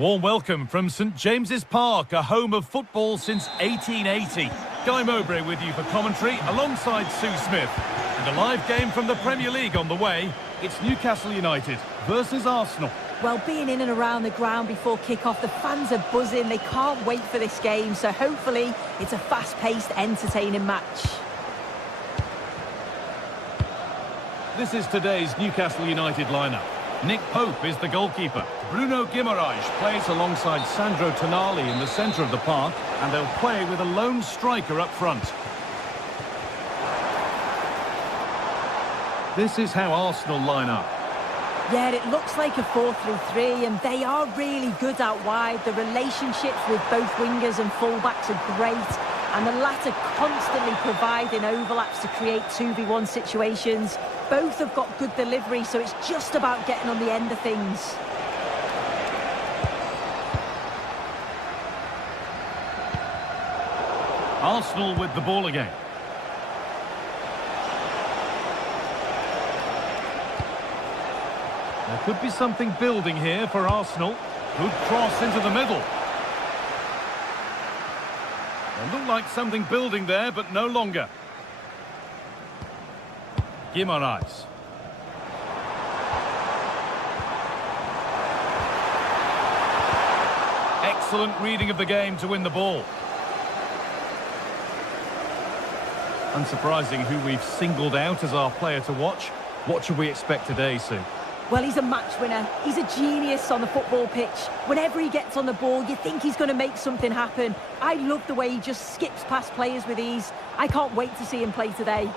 warm welcome from St James's Park, a home of football since 1880. Guy Mowbray with you for commentary alongside Sue Smith. And a live game from the Premier League on the way. It's Newcastle United versus Arsenal. Well, being in and around the ground before kick-off, the fans are buzzing. They can't wait for this game, so hopefully it's a fast-paced, entertaining match. This is today's Newcastle United lineup. Nick Pope is the goalkeeper. Bruno Guimaraes plays alongside Sandro Tonali in the centre of the park, and they'll play with a lone striker up front. This is how Arsenal line up. Yeah, it looks like a 4-3-3, and they are really good out wide. The relationships with both wingers and fullbacks are great, and the latter constantly providing overlaps to create 2v1 situations. Both have got good delivery, so it's just about getting on the end of things. Arsenal with the ball again. There could be something building here for Arsenal. Good cross into the middle. There looked like something building there, but no longer. Guimaraes. Excellent reading of the game to win the ball. Unsurprising who we've singled out as our player to watch. What should we expect today, Sue? Well, he's a match winner. He's a genius on the football pitch. Whenever he gets on the ball, you think he's going to make something happen. I love the way he just skips past players with ease. I can't wait to see him play today.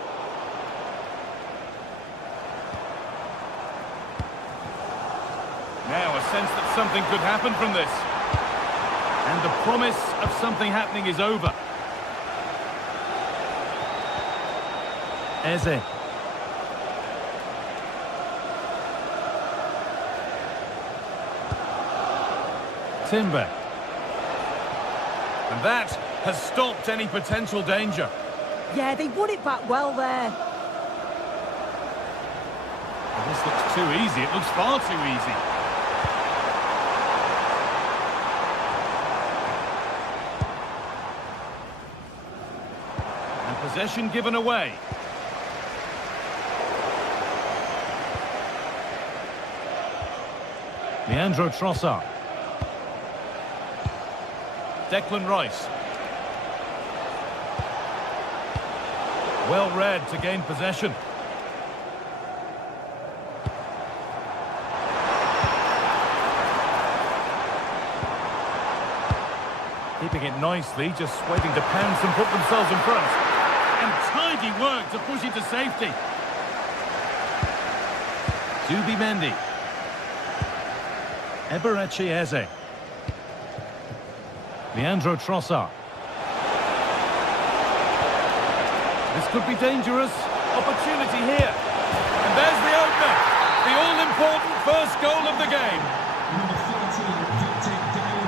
Now a sense that something could happen from this. And the promise of something happening is over. Eze. Timber. And that has stopped any potential danger. Yeah, they won it back well there. Well, this looks too easy. It looks far too easy. And possession given away. Leandro Trossard. Declan Rice. Well read to gain possession. Keeping it nicely, just waiting to pounce and put themselves in front. And tidy work to push it to safety. Zubimendi. Eberechi Eze. Leandro Trossard. This could be dangerous. Opportunity here. And there's the opener. The all-important first goal of the game. Number 13, Captain Daniel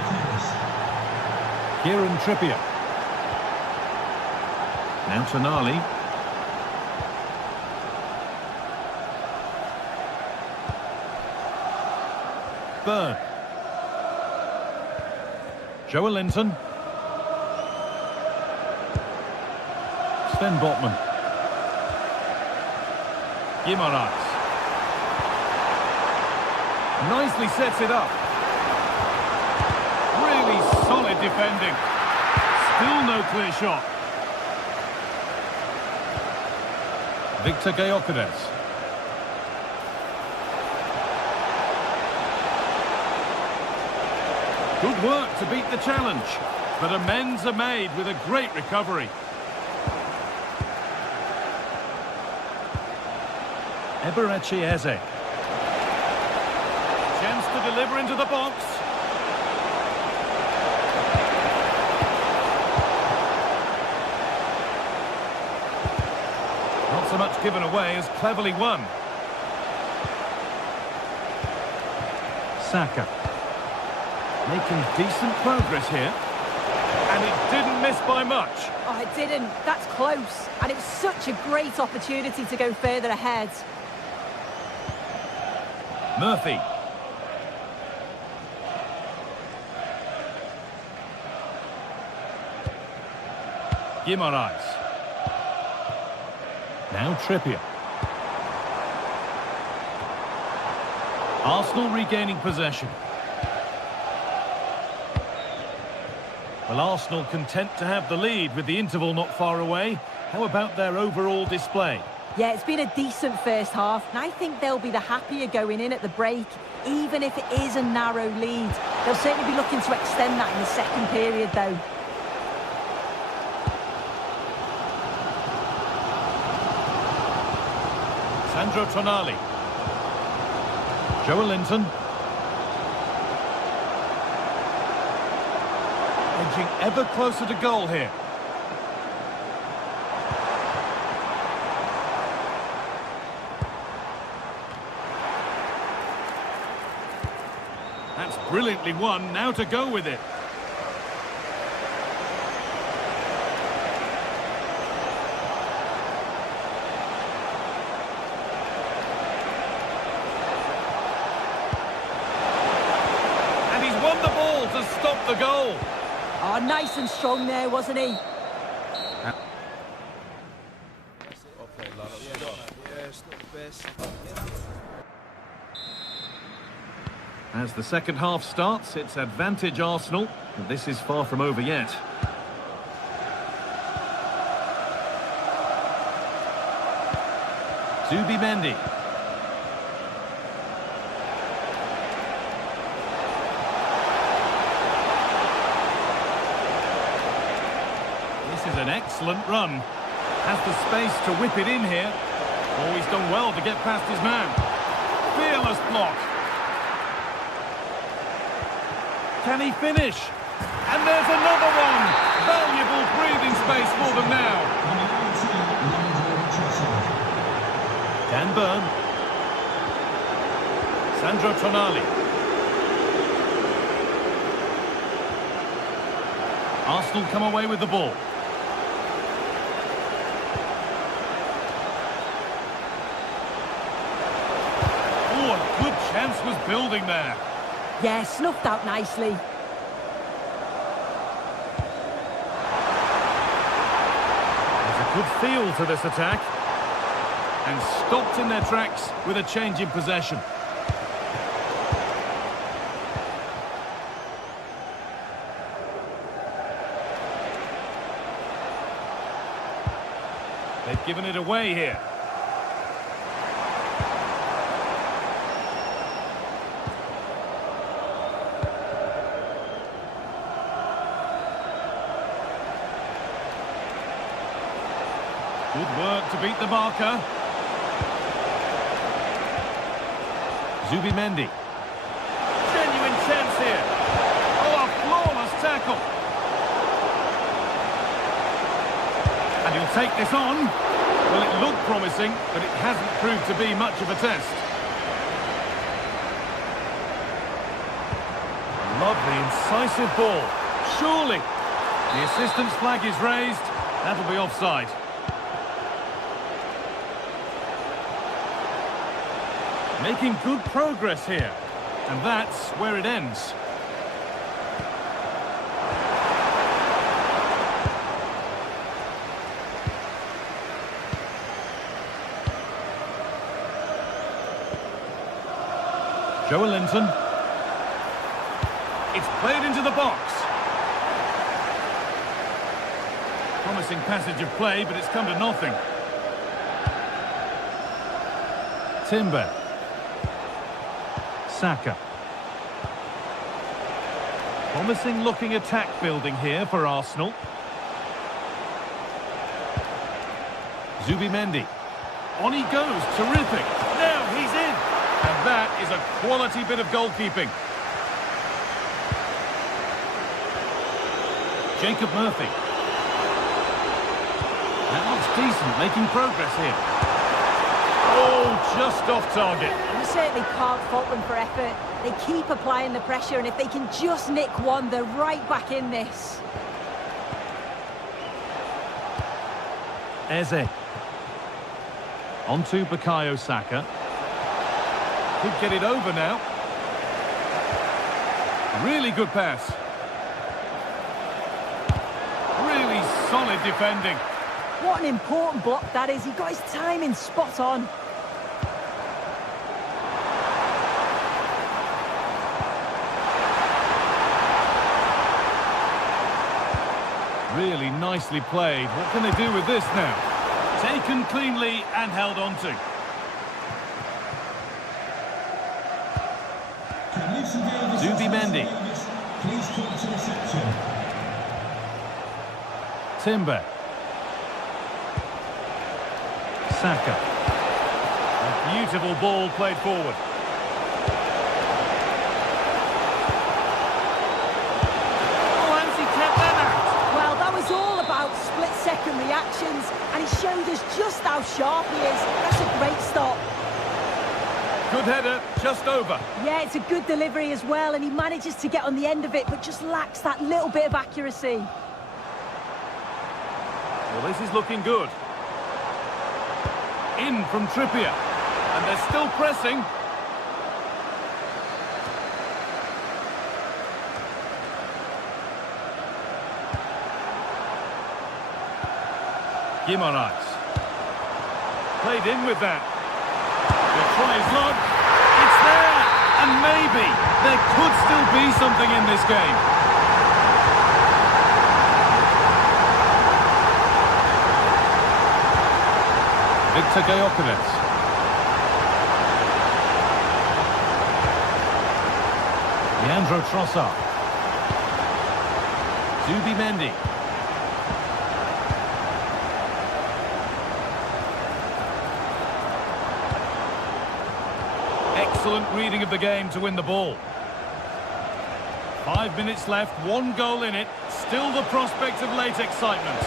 Kieran Trippier. Now Tonali. Berg. Joelinton. Sven Botman. Guimaraes. Nicely sets it up. Really solid defending. Still no clear shot. Victor Gyökeres. Good work to beat the challenge, but amends are made with a great recovery. Eberechi Eze. Chance to deliver into the box. Not so much given away as cleverly won. Saka. Making decent progress here. And it didn't miss by much. Oh, it didn't. That's close. And it's such a great opportunity to go further ahead. Murphy. Guimaraes. Now Trippier. Arsenal regaining possession. Well, Arsenal content to have the lead with the interval not far away. How about their overall display? Yeah, it's been a decent first half, and I think they'll be the happier going in at the break, even if it is a narrow lead. They'll certainly be looking to extend that in the second period, though. Sandro Tonali. Joelinton. Edging ever closer to goal here. That's brilliantly won, now to go with it. And he's won the ball to stop the goal. Oh, nice and strong there, wasn't he? As the second half starts, it's advantage Arsenal, and this is far from over yet. Zubimendi. This is an excellent run. Has the space to whip it in here. Oh, he's done well to get past his man. Fearless block. Can he finish? And there's another one! Valuable breathing space for them now. Dan Burn. Sandro Tonali. Arsenal come away with the ball. Oh, a good chance was building there. Yeah, snuffed out nicely. There's a good feel to this attack. And stopped in their tracks with a change in possession. They've given it away here. Good work to beat the marker. Zubimendi. Genuine chance here. Oh, a flawless tackle. And he'll take this on. Well, it looked promising, but it hasn't proved to be much of a test. Lovely, incisive ball. Surely. The assistant's flag is raised. That'll be offside. Making good progress here. And that's where it ends. Joelinton. It's played into the box. Promising passage of play, but it's come to nothing. Timber. Saka. Promising looking attack building here for Arsenal. Zubimendi. On he goes, terrific. Now he's in. And that is a quality bit of goalkeeping. Jacob Murphy. That looks decent, making progress here. Oh, just off target. You certainly can't fault them for effort. They keep applying the pressure, and if they can just nick one, they're right back in this. Eze. On to Bukayo Saka. Could get it over now. Really good pass. Really solid defending. What an important block that is. He got his timing spot on. Really nicely played. What can they do with this now? Taken cleanly and held on to. Mendy. Please come to reception. Timber. Saka. A beautiful ball played forward. Oh, and he kept them out. Well, that was all about split-second reactions, and he showed us just how sharp he is. That's a great stop. Good header, just over. Yeah, it's a good delivery as well, and he manages to get on the end of it, but just lacks that little bit of accuracy. Well, this is looking good. In from Trippier. And they're still pressing. Guimaraes. Played in with that. They'll try his luck. It's there! And maybe there could still be something in this game. Victor Gyökeres. Leandro Trossard. Mendy. Excellent reading of the game to win the ball. 5 minutes left, 1 goal in it. Still the prospect of late excitement.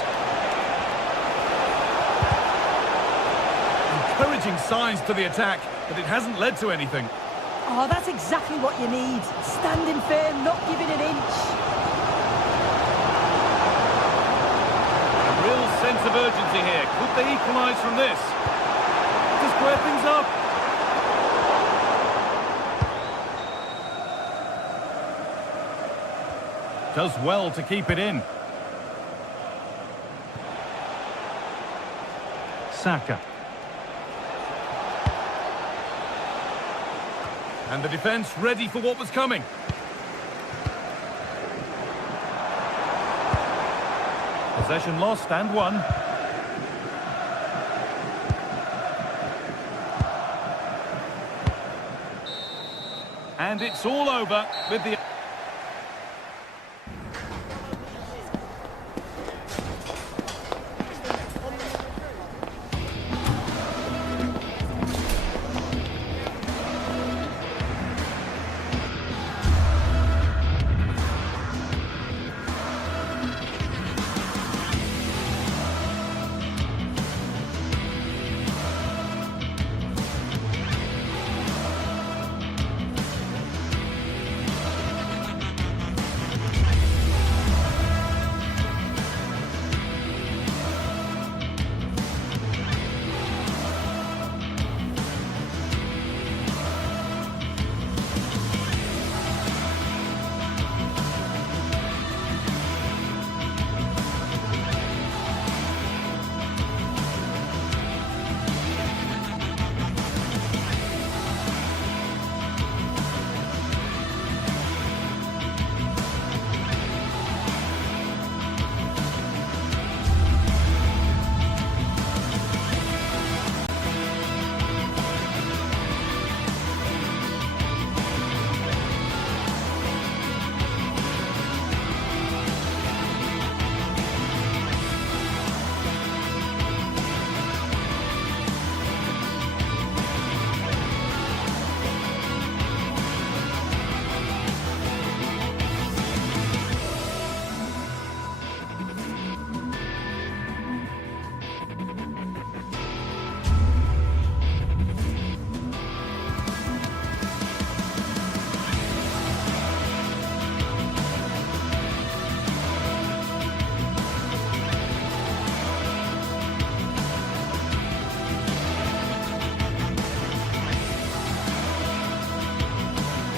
Encouraging signs to the attack, but it hasn't led to anything. Oh, that's exactly what you need. Standing firm, not giving an inch. A real sense of urgency here. Could they equalise from this? To square things up. Does well to keep it in. Saka. And the defence ready for what was coming. Possession lost and won. And it's all over with the...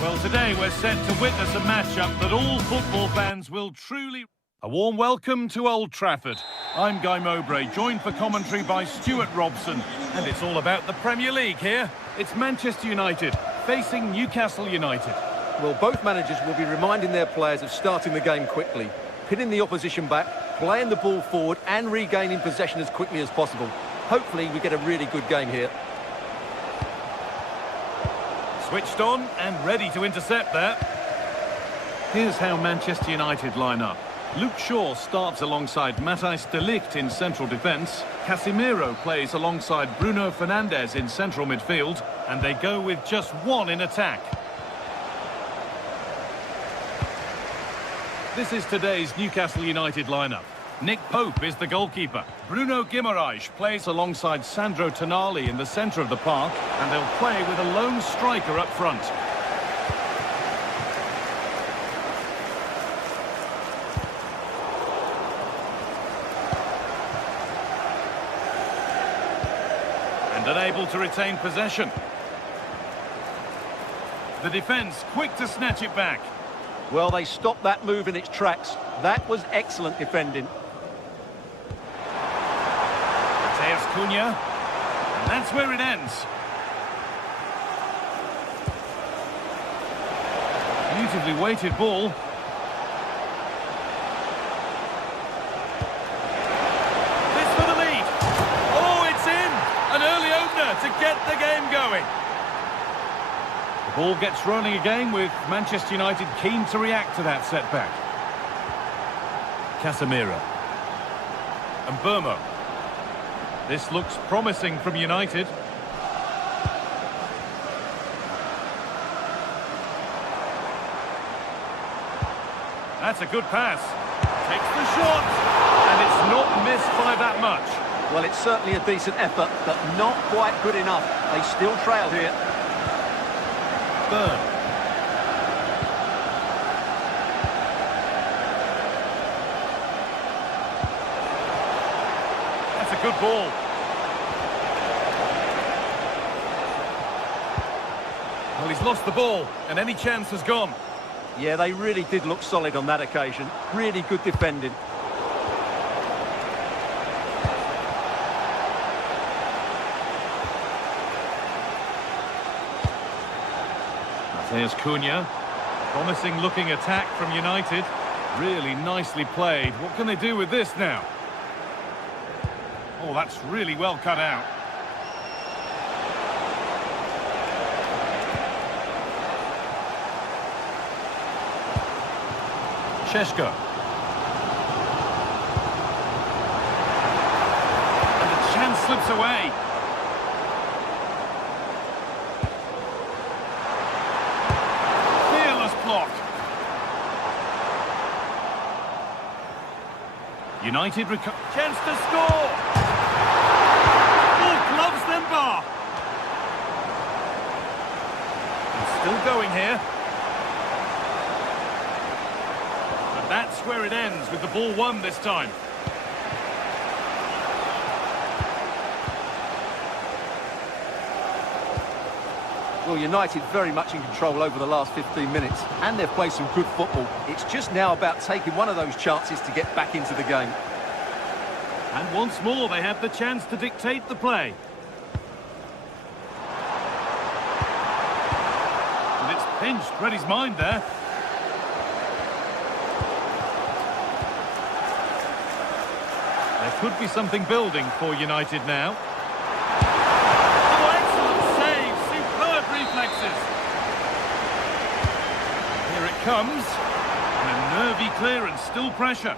Well, today we're set to witness a matchup that all football fans will truly... A warm welcome to Old Trafford. I'm Guy Mowbray, joined for commentary by Stuart Robson. And it's all about the Premier League here. It's Manchester United facing Newcastle United. Well, both managers will be reminding their players of starting the game quickly, pinning the opposition back, playing the ball forward and regaining possession as quickly as possible. Hopefully we get a really good game here. Switched on and ready to intercept there. Here's how Manchester United line up. Luke Shaw starts alongside Matthijs de Ligt in central defence. Casemiro plays alongside Bruno Fernandes in central midfield. And they go with just one in attack. This is today's Newcastle United lineup. Nick Pope is the goalkeeper. Bruno Guimaraes plays alongside Sandro Tonali in the centre of the park. And they'll play with a lone striker up front. And unable to retain possession. The defence quick to snatch it back. Well, they stopped that move in its tracks. That was excellent defending. Matheus Cunha. And that's where it ends. Beautifully weighted ball. This for the lead. Oh, it's in! An early opener to get the game going. The ball gets rolling again with Manchester United keen to react to that setback. Casemiro. And Burmo. This looks promising from United. That's a good pass. Takes the shot. And it's not missed by that much. Well, it's certainly a decent effort, but not quite good enough. They still trail here. Burn. That's a good ball. Well, he's lost the ball, and any chance has gone. Yeah, they really did look solid on that occasion. Really good defending. There's Cunha. Promising looking attack from United. Really nicely played. What can they do with this now? Oh, that's really well cut out. Šeško. And the chance slips away. United chance to score. Oh, gloves them bar. And still going here. And that's where it ends with the ball won this time. Well, United very much in control over the last 15 minutes, and they've played some good football. It's just now about taking one of those chances to get back into the game. And once more, they have the chance to dictate the play. And it's pinched Reddy's mind there. There could be something building for United now. Here it comes, and a nervy clearance, still pressure.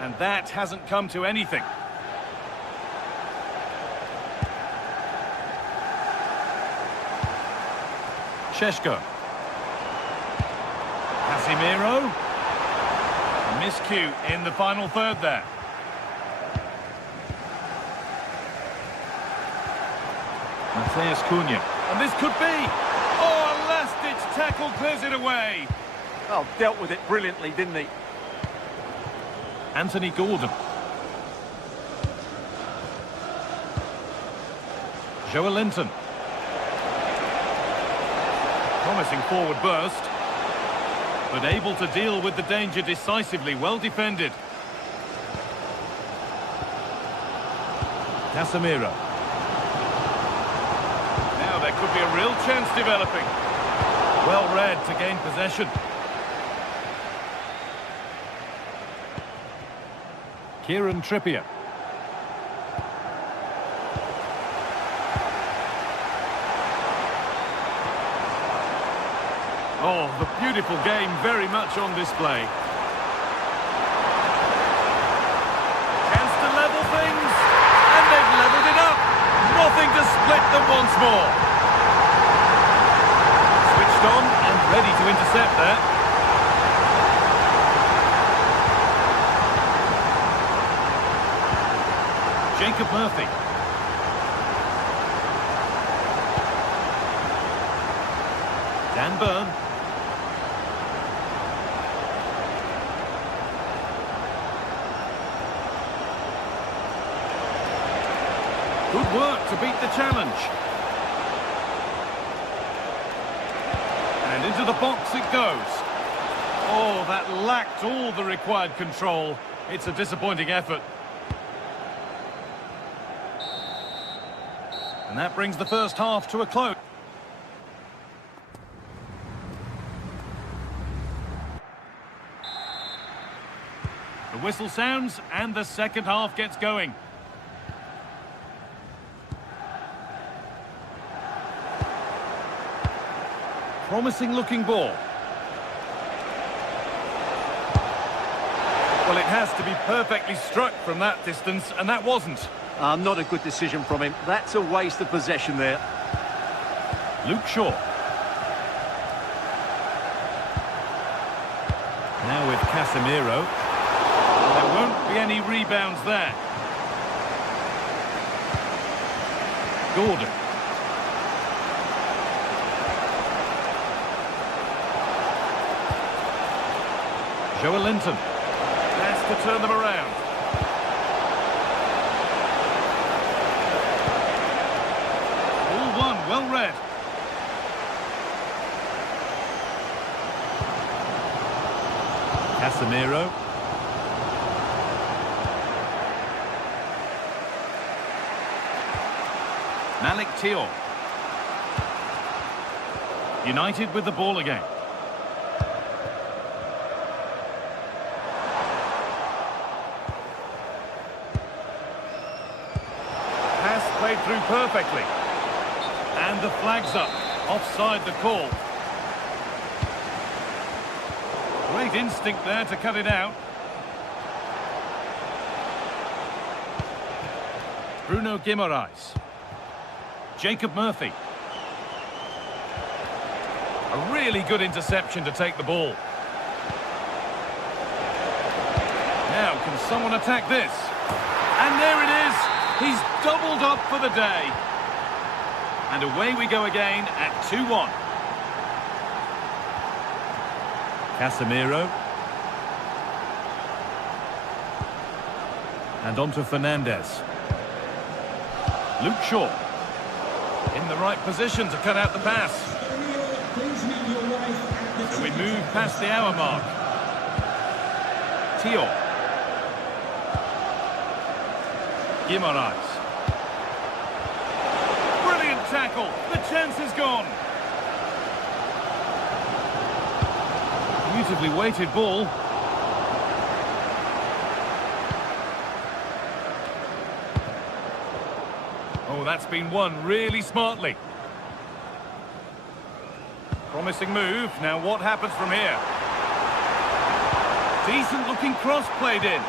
And that hasn't come to anything. Šeško. Casemiro. Miscue in the final third there. Matheus Cunha. And this could be... Oh, a last-ditch tackle clears it away. Oh, dealt with it brilliantly, didn't he? Anthony Gordon. Joelinton. Promising forward burst. But able to deal with the danger decisively, well defended. Casemiro. Now there could be a real chance developing. Well read to gain possession. Kieran Trippier. Oh, the beautiful game very much on display. Chance to level things, and they've levelled it up. Nothing to split them once more. Switched on and ready to intercept there. Jacob Murphy. Dan Burn. Good work to beat the challenge. And into the box it goes. Oh, that lacked all the required control. It's a disappointing effort. And that brings the first half to a close. The whistle sounds and the second half gets going. Promising looking ball. Well, it has to be perfectly struck from that distance, and that wasn't. Not a good decision from him. That's a waste of possession there. Luke Shaw. Now with Casemiro. There won't be any rebounds there. Gordon. Joel Linton. Has to turn them around. All one, well read. Casemiro. Malik Thiaw. United with the ball again. Pass played through perfectly. And the flag's up. Offside the call. Great instinct there to cut it out. Bruno Guimaraes. Jacob Murphy. A really good interception to take the ball. Now, can someone attack this? And there it is. He's doubled up for the day. And away we go again at 2-1. Casemiro. And on to Fernandes. Luke Shaw. In the right position to cut out the pass. So we move past the hour mark. Thiaw. Guimaraes. Brilliant tackle. The chance is gone. Beautifully weighted ball. Oh, that's been won really smartly. Promising move. Now what happens from here? Decent looking cross played in.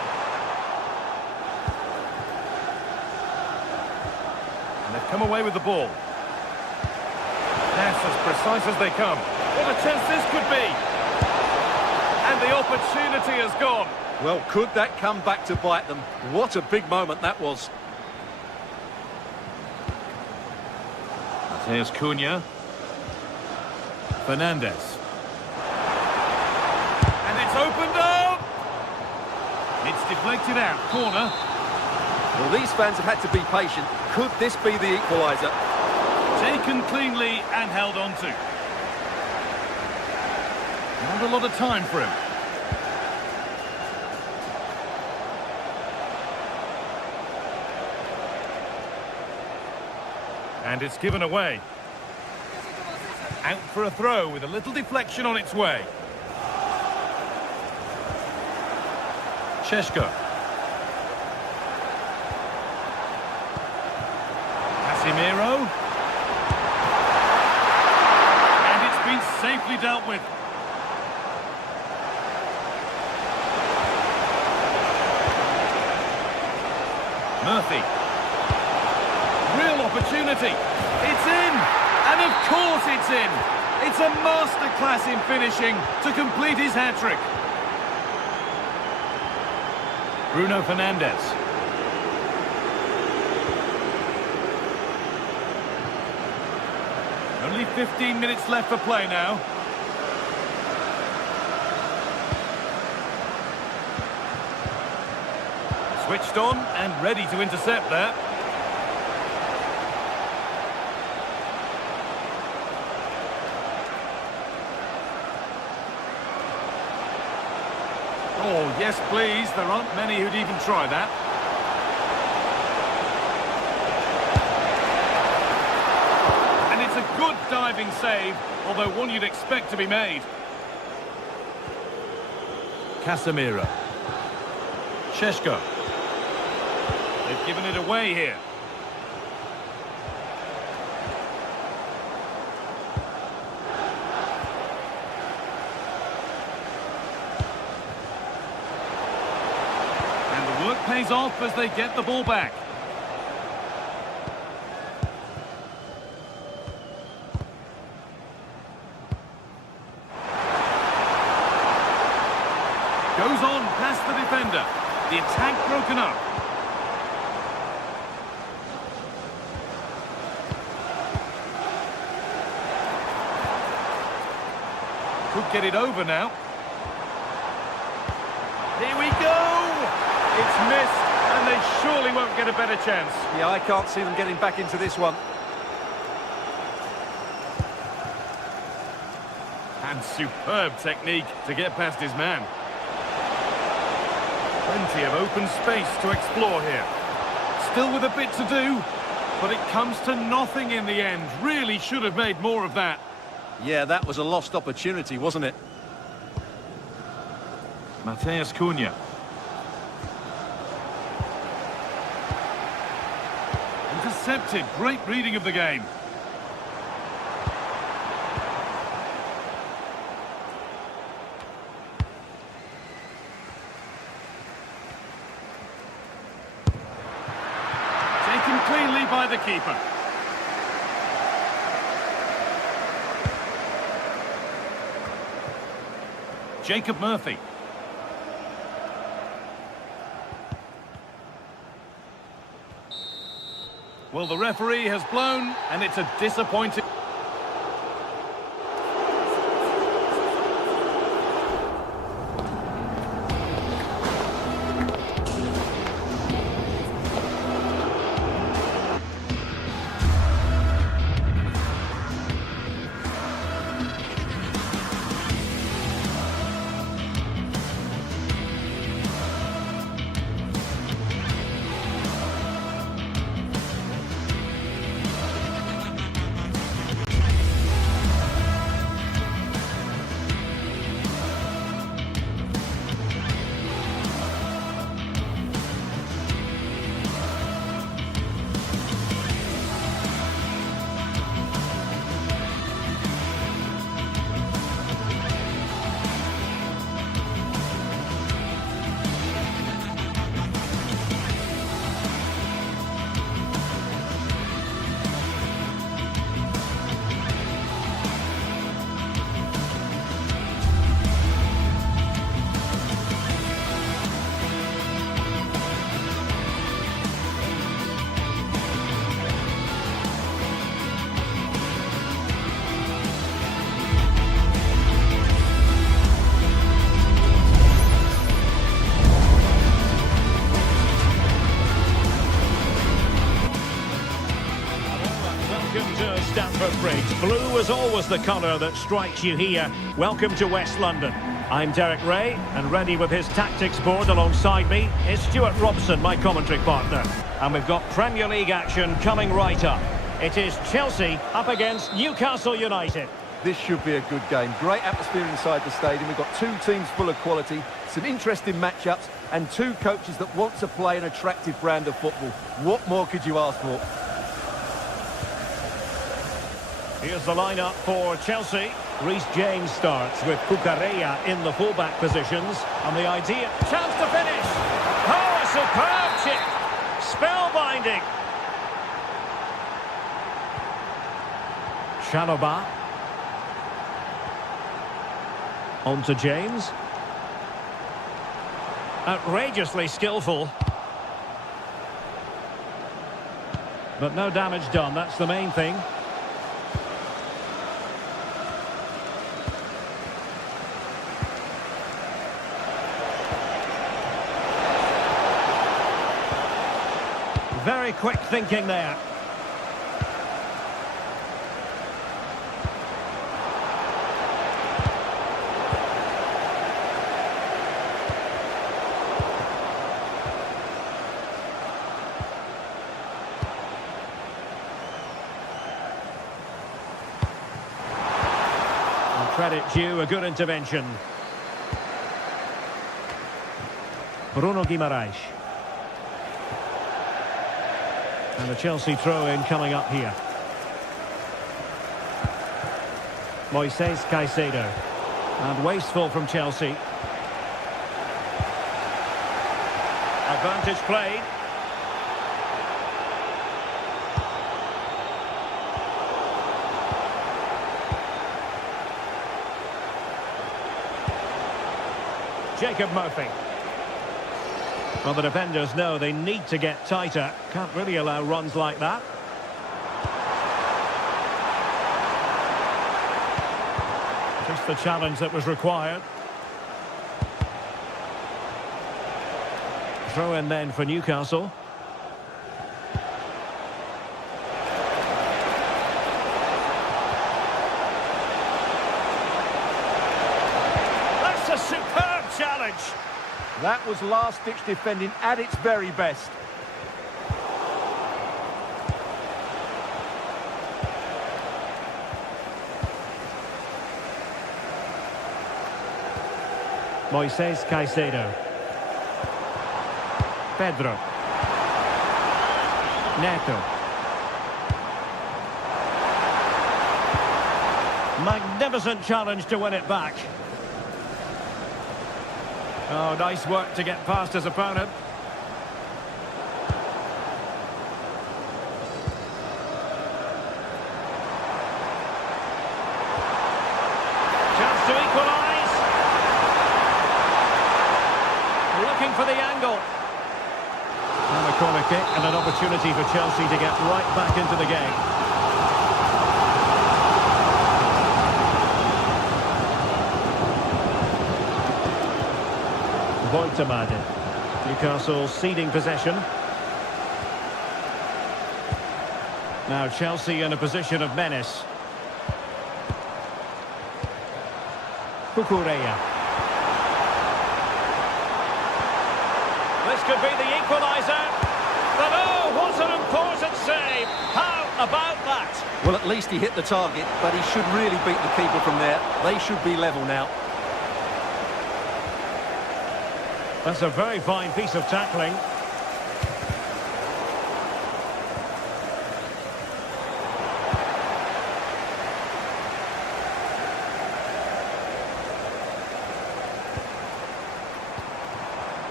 And they've come away with the ball. Pass as precise as they come. What a chance this could be. And the opportunity has gone. Well, could that come back to bite them? What a big moment that was. There's Cunha. Fernandes. And it's opened up! It's deflected out. Corner. Well, these fans have had to be patient. Could this be the equaliser? Taken cleanly and held on to. Not a lot of time for him. And it's given away. Out for a throw with a little deflection on its way. Češko. Casemiro. And it's been safely dealt with. Murphy. Real opportunity. It's in. And of course it's in. It's a masterclass in finishing to complete his hat-trick. Bruno Fernandes. Only 15 minutes left for play now. Switched on and ready to intercept there. Oh, yes, please. There aren't many who'd even try that. And it's a good diving save, although one you'd expect to be made. Casemiro. Češko. They've given it away here. Work pays off as they get the ball back. Goes on past the defender. The attack broken up. Could get it over now. Here we go! It's missed, and they surely won't get a better chance. Yeah, I can't see them getting back into this one. And superb technique to get past his man. Plenty of open space to explore here. Still with a bit to do, but it comes to nothing in the end. Really should have made more of that. Yeah, that was a lost opportunity, wasn't it? Matheus Cunha. Intercepted. Great reading of the game. Taken cleanly by the keeper. Jacob Murphy. Well, the referee has blown, and it's a disappointing... Blue is always the colour that strikes you here. Welcome to West London. I'm Derek Ray, and ready with his tactics board alongside me is Stuart Robson, my commentary partner. And we've got Premier League action coming right up. It is Chelsea up against Newcastle United. This should be a good game. Great atmosphere inside the stadium. We've got two teams full of quality, some interesting matchups, and two coaches that want to play an attractive brand of football. What more could you ask for? Here's the lineup for Chelsea. Reece James starts with Cucurella in the fullback positions. And the idea... Chance to finish! Oh, a superb chip! Spellbinding! Chalobah. On to James. Outrageously skillful. But no damage done, that's the main thing. Very quick thinking there. Credit due, a good intervention. Bruno Guimaraes. And the Chelsea throw-in coming up here. Moises Caicedo. And wasteful from Chelsea. Advantage played. Jacob Murphy. Well, the defenders know they need to get tighter. Can't really allow runs like that. Just the challenge that was required. Throw in then for Newcastle. That's a superb challenge. That was last-ditch defending at its very best. Moises Caicedo. Pedro. Neto. Magnificent challenge to win it back. Oh, nice work to get past his opponent. Chance to equalise. Looking for the angle. And a corner kick and an opportunity for Chelsea to get right back into the game. Newcastle ceding possession. Now Chelsea in a position of menace. Cucurella. This could be the equaliser. But oh, what an important save! How about that? Well, at least he hit the target, but he should really beat the keeper from there. They should be level now. That's a very fine piece of tackling.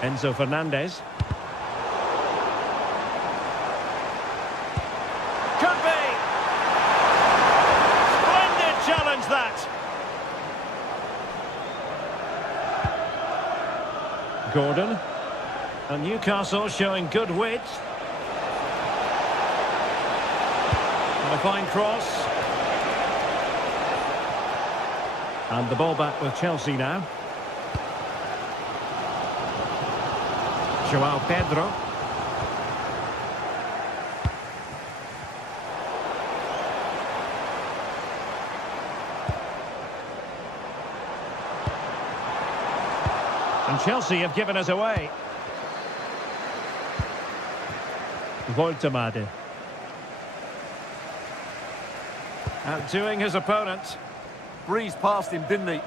Enzo Fernandez. Could be! Splendid challenge that! Gordon. And Newcastle showing good width. And a fine cross. And the ball back with Chelsea now. João Pedro. And Chelsea have given us away. Voltemade. Outdoing his opponent. Breezed past him, didn't he?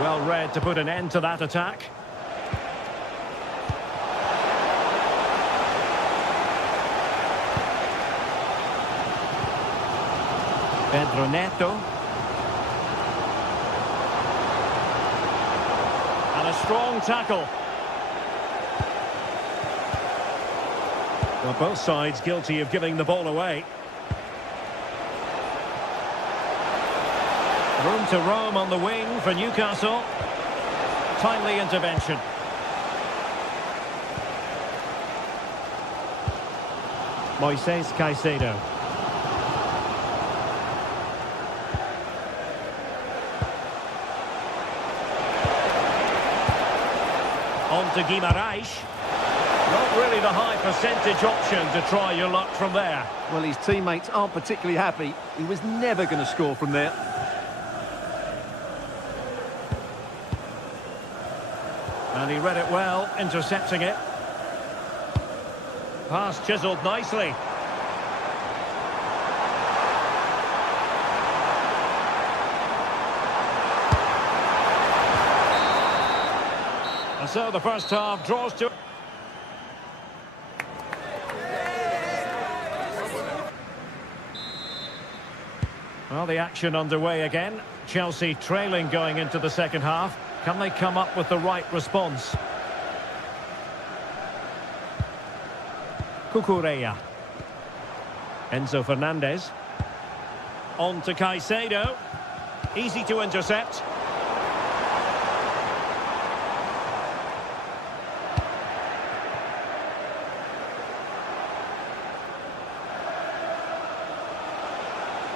Well read to put an end to that attack. Pedro Neto. And a strong tackle. Well, both sides guilty of giving the ball away. Room to roam on the wing for Newcastle. Timely intervention. Moises Caicedo. On to Guimarães. Not really the high percentage option to try your luck from there. Well, his teammates aren't particularly happy. He was never going to score from there. And he read it well, intercepting it. Pass chiselled nicely. And so the first half draws to... Well, the action underway again. Chelsea trailing going into the second half. Can they come up with the right response? Cucurella. Enzo Fernandez. On to Caicedo. Easy to intercept.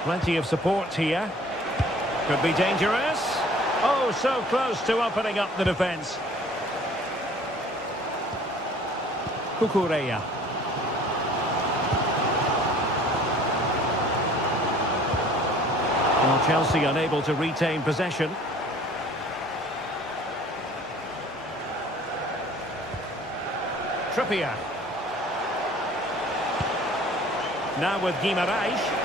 Plenty of support here. Could be dangerous. Oh, so close to opening up the defence. Cucurella. Well, Chelsea unable to retain possession. Trippier. Now with Guimarães.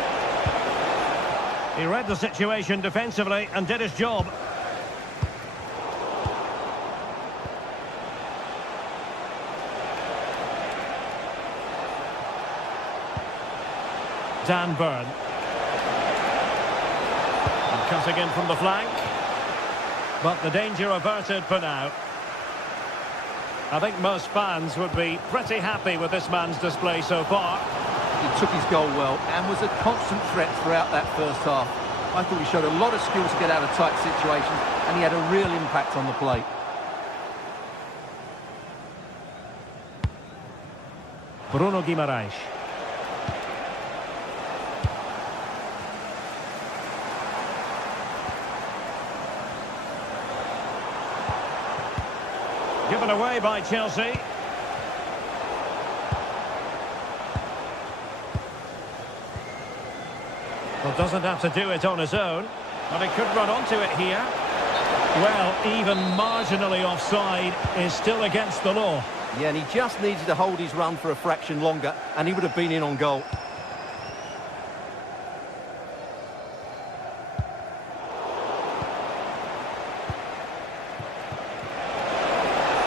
He read the situation defensively and did his job. Dan Burn. And cutting in from the flank. But the danger averted for now. I think most fans would be pretty happy with this man's display so far. He took his goal well and was a constant threat throughout that first half. I thought he showed a lot of skill to get out of tight situations, and he had a real impact on the play. Bruno Guimarães. Given away by Chelsea. Well, doesn't have to do it on his own, but he could run onto it here. Well, even marginally offside is still against the law. Yeah, and he just needed to hold his run for a fraction longer, and he would have been in on goal.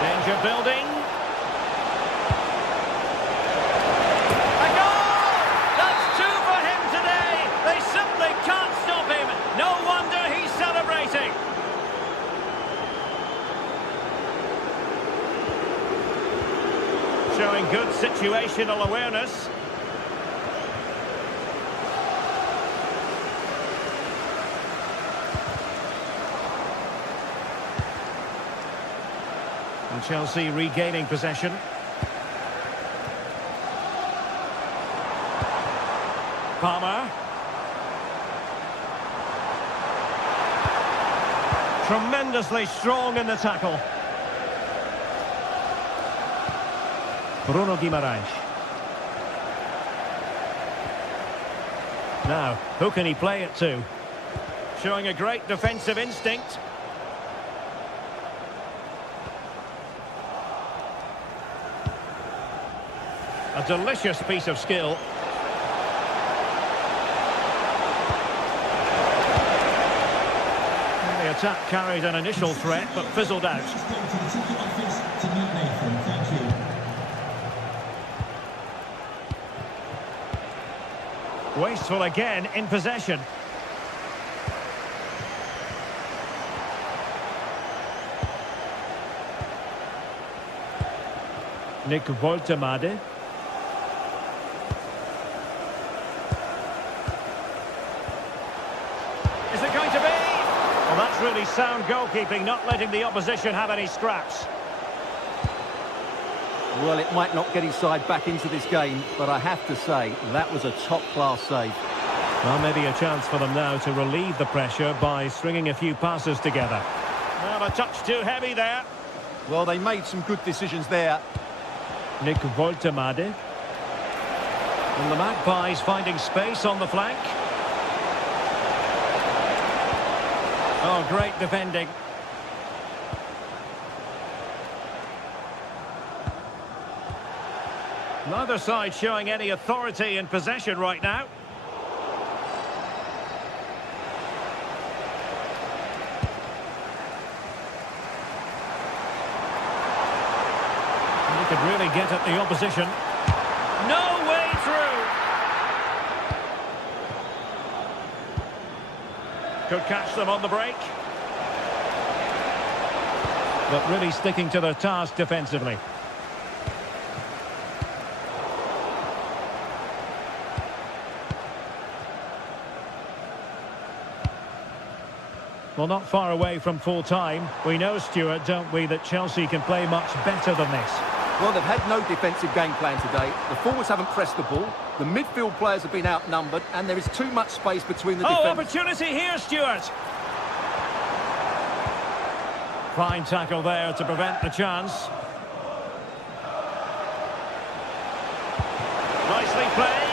Danger building. Showing good situational awareness. And Chelsea regaining possession. Palmer. Tremendously strong in the tackle. Bruno Guimarães. Now, who can he play it to? Showing a great defensive instinct. A delicious piece of skill. attack carried an initial threat, but fizzled out. Go to the ticket office to meet Nathan. Thank you. Wasteful again in possession. Nick Woltemade. Is it going to be? Well, that's really sound goalkeeping, not letting the opposition have any scraps. Well, it might not get his side back into this game, but I have to say, that was a top-class save. Well, maybe a chance for them now to relieve the pressure by stringing a few passes together. Well, a touch too heavy there. Well, they made some good decisions there. Nick Woltemade. And the Magpies finding space on the flank. Oh, great defending. Neither side showing any authority in possession right now. And he could really get at the opposition. No way through. Could catch them on the break. But really sticking to their task defensively. Well, not far away from full-time. We know, Stuart, don't we, that Chelsea can play much better than this. Well, they've had no defensive game plan today. The forwards haven't pressed the ball. The midfield players have been outnumbered, and there is too much space between the defenders. Oh, opportunity here, Stuart. Fine tackle there to prevent the chance. Nicely played.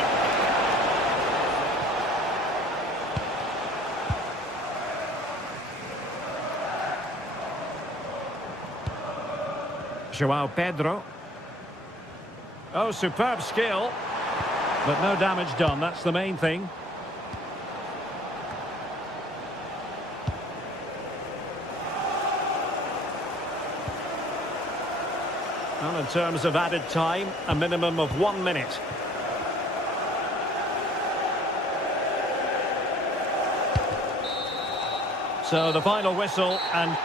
João Pedro. Oh, superb skill. But no damage done, that's the main thing. Well, in terms of added time, a minimum of 1 minute. So the final whistle and...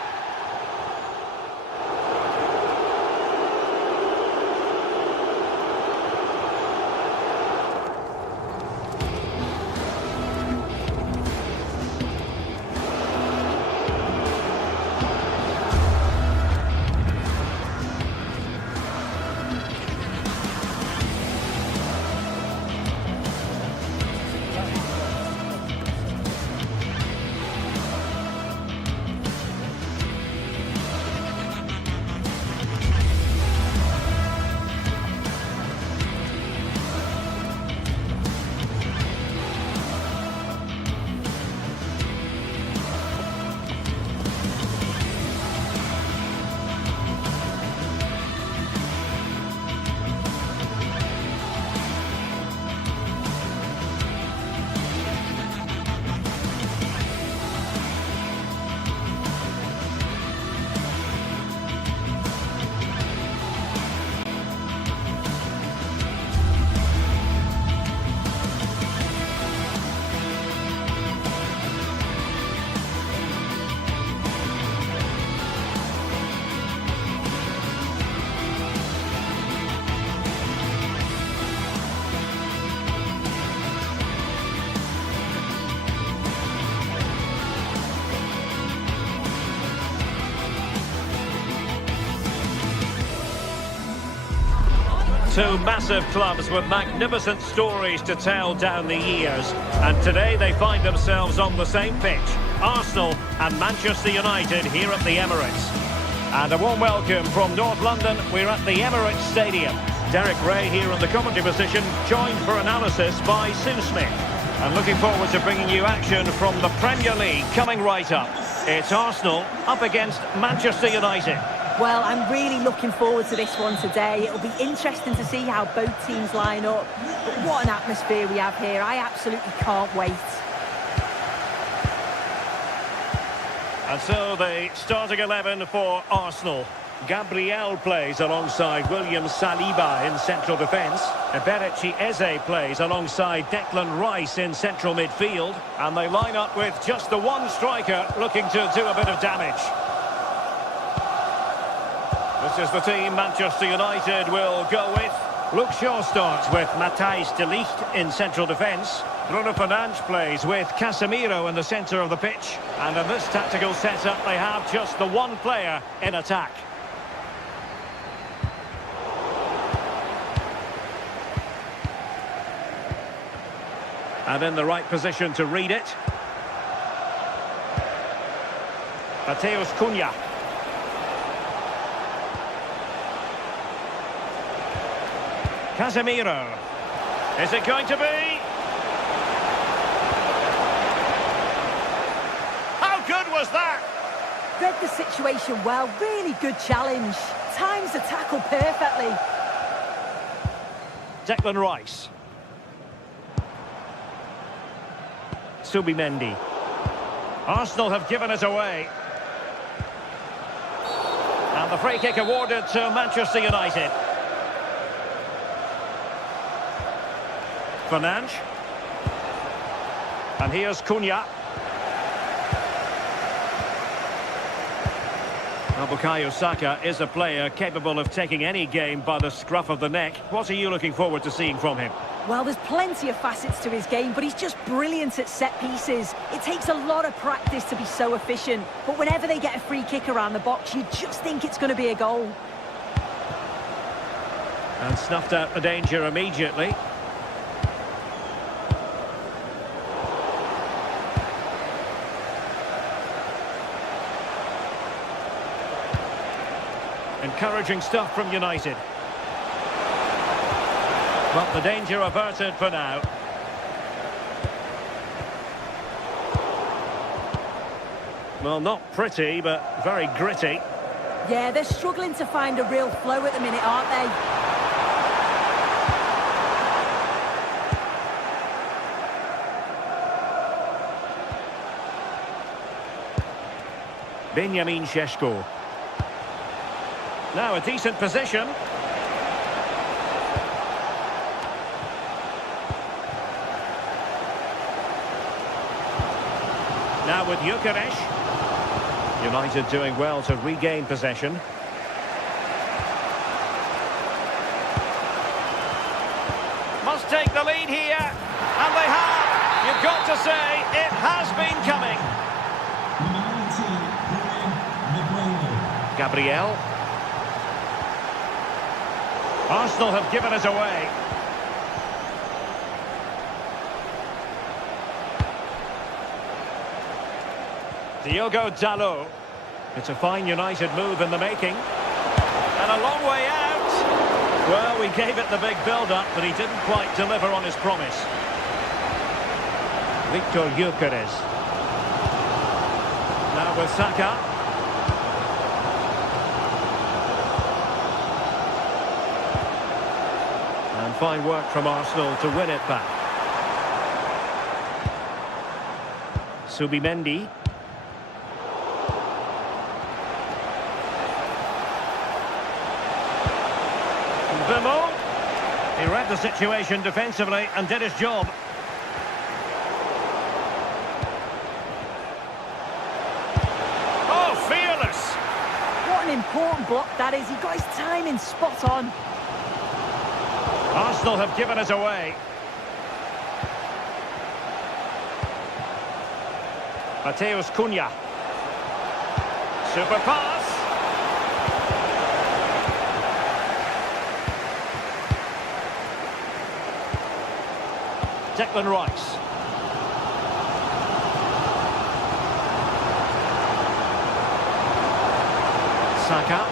Two massive clubs with magnificent stories to tell down the years. And today they find themselves on the same pitch. Arsenal and Manchester United here at the Emirates. And a warm welcome from North London. We're at the Emirates Stadium. Derek Ray here in the commentary position, joined for analysis by Sue Smith. And looking forward to bringing you action from the Premier League coming right up. It's Arsenal up against Manchester United. Well, I'm really looking forward to this one today. It'll be interesting to see how both teams line up. But what an atmosphere we have here. I absolutely can't wait. And so the starting 11 for Arsenal. Gabriel plays alongside William Saliba in central defence. Eberechi Eze plays alongside Declan Rice in central midfield. And they line up with just the one striker looking to do a bit of damage. This is the team Manchester United will go with. Luke Shaw starts with Matthijs de Ligt in central defence. Bruno Fernandes plays with Casemiro in the centre of the pitch. And in this tactical setup, they have just the one player in attack. And in the right position to read it. Mateus Cunha. Casemiro. Is it going to be? How good was that? Read the situation well. Really good challenge. Times the tackle perfectly. Declan Rice. Subimendi. Arsenal have given it away. And the free kick awarded to Manchester United. Fernandes. And here's Cunha. Now, Bukayo Saka is a player capable of taking any game by the scruff of the neck. What are you looking forward to seeing from him? Well, there's plenty of facets to his game, but he's just brilliant at set pieces. It takes a lot of practice to be so efficient, but whenever they get a free kick around the box, you just think it's going to be a goal. And snuffed out the danger immediately. Encouraging stuff from United. But the danger averted for now. Well, not pretty, but very gritty. Yeah, they're struggling to find a real flow at the minute, aren't they? Benjamin Šeško. Now a decent position. Now with Gyökeres. United doing well to regain possession. Must take the lead here. And they have. You've got to say, it has been coming. Gabriel. Arsenal have given it away. Diogo Dalot. It's a fine United move in the making. And a long way out. Well, we gave it the big build-up, but he didn't quite deliver on his promise. Victor Gyökeres. Now with Saka. And fine work from Arsenal to win it back. Subimendi. Bemo. He read the situation defensively and did his job. Oh, fearless! What an important block that is. He got his timing spot on. Arsenal have given it away. Mateus Cunha. Super pass. Declan Rice. Saka.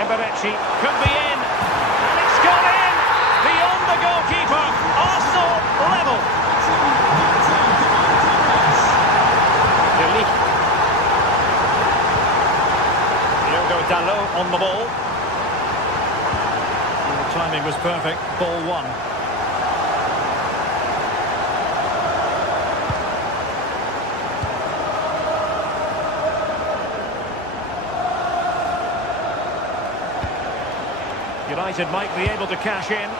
Eberechi could be in. And it's gone in! Beyond the goalkeeper. Arsenal level. De Ligt. Diogo Dalot on the ball. The timing was perfect. Ball one. United might be able to cash in,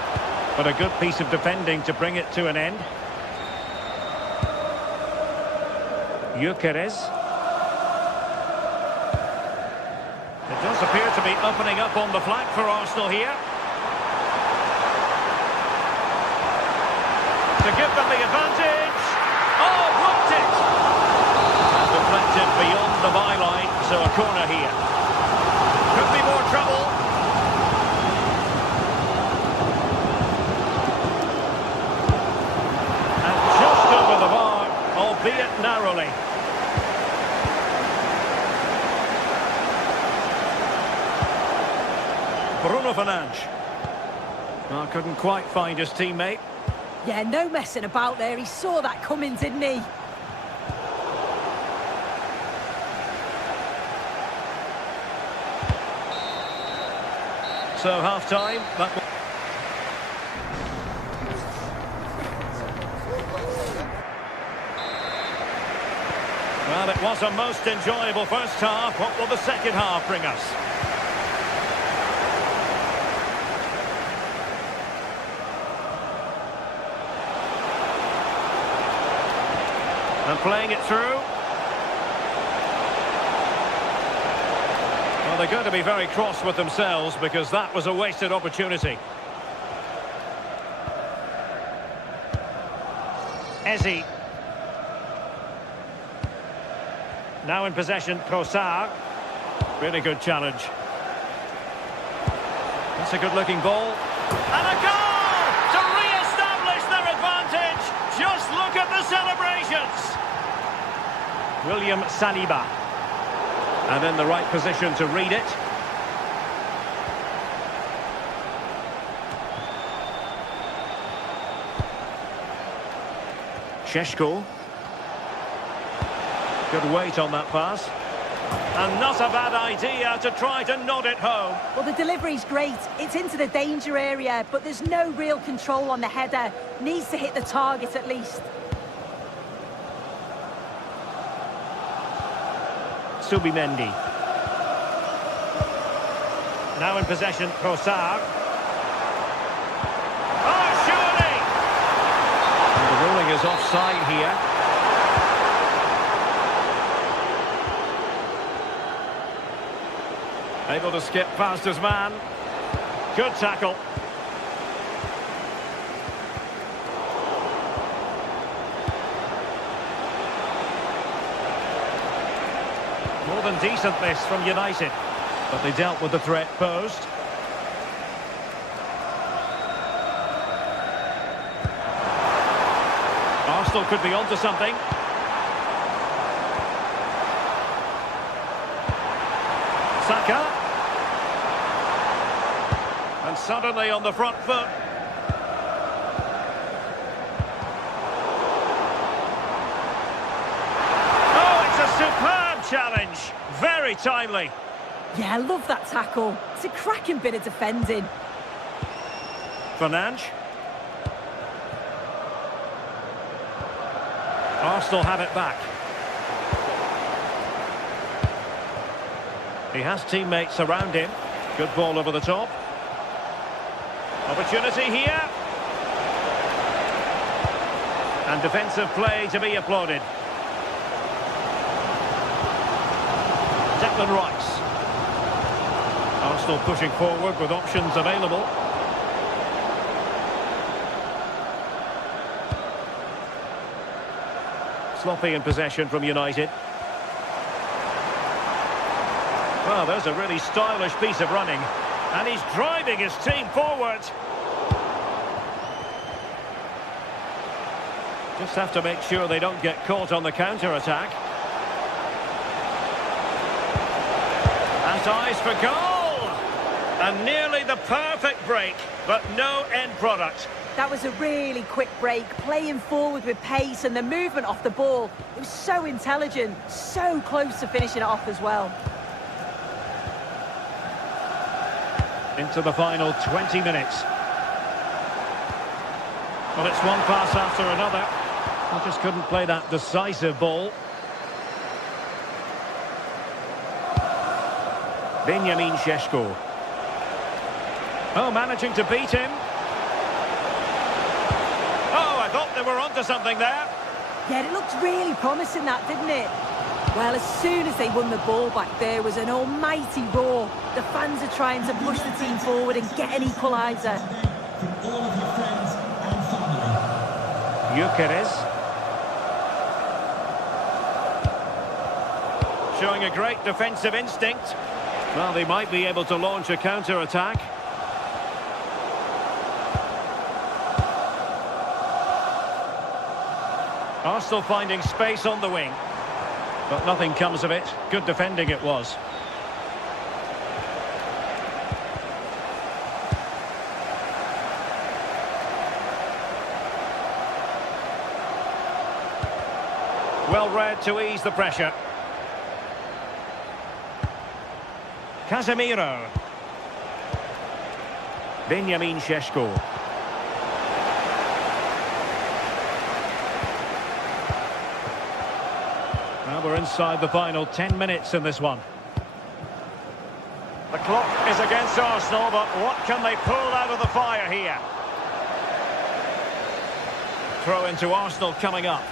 but a good piece of defending to bring it to an end. Gyökeres. It does appear to be opening up on the flank for Arsenal here. To give them the advantage. Oh, blocked it! Deflected beyond the byline, so a corner here. Could be more trouble. And just over the bar, albeit narrowly. Bruno Fernandes. Oh, couldn't quite find his teammate. Yeah, no messing about there. He saw that coming, didn't he? So half-time. Well, it was a most enjoyable first half. What will the second half bring us? And playing it through. Well, they're going to be very cross with themselves because that was a wasted opportunity. Eze. Now in possession, Trossard. Really good challenge. That's a good-looking ball. And a goal to re-establish their advantage. Just look at the celebrations. William Saliba. And in the right position to read it. Šeško. Good weight on that pass. And not a bad idea to try to nod it home. Well, the delivery's great. It's into the danger area, but there's no real control on the header. Needs to hit the target at least. Subimendi. Now in possession, Trossard. Oh, surely! And the ruling is offside here. Able to skip past his man. Good tackle. More than decent this from United. But they dealt with the threat posed. Arsenal could be onto something. Saka. And suddenly on the front foot. Oh, it's a superb challenge. Very timely. Yeah, I love that tackle. It's a cracking bit of defending. Fernandes. Arsenal have it back. He has teammates around him. Good ball over the top. Opportunity here. And defensive play to be applauded. Declan Rice. Arsenal pushing forward with options available. Sloppy in possession from United. Well, there's a really stylish piece of running. And he's driving his team forward. Just have to make sure they don't get caught on the counter-attack. And eyes for goal! And nearly the perfect break, but no end product. That was a really quick break, playing forward with pace and the movement off the ball. It was so intelligent, so close to finishing it off as well. Into the final 20 minutes. Well, it's one pass after another. They just couldn't play that decisive ball. Benjamin Šeško. Oh, managing to beat him. Oh, I thought they were onto something there. Yeah, it looked really promising, that, didn't it? Well, as soon as they won the ball back, there was an almighty roar. The fans are trying to push the team forward and get an equaliser. From all of your friends and family. Gyökeres. Showing a great defensive instinct. Well, they might be able to launch a counter-attack. Arsenal finding space on the wing. But nothing comes of it. Good defending it was. Well read to ease the pressure. Casemiro. Benjamin Šeško. Well, we're inside the final 10 minutes in this one. The clock is against Arsenal, but what can they pull out of the fire here? Throw into Arsenal coming up.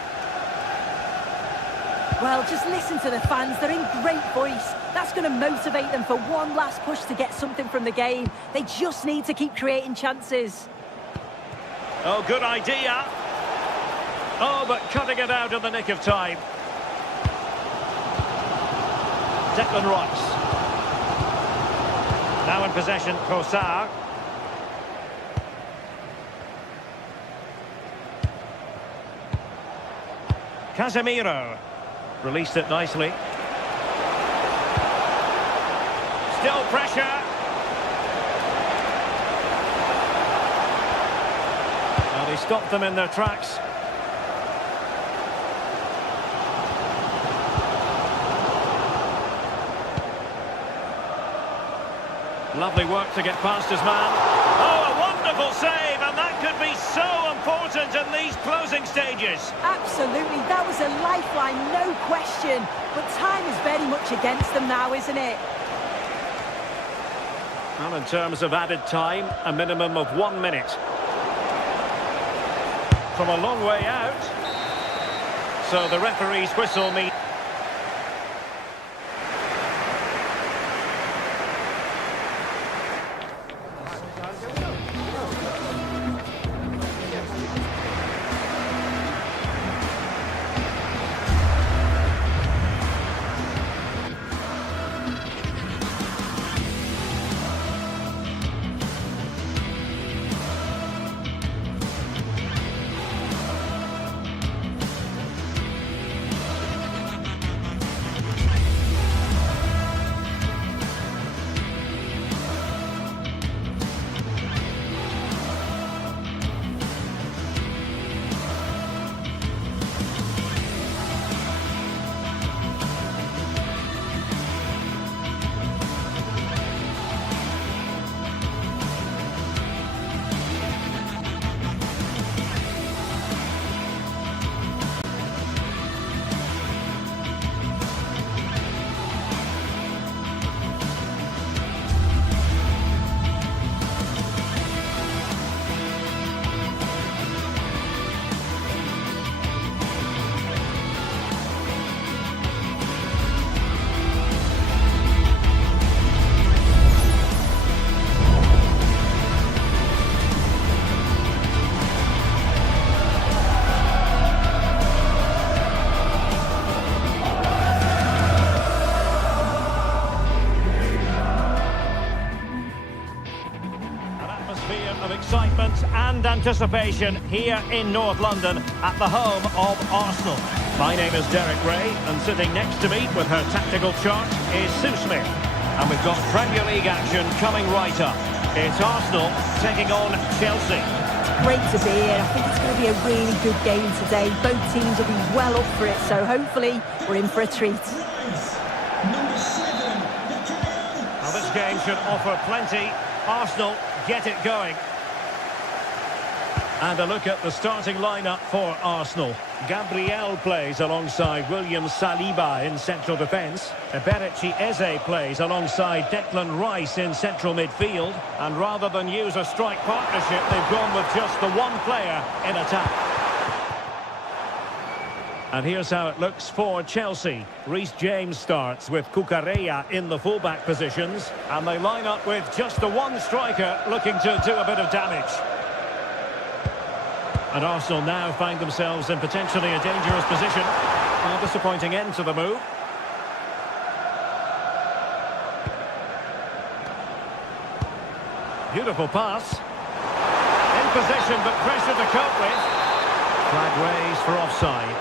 Well, just listen to the fans. They're in great voice. That's going to motivate them for one last push to get something from the game. They just need to keep creating chances. Oh, good idea. Oh, but cutting it out in the nick of time. Declan Rice. Now in possession, Kosar. Casemiro. Released it nicely. Still pressure. Well, he stopped them in their tracks. Lovely work to get past his man. Oh, a wonderful save, and that could be so important in these closing stages. Absolutely, that was a lifeline, no question. But time is very much against them now, isn't it? Well, in terms of added time, a minimum of 1 minute. From a long way out. So the referee's whistle means... of excitement and anticipation here in North London at the home of Arsenal. My name is Derek Ray, and sitting next to me with her tactical chart is Sue Smith. And we've got Premier League action coming right up. It's Arsenal taking on Chelsea. Great to be here. I think it's going to be a really good game today. Both teams will be well up for it, so hopefully we're in for a treat. Well, this game should offer plenty. Arsenal get it going. And a look at the starting lineup for Arsenal. Gabriel plays alongside William Saliba in central defence. Eberechi Eze plays alongside Declan Rice in central midfield. And rather than use a strike partnership, they've gone with just the one player in attack. And here's how it looks for Chelsea. Reece James starts with Cucurella in the fullback positions. And they line up with just the one striker looking to do a bit of damage. And Arsenal now find themselves in potentially a dangerous position. A disappointing end to the move. Beautiful pass. In position, but pressure to cope with. Flag raised for offside.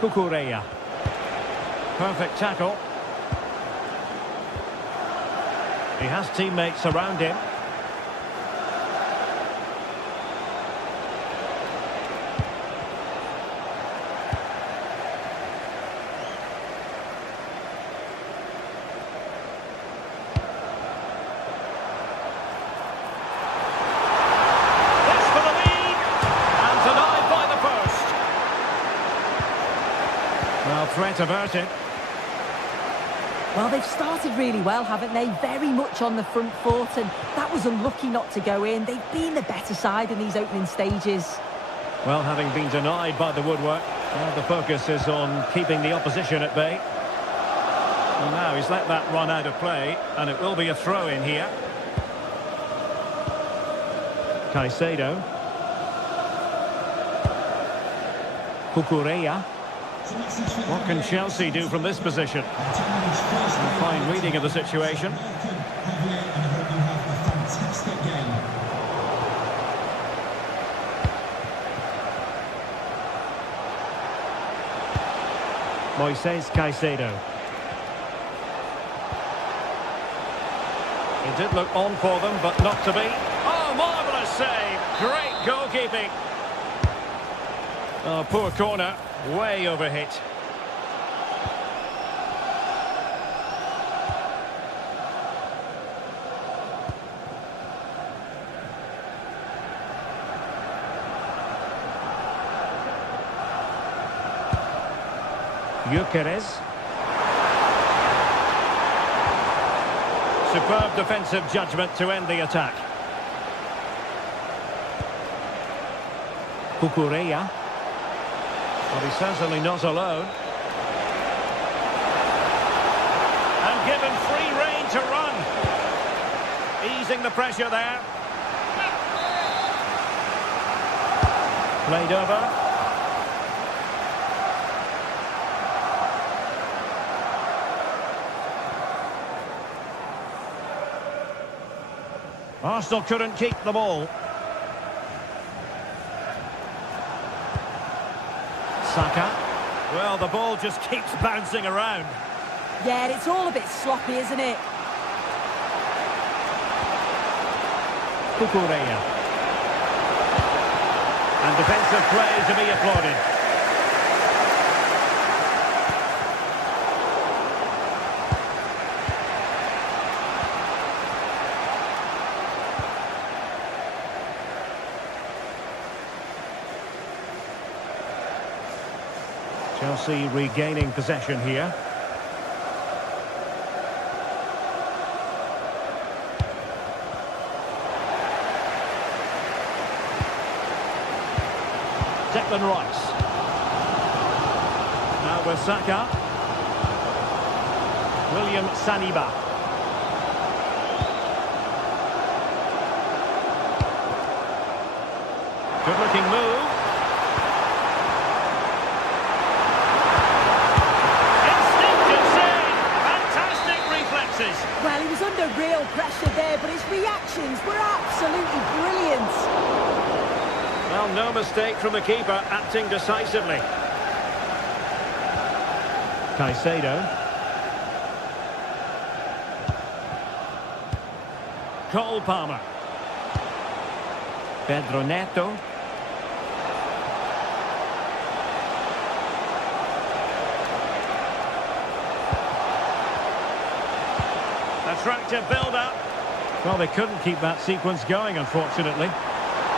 Cucurella. Perfect tackle. He has teammates around him. Threat averted. Well, they've started really well, haven't they? Very much on the front foot, and that was unlucky not to go in. They've been the better side in these opening stages. Well, having been denied by the woodwork, well, the focus is on keeping the opposition at bay. Well, now he's let that run out of play, and it will be a throw in here. Caicedo. Cucurella. What can Chelsea do from this position? A fine reading of the situation. Moises Caicedo. It did look on for them, but not to be. Oh, marvellous save! Great goalkeeping. Oh, poor corner. Way overhit. Gyökeres. Superb defensive judgment to end the attack. Cucurella. But he's certainly not alone. And given free rein to run. Easing the pressure there. Played over. Arsenal couldn't keep the ball. Saka. Well, the ball just keeps bouncing around. Yeah, it's all a bit sloppy, isn't it? Cucurella. And defensive play to be applauded. Chelsea regaining possession here. Declan Rice. Now with Saka. William Saliba. Good looking move. Well, he was under real pressure there, but his reactions were absolutely brilliant. Well, no mistake from the keeper, acting decisively. Caicedo. Cole Palmer. Pedro Neto. Attractive build-up. Well, they couldn't keep that sequence going, unfortunately.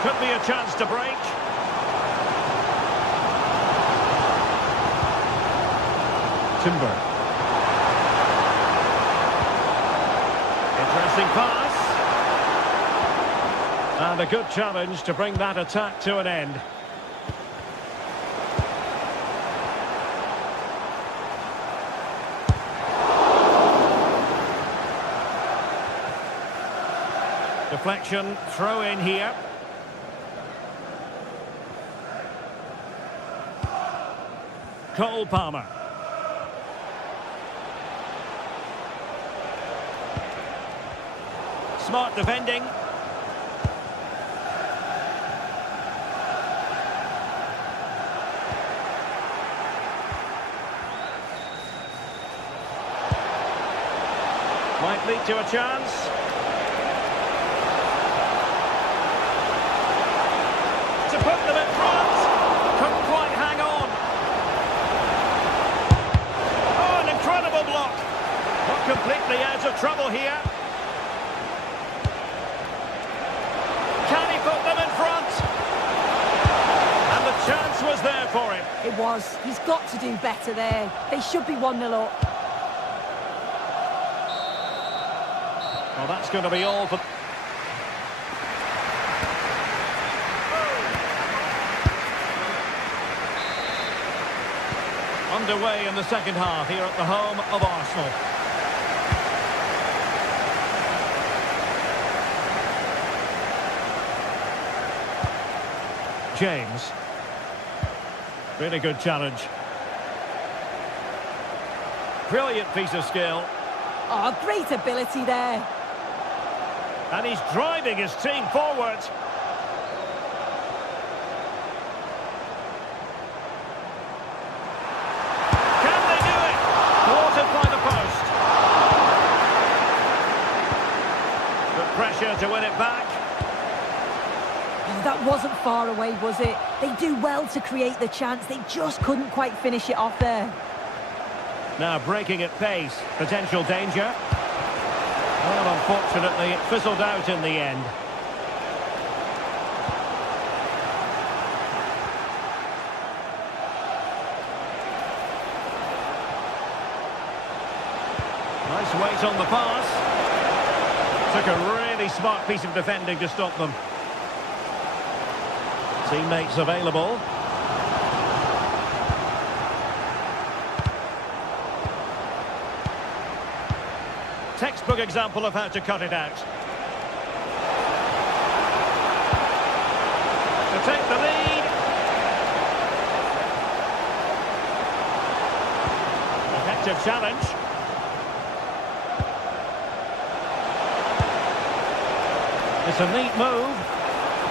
Could be a chance to break. Timber. Interesting pass. And a good challenge to bring that attack to an end. Deflection, throw in here. Cole Palmer. Smart defending. Might lead to a chance. To put them in front. Couldn't quite hang on. Oh, an incredible block. Not completely out of trouble here. Can he put them in front? And the chance was there for him. It was. He's got to do better there. They should be 1-0 up. Well, that's going to be all for... Underway in the second half here at the home of Arsenal. James. Really good challenge. Brilliant piece of skill. Oh, great ability there. And he's driving his team forward. Can they do it? Thwarted by the post. Good pressure to win it back. Oh, that wasn't far away, was it? They do well to create the chance. They just couldn't quite finish it off there. Now breaking at pace. Potential danger. Well, unfortunately, it fizzled out in the end. Nice weight on the pass. Took a really smart piece of defending to stop them. Teammates available. Textbook example of how to cut it out. To take the lead. Effective challenge. It's a neat move.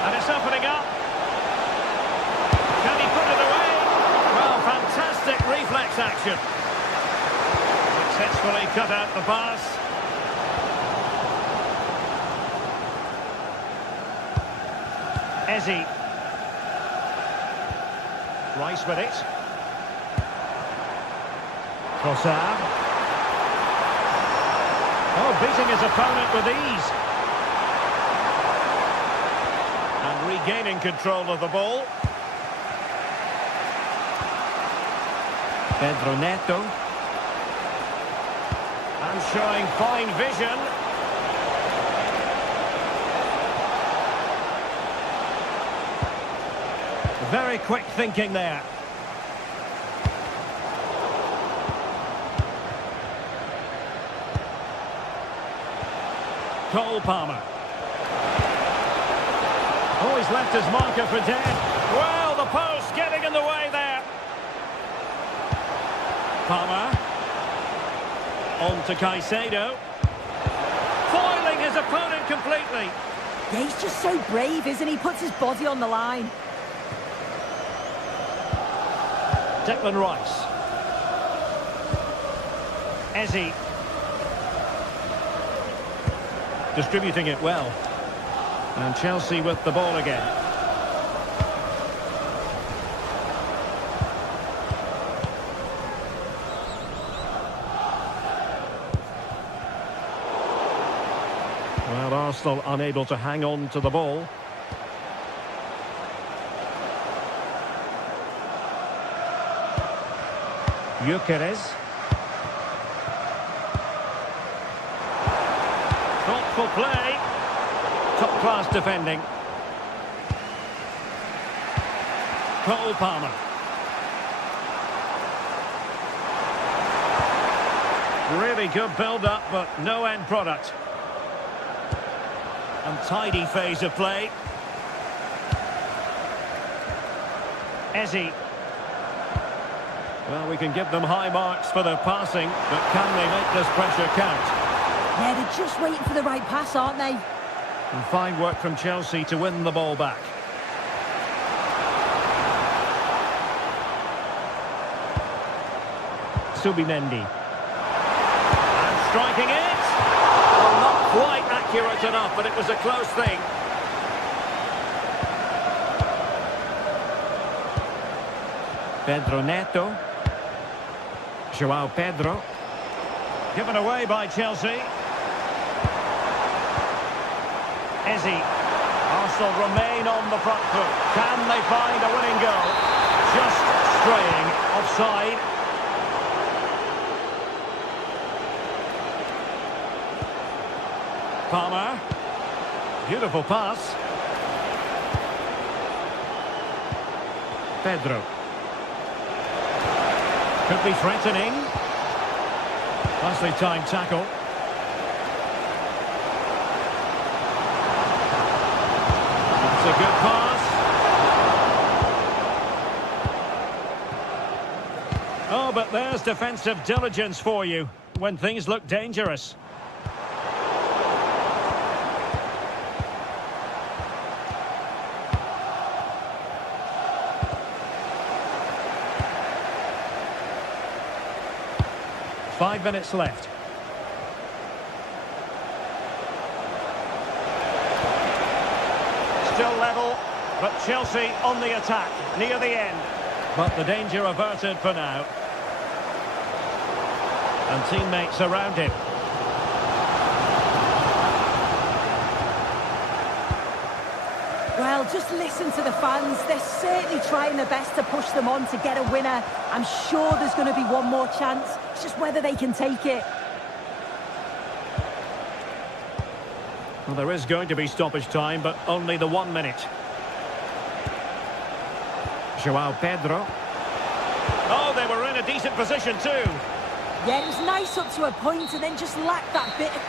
And it's opening up. Can he put it away? Well, fantastic reflex action. Successfully cut out the pass. Ezzy. Rice with it. Trossard. Oh, beating his opponent with ease. And regaining control of the ball. Pedro Neto. And showing fine vision. Very quick thinking there. Cole Palmer. Oh, he's left his marker for dead. Well, the post getting in the way there. Palmer. On to Caicedo. Foiling his opponent completely. Yeah, he's just so brave, isn't he? Puts his body on the line. Declan Rice. Ezzy. Distributing it well. And Chelsea with the ball again. Well, Arsenal unable to hang on to the ball. Gyökeres. Thoughtful play. Top-class defending. Cole Palmer. Really good build-up, but no end product. Untidy phase of play. Ezzy. Well, we can give them high marks for their passing, but can they make this pressure count? Yeah, they're just waiting for the right pass, aren't they? And fine work from Chelsea to win the ball back. Subimendi. And striking it! Well, not quite accurate enough, but it was a close thing. Pedro Neto. João Pedro. Given away by Chelsea. Ezzy. Arsenal remain on the front foot. Can they find a winning goal? Just straying offside. Palmer. Beautiful pass. Pedro. Could be threatening. Nicely timed tackle. That's a good pass. Oh, but there's defensive diligence for you when things look dangerous. Five minutes left. Still level, but Chelsea on the attack, near the end. But the danger averted for now. And teammates around him. Well, just listen to the fans. They're certainly trying their best to push them on to get a winner. I'm sure there's going to be one more chance. It's just whether they can take it. Well, there is going to be stoppage time, but only the 1 minute. João Pedro. Oh, they were in a decent position too. Yeah, it was nice up to a point and then just lacked that bit of...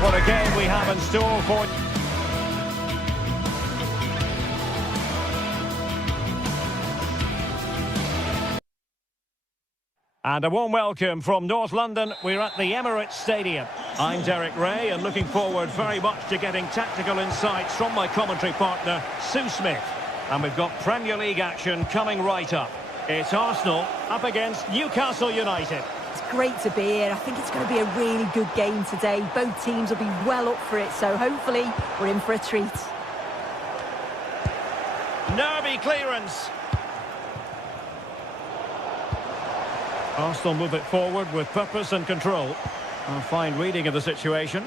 What a game we have in store for... And a warm welcome from North London. We're at the Emirates Stadium. I'm Derek Ray and looking forward very much to getting tactical insights from my commentary partner, Sue Smith. And we've got Premier League action coming right up. It's Arsenal up against Newcastle United. It's great to be here. I think it's going to be a really good game today. Both teams will be well up for it, so hopefully we're in for a treat. Nervy clearance. Arsenal move it forward with purpose and control. A fine reading of the situation.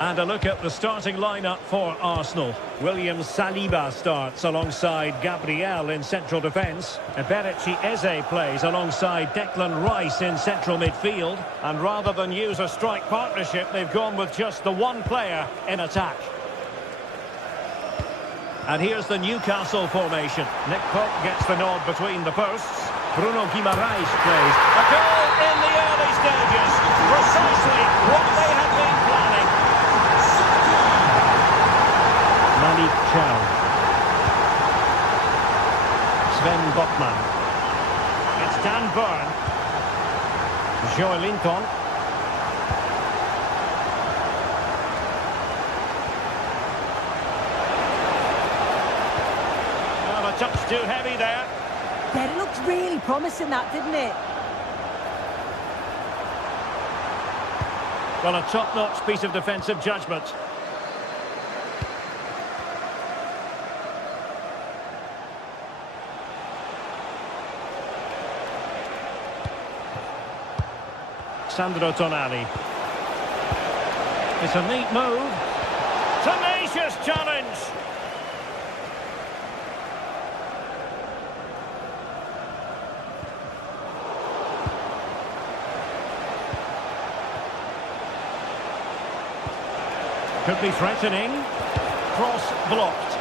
And a look at the starting lineup for Arsenal. William Saliba starts alongside Gabriel in central defence. Eberechi Eze plays alongside Declan Rice in central midfield. And rather than use a strike partnership, they've gone with just the one player in attack. And here's the Newcastle formation. Nick Pope gets the nod between the posts. Bruno Guimaraes plays. A goal in the early stages. Precisely what they had been planning. Malik Chow. Sven Botman. It's Dan Burn. Joe Linton. Oh, a touch too heavy there. Yeah, it looked really promising, that, didn't it? Well, a top-notch piece of defensive judgment. Sandro Tonali. It's a neat move. Tenacious challenge. Could be threatening. Cross blocked.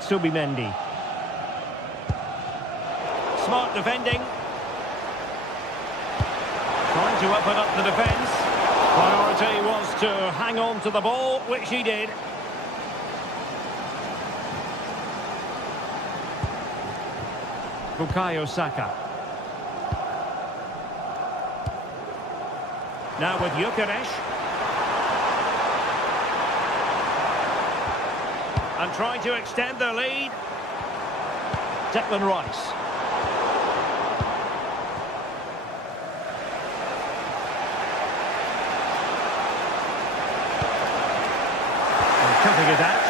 Subimendi. Smart defending. Trying to open up the defence. Priority was to hang on to the ball, which he did. Bukayo Saka. Now with Gyökeres. And trying to extend their lead. Declan Rice. And cutting it out.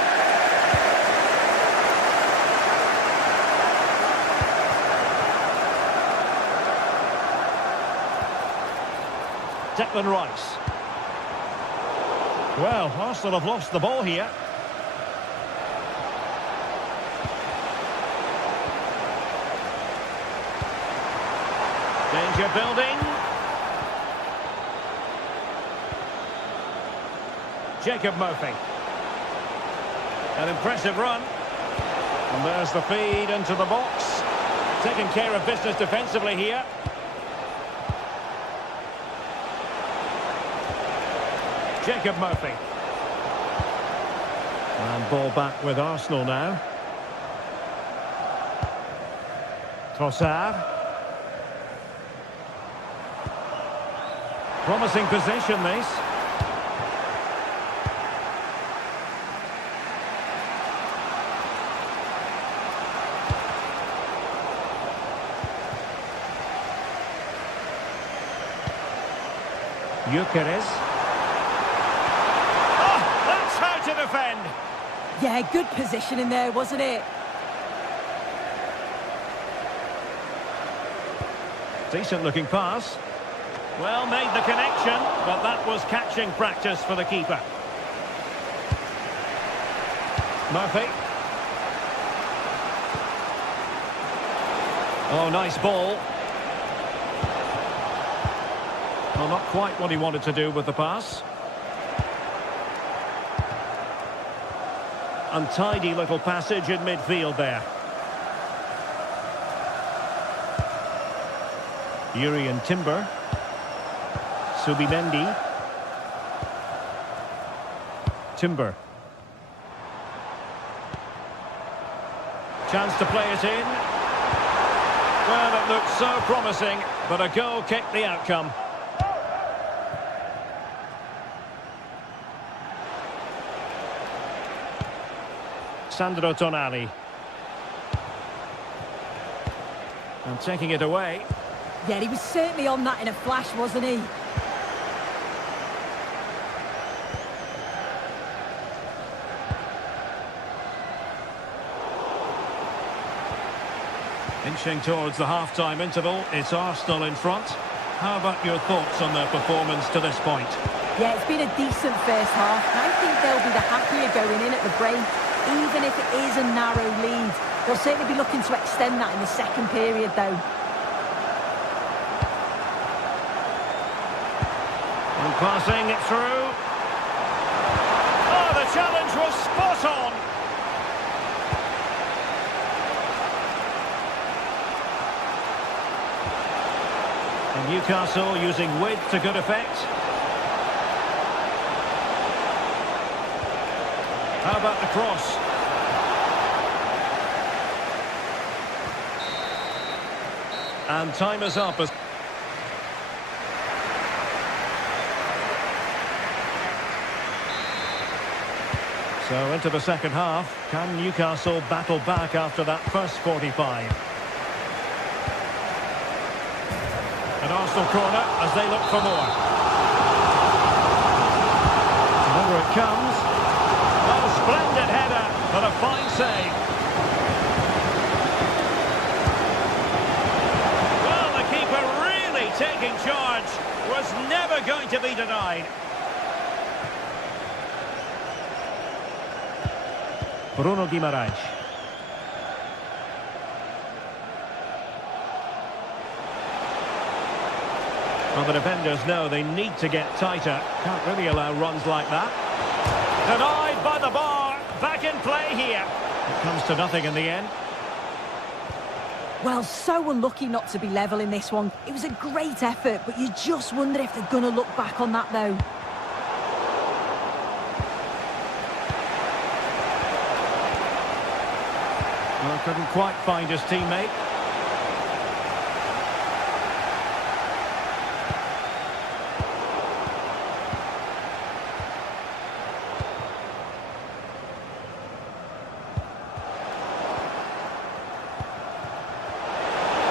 Declan Rice. Well, Arsenal have lost the ball here. Danger building. Jacob Murphy. An impressive run. And there's the feed into the box. Taking care of business defensively here. Jacob Murphy. And ball back with Arsenal now. Trossard. Promising position, this. Gyökeres. To defend. Yeah, good position in there, wasn't it? Decent looking pass. Well, made the connection, but that was catching practice for the keeper. Murphy. Oh, nice ball. Well, not quite what he wanted to do with the pass. Untidy little passage in midfield there. Jurrien Timber. Subimendi. Timber. Chance to play it in. Well, it looked so promising, but a goal kicked the outcome. Sandro Tonali. And taking it away. Yeah, he was certainly on that in a flash, wasn't he? Inching towards the half-time interval, it's Arsenal in front. How about your thoughts on their performance to this point? Yeah, it's been a decent first half. I think they'll be the happier going in at the break, even if it is a narrow lead. They'll certainly be looking to extend that in the second period, though. And passing it through. Oh, the challenge was spot on. And Newcastle using width to good effect. How about the cross? And time is up. So into the second half. Can Newcastle battle back after that first 45? An Arsenal corner as they look for more. And over it comes. Oh, splendid header, but a fine save. Well, the keeper really taking charge. Was never going to be denied. Bruno Guimaraes. Well, the defenders know they need to get tighter. Can't really allow runs like that. Denied by the bar. Back in play here. It comes to nothing in the end. Well, so unlucky not to be level in this one. It was a great effort, but you just wonder if they're going to look back on that, though. Well, couldn't quite find his teammate.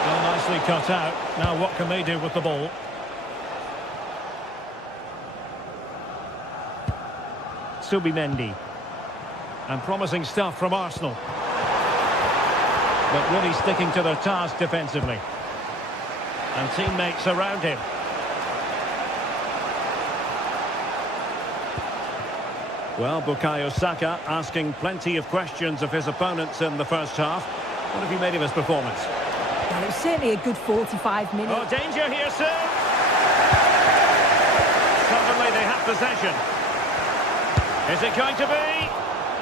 Well, nicely cut out. Now what can they do with the ball? Subimendi. And promising stuff from Arsenal. But really sticking to their task defensively. And teammates around him. Well, Bukayo Saka asking plenty of questions of his opponents in the first half. What have you made of his performance? Well, it was certainly a good 45 minutes. Oh, danger here soon. Suddenly they have possession. Is it going to be?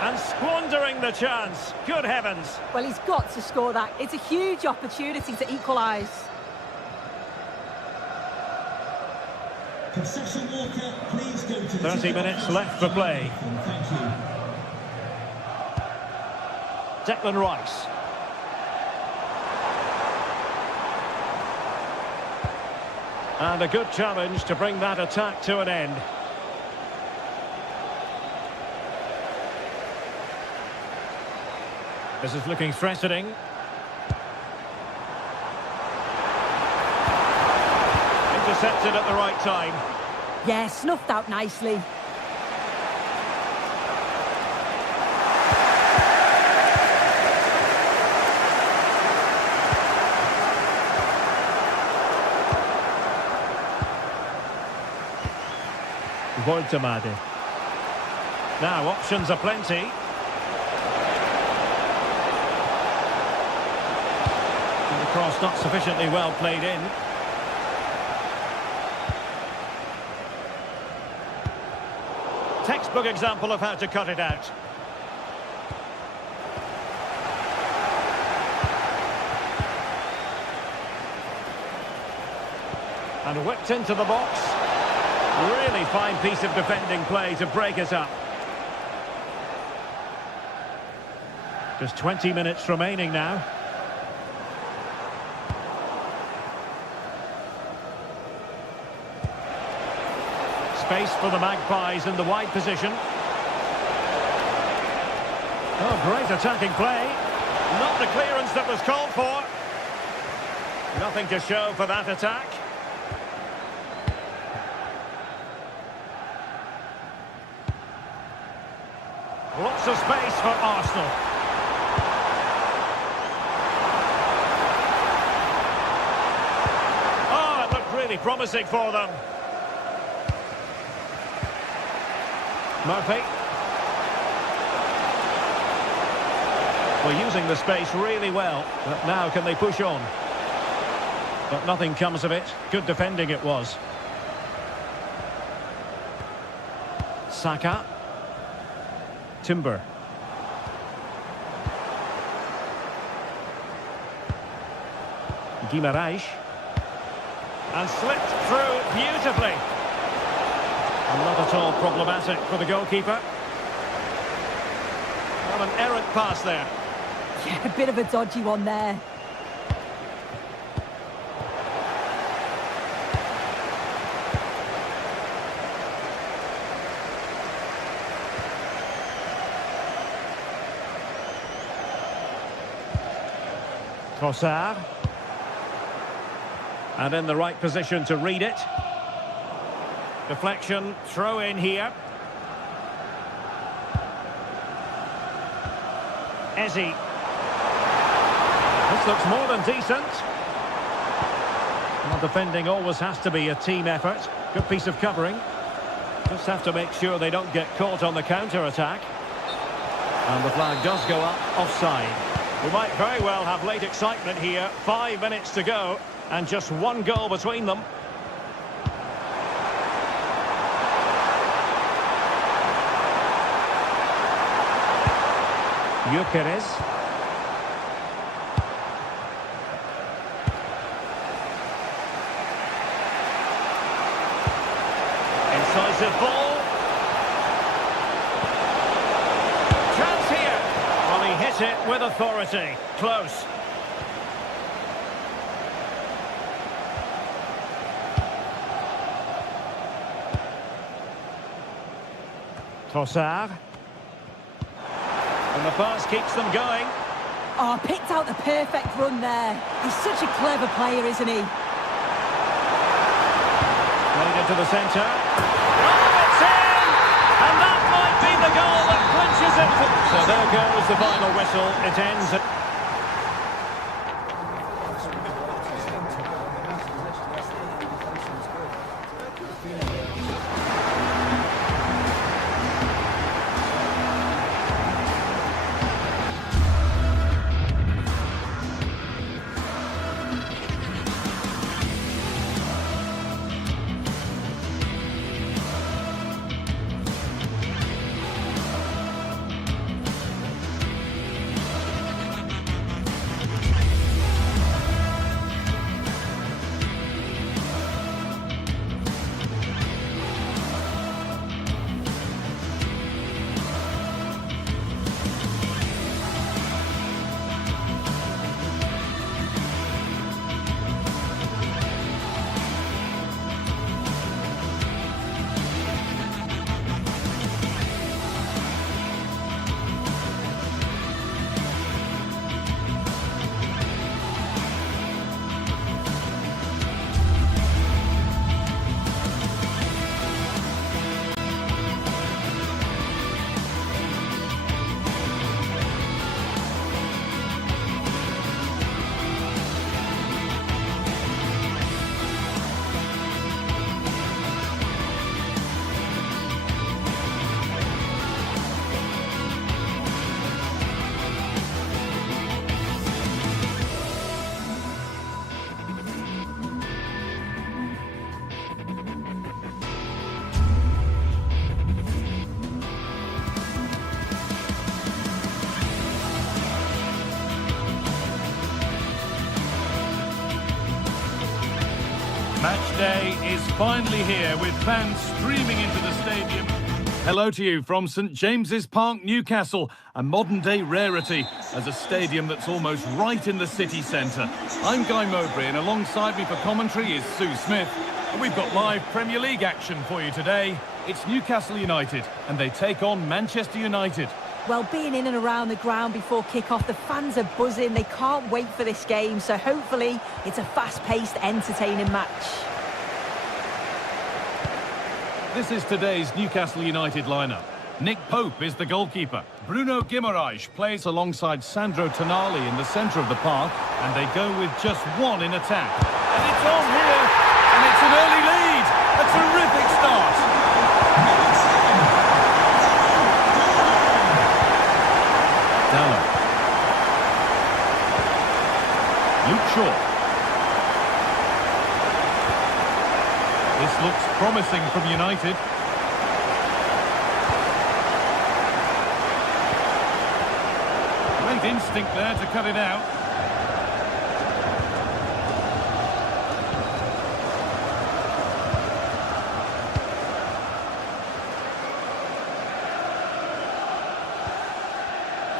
And squandering the chance. Good heavens. Well, he's got to score that. It's a huge opportunity to equalise. Concession Walker, please go to the 30 minutes left for play. Thank you. Declan Rice. And a good challenge to bring that attack to an end. This is looking threatening. Intercepted at the right time. Yeah, snuffed out nicely. Voltemade. Now options are plenty. Cross not sufficiently well played in. Textbook example of how to cut it out. And whipped into the box. Really fine piece of defending play to break it up. Just 20 minutes remaining now. Space for the Magpies in the wide position. Oh, great attacking play. Not the clearance that was called for. Nothing to show for that attack. Lots of space for Arsenal. Oh, it looked really promising for them. Murphy. Well, using the space really well, but now can they push on? But nothing comes of it. Good defending it was. Saka. Timber. Guimaraes. And slipped through beautifully. And not at all problematic for the goalkeeper. Not an errant pass there. Yeah, a bit of a dodgy one there. Trossard. And in the right position to read it. Deflection, throw in here. Ezzy. This looks more than decent. Well, defending always has to be a team effort. Good piece of covering. Just have to make sure they don't get caught on the counter-attack. And the flag does go up, offside. We might very well have late excitement here. 5 minutes to go, and just one goal between them. Gyökeres. Incisive ball. Chance here. Well, he hit it with authority. Close. Trossard. And the pass keeps them going. Oh, picked out the perfect run there. He's such a clever player, isn't he? Played into the centre. Oh, it's in! And that might be the goal that clinches it. So there goes the final whistle. It ends at... Match day is finally here with fans streaming into the stadium. Hello to you from St James's Park, Newcastle, a modern-day rarity as a stadium that's almost right in the city centre. I'm Guy Mowbray, and alongside me for commentary is Sue Smith. And we've got live Premier League action for you today. It's Newcastle United, and they take on Manchester United. Well, being in and around the ground before kick-off, the fans are buzzing. They can't wait for this game, so hopefully it's a fast-paced, entertaining match. This is today's Newcastle United lineup. Nick Pope is the goalkeeper. Bruno Guimaraes plays alongside Sandro Tonali in the centre of the park, and they go with just one in attack. And it's on here, and it's an early lead. A terrific start. Dallo. Luke Shaw. This looks promising from United. Great instinct there to cut it out.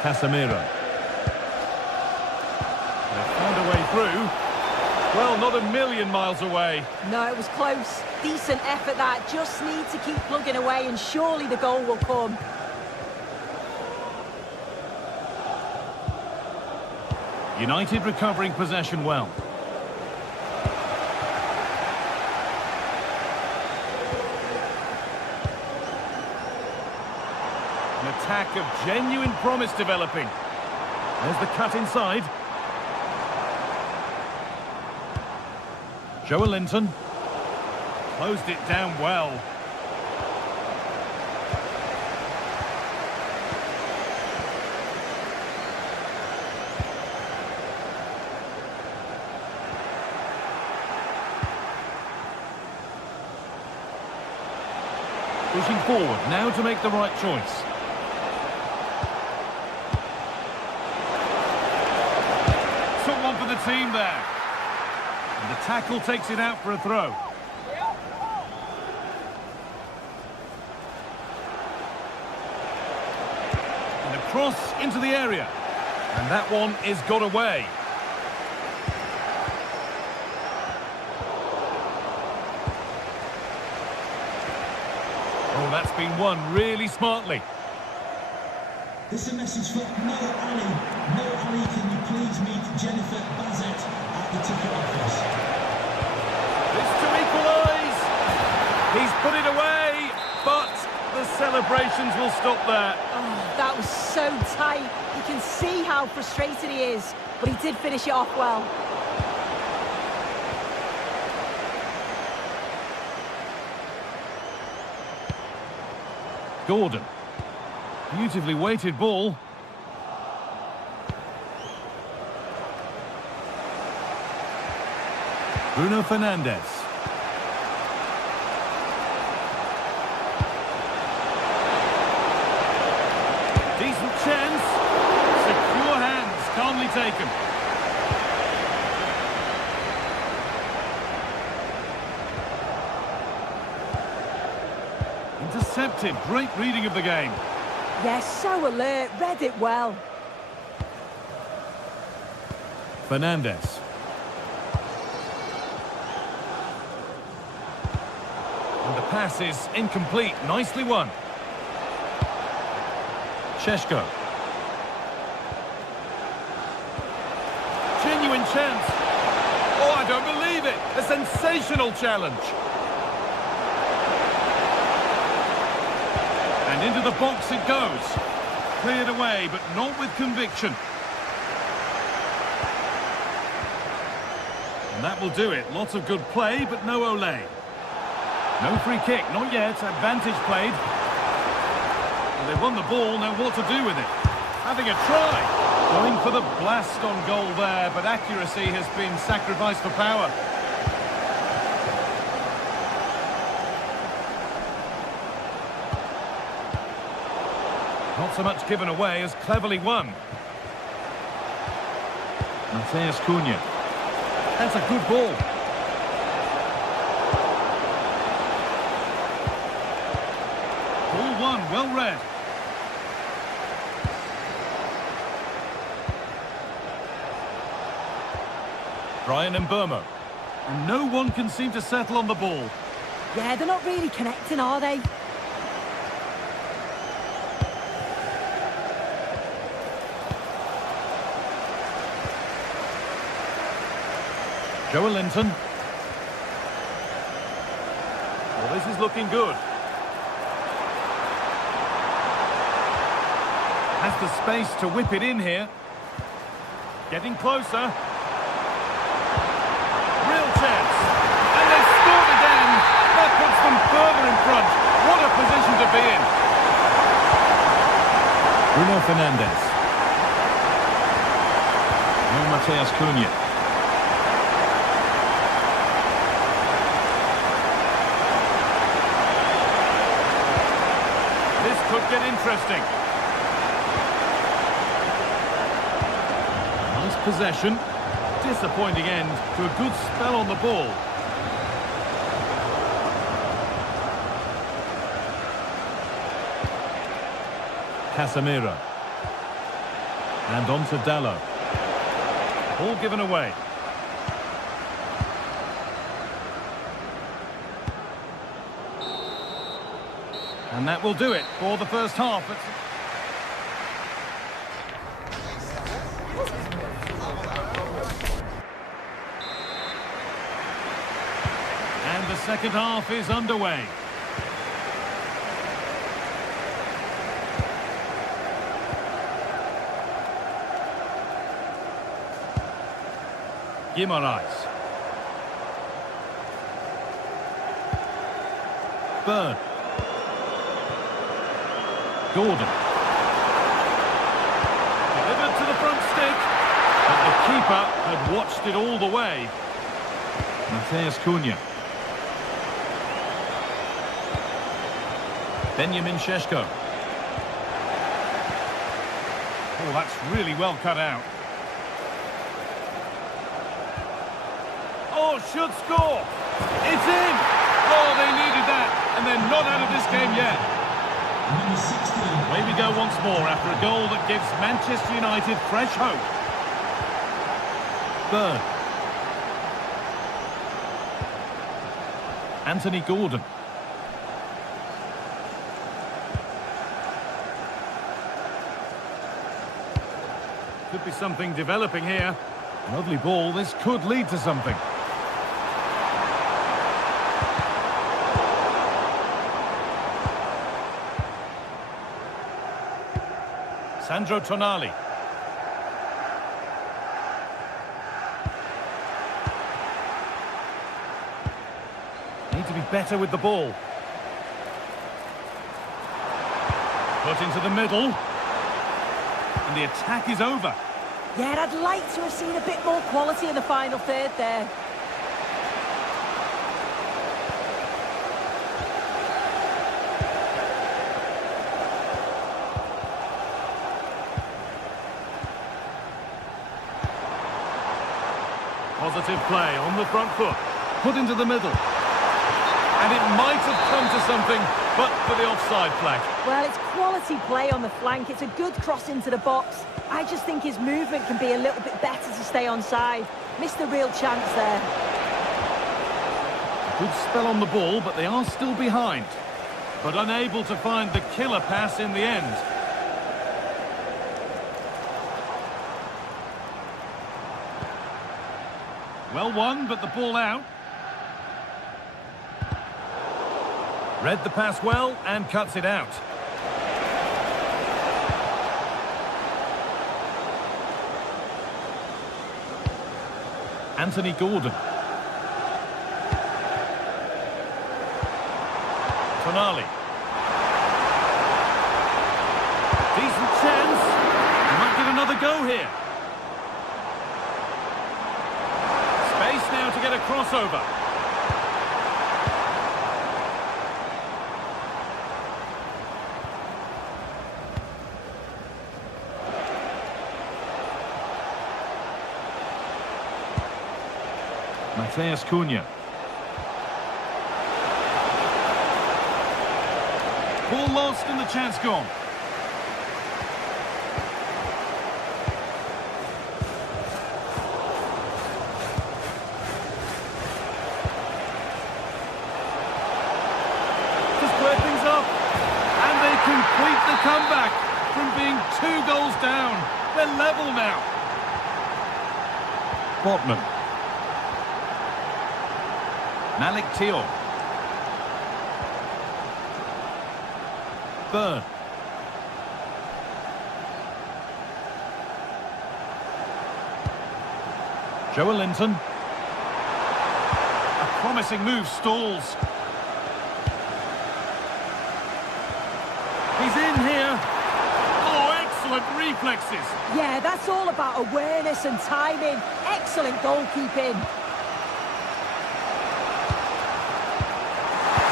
Casemiro. They found a way through. Well, not a million miles away. No, it was close. Decent effort that. Just need to keep plugging away and surely the goal will come. United recovering possession well. An attack of genuine promise developing. There's the cut inside. Joe Linton closed it down well. Pushing forward now to make the right choice. Took one for the team there. And the tackle takes it out for a throw. And a cross into the area. And that one is got away. Oh, that's been won really smartly. This is a message for No Ali. No Ali, can you please meet Jennifer Bassett at the ticket office? This to equalise. He's put it away, but the celebrations will stop there. Oh, that was so tight. You can see how frustrated he is, but he did finish it off well. Gordon. Beautifully weighted ball. Bruno Fernandes. Decent chance. Secure hands, calmly taken. Intercepted. Great reading of the game. Yes, so alert. Read it well. Fernandes. And the pass is incomplete. Nicely won. Šeško. Genuine chance. Oh, I don't believe it. A sensational challenge. And into the box it goes. Cleared away, but not with conviction. And that will do it. Lots of good play, but no Olé. No free kick, not yet. Advantage played. And they won the ball, now what to do with it? Having a try. Going for the blast on goal there, but accuracy has been sacrificed for power. Not so much given away as cleverly won. Matheus Cunha. That's a good ball. Ball one, well read. Brian Mbeumo. And no one can seem to settle on the ball. Yeah, they're not really connecting, are they? Joelinton. Well, this is looking good. Has the space to whip it in here. Getting closer. Real chance. And they've scored again. That puts them further in front. What a position to be in. Bruno Fernandes. No Mateus Cunha. This could get interesting. Nice possession. Disappointing end to a good spell on the ball. Casemiro. And on to Dalot. Ball given away. And that will do it for the first half. And the second half is underway. Guimaraes. Bird. Gordon. Delivered to the front stick. But the keeper had watched it all the way. Mateus Cunha. Benjamin Šeško. Oh, that's really well cut out. Oh, should score. It's in. Oh, they needed that. And they're not out of this game yet. Number 16. Away we go once more after a goal that gives Manchester United fresh hope. Bird. Anthony Gordon. Could be something developing here. Lovely ball. This could lead to something. Sandro Tonali. Need to be better with the ball. Put into the middle. And the attack is over. Yeah, I'd like to have seen a bit more quality in the final third there. Positive play on the front foot. Put into the middle. And it might have come to something, but for the offside flag. Well, it's quality play on the flank. It's a good cross into the box. I just think his movement can be a little bit better to stay onside. Missed a real chance there. Good spell on the ball, but they are still behind. But unable to find the killer pass in the end. Well won, but the ball out. Read the pass well and cuts it out. Anthony Gordon. Tonali. Decent chance. He might get another go here. Space now to get a crossover. Mateus Cunha. Ball lost and the chance gone. To square things up. And they complete the comeback from being 2 goals down. They're level now. Dortmund. Malik Thiaw. Byrne. Joelinton. A promising move stalls. He's in here. Oh, excellent reflexes. Yeah, that's all about awareness and timing. Excellent goalkeeping.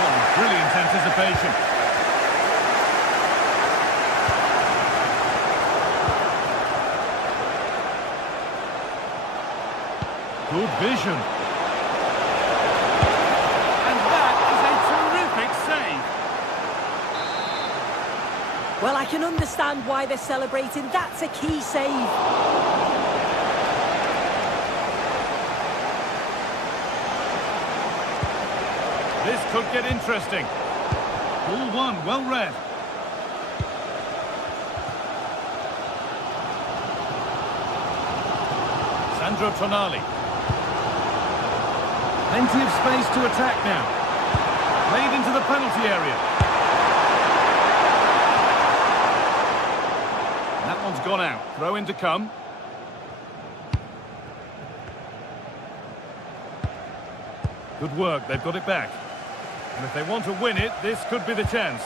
Oh, brilliant anticipation. Good vision. And that is a terrific save. Well, I can understand why they're celebrating. That's a key save. This could get interesting. Ball one, well read. Sandro Tonali. Plenty of space to attack now. Played into the penalty area. And that one's gone out. Throw in to come. Good work, they've got it back. And if they want to win it, this could be the chance.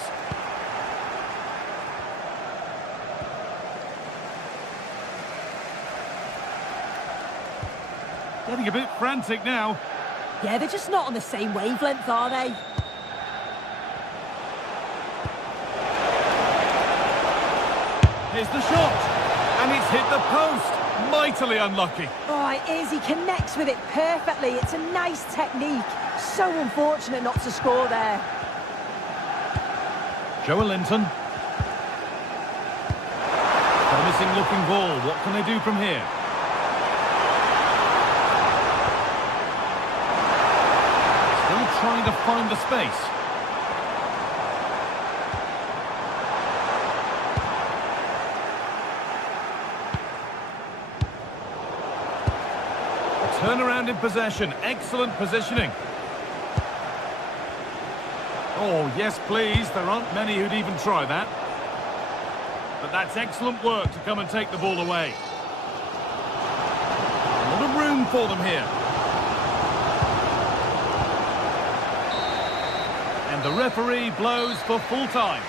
Getting a bit frantic now. Yeah, they're just not on the same wavelength, are they? Here's the shot. And it's hit the post. Mightily unlucky. Oh, it is. He connects with it perfectly. It's a nice technique. So unfortunate not to score there. Joelinton. Promising looking ball. What can they do from here? Still trying to find the space. Turnaround in possession. Excellent positioning. Oh, yes, please. There aren't many who'd even try that. But that's excellent work to come and take the ball away. A lot of room for them here. And the referee blows for full time.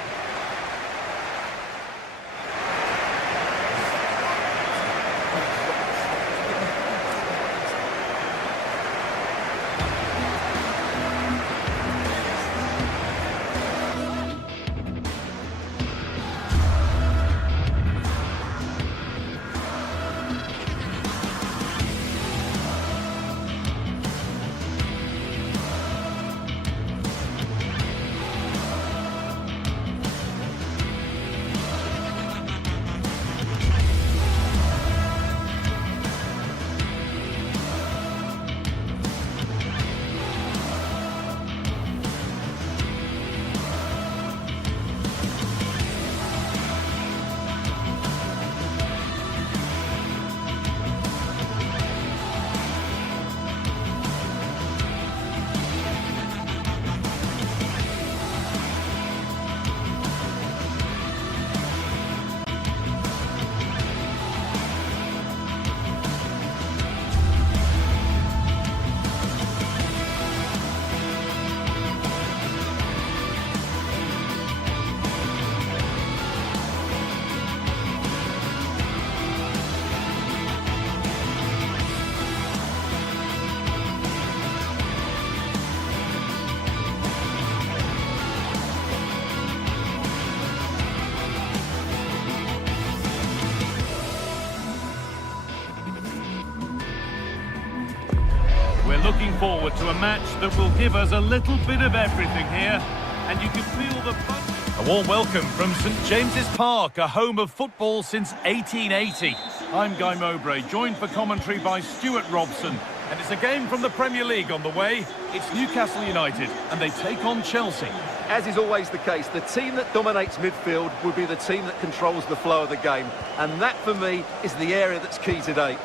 We're looking forward to a match that will give us a little bit of everything here, and you can feel the fun. A warm welcome from St James's Park, a home of football since 1880. I'm Guy Mowbray, joined for commentary by Stuart Robson, and it's a game from the Premier League on the way. It's Newcastle United, and they take on Chelsea. As is always the case, the team that dominates midfield will be the team that controls the flow of the game, and that for me is the area that's key today.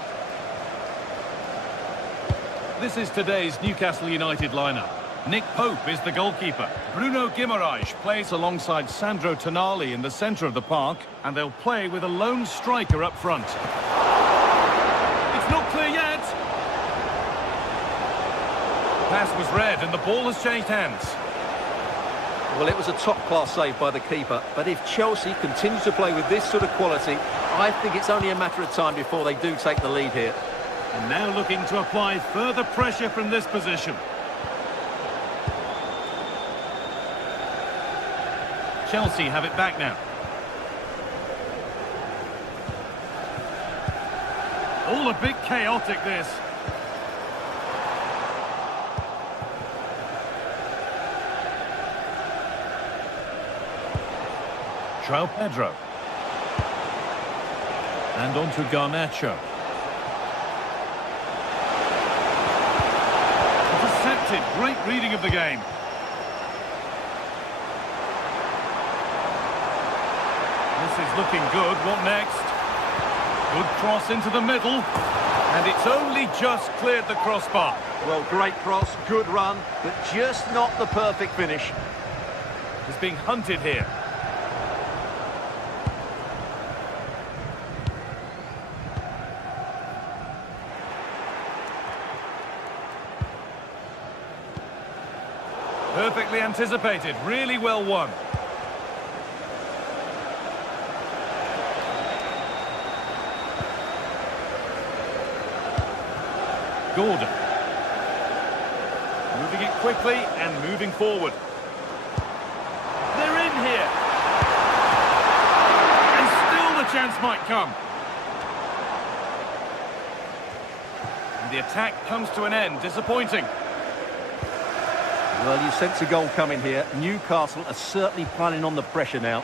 This is today's Newcastle United lineup. Nick Pope is the goalkeeper. Bruno Guimaraes plays alongside Sandro Tonali in the centre of the park, and they'll play with a lone striker up front. It's not clear yet. Pass was read and the ball has changed hands. Well, it was a top-class save by the keeper, but if Chelsea continue to play with this sort of quality, I think it's only a matter of time before they do take the lead here. And now looking to apply further pressure from this position. Chelsea have it back now. All a bit chaotic, this. João Pedro. And on to Garnacho. Intercepted. Great reading of the game. This is looking good. What next? Good cross into the middle. And it's only just cleared the crossbar. Well, great cross, good run, but just not the perfect finish. He's being hunted here. Perfectly anticipated, really well won. Gordon. Moving it quickly and moving forward. They're in here. And still the chance might come. And the attack comes to an end, disappointing. Well, you sense a goal coming here. Newcastle are certainly piling on the pressure now.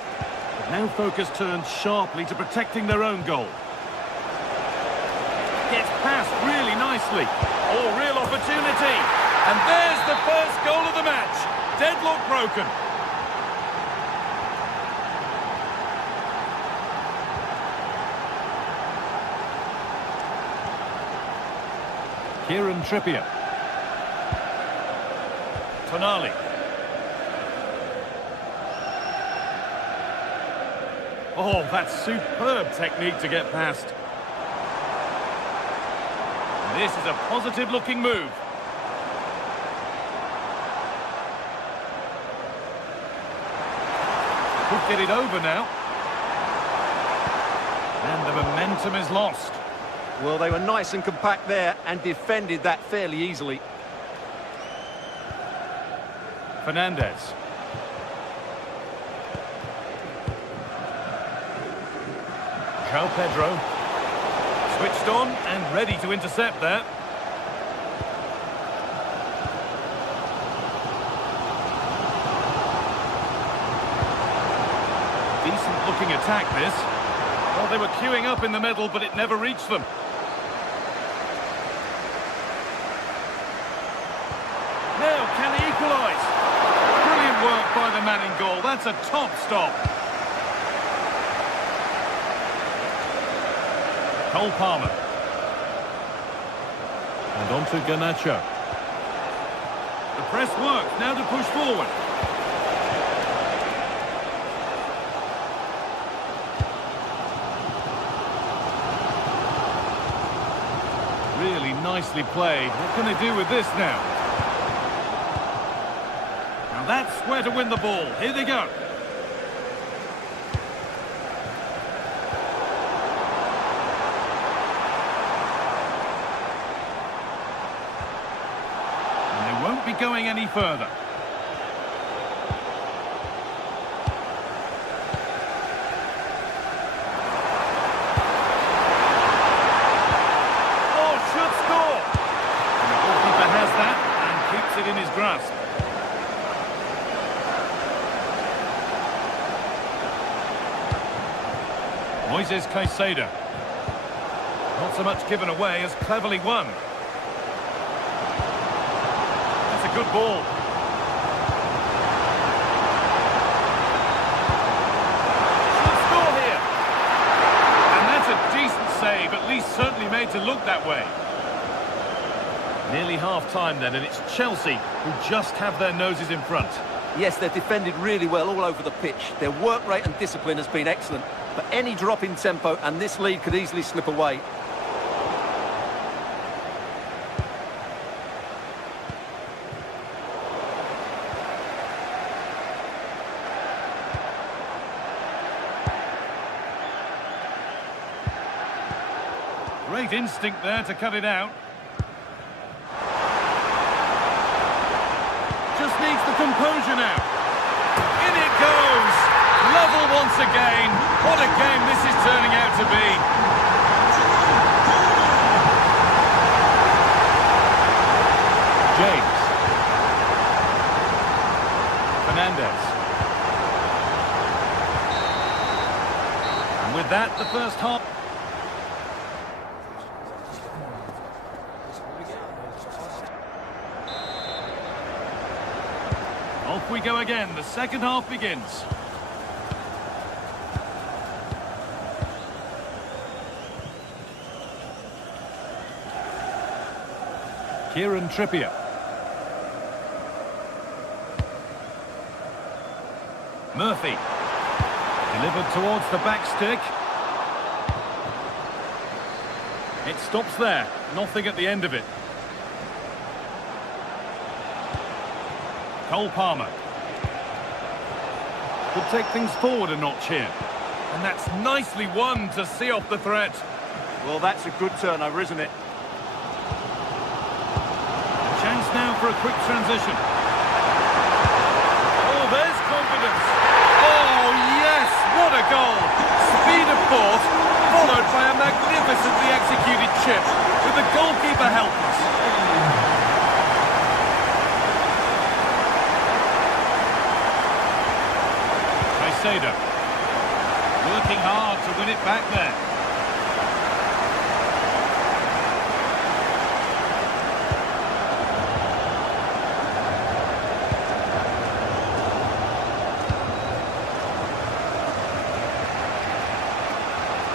But now focus turns sharply to protecting their own goal. Gets past really nicely. Oh, real opportunity. And there's the first goal of the match. Deadlock broken. Kieran Trippier. Tonali. Oh, that's superb technique to get past. This is a positive-looking move. Could get it over now. And the momentum is lost. Well, they were nice and compact there and defended that fairly easily. Fernandez. João Pedro. Switched on and ready to intercept there. Decent looking attack, this. Well, they were queuing up in the middle, but it never reached them. Now, can he equalise? Brilliant work by the man in goal. That's a top stop. Cole Palmer. And on to Garnacho. The press works, now to push forward. Really nicely played. What can they do with this now? Now that's where to win the ball. Here they go. Won't be going any further. Oh, should score! And the goalkeeper has that and keeps it in his grasp. Moises Caicedo. Not so much given away as cleverly won. Good ball. Should score here. And that's a decent save, at least certainly made to look that way. Nearly half-time then, and it's Chelsea who just have their noses in front. Yes, they've defended really well all over the pitch. Their work rate and discipline has been excellent. But any drop in tempo and this lead could easily slip away. Great instinct there to cut it out. Just needs the composure now. In it goes! Level once again. What a game this is turning out to be. James. Fernandez. And with that, the first half. Off we go again. The second half begins. Kieran Trippier. Murphy. Delivered towards the back stick. It stops there. Nothing at the end of it. Cole Palmer. Could take things forward a notch here. And that's nicely won to see off the threat. Well, that's a good turnover, isn't it? A chance now for a quick transition. Oh, there's confidence. Oh, yes, what a goal. Speed of thought, followed by a magnificently executed chip, with the goalkeeper helpless. Working hard to win it back there.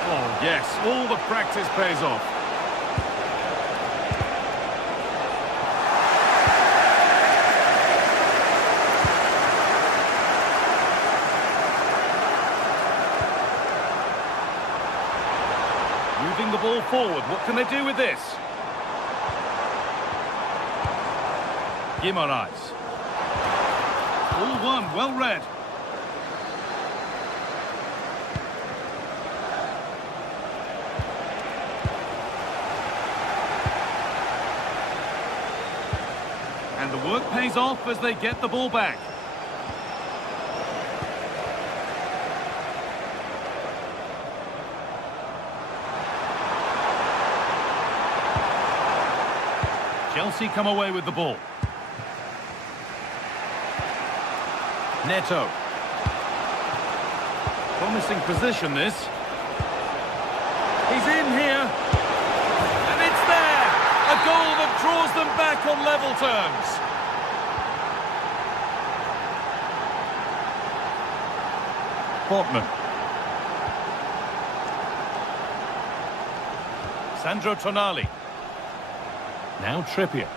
Oh yes, all the practice pays off. Moving the ball forward, what can they do with this? Guimaraes. All one, well read. And the work pays off as they get the ball back. Chelsea come away with the ball. Neto. Promising position, this. He's in here. And it's there! A goal that draws them back on level terms. Dortmund. Sandro Tonali. Now Trippier.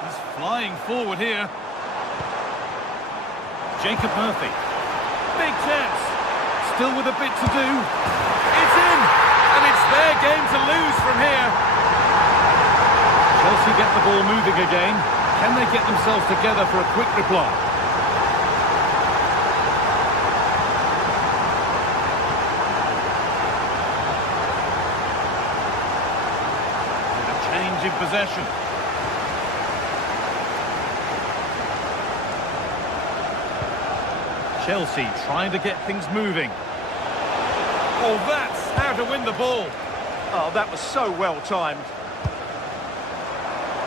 He's flying forward here. Jacob Murphy. Big chance. Still with a bit to do. It's in! And it's their game to lose from here. Chelsea get the ball moving again. Can they get themselves together for a quick reply? In possession. Chelsea trying to get things moving. Oh, that's how to win the ball. Oh, that was so well timed.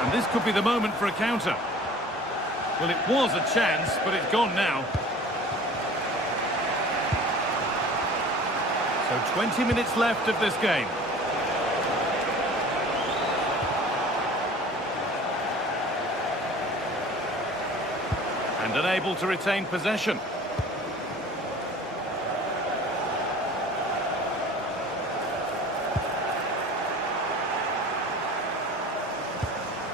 And this could be the moment for a counter. Well, it was a chance, but it's gone now. So 20 minutes left of this game. And unable to retain possession.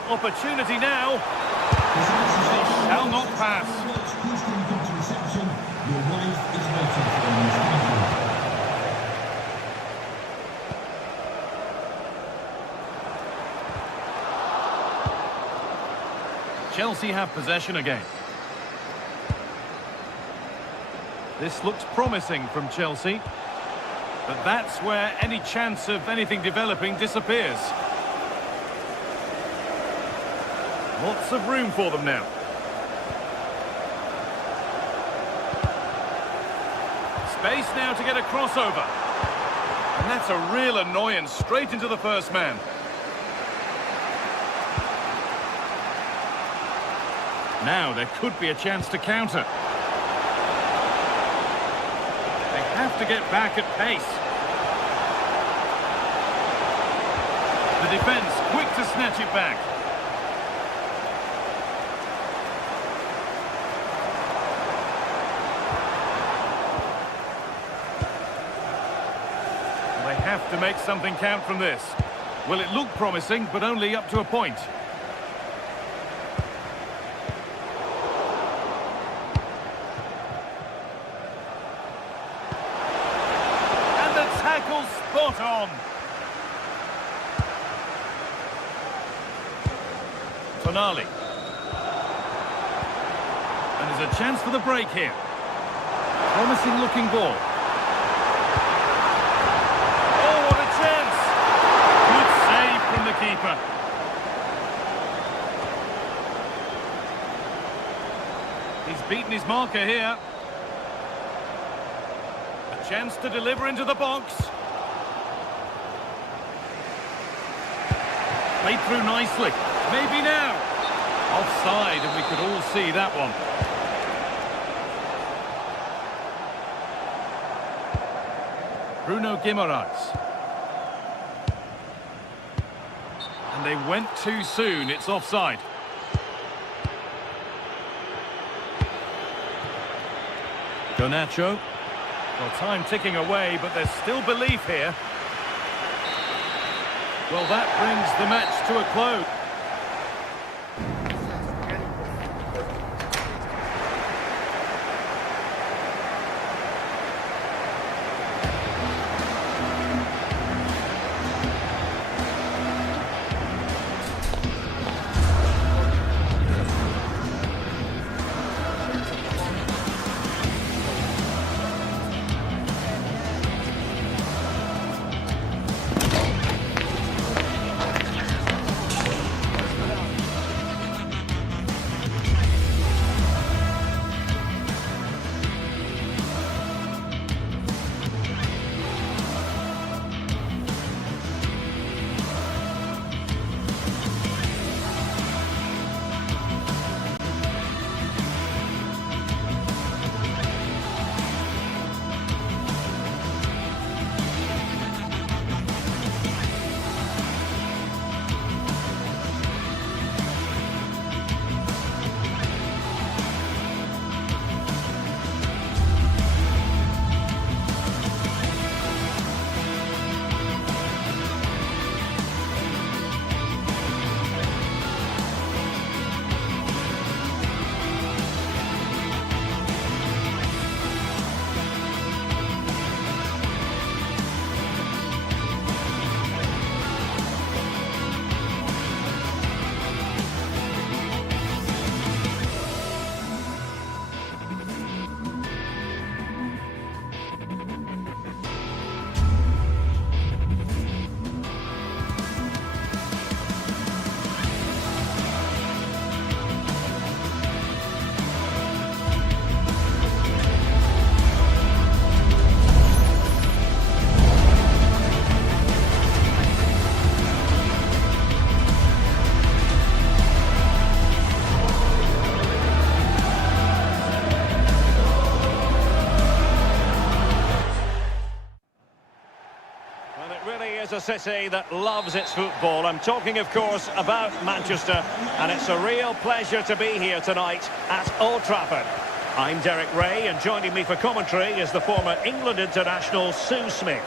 Opportunity now. They shall not pass. Please can you come to reception? Your wife is waiting for you. Thank you. Chelsea have possession again. This looks promising from Chelsea, but that's where any chance of anything developing disappears. Lots of room for them now. Space now to get a crossover. And that's a real annoyance, straight into the first man. Now there could be a chance to counter. They have to get back at pace. The defence quick to snatch it back. They have to make something count from this. Well, it looked promising, but only up to a point. Spot on. Tonali. And there's a chance for the break here. Promising looking ball. Oh, what a chance! Good save from the keeper. He's beaten his marker here. A chance to deliver into the box. Played through nicely. Maybe now. Offside, and we could all see that one. Bruno Guimaraes. And they went too soon. It's offside. Garnacho. Well, time ticking away, but there's still belief here. Well, that brings the match to a close. is a city that loves its football. I'm talking, of course, about Manchester, and it's a real pleasure to be here tonight at Old Trafford. I'm Derek Ray, and joining me for commentary is the former England international Sue Smith.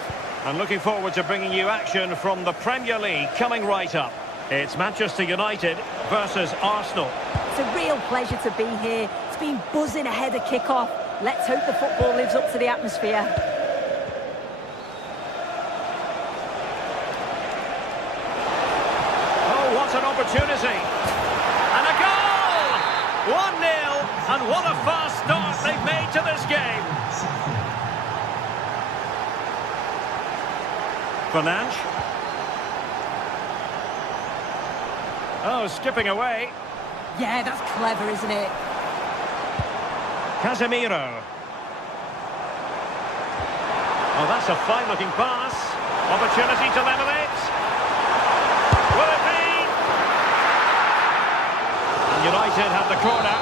I'm looking forward to bringing you action from the Premier League coming right up. It's Manchester United versus Arsenal. It's a real pleasure to be here. It's been buzzing ahead of kick-off. Let's hope the football lives up to the atmosphere. Oh, what an opportunity. And a goal! 1-0, and what a fast start they've made to this game. Fernandes. Oh, skipping away. Yeah, that's clever, isn't it? Casemiro. Oh, that's a fine-looking pass. Opportunity to level it. Will it be? And United have the corner.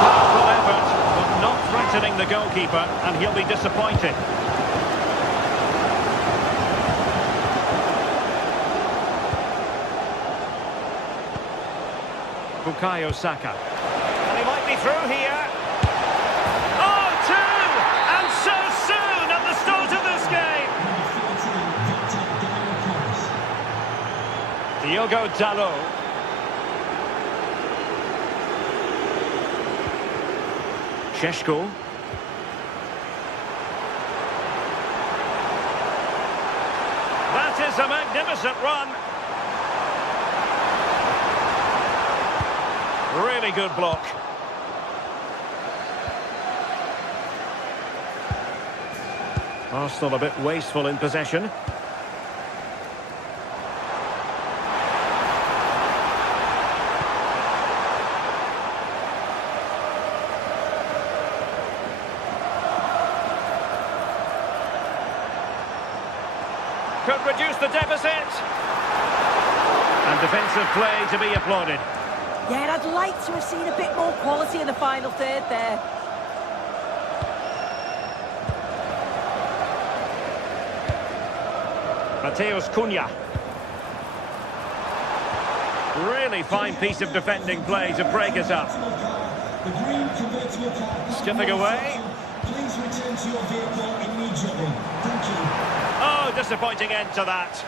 Powerful effort, but not threatening the goalkeeper, and he'll be disappointed. Bukayo Saka. And he might be through here. Oh, two! And so soon at the start of this game. Diogo Dalot. Šeško. That is a magnificent run. Really good block. Arsenal a bit wasteful in possession. Could reduce the deficit. And defensive play to be applauded. Yeah, I'd like to have seen a bit more quality in the final third there. Mateus Cunha. Really fine piece of defending play to break us up. Skipping away. Please return to your vehicle immediately. Thank you. Oh, disappointing end to that.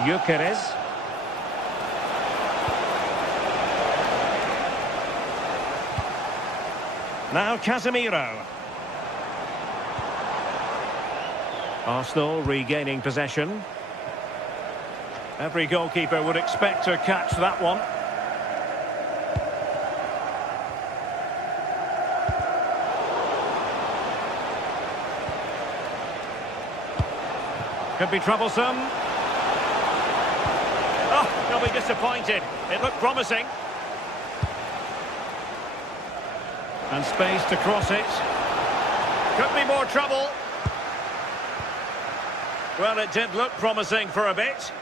Gyökeres. Now Casemiro. Arsenal regaining possession. Every goalkeeper would expect to catch that one. Could be troublesome. Oh, they'll be disappointed. It looked promising. And space to cross it. Could be more trouble. Well, it did look promising for a bit.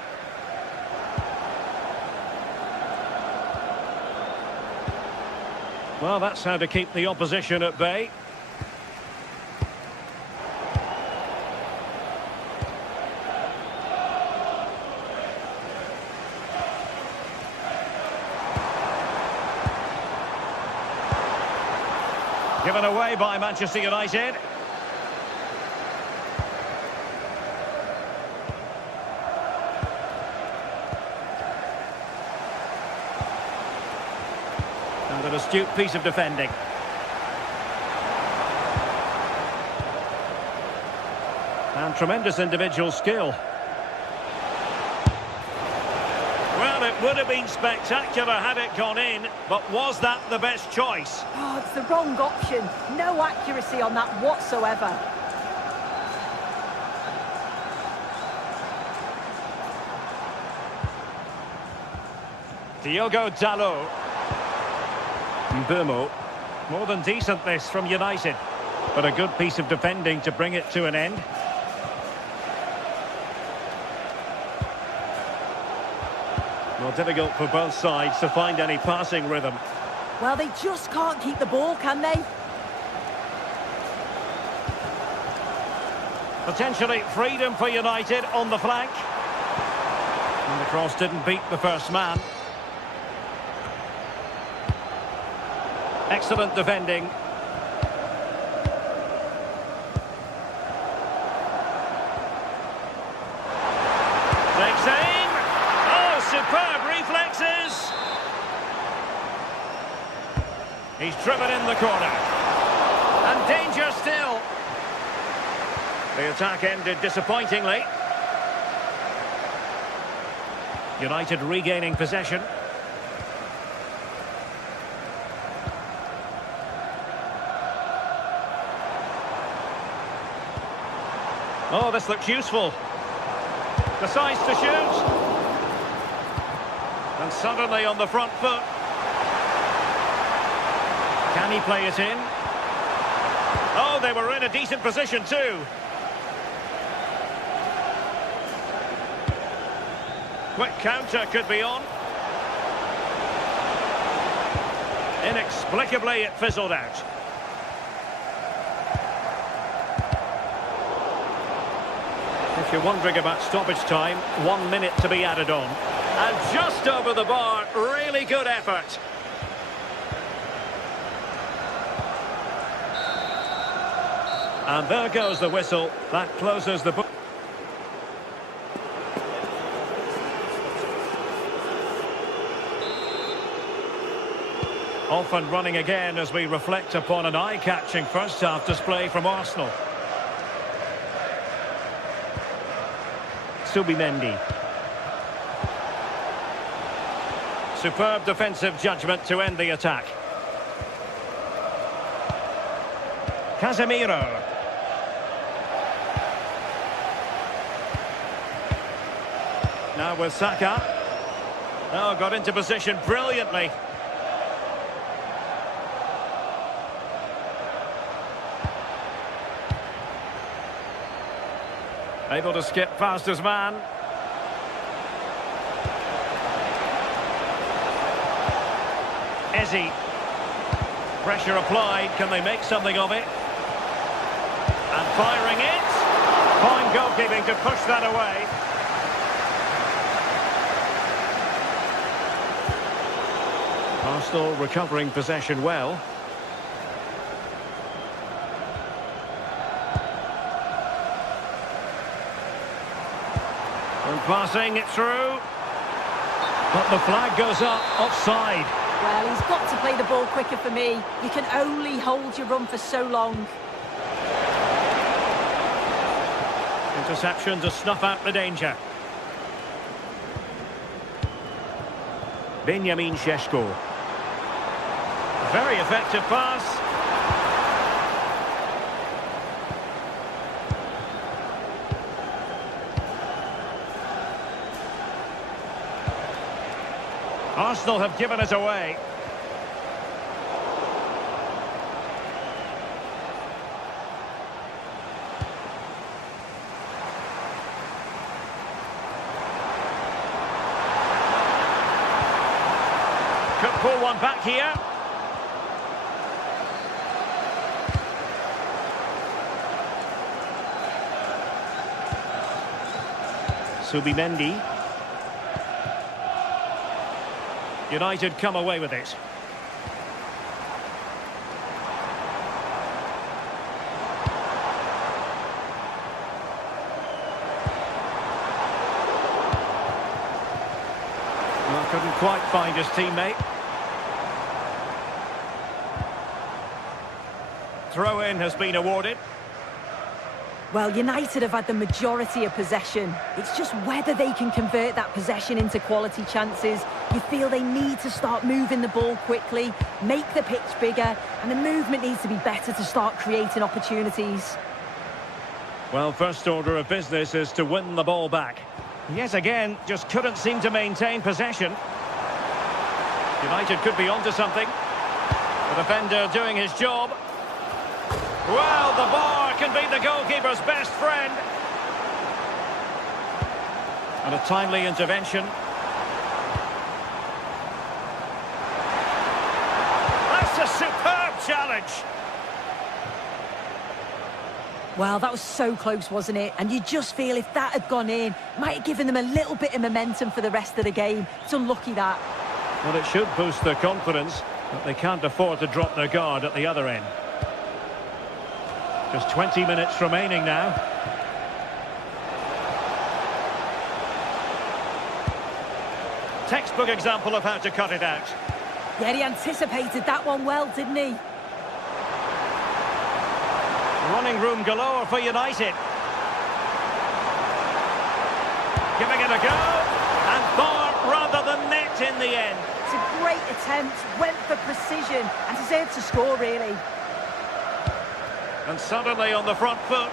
Well, that's how to keep the opposition at bay. Given away by Manchester United. And an astute piece of defending. And tremendous individual skill. Well, it would have been spectacular had it gone in, but was that the best choice? Oh, it's the wrong option. No accuracy on that whatsoever. Diogo Dalot. Mbeumo. More than decent this from United, but a good piece of defending to bring it to an end. Well, difficult for both sides to find any passing rhythm. Well, they just can't keep the ball, can they? Potentially freedom for United on the flank. And the cross didn't beat the first man. Excellent defending. Takes aim. Oh, superb reflexes. He's driven in the corner. And danger still. The attack ended disappointingly. United regaining possession. Oh, this looks useful. Decides to shoot. And suddenly on the front foot. Can he play it in? Oh, they were in a decent position too. Quick counter could be on. Inexplicably, it fizzled out. If you're wondering about stoppage time, 1 minute to be added on. And just over the bar, really good effort. And there goes the whistle. That closes the book. Off and running again as we reflect upon an eye-catching first-half display from Arsenal. Subimendi. Superb defensive judgment to end the attack. Casemiro. Now with Saka. Oh, got into position brilliantly. Able to skip past his man. Eze. Pressure applied. Can they make something of it? And firing it. Fine goalkeeping to push that away. Arsenal recovering possession well. And passing it through. But the flag goes up, offside. Well, he's got to play the ball quicker for me. You can only hold your run for so long. Interception to snuff out the danger. Benjamin Šeško. Very effective pass. Arsenal have given it away. Could pull one back here. Subimendi. United come away with it. Well, couldn't quite find his teammate. Throw-in has been awarded. Well, United have had the majority of possession. It's just whether they can convert that possession into quality chances. You feel they need to start moving the ball quickly, make the pitch bigger, and the movement needs to be better to start creating opportunities. Well, first order of business is to win the ball back. Yet again, just couldn't seem to maintain possession. United could be onto something. The defender doing his job. Well, the bar can be the goalkeeper's best friend. And a timely intervention. That's a superb challenge. Well, that was so close, wasn't it? And you just feel if that had gone in, might have given them a little bit of momentum for the rest of the game. It's unlucky that. Well, it should boost their confidence, but they can't afford to drop their guard at the other end. Just 20 minutes remaining now. Textbook example of how to cut it out. Yeah, he anticipated that one well, didn't he? Running room galore for United. Giving it a go. And far rather than net in the end. It's a great attempt, went for precision and deserved to score, really. And suddenly on the front foot.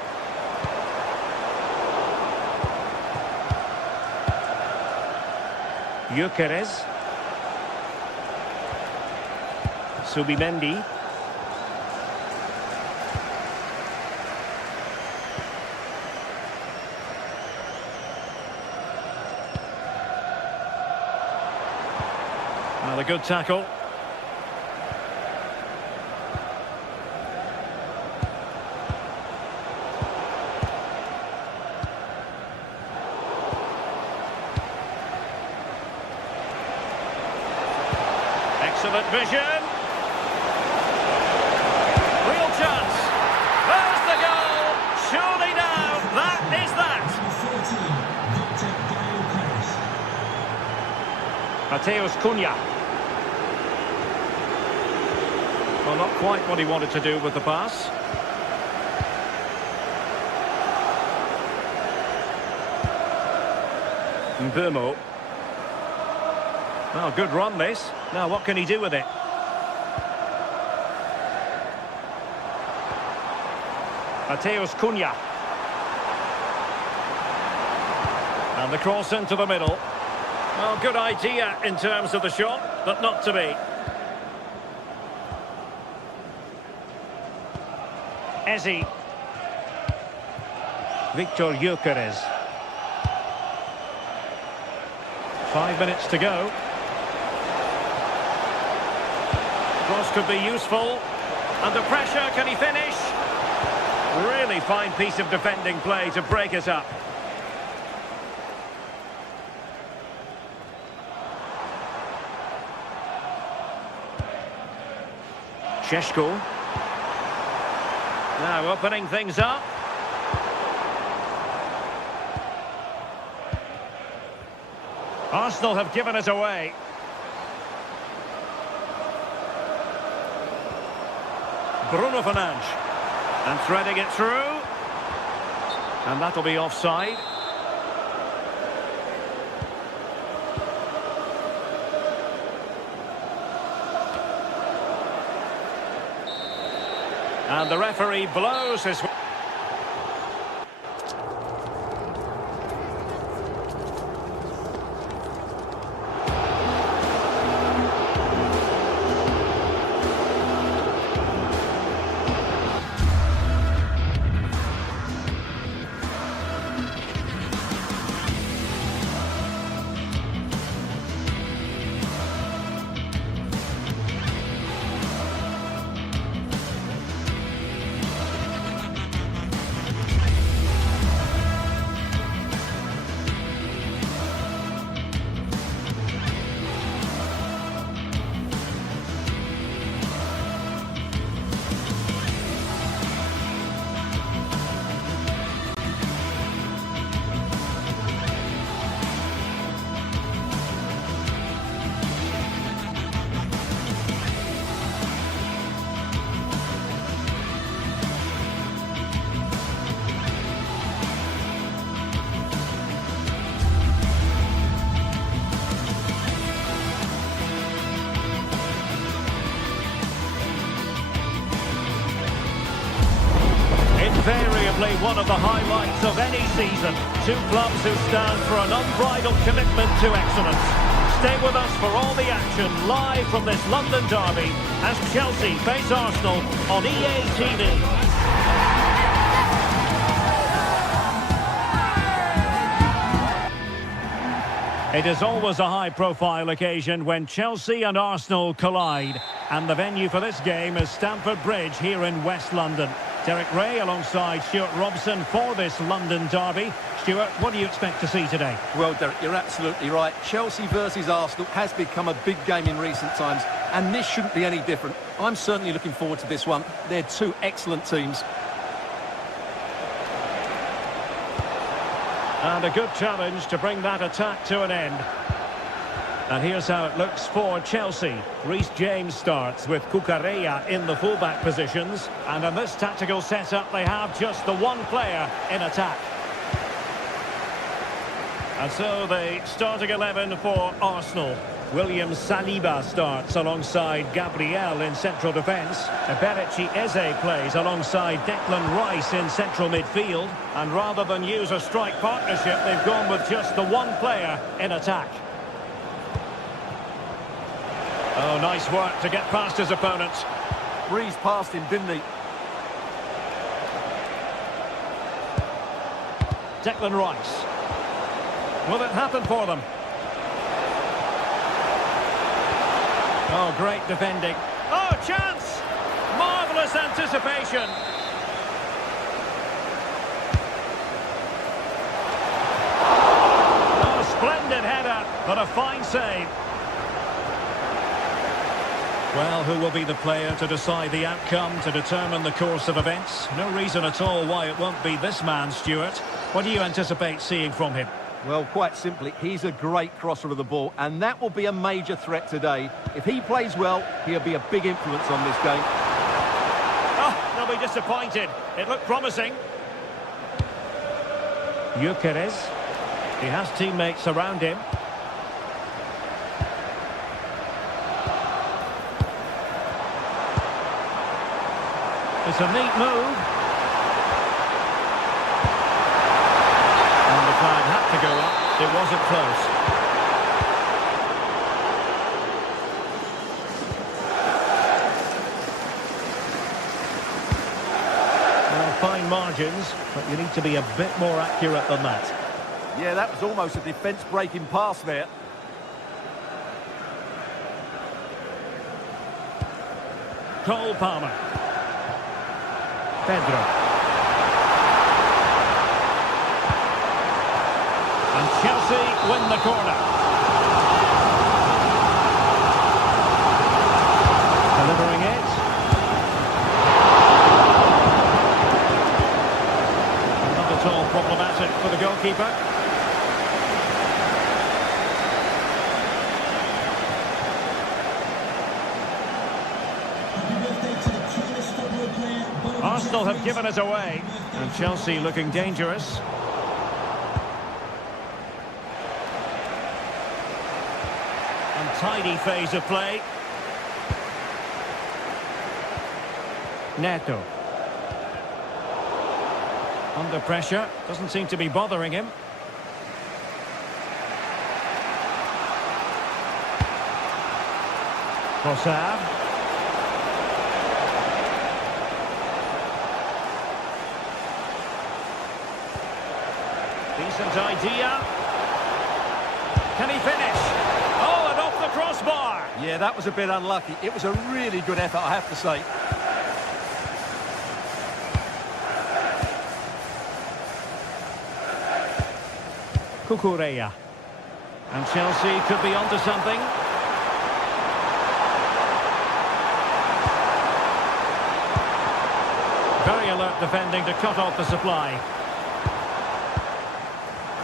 Gyökeres. Subimendi. Another good tackle. Excellent vision. Real chance. There's the goal. Surely now, that is that. Mateus Cunha. Well, not quite what he wanted to do with the pass. Mbeumo. Well, good run this. Now, what can he do with it? Mateus Cunha. And the cross into the middle. Well, good idea in terms of the shot, but not to be. Eze. Victor Gyökeres. 5 minutes to go. Cross could be useful. Under pressure, can he finish? Really fine piece of defending play to break it up. Šeško. Now opening things up. Arsenal have given it away. Bruno Fernandes. And threading it through. And that'll be offside. And the referee blows his... Invariably one of the highlights of any season. Two clubs who stand for an unbridled commitment to excellence. Stay with us for all the action live from this London derby as Chelsea face Arsenal on EA TV. It is always a high-profile occasion when Chelsea and Arsenal collide. And the venue for this game is Stamford Bridge here in West London. Derek Ray alongside Stuart Robson for this London derby. Stuart, what do you expect to see today? Well, Derek, you're absolutely right. Chelsea versus Arsenal has become a big game in recent times, and this shouldn't be any different. I'm certainly looking forward to this one. They're two excellent teams. And a good challenge to bring that attack to an end. And here's how it looks for Chelsea. Reece James starts with Cucurella in the fullback positions. And in this tactical setup, they have just the one player in attack. And so the starting 11 for Arsenal. William Saliba starts alongside Gabriel in central defence. Eberechi Eze plays alongside Declan Rice in central midfield. And rather than use a strike partnership, they've gone with just the one player in attack. Oh, nice work to get past his opponent. Breezed past him, didn't he? Declan Rice. Will it happen for them? Oh, great defending. Oh, chance! Marvellous anticipation. Oh, splendid header, but a fine save. Well, who will be the player to decide the outcome, to determine the course of events? No reason at all why it won't be this man, Stuart. What do you anticipate seeing from him? Well, quite simply, he's a great crosser of the ball, and that will be a major threat today. If he plays well, he'll be a big influence on this game. Oh, they'll be disappointed. It looked promising. Gyökeres. He has teammates around him. It's a neat move. And the flag had to go up. It wasn't close. Well, fine margins, but you need to be a bit more accurate than that. Yeah, that was almost a defence-breaking pass there. Cole Palmer. Pedro. And Chelsea win the corner. Delivering it. Not at all problematic for the goalkeeper. Arsenal have given it away, and Chelsea looking dangerous. Untidy phase of play. Neto. Under pressure, doesn't seem to be bothering him. Trossard. Decent idea. Can he finish? Oh, and off the crossbar. Yeah, that was a bit unlucky. It was a really good effort, I have to say. Cucurella. And Chelsea could be onto something. Very alert defending to cut off the supply.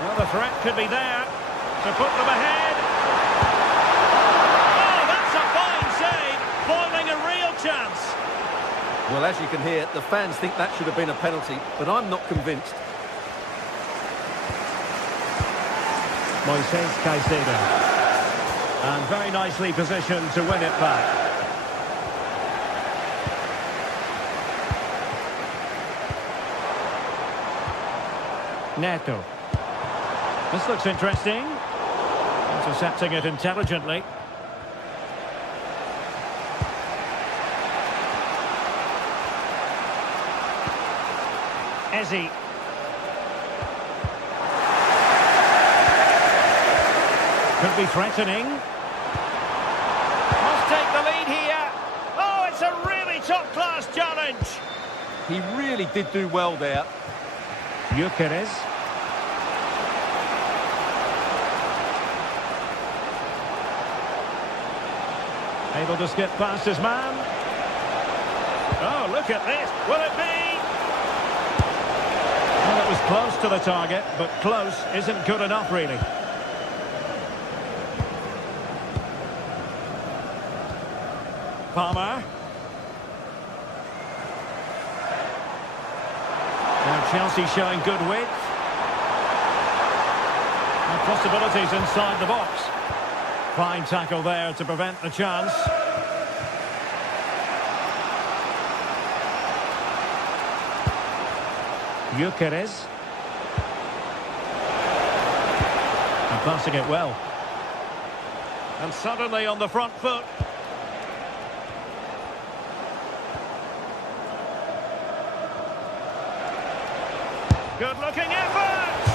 Well, the threat could be there to put them ahead. Oh, that's a fine save, foiling a real chance. Well, as you can hear, the fans think that should have been a penalty, but I'm not convinced. Moises Caicedo. And very nicely positioned to win it back. Neto. This looks interesting. Intercepting it intelligently. Eze. Could be threatening. Must take the lead here. Oh, it's a really top-class challenge. He really did do well there. Gyökeres. Able to skip past his man. Oh, look at this. Will it be? Well, it was close to the target, but close isn't good enough, really. Palmer. Now Chelsea showing good width. And possibilities inside the box. Fine tackle there to prevent the chance. Gyökeres. And passing it well. And suddenly on the front foot. Good looking effort!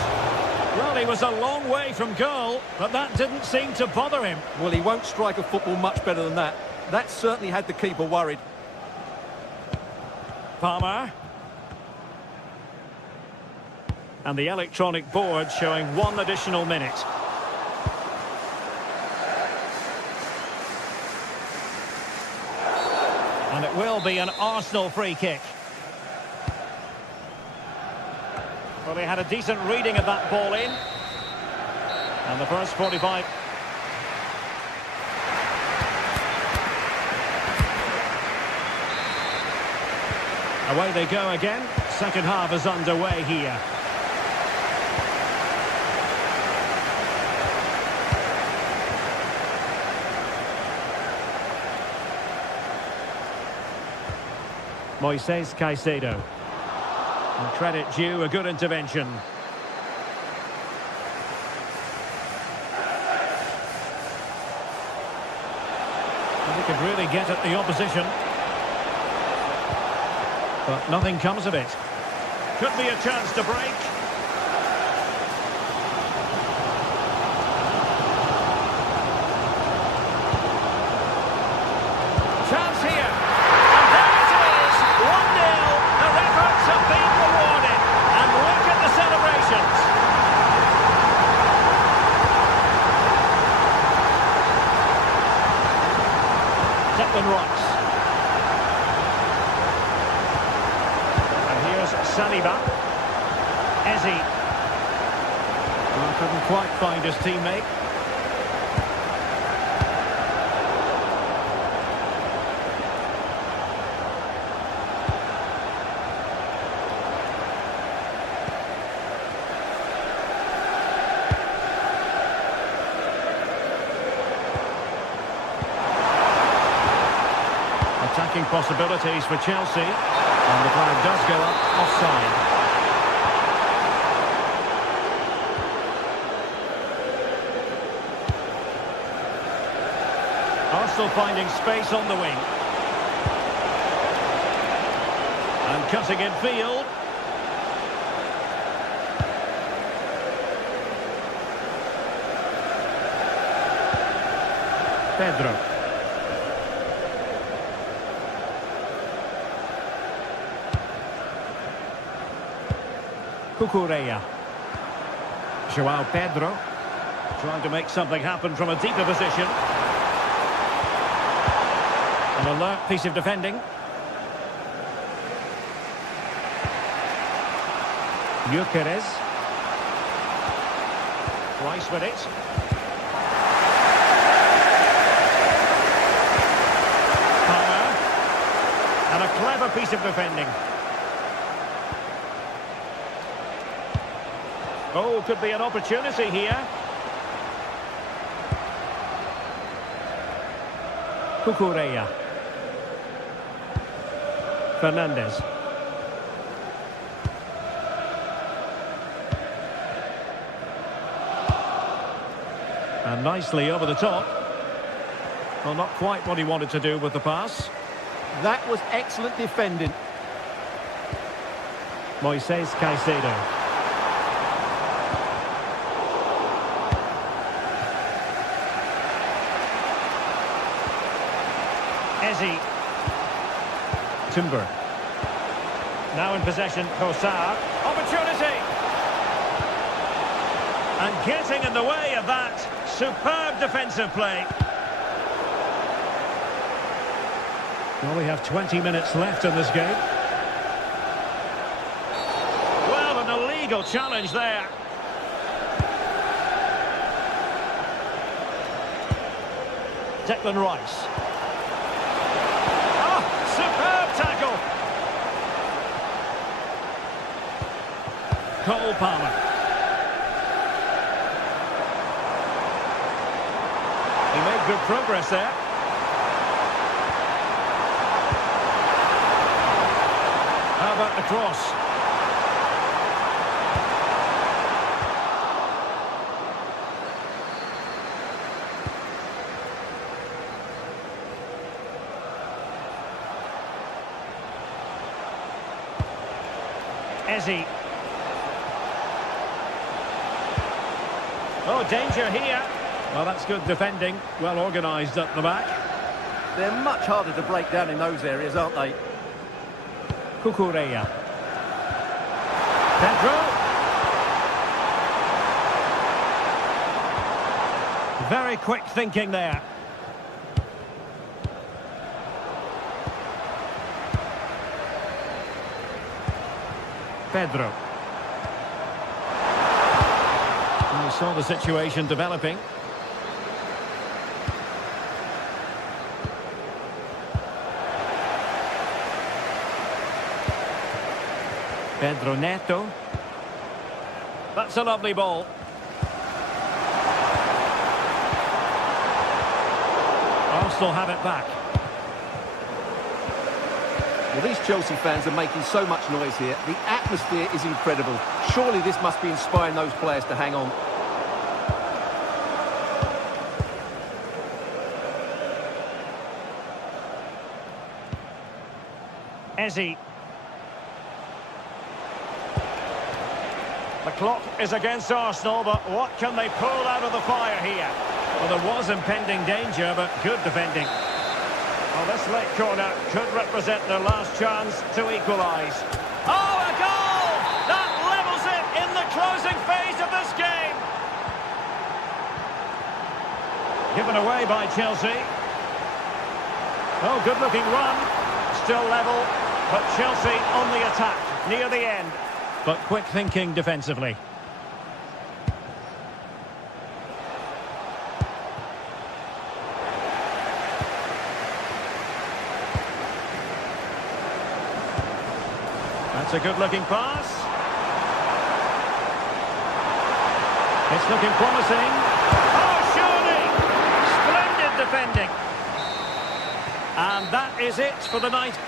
Well, he was a long way from goal, but that didn't seem to bother him. Well, he won't strike a football much better than that. That certainly had the keeper worried. Palmer. And the electronic board showing 1 additional minute. And it will be an Arsenal free kick. Well, they had a decent reading of that ball in. And the first 45. Away they go again. Second half is underway here. Moises Caicedo. And credit due, a good intervention. And he could really get at the opposition. But nothing comes of it. Could be a chance to break. Chance here. And there it is. 1-0. Their efforts have been rewarded. And look at the celebrations. Declan Rice. Saliba. Eze. Well, couldn't quite find his teammate. Attacking possibilities for Chelsea. And the flag does go up offside. Arsenal finding space on the wing. And cutting in field. Pedro. Cucurella. João Pedro. Trying to make something happen from a deeper position. An alert piece of defending. Gyökeres. Rice with it. Palmer. And a clever piece of defending. Oh, could be an opportunity here. Cucurella. Fernandez. And nicely over the top. Well, not quite what he wanted to do with the pass. That was excellent defending. Moises Caicedo. Eze. Timber. Now in possession, Kosar. Opportunity! And getting in the way of that. Superb defensive play. Well, we have 20 minutes left in this game. Well, an illegal challenge there. Declan Rice. Cole Palmer. He made good progress there. How about the cross? Ezzy. Oh, danger here. Well, that's good defending. Well organised at the back. They're much harder to break down in those areas, aren't they? Cucurella. Pedro. Very quick thinking there. Pedro. And we saw the situation developing. Pedro Neto. That's a lovely ball. Arsenal have it back. Well, these Chelsea fans are making so much noise here. The atmosphere is incredible. Surely this must be inspiring those players to hang on. Ezzy. The clock is against Arsenal, but what can they pull out of the fire here? Well, there was impending danger, but good defending. Well, this late corner could represent their last chance to equalise. Oh, a goal! That levels it in the closing phase of this game. Given away by Chelsea. Oh, good-looking run. Still level, but Chelsea on the attack near the end. But quick thinking defensively. That's a good-looking pass. It's looking promising. Oh, surely! Splendid defending. And that is it for the night.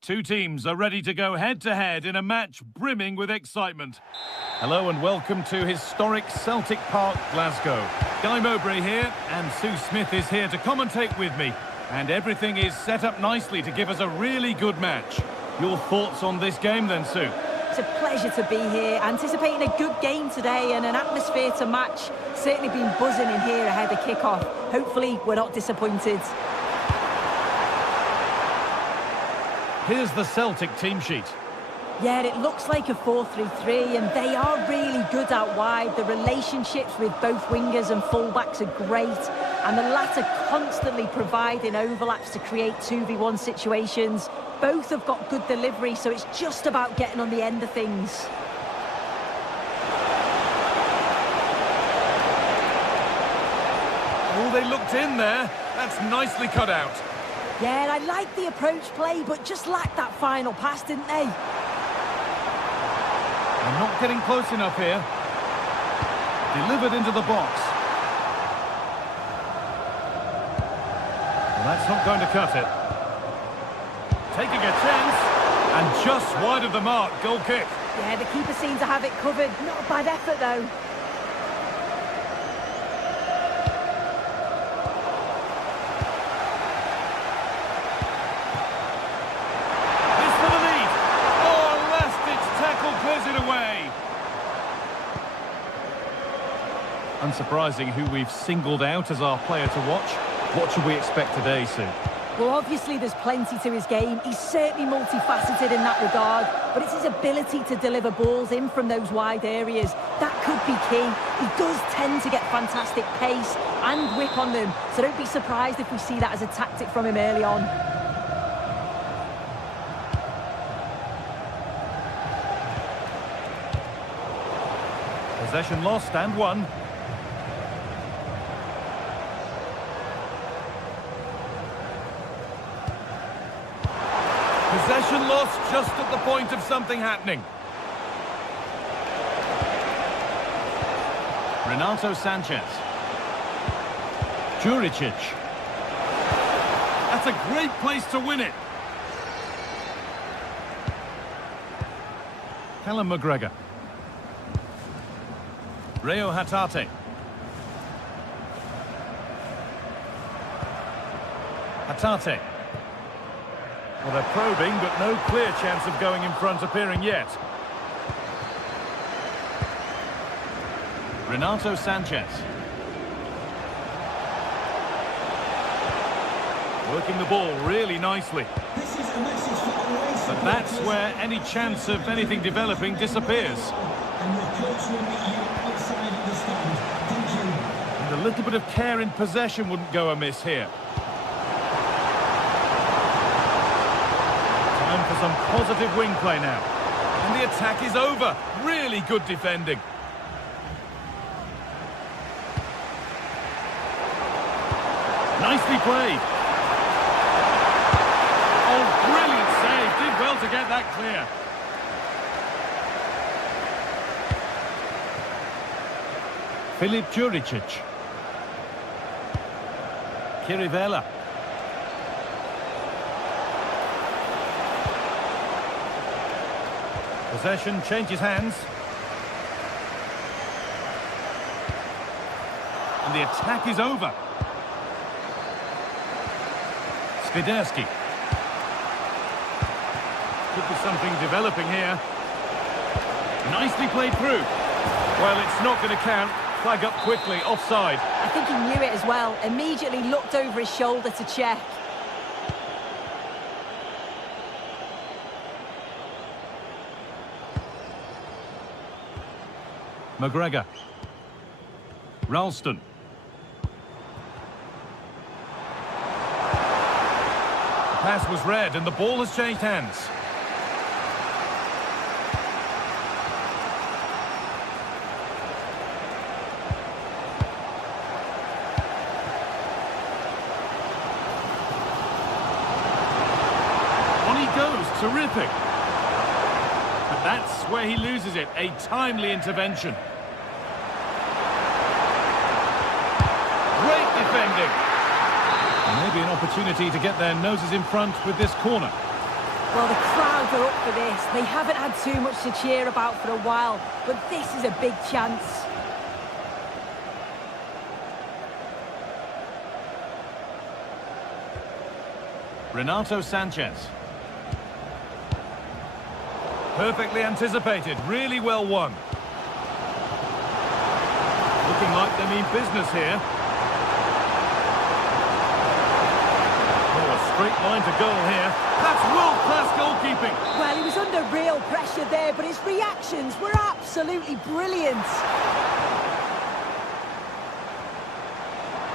Two teams are ready to go head-to-head in a match brimming with excitement. Hello and welcome to historic Celtic Park, Glasgow. Guy Mowbray here, and Sue Smith is here to commentate with me. And everything is set up nicely to give us a really good match. Your thoughts on this game then, Sue? it's a pleasure to be here. Anticipating a good game today and an atmosphere to match. Certainly been buzzing in here ahead of kick-off. Hopefully we're not disappointed. Here's the Celtic team sheet. Yeah, it looks like a 4-3-3, and they are really good out wide. The relationships with both wingers and fullbacks are great, and the latter constantly providing overlaps to create 2v1 situations. Both have got good delivery, so it's just about getting on the end of things. Oh, they looked in there. That's nicely cut out. Yeah, I like the approach play, but just lacked that final pass, didn't they? They're not getting close enough here. Delivered into the box. Well, that's not going to cut it. Taking a chance, and just wide of the mark, goal kick. Yeah, the keeper seems to have it covered. Not a bad effort, though. This for the lead. Oh, last-ditch tackle clears it away. Unsurprising who we've singled out as our player to watch. What should we expect today, Sue? Well, obviously there's plenty to his game. He's certainly multifaceted in that regard, but it's his ability to deliver balls in from those wide areas. That could be key. He does tend to get fantastic pace and whip on them, so don't be surprised if we see that as a tactic from him early on. Possession lost and won. Possession lost just at the point of something happening. Renato Sanchez. Juricic. That's a great place to win it. Callum McGregor. Reo Hatate. Hatate. Well, they're probing, but no clear chance of going in front appearing yet. Renato Sanchez. Working the ball really nicely. This is a message for the race. But that's where any chance of anything developing disappears. And your coach will meet you outside of the stand. Thank you. And a little bit of care in possession wouldn't go amiss here. Time for some positive wing play now. And the attack is over. Really good defending. Nicely played. Oh, brilliant save. Did well to get that clear. Filip Juricic. Kirivela. Possession changes hands. And the attack is over. Swiderski. Could be something developing here. Nicely played through. Well, it's not going to count. Flag up quickly, offside. I think he knew it as well. Immediately looked over his shoulder to check. McGregor. Ralston. The pass was read and the ball has changed hands. On he goes, terrific. But that's where he loses it, a timely intervention. Great defending. And maybe an opportunity to get their noses in front with this corner. Well, the crowd are up for this. They haven't had too much to cheer about for a while, but this is a big chance. Renato Sanchez. Perfectly anticipated, really well won. Looking like they mean business here. Oh, a straight line to goal here. That's world-class goalkeeping. Well, he was under real pressure there, but his reactions were absolutely brilliant.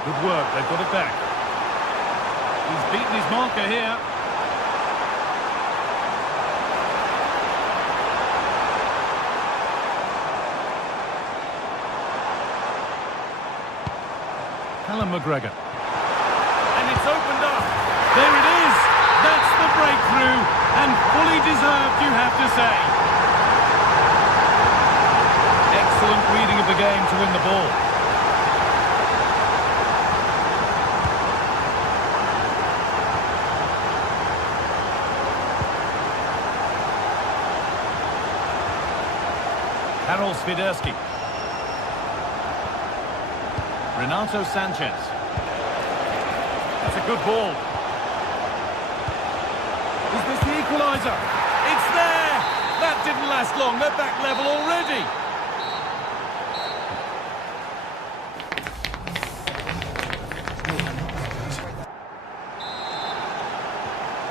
Good work, they've got it back. He's beaten his marker here. Alan McGregor. And it's opened up. There it is. That's the breakthrough. And fully deserved, you have to say. Excellent reading of the game to win the ball. Karol Swiderski. Renato Sanchez. That's a good ball. Is this the equaliser? It's there! That didn't last long. They're back level already.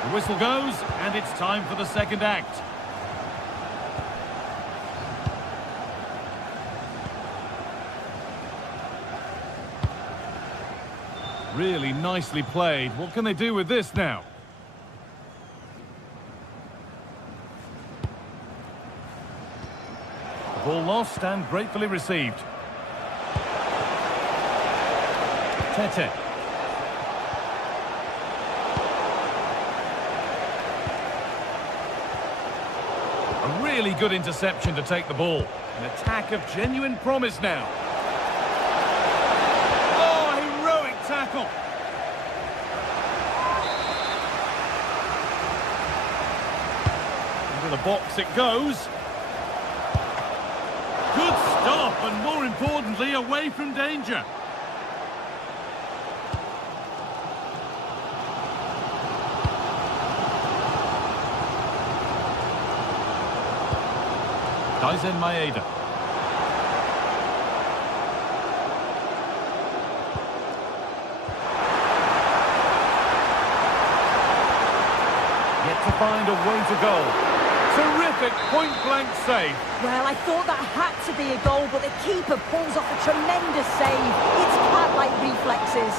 The whistle goes, and it's time for the second act. Really nicely played. What can they do with this now? The ball lost and gratefully received. Tete. A really good interception to take the ball. An attack of genuine promise now. Tackle. Into the box it goes. Good stop, and more importantly, away from danger. Daisen Maeda. To find a way to goal. Terrific point-blank save. Well, I thought that had to be a goal, but the keeper pulls off a tremendous save. It's cat-like reflexes.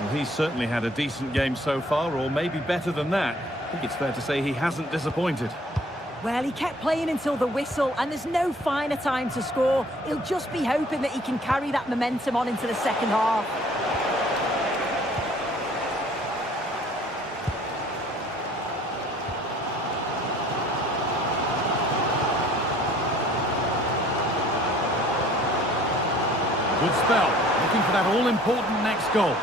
Well, he's certainly had a decent game so far, or maybe better than that. I think it's fair to say he hasn't disappointed. Well, he kept playing until the whistle, and there's no finer time to score. He'll just be hoping that he can carry that momentum on into the second half. Good spell, looking for that all-important next goal.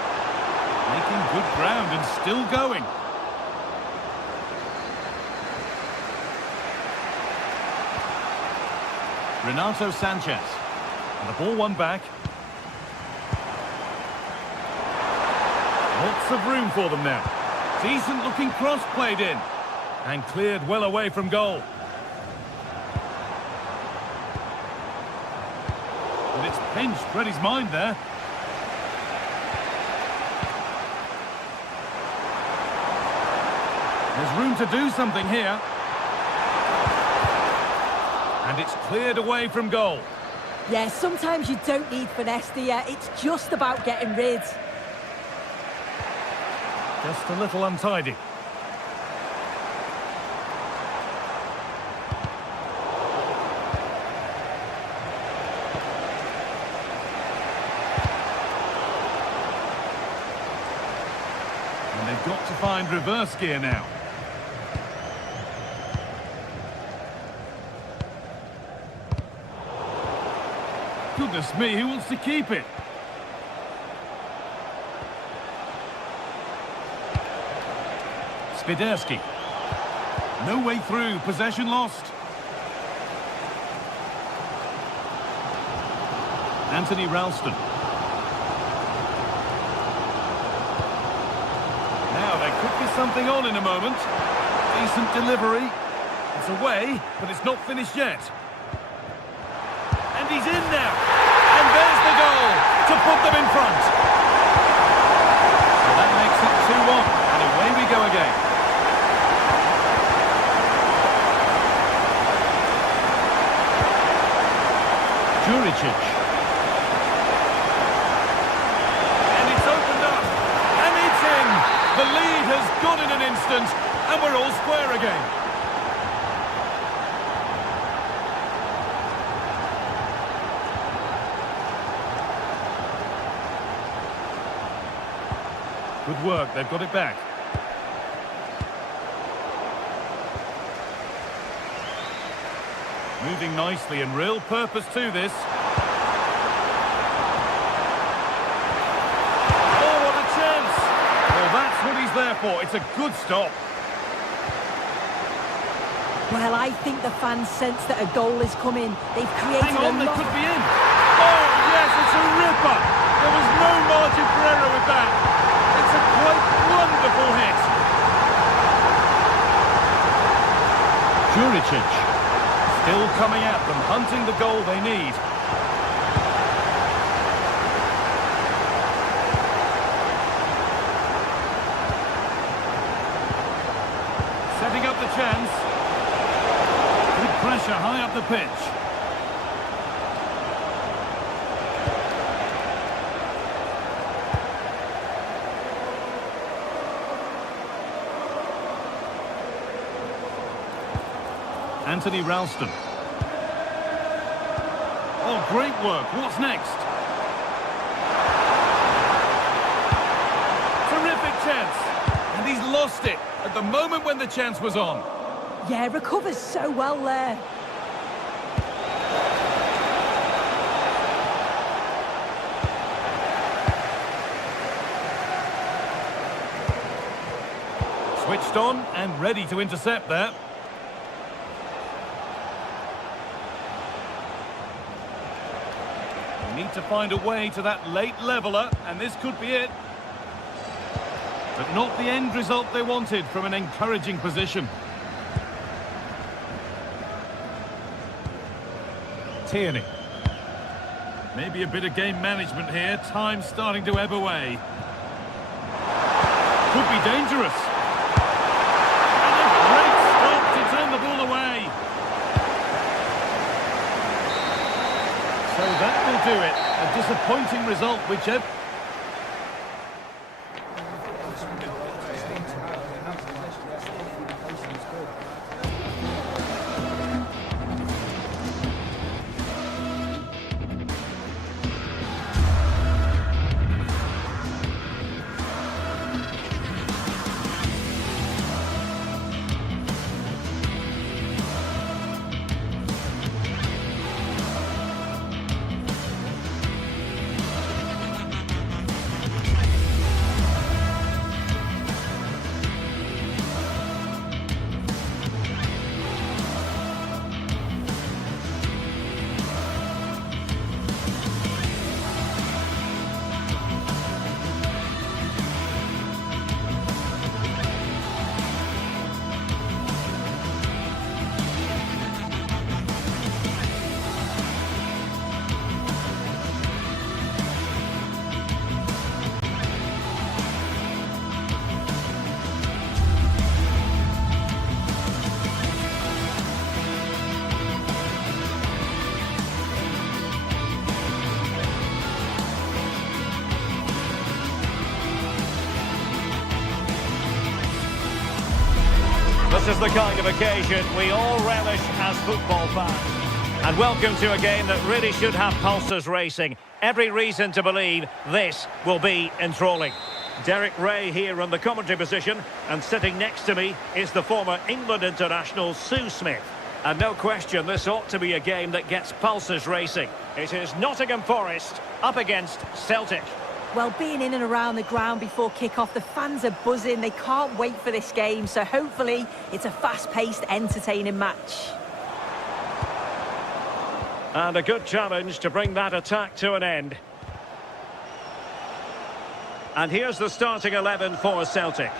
Making good ground and still going. Renato Sanchez. And the ball won back. Lots of room for them now. Decent looking cross played in. And cleared well away from goal. But it's pinched Freddie's mind there. There's room to do something here. And it's cleared away from goal. Yeah, sometimes you don't need finesse, do you? It's just about getting rid. Just a little untidy. And they've got to find reverse gear now. Goodness me, who wants to keep it? Swiderski. No way through, possession lost. Anthony Ralston. something on in a moment. Decent delivery. It's away, but it's not finished yet. And he's in now. And there's the goal to put them in front. So that makes it 2-1. And away we go again. Juricic. And it's opened up. And it's in. The lead has gone in an instant. And we're all square again. Good work, they've got it back. Moving nicely and real purpose to this. Oh, what a chance! Well, that's what he's there for. It's a good stop. Well, I think the fans sense that a goal is coming. They've created Hang on, a they lot. could be in. Oh, yes, it's a ripper. There was no margin for error with that. It's a quite wonderful hit. Juricic still coming at them, hunting the goal they need. Setting up the chance. Good pressure high up the pitch. Anthony Ralston. Oh, great work. What's next? Terrific chance. And he's lost it at the moment when the chance was on. Yeah, recovers so well there. Switched on and ready to intercept there. Need to find a way to that late leveller, and this could be it. But not the end result they wanted from an encouraging position. Tierney. Maybe a bit of game management here. Time starting to ebb away. Could be dangerous. And a great stop to turn the ball away. So that will do it. A disappointing result, whichever. This is the kind of occasion we all relish as football fans. And welcome to a game that really should have pulses racing. Every reason to believe this will be enthralling. Derek Ray here on the commentary position, and sitting next to me is the former England international Sue Smith. And no question, this ought to be a game that gets pulses racing. It is Nottingham Forest up against Celtic. Well, being in and around the ground before kick-off, the fans are buzzing. They can't wait for this game, so hopefully it's a fast-paced, entertaining match. And a good challenge to bring that attack to an end. And here's the starting 11 for Celtic.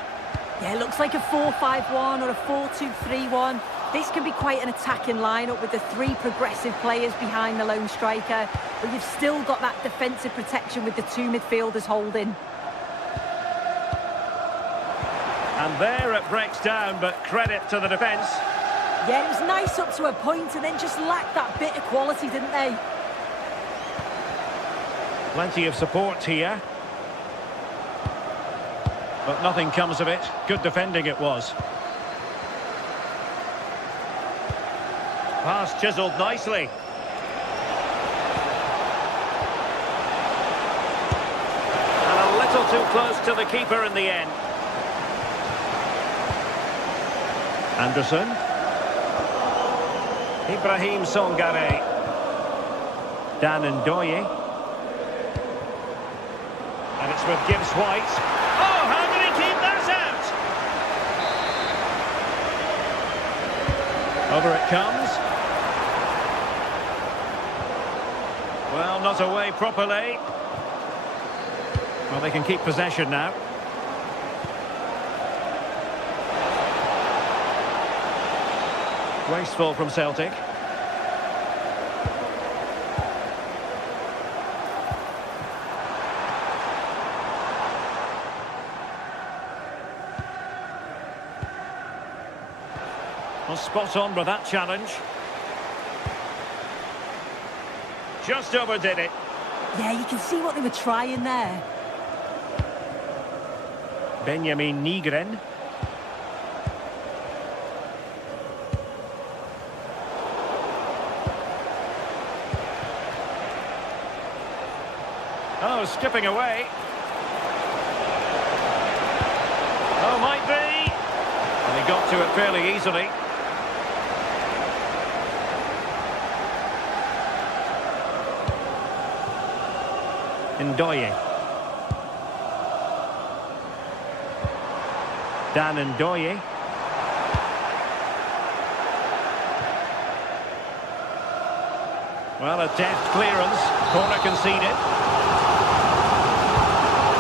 Yeah, it looks like a 4-5-1 or a 4-2-3-1. This can be quite an attacking lineup with the three progressive players behind the lone striker, but you've still got that defensive protection with the two midfielders holding. And there it breaks down, but credit to the defence. Yeah, it was nice up to a point and then just lacked that bit of quality, didn't they? Plenty of support here. But nothing comes of it. Good defending it was. Pass chiselled nicely. And a little too close to the keeper in the end. Anderson. Ibrahim Songare. Dan Ndoye. And it's with Gibbs White. Oh, how did he keep that out? Over it comes. Well, not away properly. Well, they can keep possession now. Wasteful from Celtic. Well, spot on with that challenge. Just overdid it. Yeah, you can see what they were trying there. Benjamin Nygren. Oh, skipping away. Oh, might be. And he got to it fairly easily. Ndoye. Dan Ndoye. Well, a deft clearance. Corner conceded.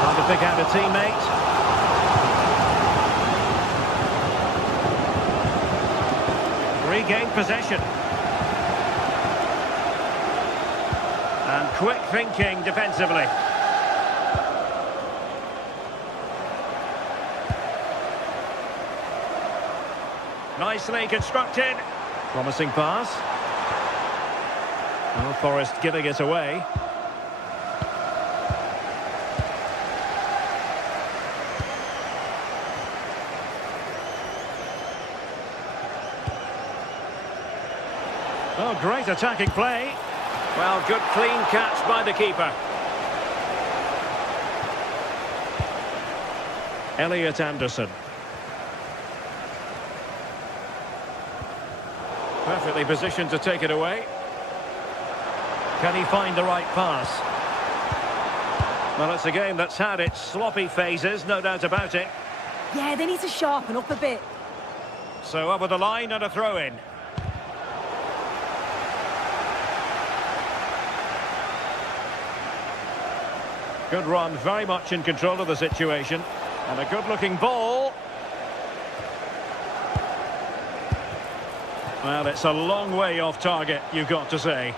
Trying to pick out a teammate. Regained possession. And quick thinking defensively. Nicely constructed. Promising pass. Oh, Forrest giving it away. Oh, great attacking play. Well, good clean catch by the keeper. Elliot Anderson. Perfectly positioned to take it away. Can he find the right pass? Well, it's a game that's had its sloppy phases, no doubt about it. Yeah, they need to sharpen up a bit. So over the line and a throw-in. Good run, very much in control of the situation. And a good-looking ball. Well, it's a long way off target, you've got to say.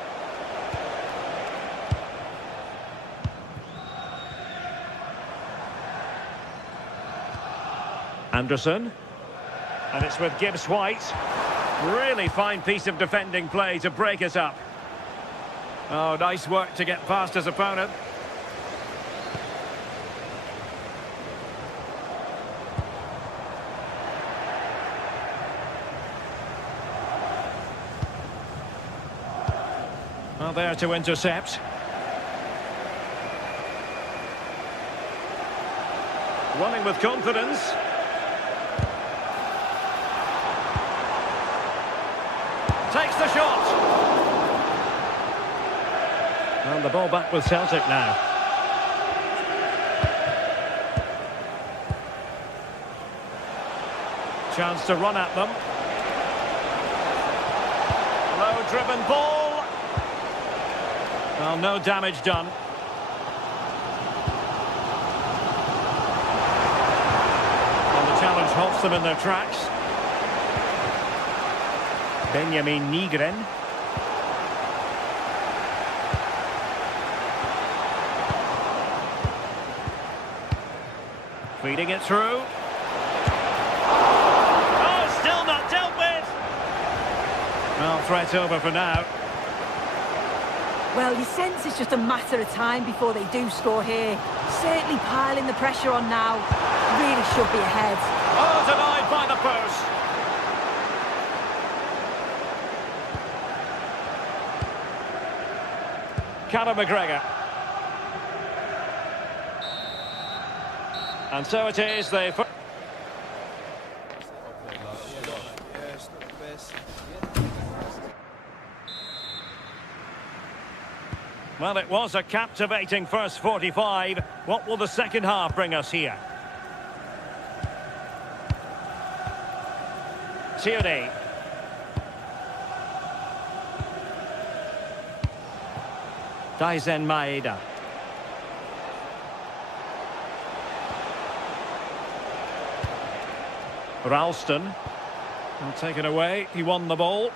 Anderson. And it's with Gibbs White. Really fine piece of defending play to break it up. Oh, nice work to get past his opponent. Well, there to intercept. Running with confidence. Takes the shot. And the ball back with Celtic now. Chance to run at them. Low-driven ball. Well, no damage done. Well, the challenge halts them in their tracks. Benjamin Nygren. Feeding it through. Oh, still not dealt with. Well, threat over for now. Well, you sense it's just a matter of time before they do score here. Certainly piling the pressure on now. Really should be ahead. Oh, denied by the post. Callum McGregor. And so it is, they... Well, it was a captivating first 45. What will the second half bring us here? Tierney. Daizen Maeda. Ralston. And taken away. He won the ball.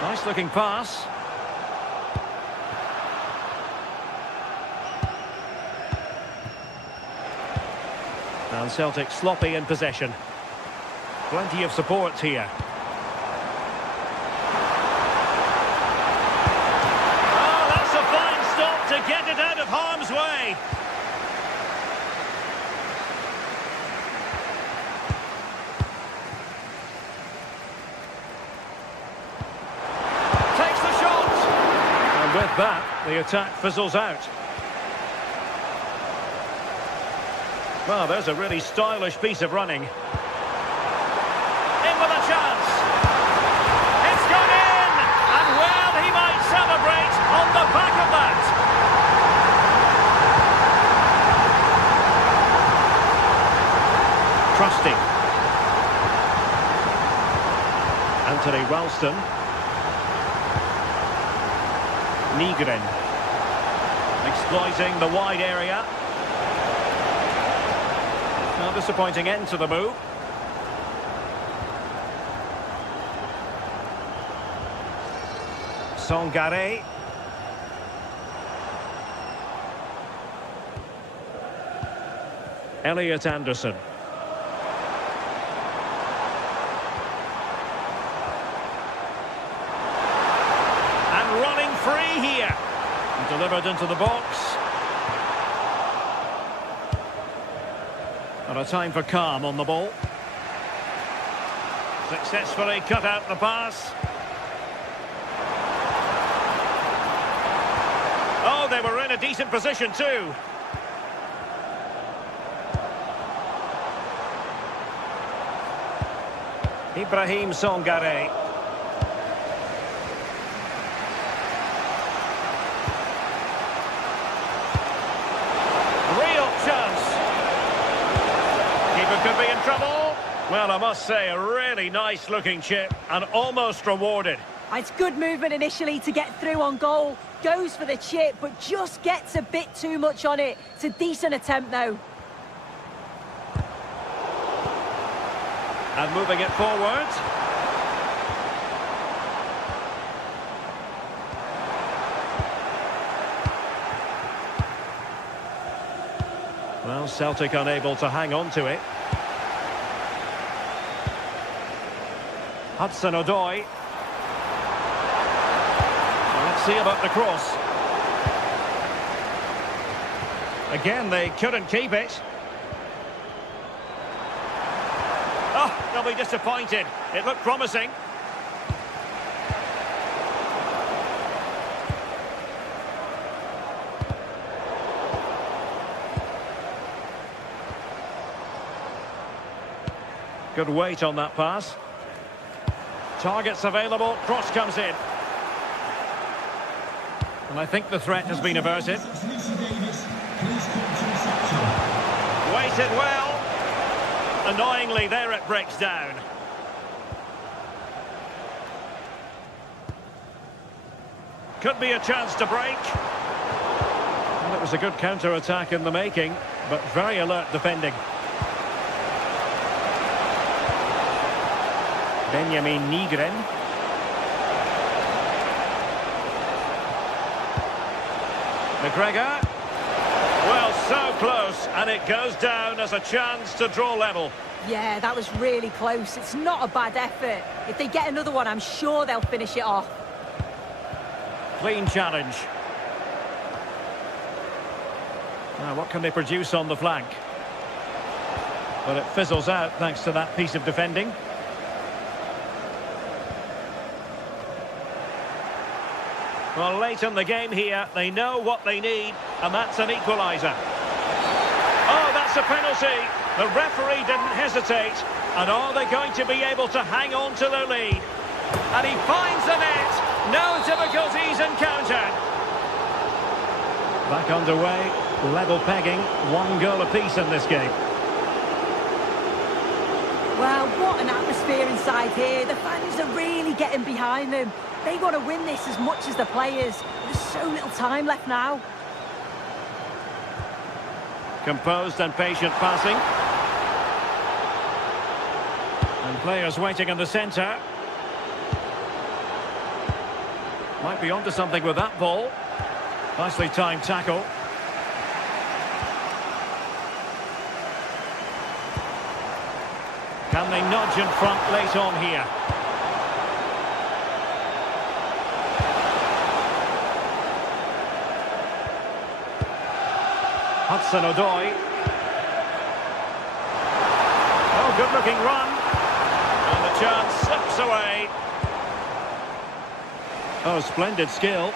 Nice looking pass. And Celtic sloppy in possession. Plenty of support here. Oh, that's a fine stop to get it out of harm's way. Takes the shot. And with that, the attack fizzles out. Well, there's a really stylish piece of running. In with a chance. It's gone in! And well, he might celebrate on the back of that. Trusting. Anthony Ralston. Nygren. Exploiting the wide area. A disappointing end to the move. Songare. Elliot Anderson. And running free here. And delivered into the box. And a time for calm on the ball. Successfully cut out the pass. Oh, they were in a decent position too. Ibrahim Songare. Real chance. Could be in trouble. Well, I must say, a really nice looking chip and almost rewarded. It's good movement initially to get through on goal. Goes for the chip, but just gets a bit too much on it. It's a decent attempt, though. And moving it forward. Well, Celtic unable to hang on to it. Hudson-Odoi. Well, let's see about the cross. Again, they couldn't keep it. Oh, they'll be disappointed. It looked promising. Good weight on that pass. Targets available, cross comes in. And I think the threat has been averted. Weighted well. Annoyingly, there it breaks down. Could be a chance to break. And it was a good counter-attack in the making, but very alert defending. Benjamin Nygren. McGregor. Well, so close, and it goes down as a chance to draw level. Yeah, that was really close. It's not a bad effort. If they get another one, I'm sure they'll finish it off. Clean challenge. Now, what can they produce on the flank? Well, it fizzles out thanks to that piece of defending. Well, late in the game here, they know what they need, and that's an equaliser. Oh, that's a penalty. The referee didn't hesitate. And are they going to be able to hang on to their lead? And he finds the net. No difficulties encountered. Back underway, level pegging, 1 goal apiece in this game. Well, what an atmosphere inside here. The fans are really getting behind them. They want to win this as much as the players. There's so little time left now. Composed and patient passing. And players waiting in the centre. Might be onto something with that ball. Nicely timed tackle. Can they nudge in front late on here? Hudson-Odoi. Oh, good-looking run. And the chance slips away. Oh, splendid skill.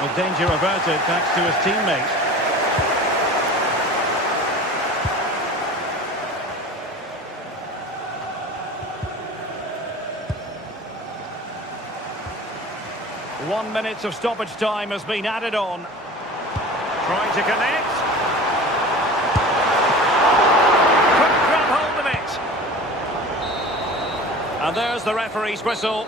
Well, danger averted thanks to his teammate. One minute of stoppage time has been added on. Trying to connect. Couldn't grab hold of it. And there's the referee's whistle.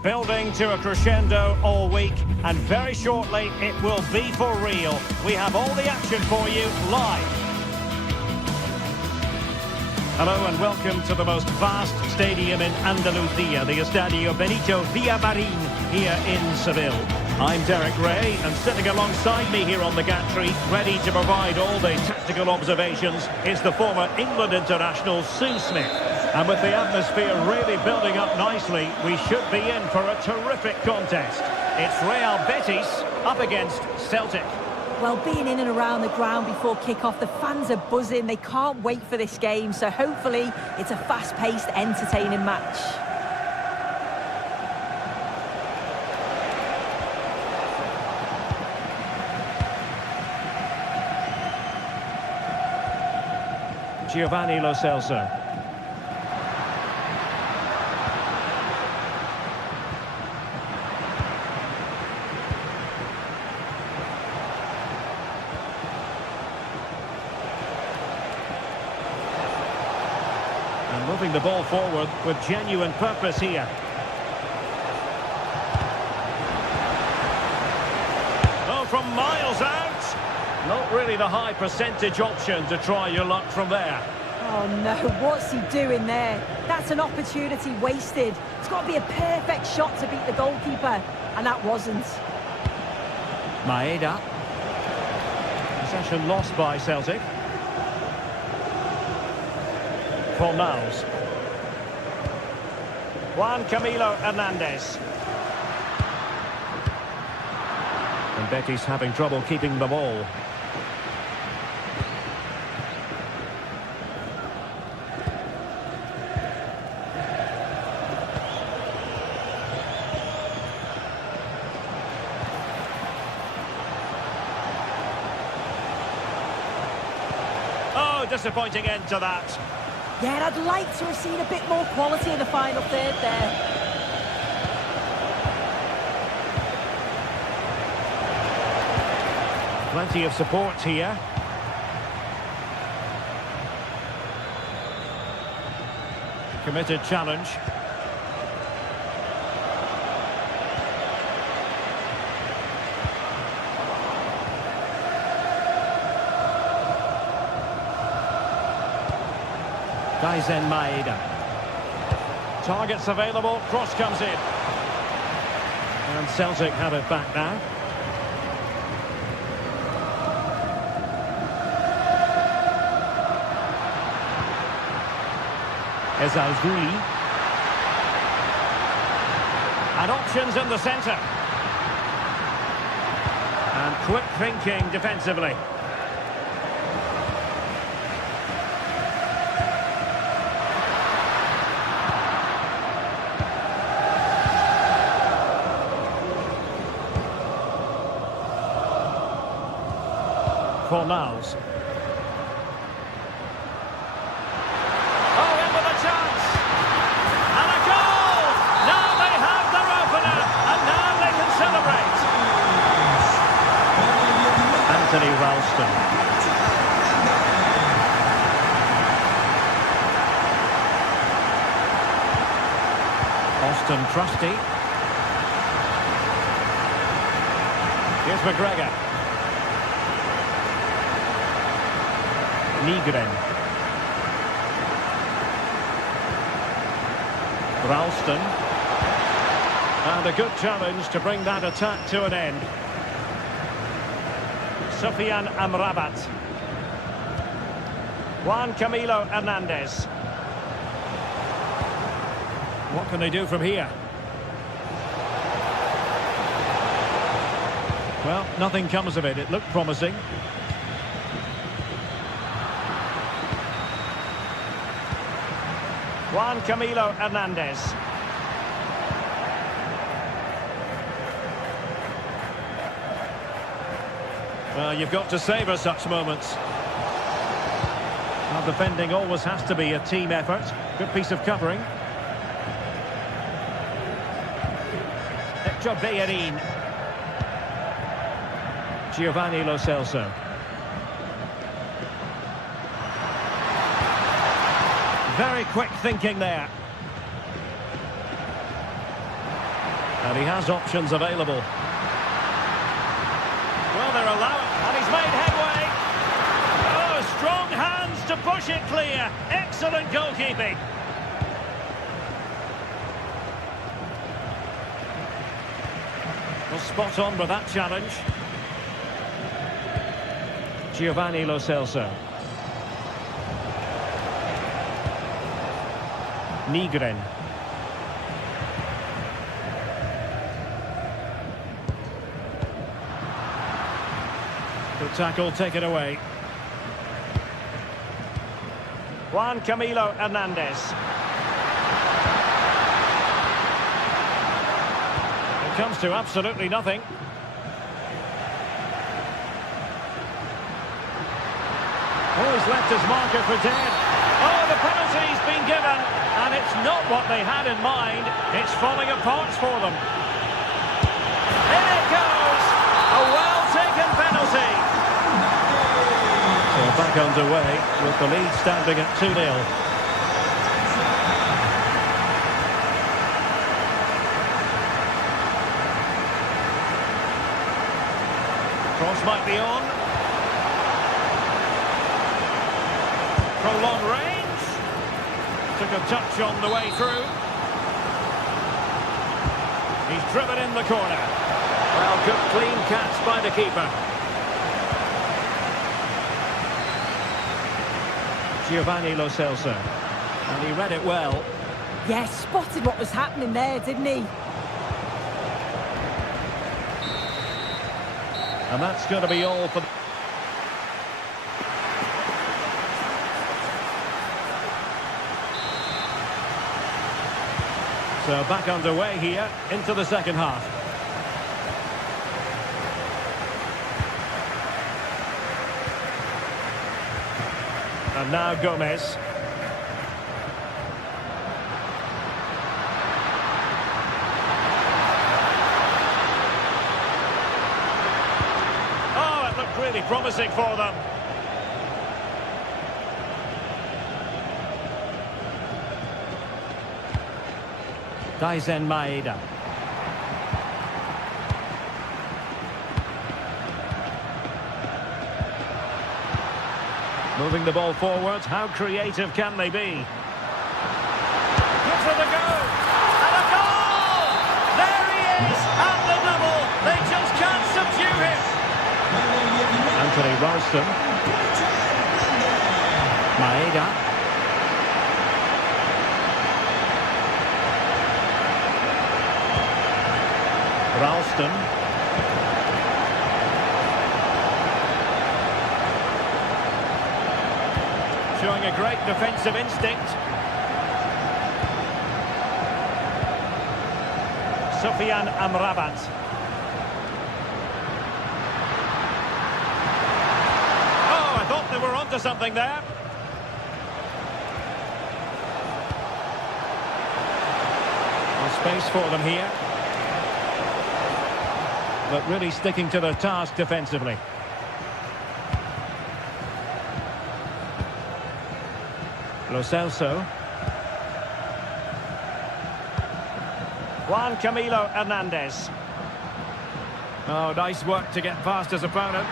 Building to a crescendo all week, and very shortly it will be for real. We have all the action for you live. Hello and welcome to the most vast stadium in Andalusia, the Estadio Benito Villamarin here in Seville. I'm Derek Ray, and sitting alongside me here on the gantry, ready to provide all the tactical observations, is the former England international Sue Smith. And with the atmosphere really building up nicely, we should be in for a terrific contest. It's Real Betis up against Celtic. Well, being in and around the ground before kick-off, the fans are buzzing. They can't wait for this game, so hopefully it's a fast-paced, entertaining match. Giovanni Lo Celso. moving the ball forward with genuine purpose here. Oh, from miles out. Not really the high percentage option to try your luck from there. Oh no, what's he doing there? That's an opportunity wasted. It's got to be a perfect shot to beat the goalkeeper, and that wasn't. Maeda. Possession lost by Celtic. Fornals. Juan Camilo Hernandez. And Betis having trouble keeping the ball. Disappointing end to that. Yeah, I'd like to have seen a bit more quality in the final third there. Plenty of support here. Committed challenge. Maeda. Targets available, cross comes in. And Celtic have it back now. Ezalzouli. And options in the centre. And quick thinking defensively. Fornals. Oh, in with a chance! And a goal! Now they have their opener, and now they can celebrate. Anthony Ralston. Austin Trusty. Here's McGregor. Nygren. Ralston. And a good challenge to bring that attack to an end. Sofian Amrabat. Juan Camilo Hernandez. What can they do from here? Well, nothing comes of it. It looked promising. Juan Camilo Hernandez. Well, you've got to savour such moments. Well, defending always has to be a team effort. Good piece of covering. Hector Bellerin. Giovanni Lo Celso. Very quick thinking there. And he has options available. Well, they're allowed, and he's made headway. Oh, strong hands to push it clear. Excellent goalkeeping. Well, spot on with that challenge. Giovanni Lo Celso. Nygren. Good tackle, take it away. Juan Camilo Hernandez. It comes to absolutely nothing. Oh, he's left his marker for dead. Oh, the penalty's been given, and it's not what they had in mind. It's falling apart for them. In it goes! A well-taken penalty. So back underway with the lead standing at 2-0. Cross might be on. From long range. Took a touch on the way through. He's driven in the corner. Well, good clean catch by the keeper. Giovanni Lo Celso. And he read it well. Yes, spotted what was happening there, didn't he? And that's going to be all for... So back underway here into the second half. And now Gomez. Oh, it looked really promising for them. Daisen Maeda. Moving the ball forwards, how creative can they be? Gives it a go, and a goal! There he is, and the double! They just can't subdue him! Anthony Ralston. Maeda. Ralston. Showing a great defensive instinct. Sofian Amrabat. Oh, I thought they were onto something there. There's space for them here. But really sticking to their task defensively. Lo Celso. Juan Camilo Hernandez. Oh, nice work to get past his opponent.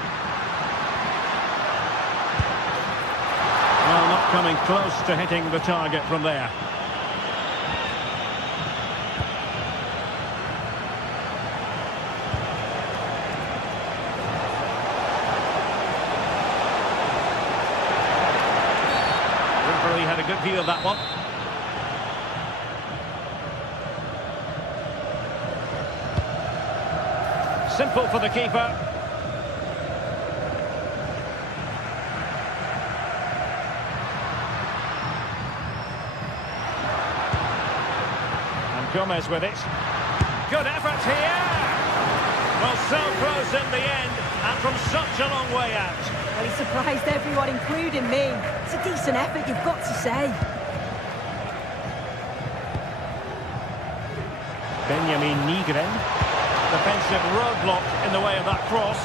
Well, not coming close to hitting the target from there. Had a good view of that one. Simple for the keeper. And Gomez with it. Good effort here. Well, so close in the end, and from such a long way out. Well, he surprised everyone, including me. It's a decent effort, you've got to say. Benjamin Nigren. Defensive roadblock in the way of that cross.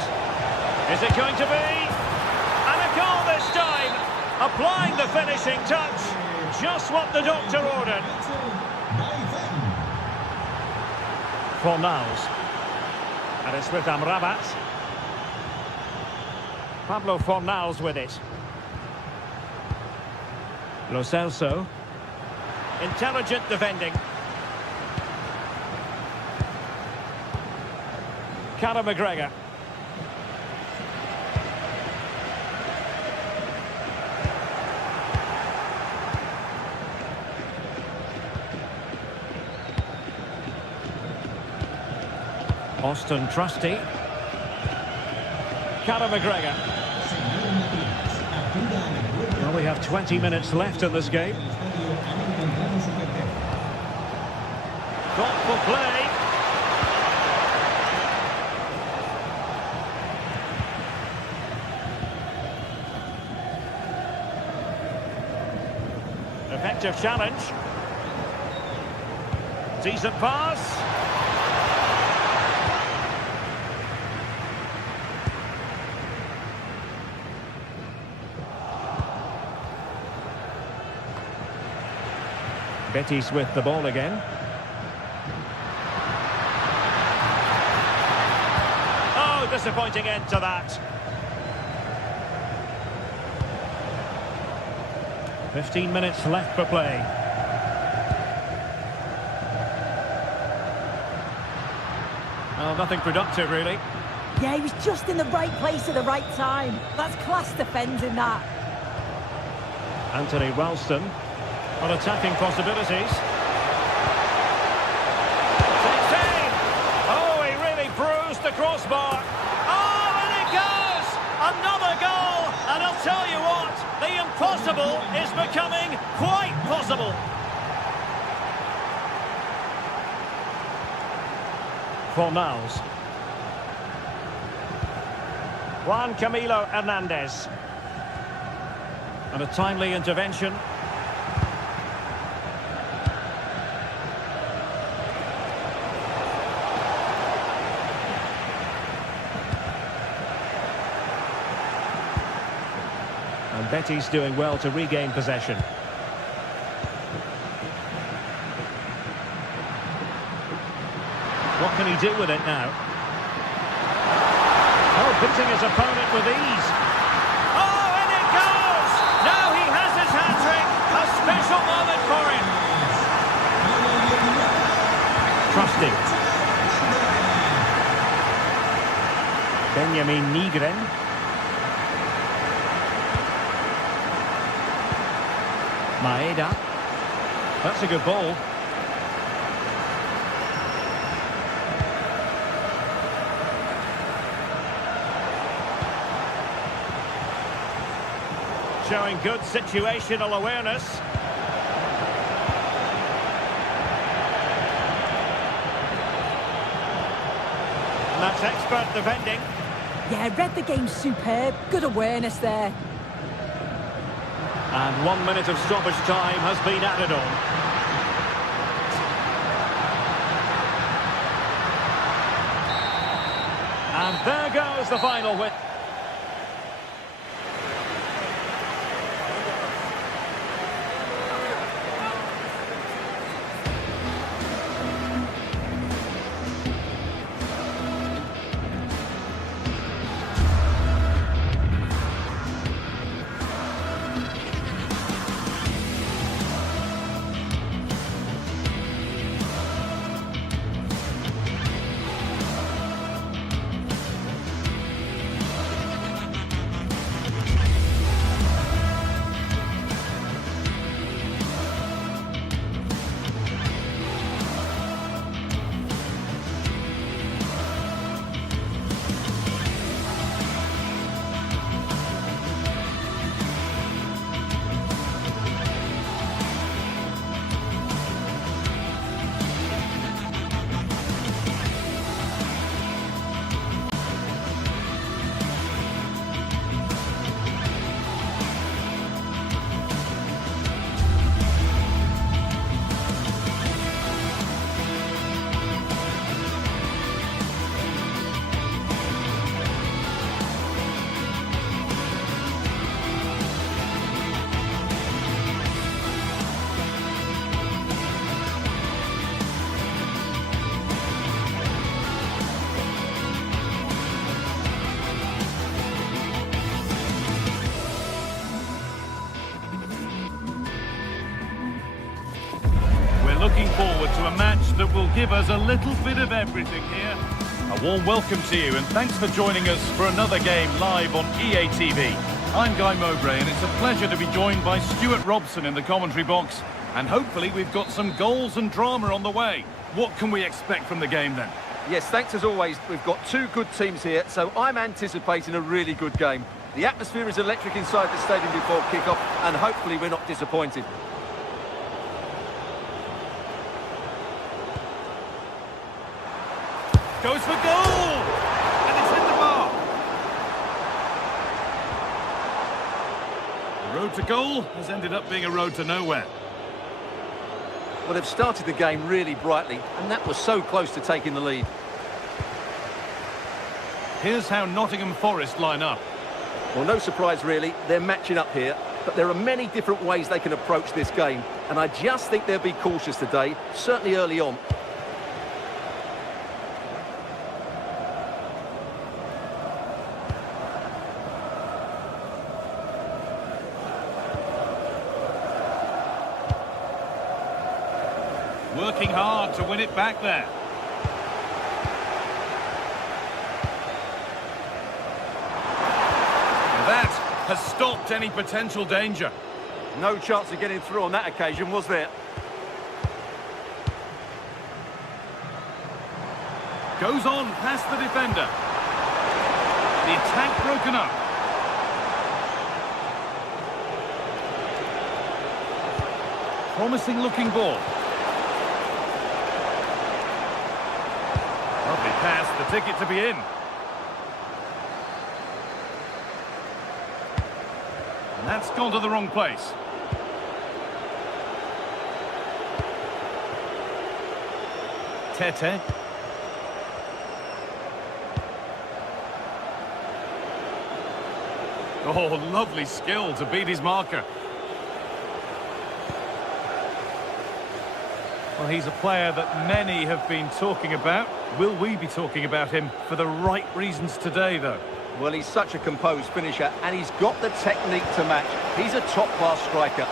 Is it going to be? And a goal this time! Applying the finishing touch. Just what the doctor ordered. Fornals. And it's with Amrabat. Pablo Fornals with it. Lo Celso. Intelligent defending. Callum McGregor. Austin Trusty. Callum McGregor. Well, we have 20 minutes left in this game. Thoughtful play. Effective challenge. Decent pass. Betis with the ball again. Oh, disappointing end to that. 15 minutes left for play. Oh, nothing productive, really. Yeah, he was just in the right place at the right time. That's class defending, that. Anthony Ralston on attacking possibilities. Takes aim! Oh, he really bruised the crossbar. Oh, and it goes! Another goal! And I'll tell you what, the impossible is becoming quite possible. Fornals. Juan Camilo Hernandez. And a timely intervention. And Betis doing well to regain possession. What can he do with it now? Oh, beating his opponent with ease. Oh, and it goes! Now he has his hat-trick. A special moment for him. Trusting. Benjamin Nigren. Maeda. That's a good ball. Showing good situational awareness. And that's expert defending. Yeah, read the game superb. Good awareness there. And 1 minute of stoppage time has been added on. And there goes the final win. Looking forward to a match that will give us a little bit of everything here. A warm welcome to you and thanks for joining us for another game live on EA TV. I'm Guy Mowbray and it's a pleasure to be joined by Stuart Robson in the commentary box. And hopefully we've got some goals and drama on the way. What can we expect from the game then? Yes, thanks as always. We've got two good teams here, so I'm anticipating a really good game. The atmosphere is electric inside the stadium before kick-off, and hopefully we're not disappointed. Goes for goal! And it's hit the bar. The road to goal has ended up being a road to nowhere. Well, they've started the game really brightly, and that was so close to taking the lead. Here's how Nottingham Forest line up. Well, no surprise really, they're matching up here, but there are many different ways they can approach this game, and I just think they'll be cautious today, certainly early on. working hard to win it back there. That has stopped any potential danger. No chance of getting through on that occasion, was there? Goes on past the defender. The attack broken up. Promising looking ball. Lovely pass, the ticket to be in. And that's gone to the wrong place. Tete. Oh, lovely skill to beat his marker. Well, he's a player that many have been talking about. Will we be talking about him for the right reasons today, though? Well, he's such a composed finisher, and he's got the technique to match. He's a top-class striker.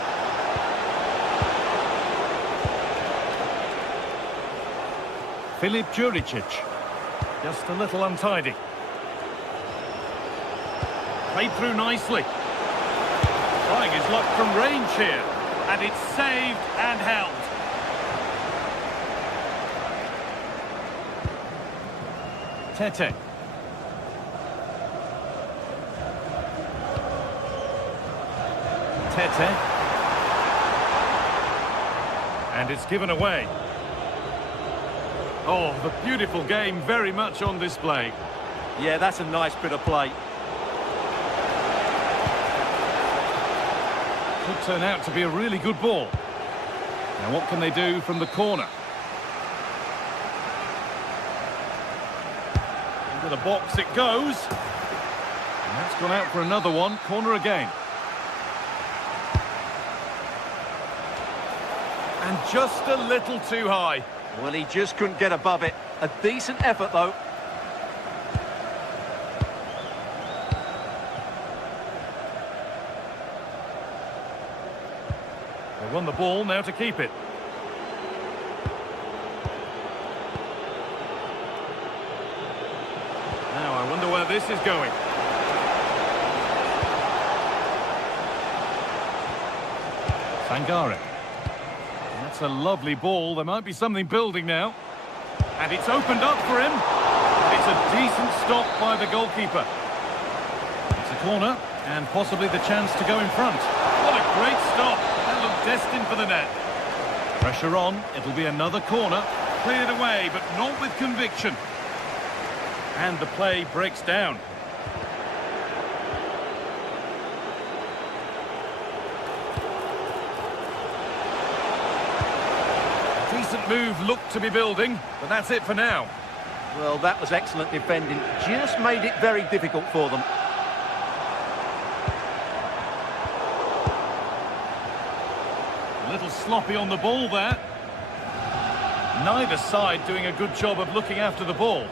Filip Juricic. Just a little untidy. Played through nicely. Trying his luck from range here. And it's saved and held. Tete. Tete. And it's given away. Oh, the beautiful game very much on display. Yeah, that's a nice bit of play. Could turn out to be a really good ball. Now what can they do from the corner? Into the box it goes. And that's gone out for another one. Corner again. And just a little too high. Well, he just couldn't get above it. A decent effort, though. They won the ball, now to keep it. Now I wonder where this is going. Sangare. That's a lovely ball. There might be something building now. And it's opened up for him. It's a decent stop by the goalkeeper. It's a corner and possibly the chance to go in front. What a great stop. That looked destined for the net. Pressure on. It'll be another corner. Cleared away, but not with conviction. And the play breaks down. Decent move looked to be building, but that's it for now. Well, that was excellent defending. Just made it very difficult for them. A little sloppy on the ball there. Neither side doing a good job of looking after the ball.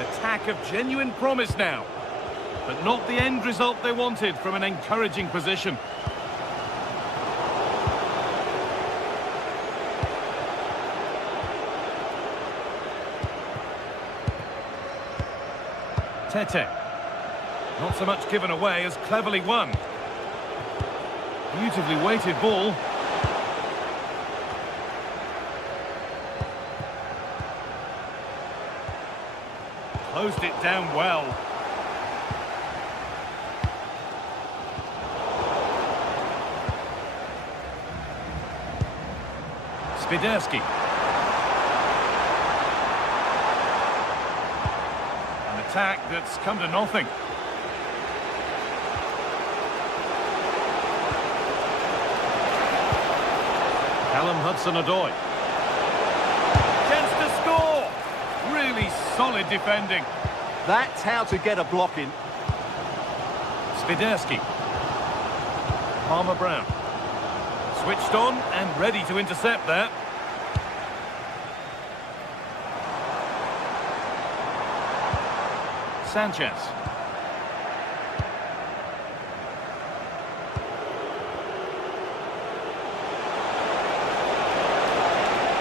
Attack of genuine promise now, but not the end result they wanted from an encouraging position. Tete, not so much given away as cleverly won. Beautifully weighted ball. Closed it down well. Spiderski. An attack that's come to nothing. Callum Hudson-Odoi. Chance to score! Really solid defending. That's how to get a block in. Spiderski. Palmer Brown. Switched on and ready to intercept there. Sanchez.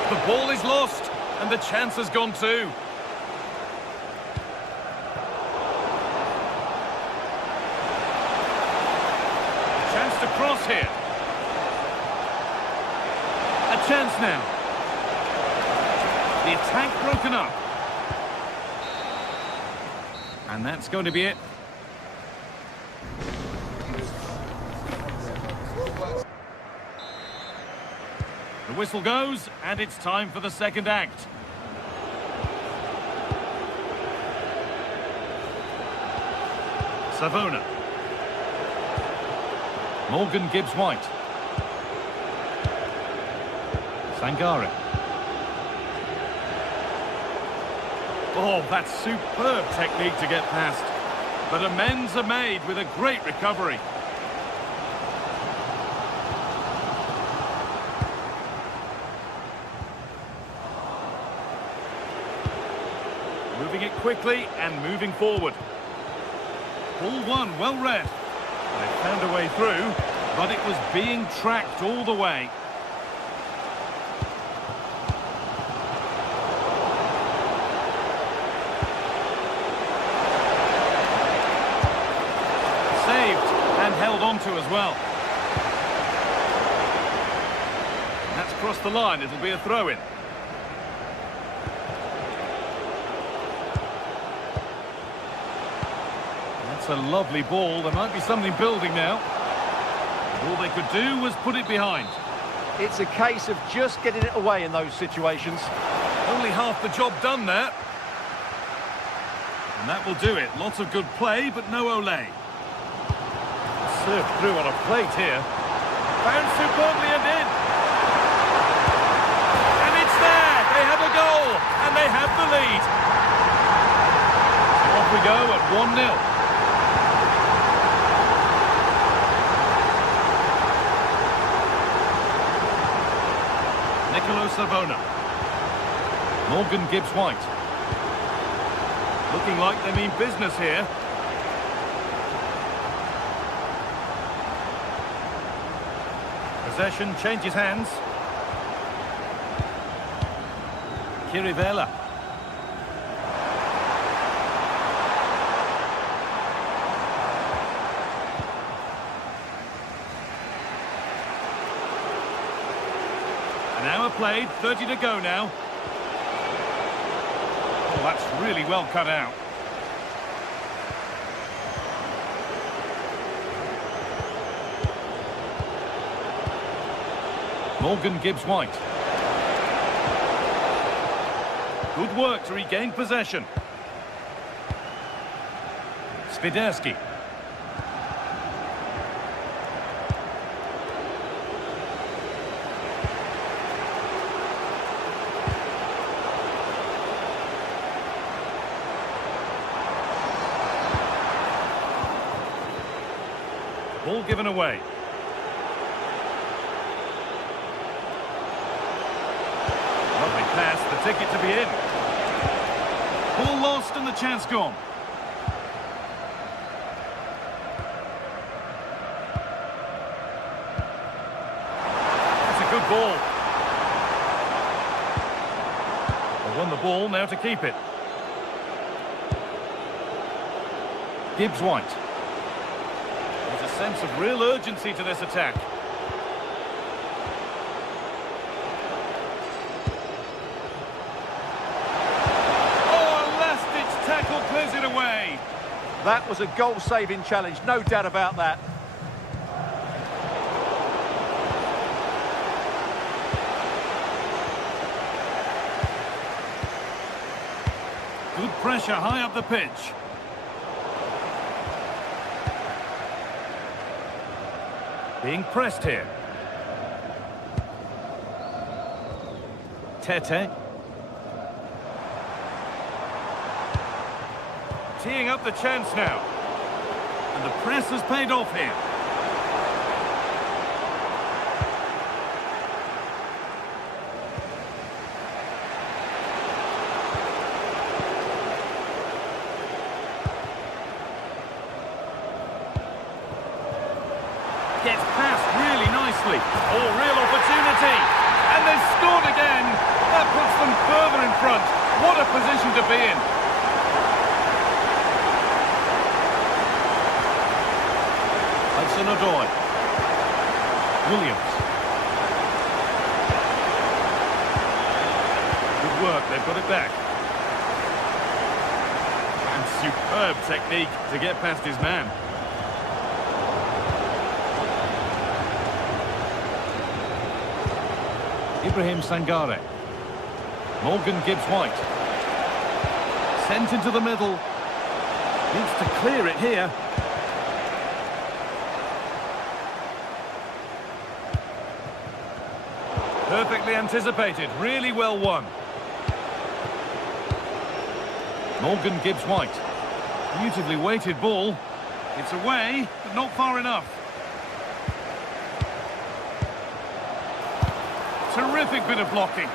The ball is lost, and the chance has gone too. Chance to cross here. A chance now. The attack broken up. And that's going to be it. The whistle goes, and it's time for the second act. Savona. Morgan Gibbs-White. Sangare. Oh, that's superb technique to get past. But amends are made with a great recovery. Moving it quickly and moving forward. Ball one, well read. They found a way through, but it was being tracked all the way. Held on to as well. And that's crossed the line. It'll be a throw-in. That's a lovely ball. There might be something building now. All they could do was put it behind. It's a case of just getting it away in those situations. Only half the job done there. And that will do it. Lots of good play, but no Olé. Served through on a plate here. Found superbly and in. And it's there. They have a goal. And they have the lead. So off we go at 1-0. Nicolo Savona. Morgan Gibbs-White. Looking like they mean business here. Possession changes hands. Kirivela. An hour played, 30 to go now. Oh, that's really well cut out. Morgan Gibbs-White. Good work to regain possession. Swiderski. Ball given away. Lovely pass, the ticket to be in. Ball lost and the chance gone. That's a good ball. They won the ball, now to keep it. Gibbs-White. There's a sense of real urgency to this attack. Clears it away. That was a goal-saving challenge, no doubt about that. Good pressure high up the pitch. Being pressed here. Tete. Teeing up the chance now. And the press has paid off here. passed really nicely. Oh, real opportunity. And they've scored again. That puts them further in front. What a position to be in. Hudson-Odoi. Williams. Good work, they've got it back. And superb technique to get past his man. Ibrahim Sangare. Morgan Gibbs-White. Sent into the middle. Needs to clear it here. Perfectly anticipated, really well won. Morgan Gibbs-White. Beautifully weighted ball. It's away, but not far enough. Terrific bit of blocking.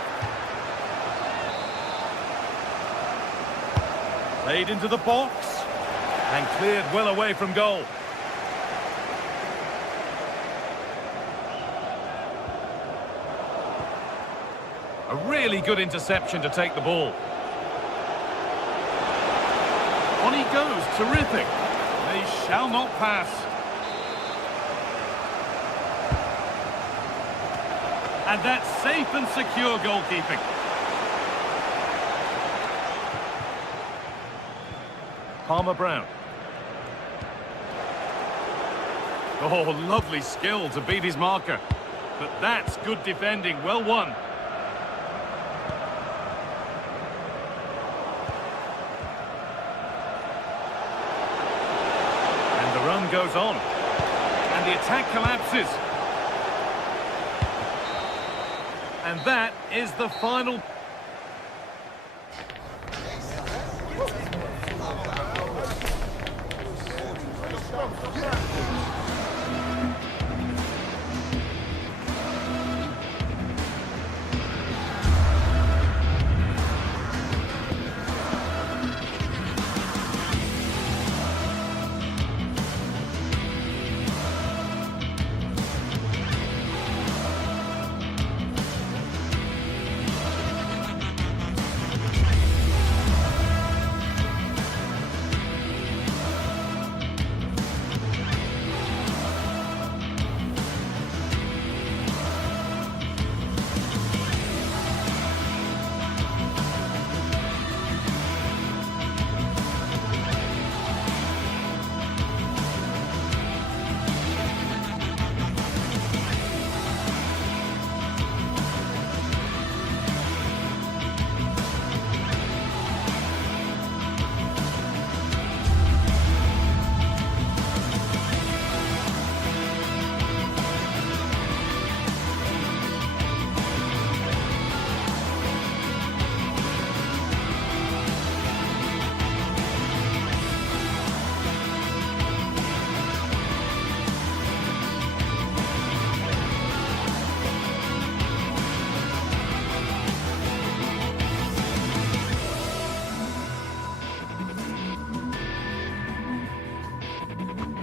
Played into the box. And cleared well away from goal. A really good interception to take the ball. On he goes, terrific. They shall not pass. And that's safe and secure goalkeeping. Palmer-Brown. Oh, lovely skill to beat his marker. But that's good defending, well won. And the run goes on. And the attack collapses. And that is the final.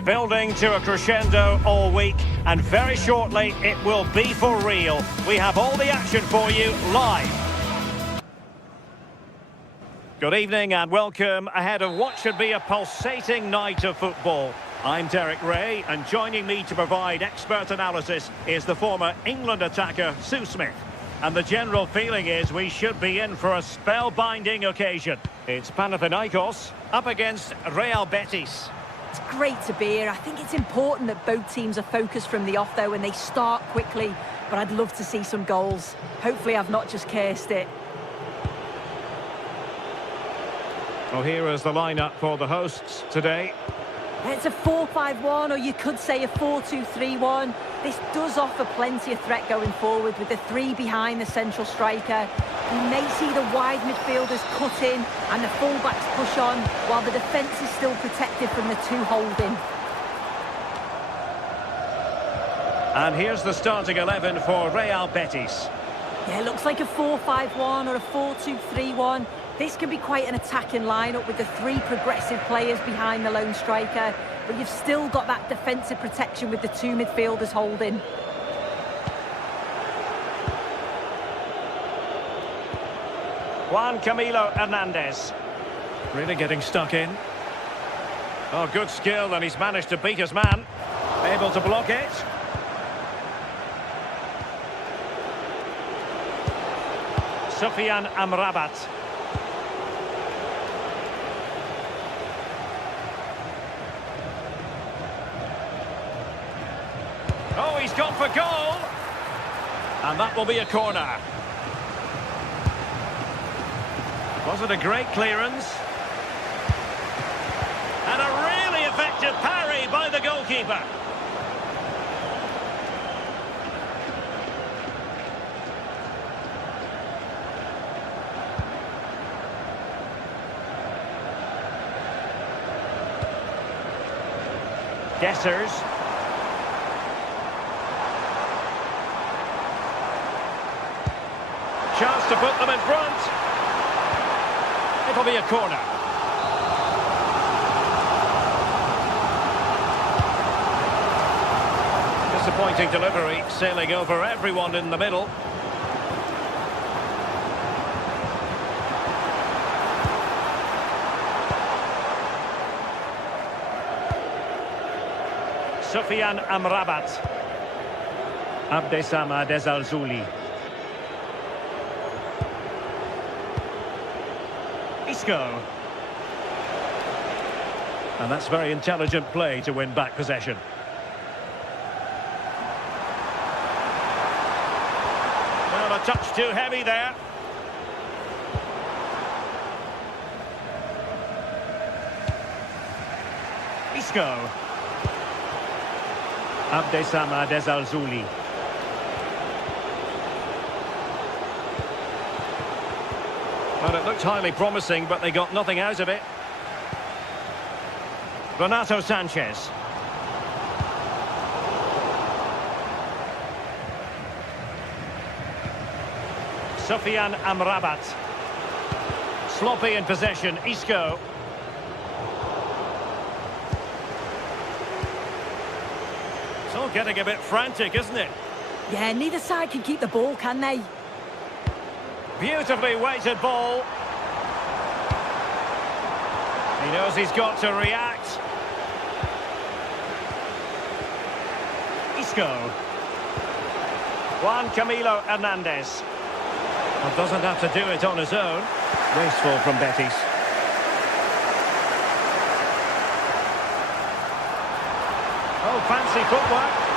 Building to a crescendo all week, and very shortly it will be for real. We have all the action for you live. Good evening and welcome ahead of what should be a pulsating night of football. I'm Derek Ray, and joining me to provide expert analysis is the former England attacker Sue Smith. And the general feeling is we should be in for a spellbinding occasion. It's Panathinaikos up against Real Betis. It's great to be here. I think it's important that both teams are focused from the off, though, and they start quickly. But I'd love to see some goals. Hopefully I've not just cursed it. Well, here is the lineup for the hosts today. It's a 4-5-1, or you could say a 4-2-3-1. This does offer plenty of threat going forward with the three behind the central striker. We may see the wide midfielders cut in and the full-backs push on, while the defence is still protected from the two holding. And here's the starting 11 for Real Betis. Yeah, it looks like a 4-5-1 or a 4-2-3-1. This can be quite an attacking lineup with the three progressive players behind the lone striker. but you've still got that defensive protection with the two midfielders holding. Juan Camilo Hernandez. Really getting stuck in. Oh, good skill, and he's managed to beat his man. Able to block it. Sufyan Amrabat. Oh, he's gone for goal. And that will be a corner. Was it a great clearance? And a really effective parry by the goalkeeper. Dessers. Chance to put them in front. It'll be a corner. Disappointing delivery, sailing over everyone in the middle. Sufyan Amrabat. Abdesama Desalzouli. Isco. And that's very intelligent play to win back possession. Well, a touch too heavy there. Isco. Abdesama Desalzouli. Well, it looked highly promising, but they got nothing out of it. Renato Sanchez. Sufyan Amrabat. Sloppy in possession, Isco. It's all getting a bit frantic, isn't it? Yeah, neither side can keep the ball, can they? Beautifully weighted ball. He knows he's got to react. Isco. Juan Camilo Hernandez. Well, doesn't have to do it on his own. Wasteful from Betis. Oh, fancy footwork.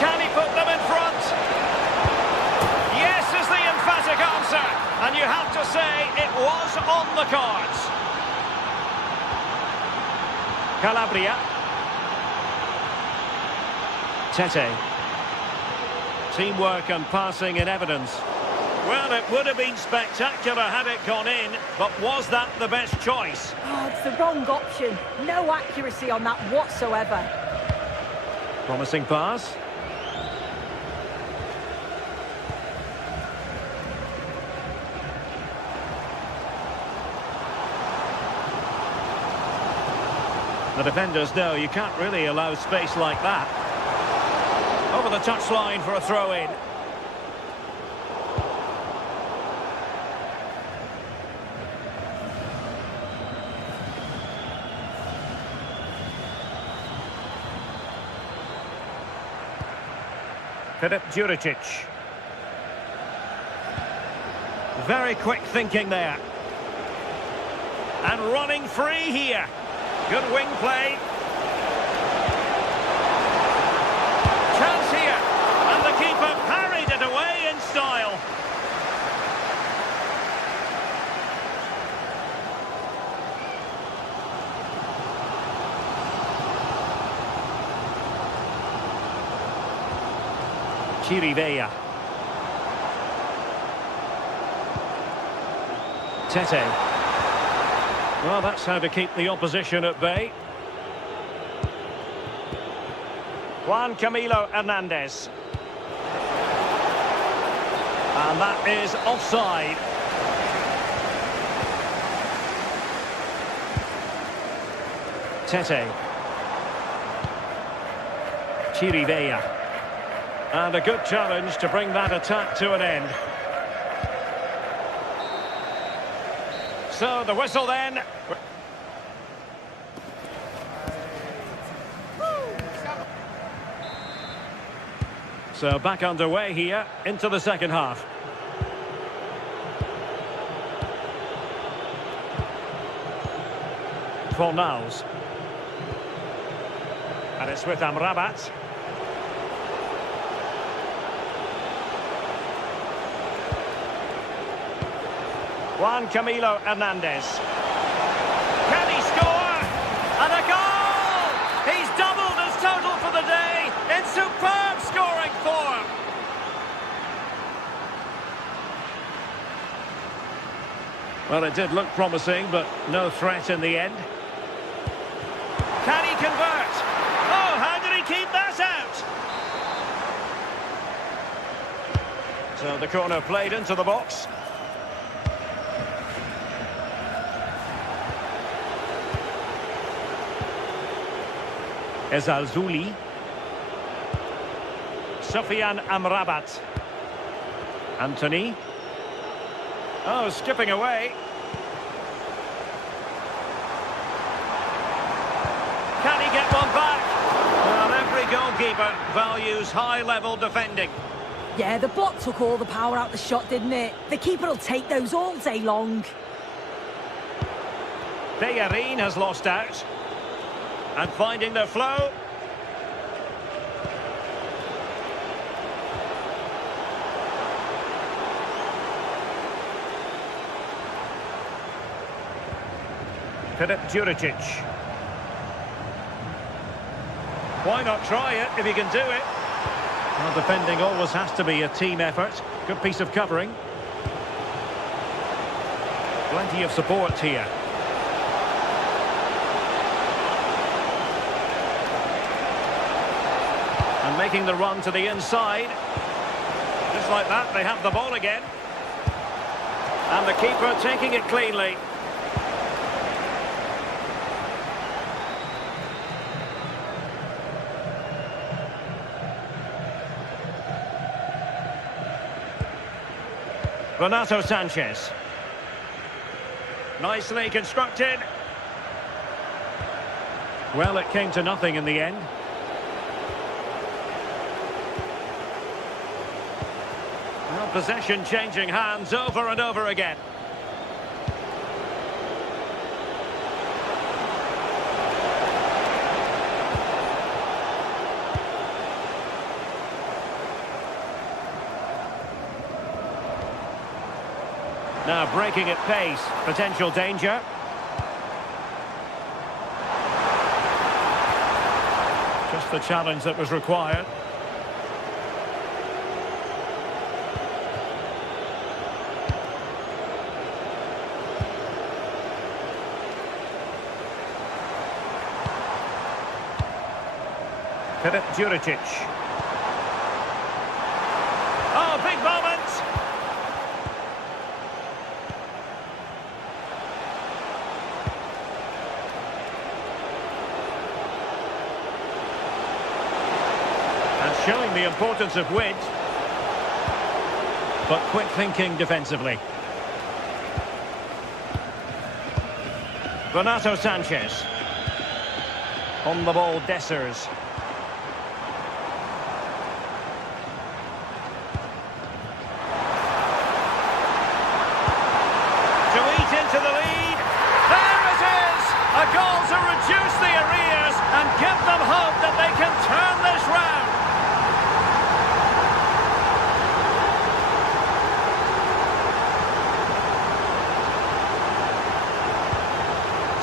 Can he put them in front? Yes is the emphatic answer. And you have to say it was on the cards. Calabria. Tete. Teamwork and passing in evidence. Well, it would have been spectacular had it gone in, but was that the best choice? Oh, it's the wrong option. No accuracy on that whatsoever. Promising pass. The defenders know you can't really allow space like that. Over the touchline for a throw-in. Filip Juricic. Very quick thinking there. And running free here. Good wing play. Chance here. And the keeper parried it away in style. Chirivella. Tete. Well, that's how to keep the opposition at bay. Juan Camilo Hernandez. And that is offside. Tete. Chirivella. And a good challenge to bring that attack to an end. So the whistle then. So back underway here into the second half. Fornals. And it's with Amrabat. Juan Camilo Hernandez. Can he score? And a goal! He's doubled his total for the day in superb scoring form. Well, it did look promising, but no threat in the end. Can he convert? Oh, how did he keep that out? So the corner played into the box. Ezalzouli. Sofian Amrabat. Anthony. Oh, skipping away. Can he get one back? Well, every goalkeeper values high-level defending. Yeah, the block took all the power out the shot, didn't it? The keeper will take those all day long. Bellerin has lost out. And finding the flow. Filip Juricic. Why not try it if you can do it? Well, defending always has to be a team effort. Good piece of covering. Plenty of support here. And making the run to the inside. Just like that, they have the ball again. And the keeper taking it cleanly. Renato Sanchez. Nicely constructed. Well, it came to nothing in the end. Well, possession changing hands over and over again. Now breaking at pace, potential danger. Just the challenge that was required. Filip Juricic. Oh, big moment! Showing the importance of width, but quick thinking defensively. Renato Sanchez. On the ball, Dessers. To eat into the lead. There it is! A goal to reduce the arrears and give them hope that they can turn this round.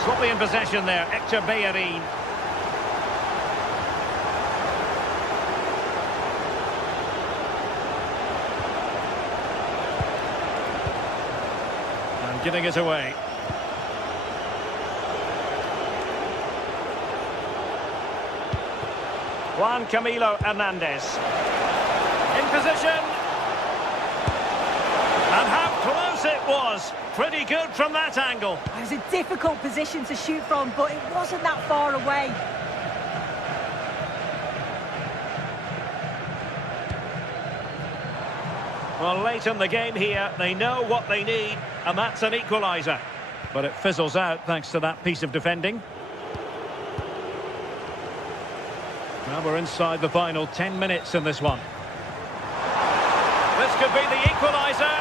Sloppy in possession there, Hector Bellerin. And giving it away. Juan Camilo Hernandez. In position. And how close it was. Pretty good from that angle. It was a difficult position to shoot from, but it wasn't that far away. Well, late in the game here, they know what they need, and that's an equaliser. But it fizzles out thanks to that piece of defending. Now we're inside the final 10 minutes in this one. This could be the equaliser.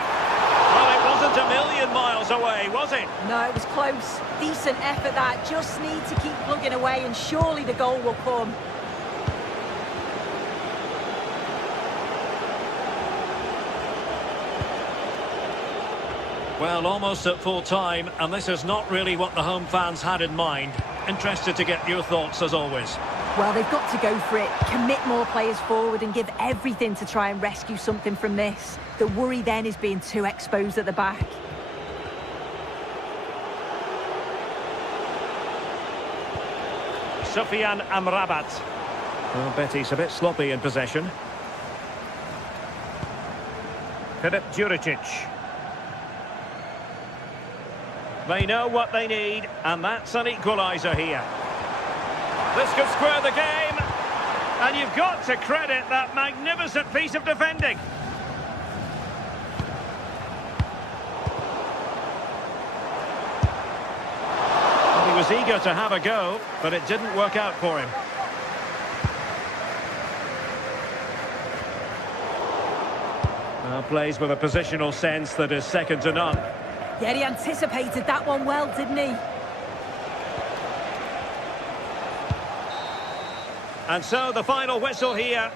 Well, it wasn't a million miles away, was it? No, it was close. Decent effort that. Just need to keep plugging away, and surely the goal will come. Well, almost at full time, and this is not really what the home fans had in mind. Interested to get your thoughts, as always. Well, they've got to go for it, commit more players forward and give everything to try and rescue something from this. The worry then is being too exposed at the back. Sufyan Amrabat. Well, Betis a bit sloppy in possession. Filip Juricic. They know what they need, and that's an equaliser here. This could square the game, and you've got to credit that magnificent piece of defending. Well, he was eager to have a go, but it didn't work out for him. Well, plays with a positional sense that is second to none. Yeah, he anticipated that one well, didn't he? And so the final whistle here.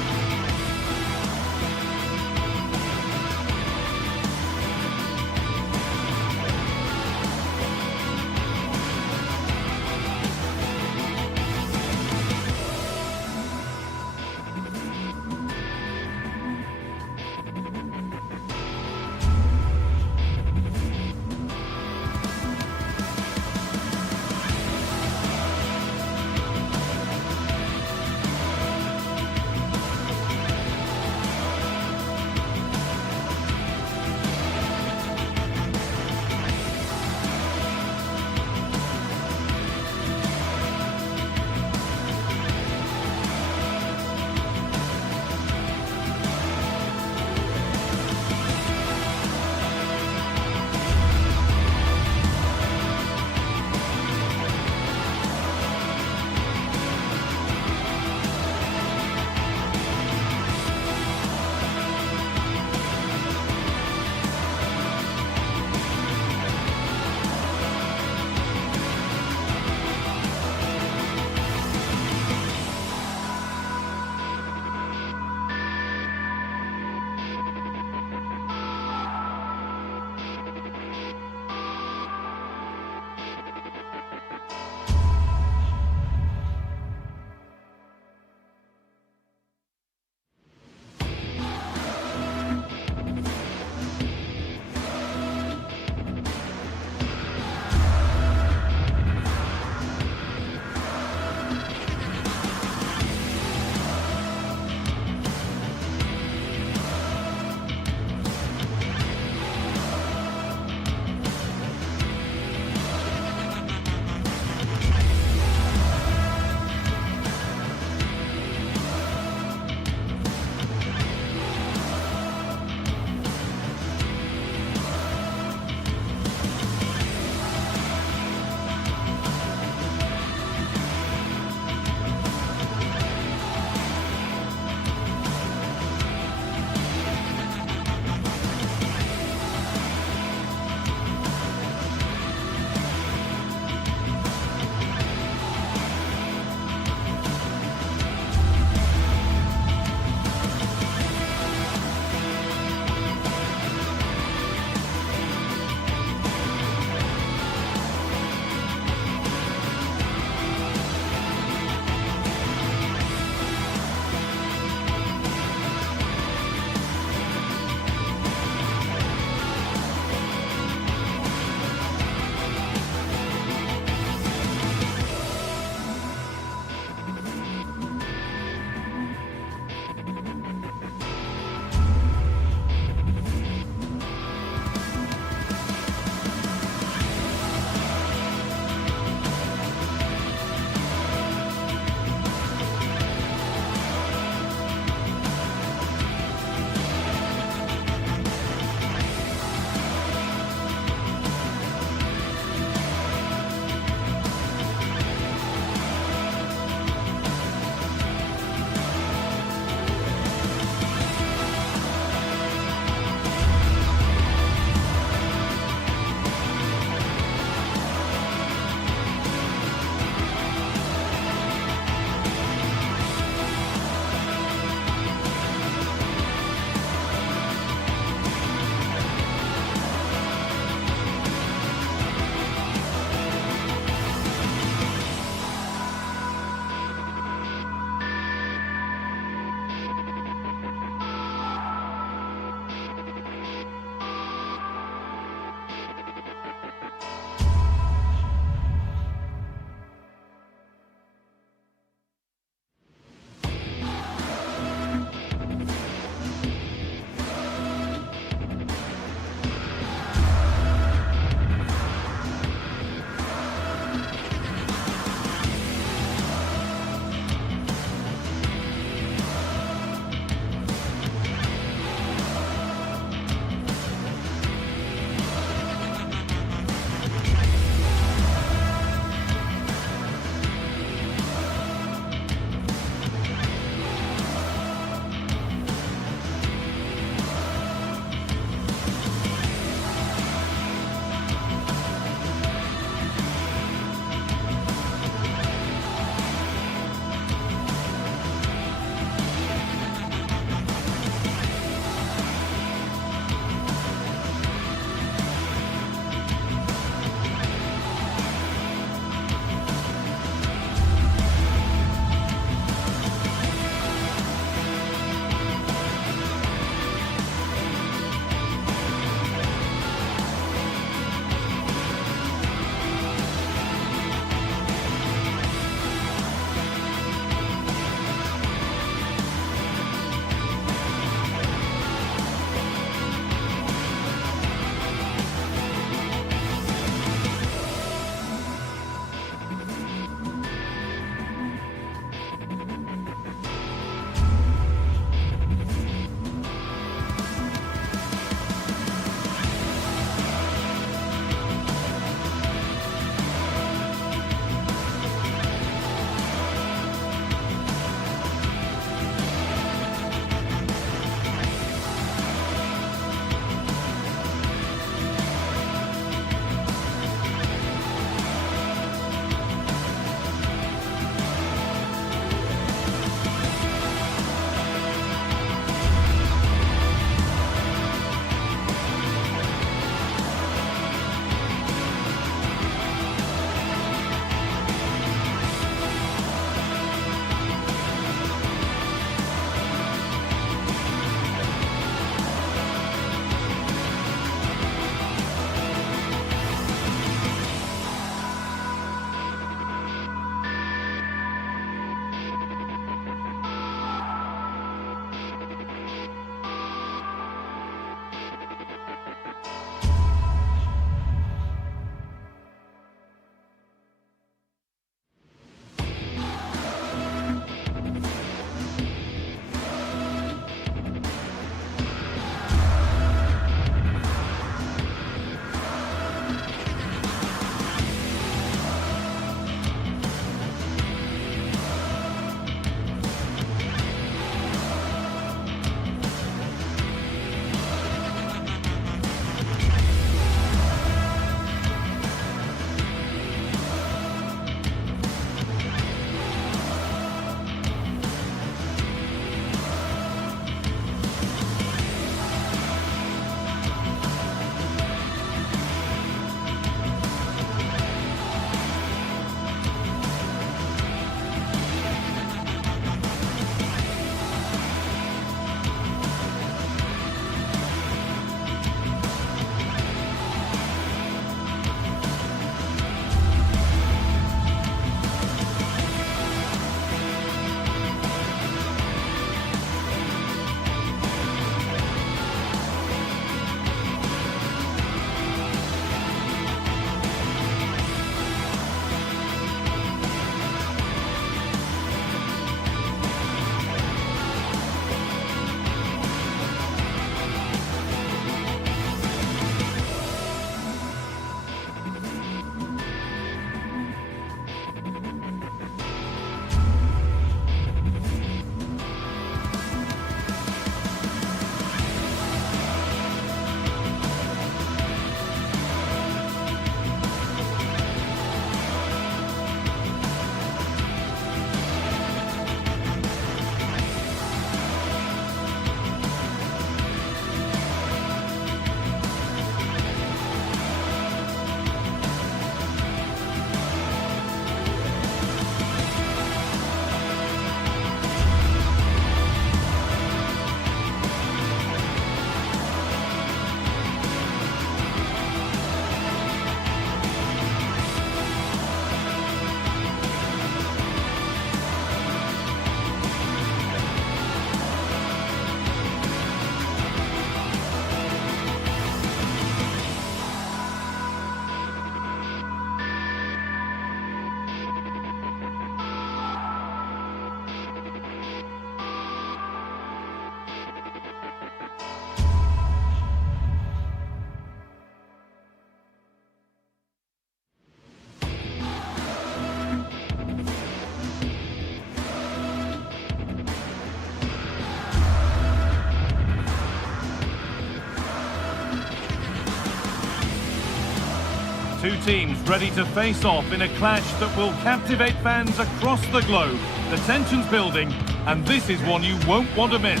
Two teams ready to face off in a clash that will captivate fans across the globe. The tension's building, and this is one you won't want to miss.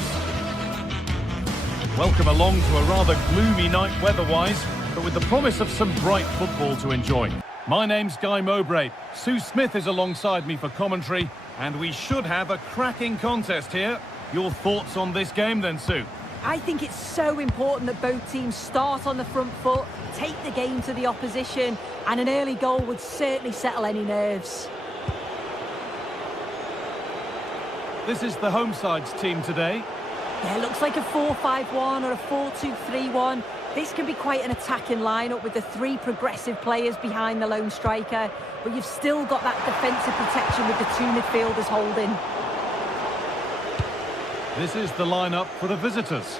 Welcome along to a rather gloomy night weather-wise, but with the promise of some bright football to enjoy. My name's Guy Mowbray. Sue Smith is alongside me for commentary, and we should have a cracking contest here. Your thoughts on this game then, Sue? I think it's so important that both teams start on the front foot, take the game to the opposition, and an early goal would certainly settle any nerves. This is the home side's team today. Yeah, it looks like a 4-5-1 or a 4-2-3-1. This can be quite an attacking lineup with the three progressive players behind the lone striker, but you've still got that defensive protection with the two midfielders holding. This is the lineup for the visitors.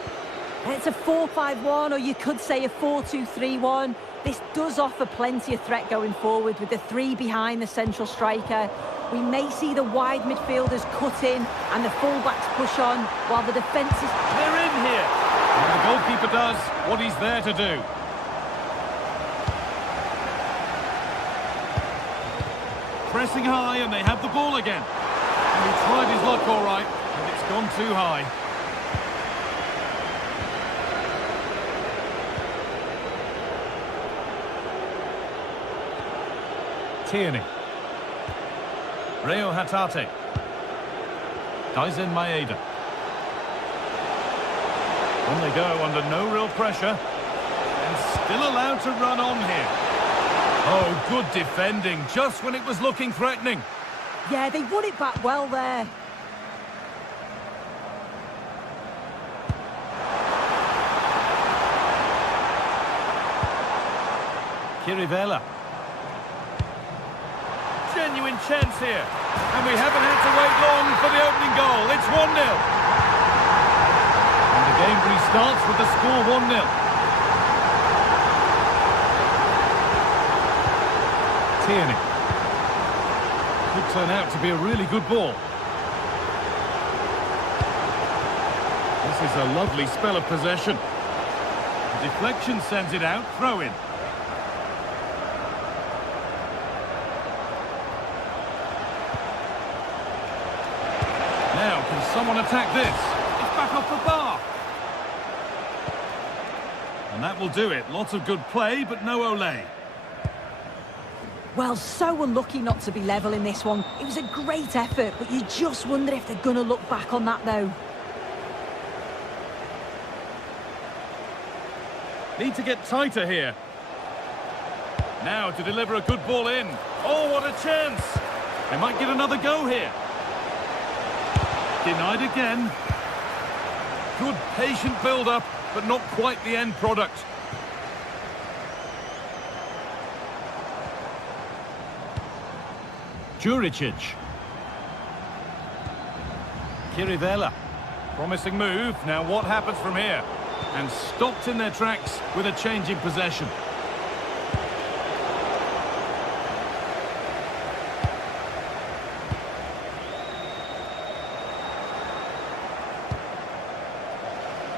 It's a 4-5-1, or you could say a 4-2-3-1. This does offer plenty of threat going forward with the three behind the central striker. We may see the wide midfielders cut in and the fullbacks push on while the defence is... They're in here! And the goalkeeper does what he's there to do. Pressing high, and they have the ball again. And he tried his luck all right, but it's gone too high. Tierney. Reo Hatate. Daisen Maeda. On they go under no real pressure. And still allowed to run on here. Oh, good defending, just when it was looking threatening. Yeah, they won it back well there. Kirivela. Genuine chance here. And we haven't had to wait long for the opening goal. It's 1-0. And the game restarts with the score 1-0. Tierney. Could turn out to be a really good ball. This is a lovely spell of possession. The deflection sends it out, throw in. Now, can someone attack this? It's back off the bar. And that will do it. Lots of good play, but no Ole. Well, so unlucky not to be level in this one. It was a great effort, but you just wonder if they're going to look back on that, though. Need to get tighter here. Now to deliver a good ball in. Oh, what a chance! They might get another go here. Denied again. Good patient build-up, but not quite the end product. Juricic. Kirivela. Promising move. Now what happens from here? And stopped in their tracks with a change in possession.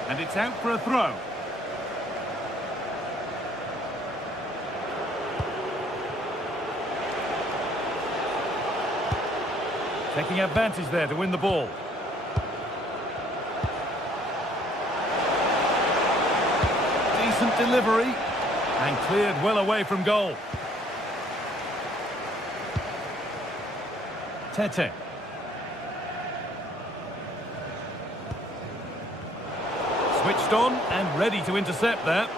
And it's out for a throw. Taking advantage there to win the ball. Decent delivery. And cleared well away from goal. Tete. Switched on and ready to intercept that.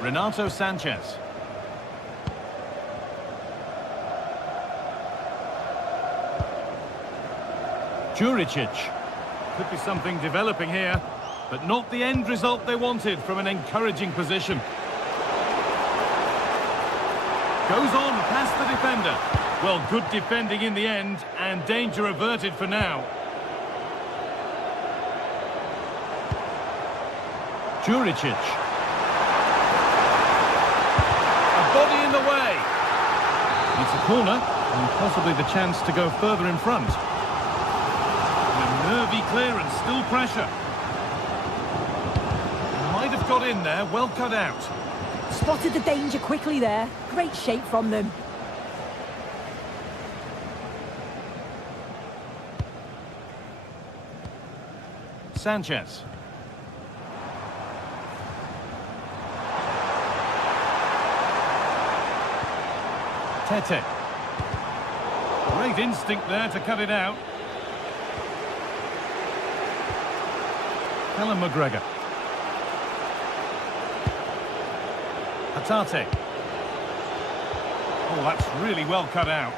Renato Sanchez. Juricic. Could be something developing here, but not the end result they wanted from an encouraging position. Goes on past the defender. Well, good defending in the end, and danger averted for now. Juricic. A body in the way. It's a corner, and possibly the chance to go further in front. And Nervy clearance, still pressure. Might have got in there, well cut out. Spotted the danger quickly there. Great shape from them. Sanchez. Tete. Great instinct there to cut it out. Callum McGregor. Hatate. Oh, that's really well cut out.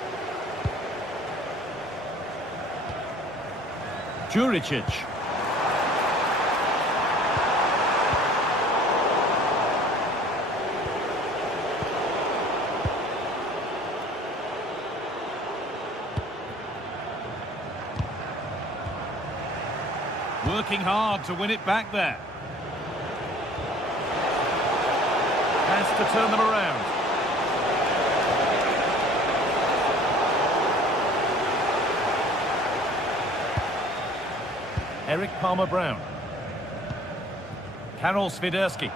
Juricic. Working hard to win it back there. Has to turn them around. Eric Palmer-Brown. Karol Swiderski.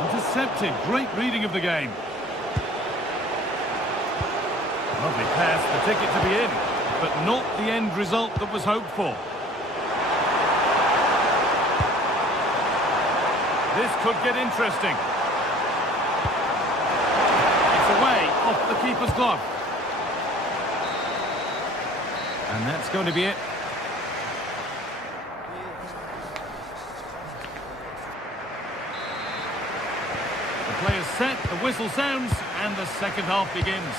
Intercepted. Great reading of the game. Lovely pass, the ticket to be in, but not the end result that was hoped for. This could get interesting. It's away, off the keeper's glove. And that's going to be it. The player's set, the whistle sounds, and the second half begins.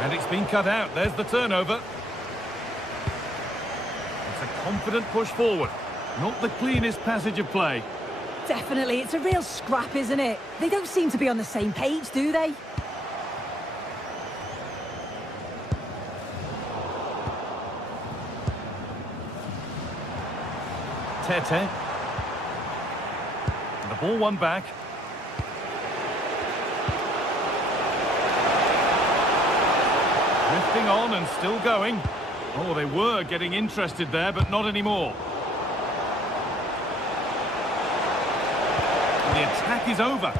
And it's been cut out. There's the turnover. It's a confident push forward. Not the cleanest passage of play. Definitely. It's a real scrap, isn't it? They don't seem to be on the same page, do they? Tete. And the ball won back. Drifting on and still going. Oh, they were getting interested there, but not anymore. And the attack is over.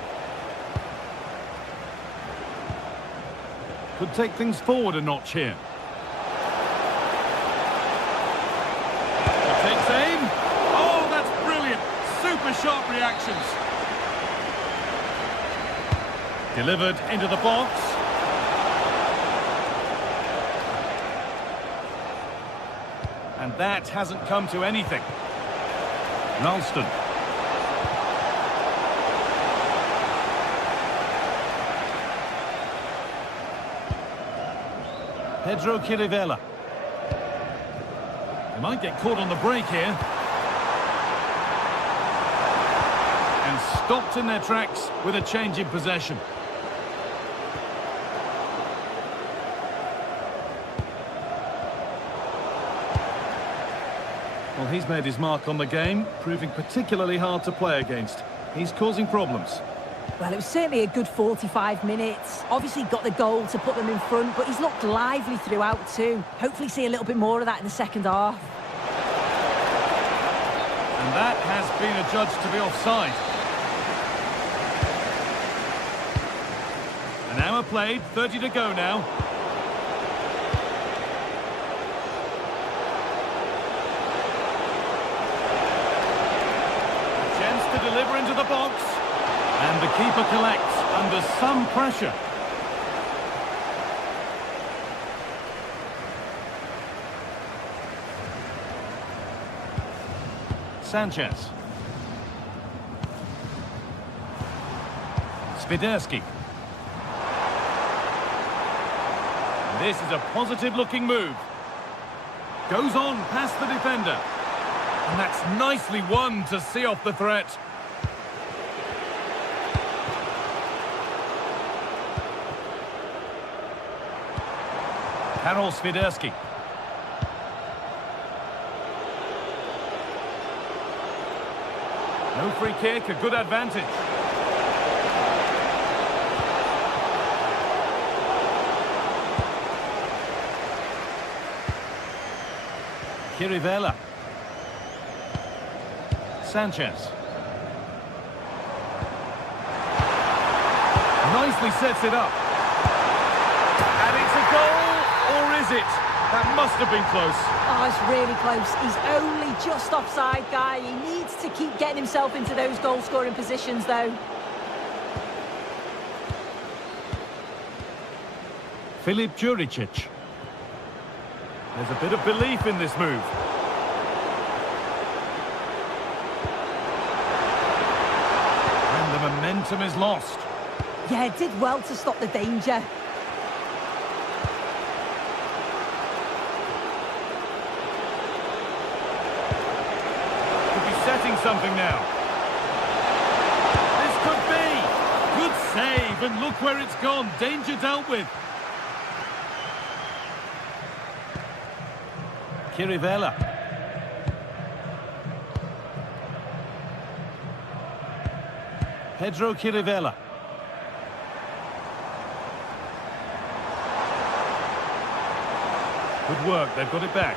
Could take things forward a notch here. He takes aim. Oh, that's brilliant. Super sharp reactions. Delivered into the box. And that hasn't come to anything. Ralston. Pedro Chirivella. They might get caught on the break here. And stopped in their tracks with a change in possession. Well, he's made his mark on the game, proving particularly hard to play against. He's causing problems. Well, it was certainly a good 45 minutes. Obviously got the goal to put them in front, but he's looked lively throughout too. Hopefully see a little bit more of that in the second half. And that has been adjudged to be offside. An hour played, 30 to go now. To deliver into the box, and the keeper collects under some pressure. Sanchez. Swiderski. This is a positive looking move. Goes on past the defender. And that's nicely won to see off the threat. Swiderski. No free kick, a good advantage. Chirivella. Sanchez. Nicely sets it up. And it's a goal, or is it? That must have been close. Oh, it's really close. He's only just offside, guy. He needs to keep getting himself into those goal-scoring positions, though. Filip Juricic. There's a bit of belief in this move. And the momentum is lost. Yeah, did well to stop the danger. Could be setting something now. This could be. Good save, and look where it's gone. Danger dealt with. Chirivella. Pedro Chirivella. Good work, they've got it back.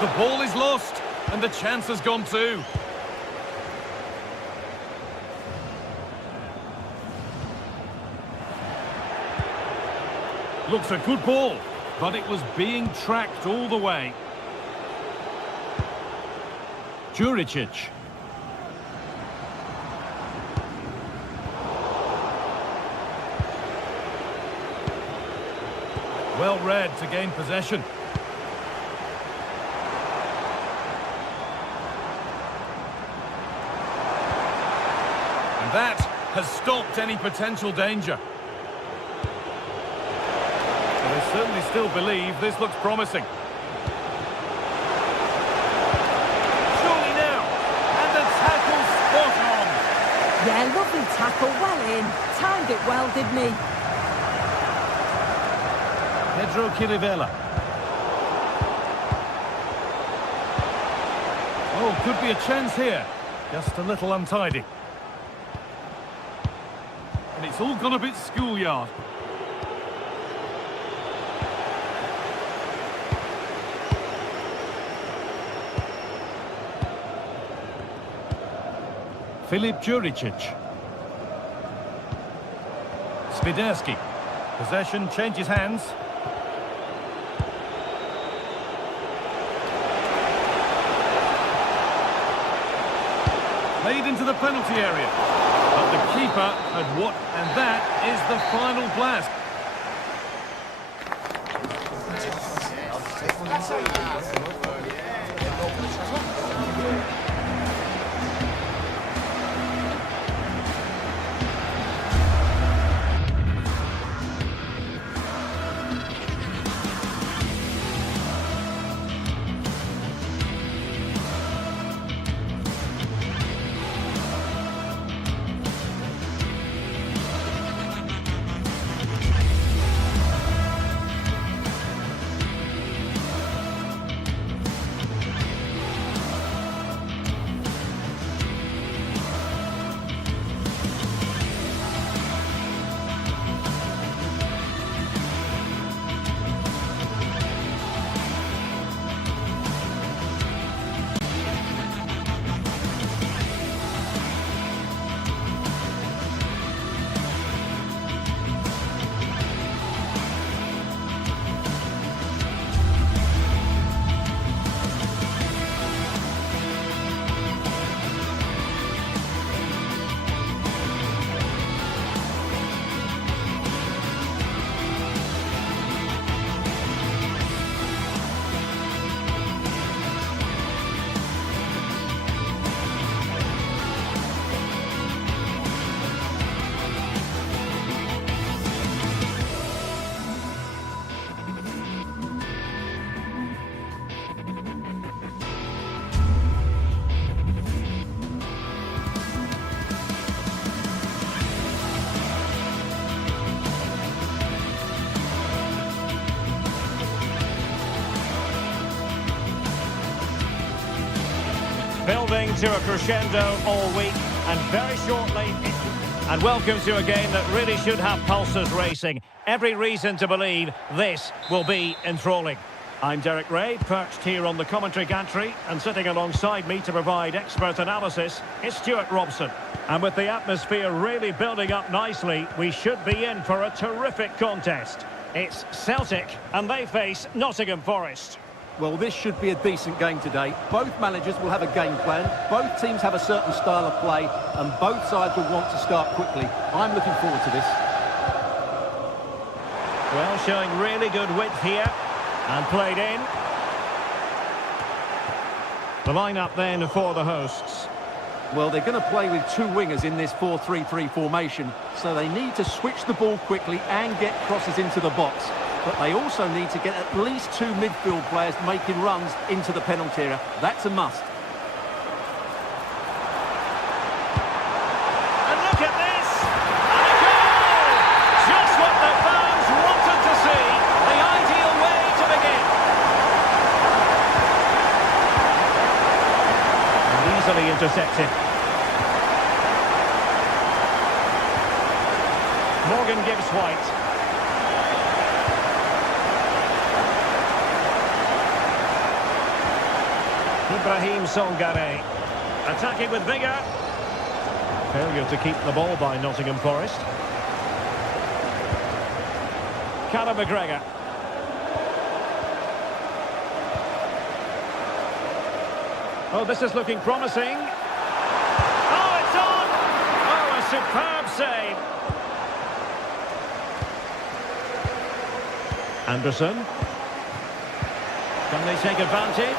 The ball is lost, and the chance has gone too. Looks a good ball, but it was being tracked all the way. Juricic. Well read to gain possession. And that has stopped any potential danger. They certainly still believe this looks promising. Surely now, and the tackle spot on. Yeah, lovely tackle, well in. Timed it well, didn't he? Pedro Chirivella. Oh, could be a chance here. Just a little untidy. And it's all gone a bit schoolyard. Filip Juricic. Swiderski. Possession changes hands. Played into the penalty area. But the keeper had what? And that is the final blast. building to a crescendo all week, and very shortly... And welcome to a game that really should have pulses racing. Every reason to believe this will be enthralling. I'm Derek Ray, perched here on the commentary gantry, and sitting alongside me to provide expert analysis is Stuart Robson. And with the atmosphere really building up nicely, we should be in for a terrific contest. It's Celtic, and they face Nottingham Forest. Well, this should be a decent game today. Both managers will have a game plan, both teams have a certain style of play, and both sides will want to start quickly. I'm looking forward to this. Well, showing really good width here, and played in. The lineup then for the hosts. Well, they're going to play with two wingers in this 4-3-3 formation, so they need to switch the ball quickly and get crosses into the box. But they also need to get at least two midfield players making runs into the penalty area. That's a must. And look at this! And a goal! Just what the fans wanted to see. The ideal way to begin. And easily intercepted. Morgan gives White. Ibrahim Songare, attacking with vigour. Failure to keep the ball by Nottingham Forest. Callum McGregor. Oh, this is looking promising. Oh, it's on! Oh, a superb save. Anderson. Can they take advantage?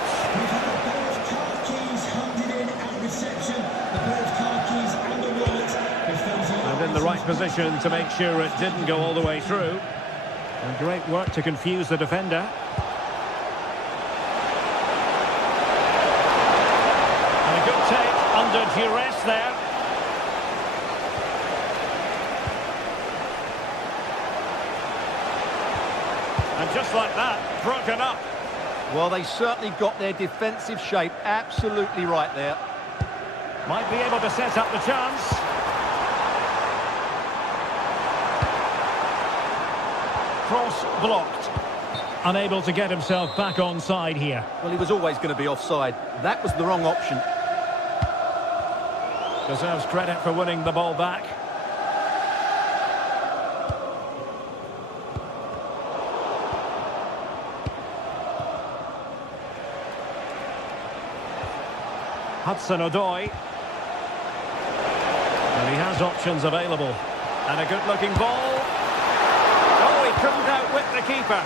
And in the right position to make sure it didn't go all the way through. And great work to confuse the defender. And a good take under duress there. And just like that, broken up. Well, they certainly got their defensive shape absolutely right there. Might be able to set up the chance. Cross blocked. Unable to get himself back onside here. Well, he was always going to be offside. That was the wrong option. Deserves credit for winning the ball back. Hudson-Odoi. And he has options available. And a good-looking ball. Oh, he couldn't outwit the keeper.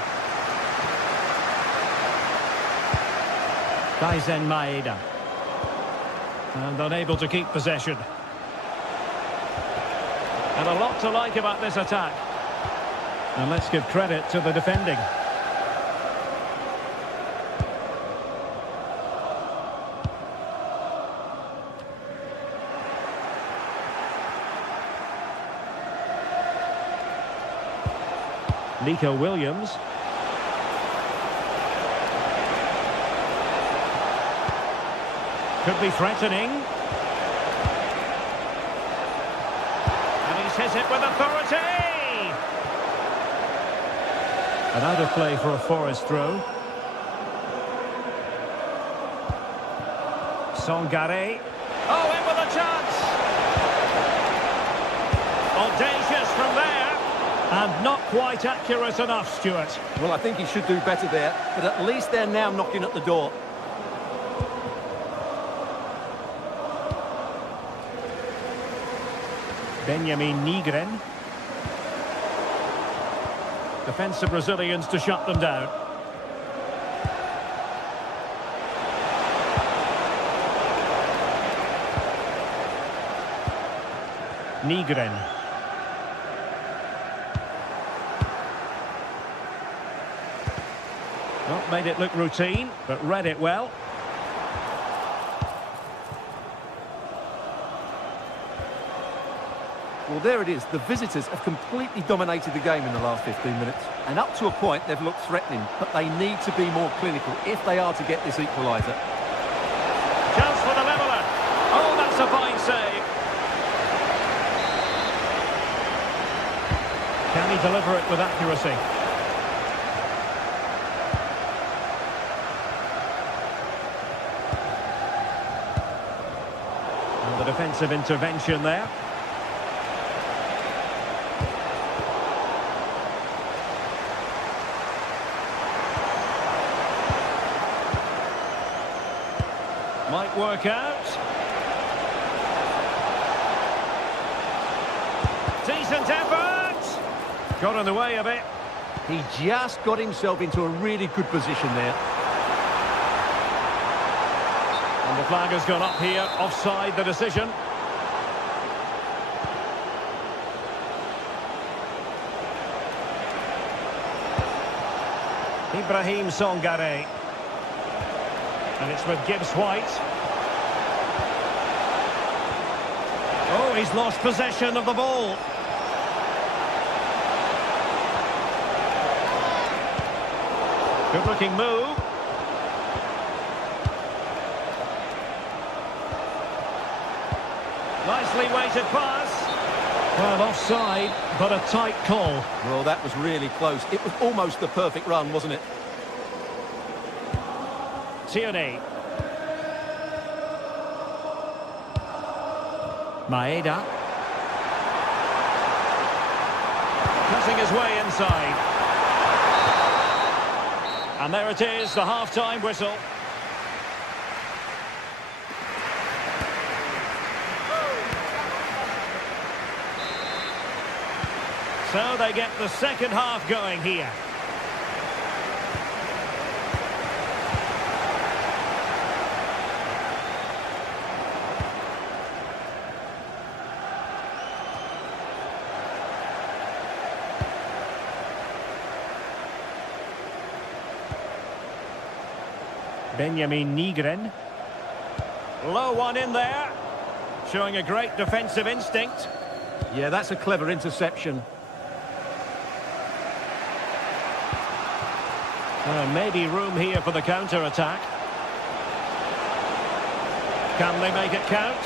Kaizen Maeda. And unable to keep possession. And a lot to like about this attack. And let's give credit to the defending. Nico Williams. Could be threatening. And he's hit it with authority! And out of play for a Forest throw. Songare. Oh, in with a chance! Audacious from there. And not quite accurate enough, Stuart. Well, I think he should do better there, but at least they're now knocking at the door. Benjamin Nigren. Defensive Brazilians to shut them down. Nigren. Well, made it look routine, but read it well. Well, there it is. The visitors have completely dominated the game in the last 15 minutes. And up to a point, they've looked threatening. But they need to be more clinical if they are to get this equaliser. Chance for the level. deliver it with accuracy. And the defensive intervention there. Might work out. Decent effort! Got in the way of it. He just got himself into a really good position there. And the flag has gone up here, offside the decision. Ibrahim Songare. And it's with Gibbs White. Oh, he's lost possession of the ball. Good looking move. Nicely weighted pass. Well, offside, but a tight call. Well, that was really close. It was almost the perfect run, wasn't it? Tierney. Maeda. Cutting his way inside. And there it is, the half-time whistle. So they get the second half going here. Benjamin Nygren. Low one in there. Showing a great defensive instinct. Yeah, that's a clever interception. Maybe room here for the counter-attack. Can they make it count?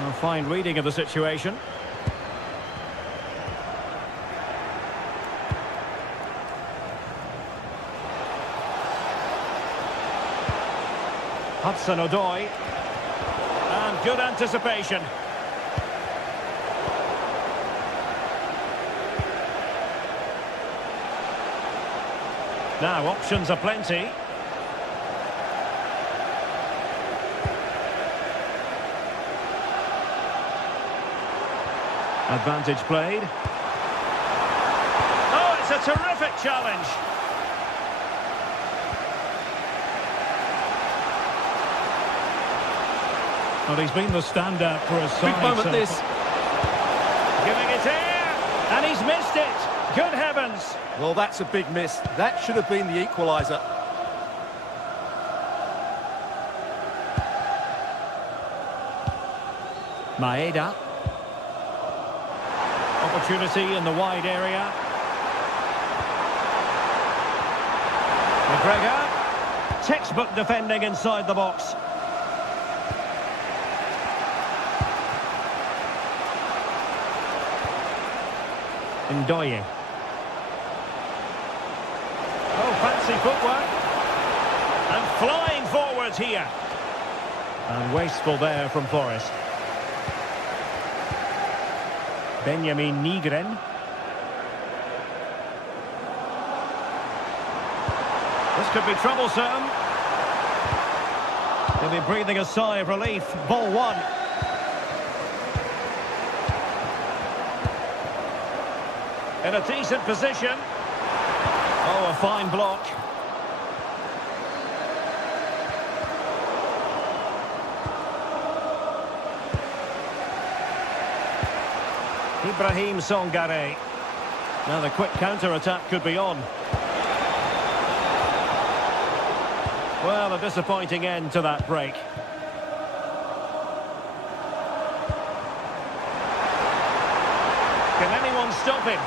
A fine reading of the situation. Hudson-Odoi. And good anticipation. Now, options are plenty. Advantage played. Oh, it's a terrific challenge. Well, he's been the standout for a side. Big moment, this. Giving it here, and he's missed it. Good heavens. Well, that's a big miss. That should have been the equaliser. Maeda. Opportunity in the wide area. McGregor. Textbook defending inside the box. Ndoye. Oh, fancy footwork. And flying forwards here. And wasteful there from Forest. Benjamin Nygren. This could be troublesome. He'll be breathing a sigh of relief. Ball one. In a decent position. Oh, a fine block. Ibrahim Songare. Now the quick counter-attack could be on. Well, a disappointing end to that break. Can anyone stop him?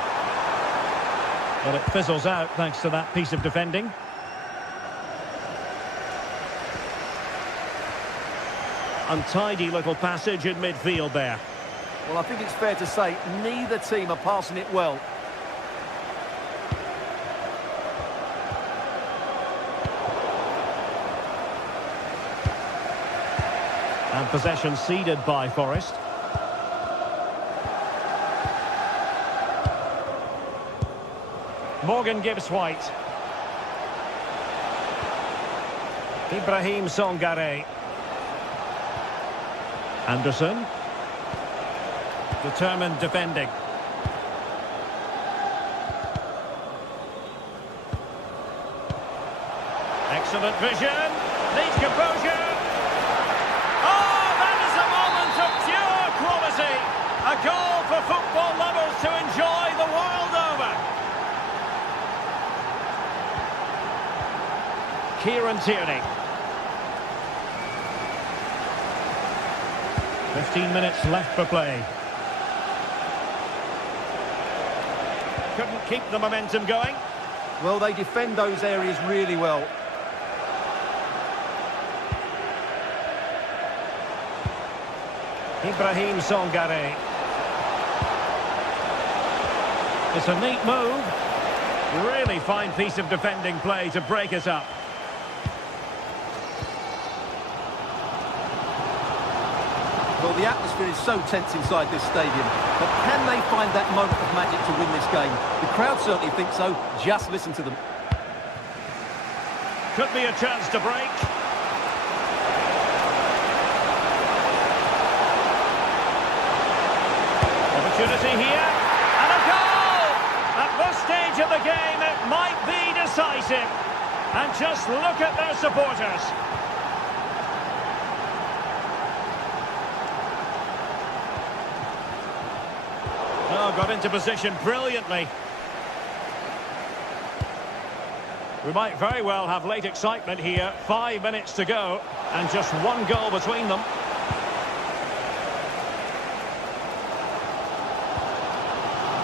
But it fizzles out thanks to that piece of defending. Untidy little passage in midfield there. Well, I think it's fair to say neither team are passing it well. And possession ceded by Forest. Morgan gives White. Ibrahim Songare. Anderson. Determined defending. Excellent vision. Needs composure. Oh, that is a moment of pure quality. A goal for football lovers to enjoy the world over. Kieran Tierney. 15 minutes left for play. Couldn't keep the momentum going. Well, they defend those areas really well. Ibrahim Songare. It's a neat move. Really fine piece of defending play to break us up. Well, the atmosphere is so tense inside this stadium, but can they find that moment of magic to win this game? The crowd certainly think so. Just listen to them. Could be a chance to break. Opportunity here, and a goal! At this stage of the game, it might be decisive. And just look at their supporters. Oh, got into position brilliantly. We might very well have late excitement here. 5 minutes to go, and just one goal between them.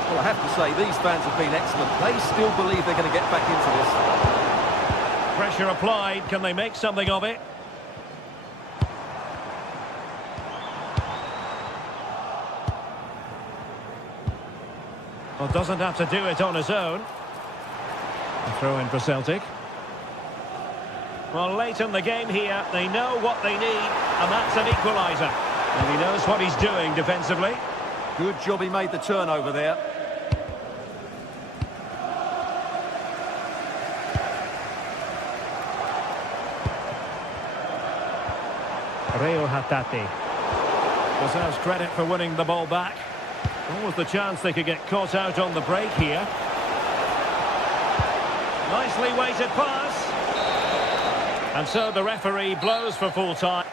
Well, I have to say, these fans have been excellent. They still believe they're going to get back into this. Pressure applied. Can they make something of it? Well, doesn't have to do it on his own. A throw in for Celtic. Well, late in the game here, they know what they need, and that's an equaliser. And he knows what he's doing defensively. Good job he made the turnover there. Reo Hatate deserves credit for winning the ball back. Always the chance they could get caught out on the break here. Nicely weighted pass. And so the referee blows for full time.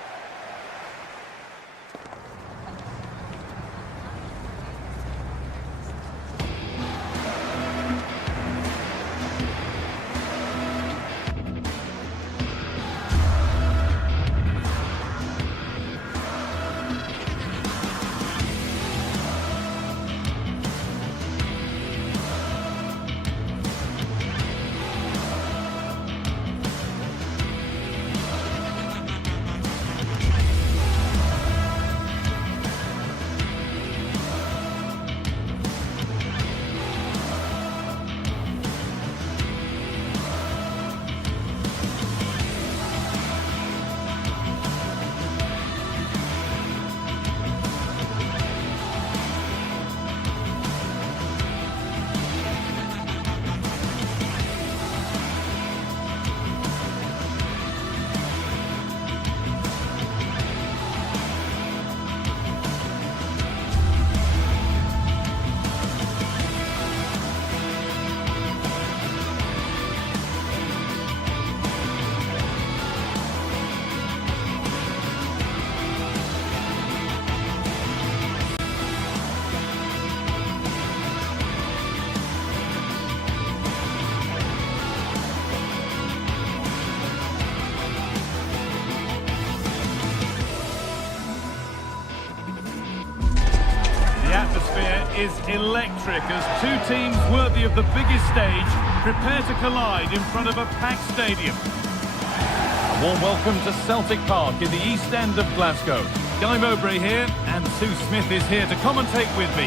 Is electric as two teams worthy of the biggest stage prepare to collide in front of a packed stadium. A warm welcome to Celtic Park in the East End of Glasgow. Guy Mowbray here, and Sue Smith is here to commentate with me.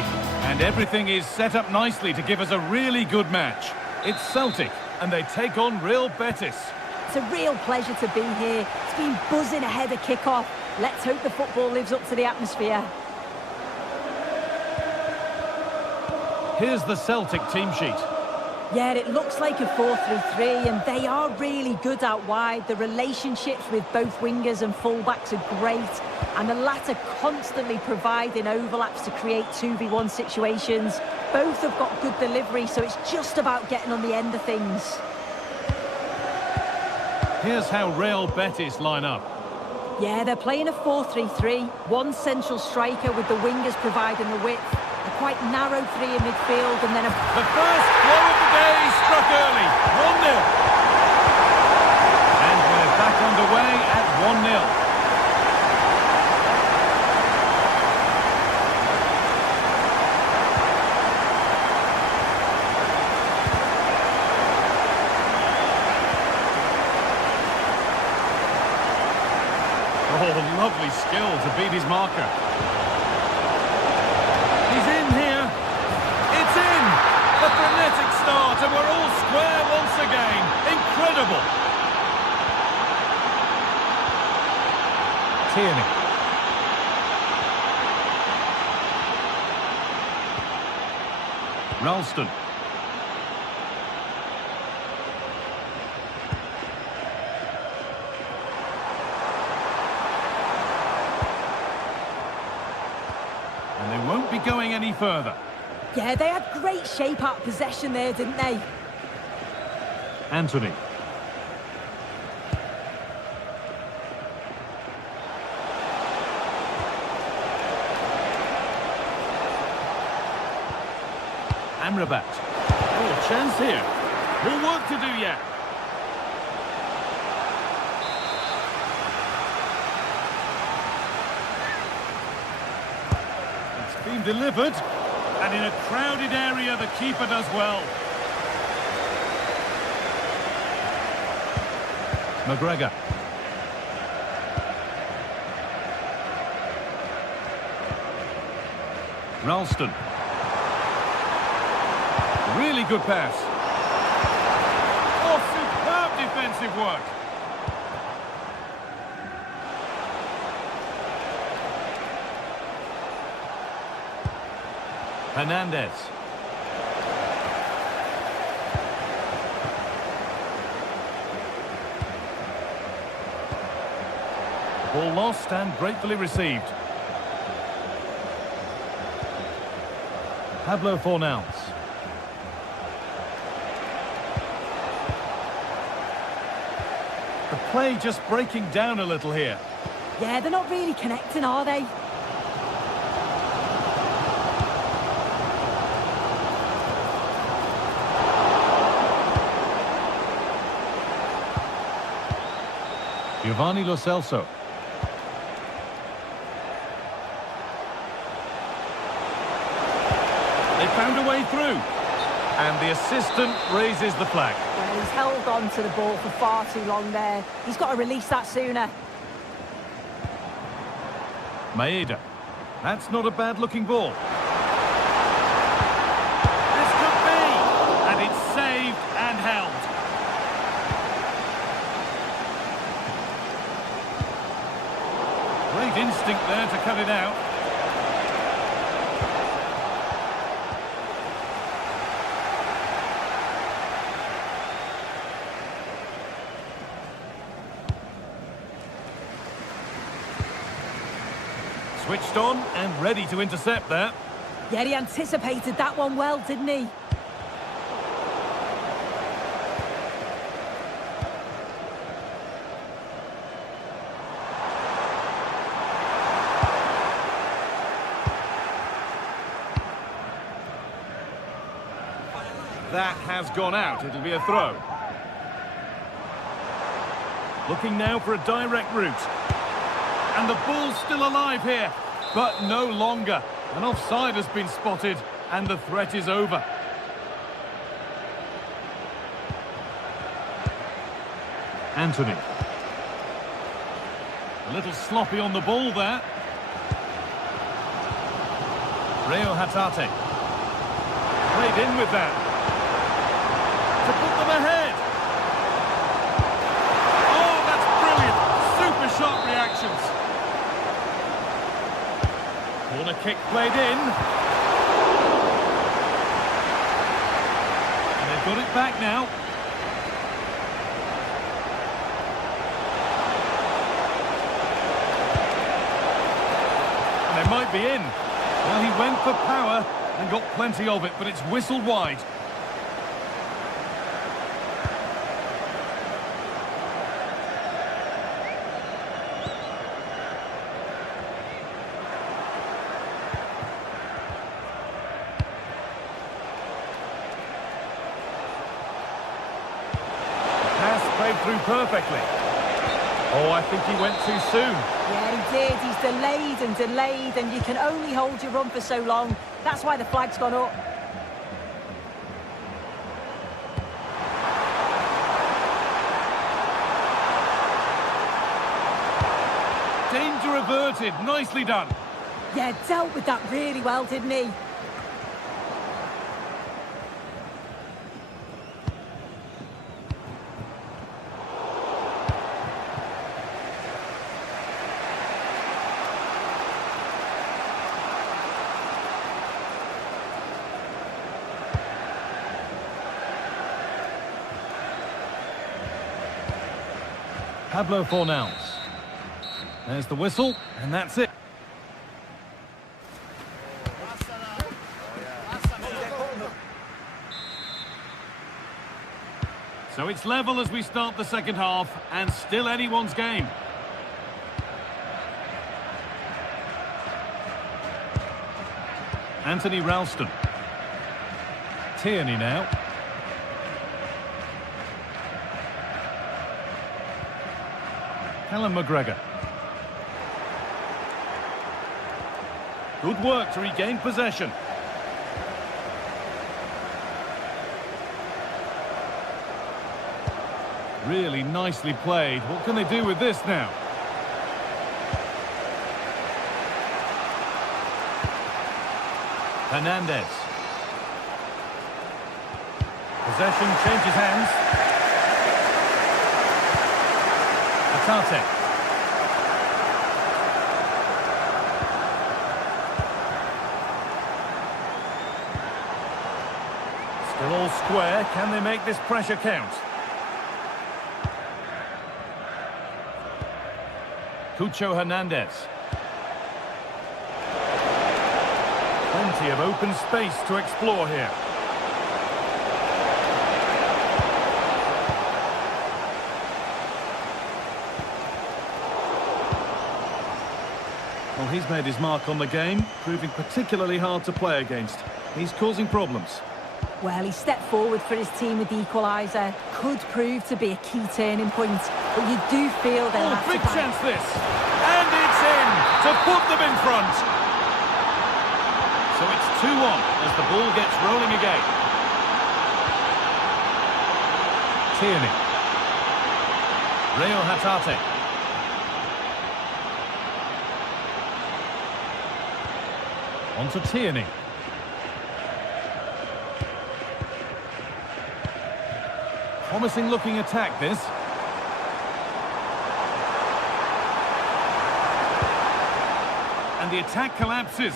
And everything is set up nicely to give us a really good match. It's Celtic, and they take on Real Betis. It's a real pleasure to be here. It's been buzzing ahead of kick-off. Let's hope the football lives up to the atmosphere. Here's the Celtic team sheet. Yeah, it looks like a 4-3-3, and they are really good out wide. The relationships with both wingers and fullbacks are great, and the latter constantly providing overlaps to create 2v1 situations. Both have got good delivery, so it's just about getting on the end of things. Here's how Real Betis line up. Yeah, they're playing a 4-3-3. One central striker with the wingers providing the width. A quite narrow three in midfield, and then The first blow of the day struck early, 1-0. And we're back underway at 1-0. Oh, lovely skill to beat his marker. He's in here. It's in. A frenetic start, and we're all square once again. Incredible. Tierney. Ralston. And they won't be going any further. yeah, they had great shape out of possession there, didn't they? Anthony. Amrabat. Oh, chance here. More work to do yet. It's been delivered. And in a crowded area, the keeper does well. McGregor. Ralston. Really good pass. Oh, superb defensive work. Hernandez. Ball lost and gratefully received. Pablo Fornals. The play just breaking down a little here. Yeah, they're not really connecting, are they? Giovanni Lo Celso. They found a way through. And the assistant raises the flag. Well, he's held on to the ball for far too long there. He's got to release that sooner. Maeda. That's not a bad-looking ball. This could be. And it's saved and held. Great instinct there to cut it out. Switched on and ready to intercept there. Yeah, he anticipated that one well, didn't he? That has gone out. It'll be a throw. Looking now for a direct route. And the ball's still alive here, but no longer. An offside has been spotted, and the threat is over. Anthony. A little sloppy on the ball there. Rio Hatate. Played in with that. To put them ahead. Oh, that's brilliant. Super sharp reactions. Corner kick played in. And they've got it back now. And they might be in. Well, he went for power and got plenty of it, but it's whistled wide. Pass played through perfectly. Oh, I think he went too soon. Yeah, he did. He's delayed, and you can only hold your run for so long. That's why the flag's gone up. Danger averted. Nicely done. Yeah, dealt with that really well, didn't he? Pablo Fornals. There's the whistle, and that's it. So it's level as we start the second half, and still anyone's game. Anthony Ralston. Tierney now. Callum McGregor. Good work to regain possession. Really nicely played. What can they do with this now? Hernandez. Possession changes hands. Hatate. Still all square. Can they make this pressure count? Cucho Hernandez. Plenty of open space to explore here. Well, he's made his mark on the game, proving particularly hard to play against. He's causing problems. Well, he stepped forward for his team with the equaliser. Could prove to be a key turning point, but you do feel they'll have big to chance this! And it's in to put them in front! So it's 2-1 as the ball gets rolling again. Tierney. Rio Hatate. On to Tierney. Promising looking attack this. And the attack collapses.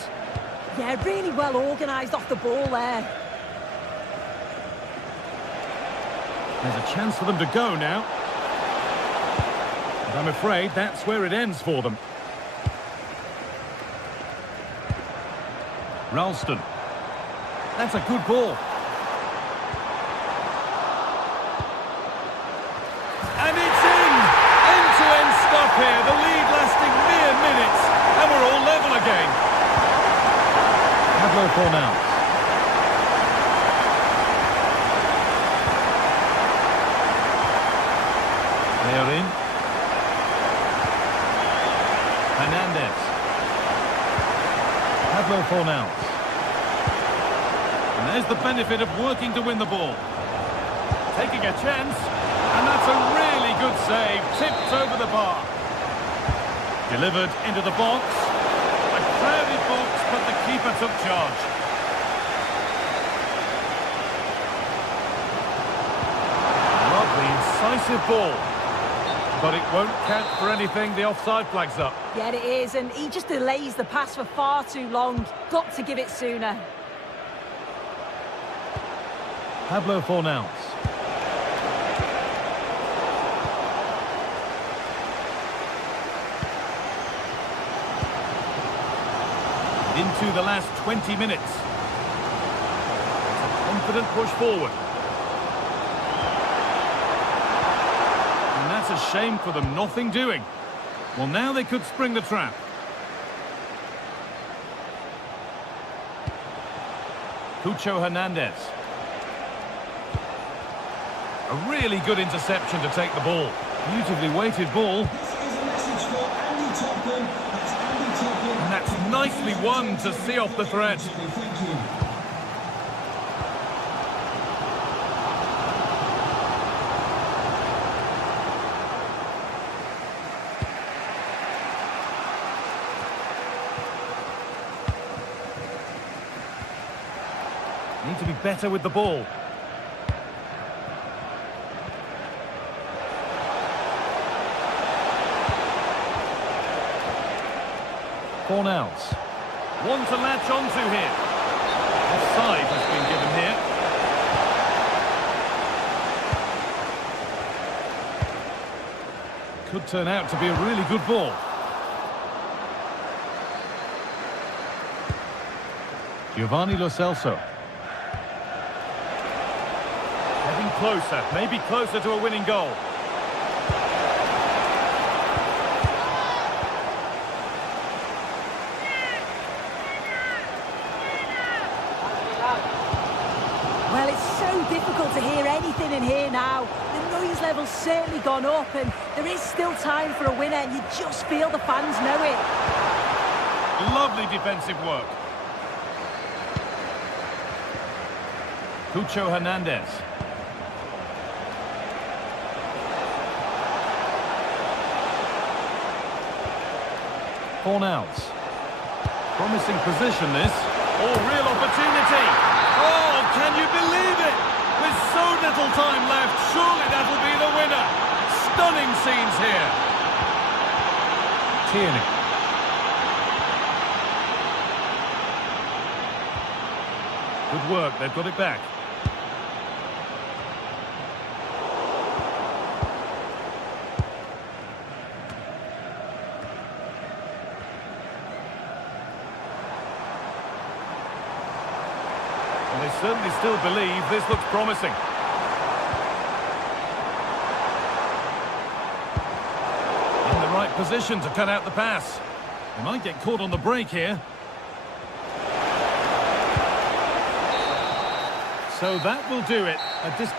Yeah, really well organised off the ball there. There's a chance for them to go now. But I'm afraid that's where it ends for them. Ralston. That's a good ball. And it's in! End-to-end stuff here. The lead lasting mere minutes. And we're all level again. Pablo Fornals. They are in. Hernandez. Pablo Fornals. And there's the benefit of working to win the ball. Taking a chance. And that's a really good save. Tipped over the bar. Delivered into the box. A crowded box. but the keeper took charge. Lovely, incisive ball. But it won't count for anything, the offside flag's up. Yeah, it is, and he just delays the pass for far too long. Got to give it sooner. Pablo Fornals. Into the last 20 minutes. It's a confident push forward. And that's a shame for them, nothing doing. Well, now they could spring the trap. Cucho Hernandez. A really good interception to take the ball. Beautifully weighted ball. This is a message for Andy Topham. That's Andy Topham. And that's nicely won to see off the threat. Thank you. Need to be better with the ball. Fornals. One to latch onto here. Offside has been given here. Could turn out to be a really good ball. Giovanni Lo Celso. Getting closer, maybe closer to a winning goal. Well, it's so difficult to hear anything in here now. The noise level's certainly gone up, and there is still time for a winner, and you just feel the fans know it. Lovely defensive work. Cucho Hernandez. Fornals. Promising position this. Oh, real opportunity. Oh, can you believe it? With so little time left, surely that'll be the winner. Stunning scenes here. Tierney. Good work, they've got it back. And they certainly still believe this looks promising. In the right position to cut out the pass. They might get caught on the break here. So that will do it. At this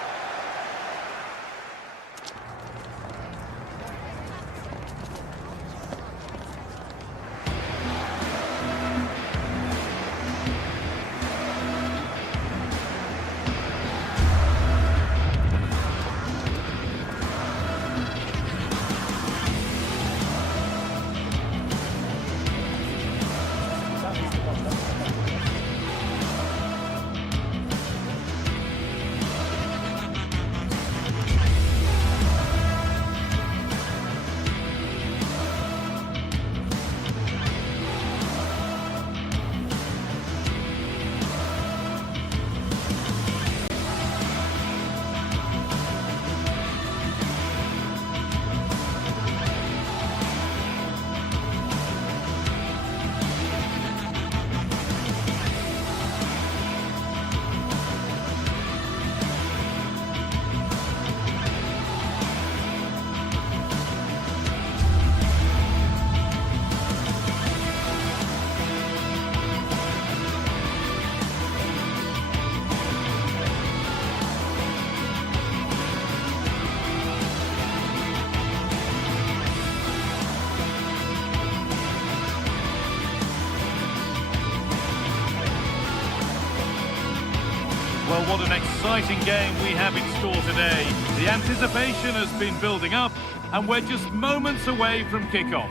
Well, what an exciting game we have in store today. The anticipation has been building up, and we're just moments away from kickoff.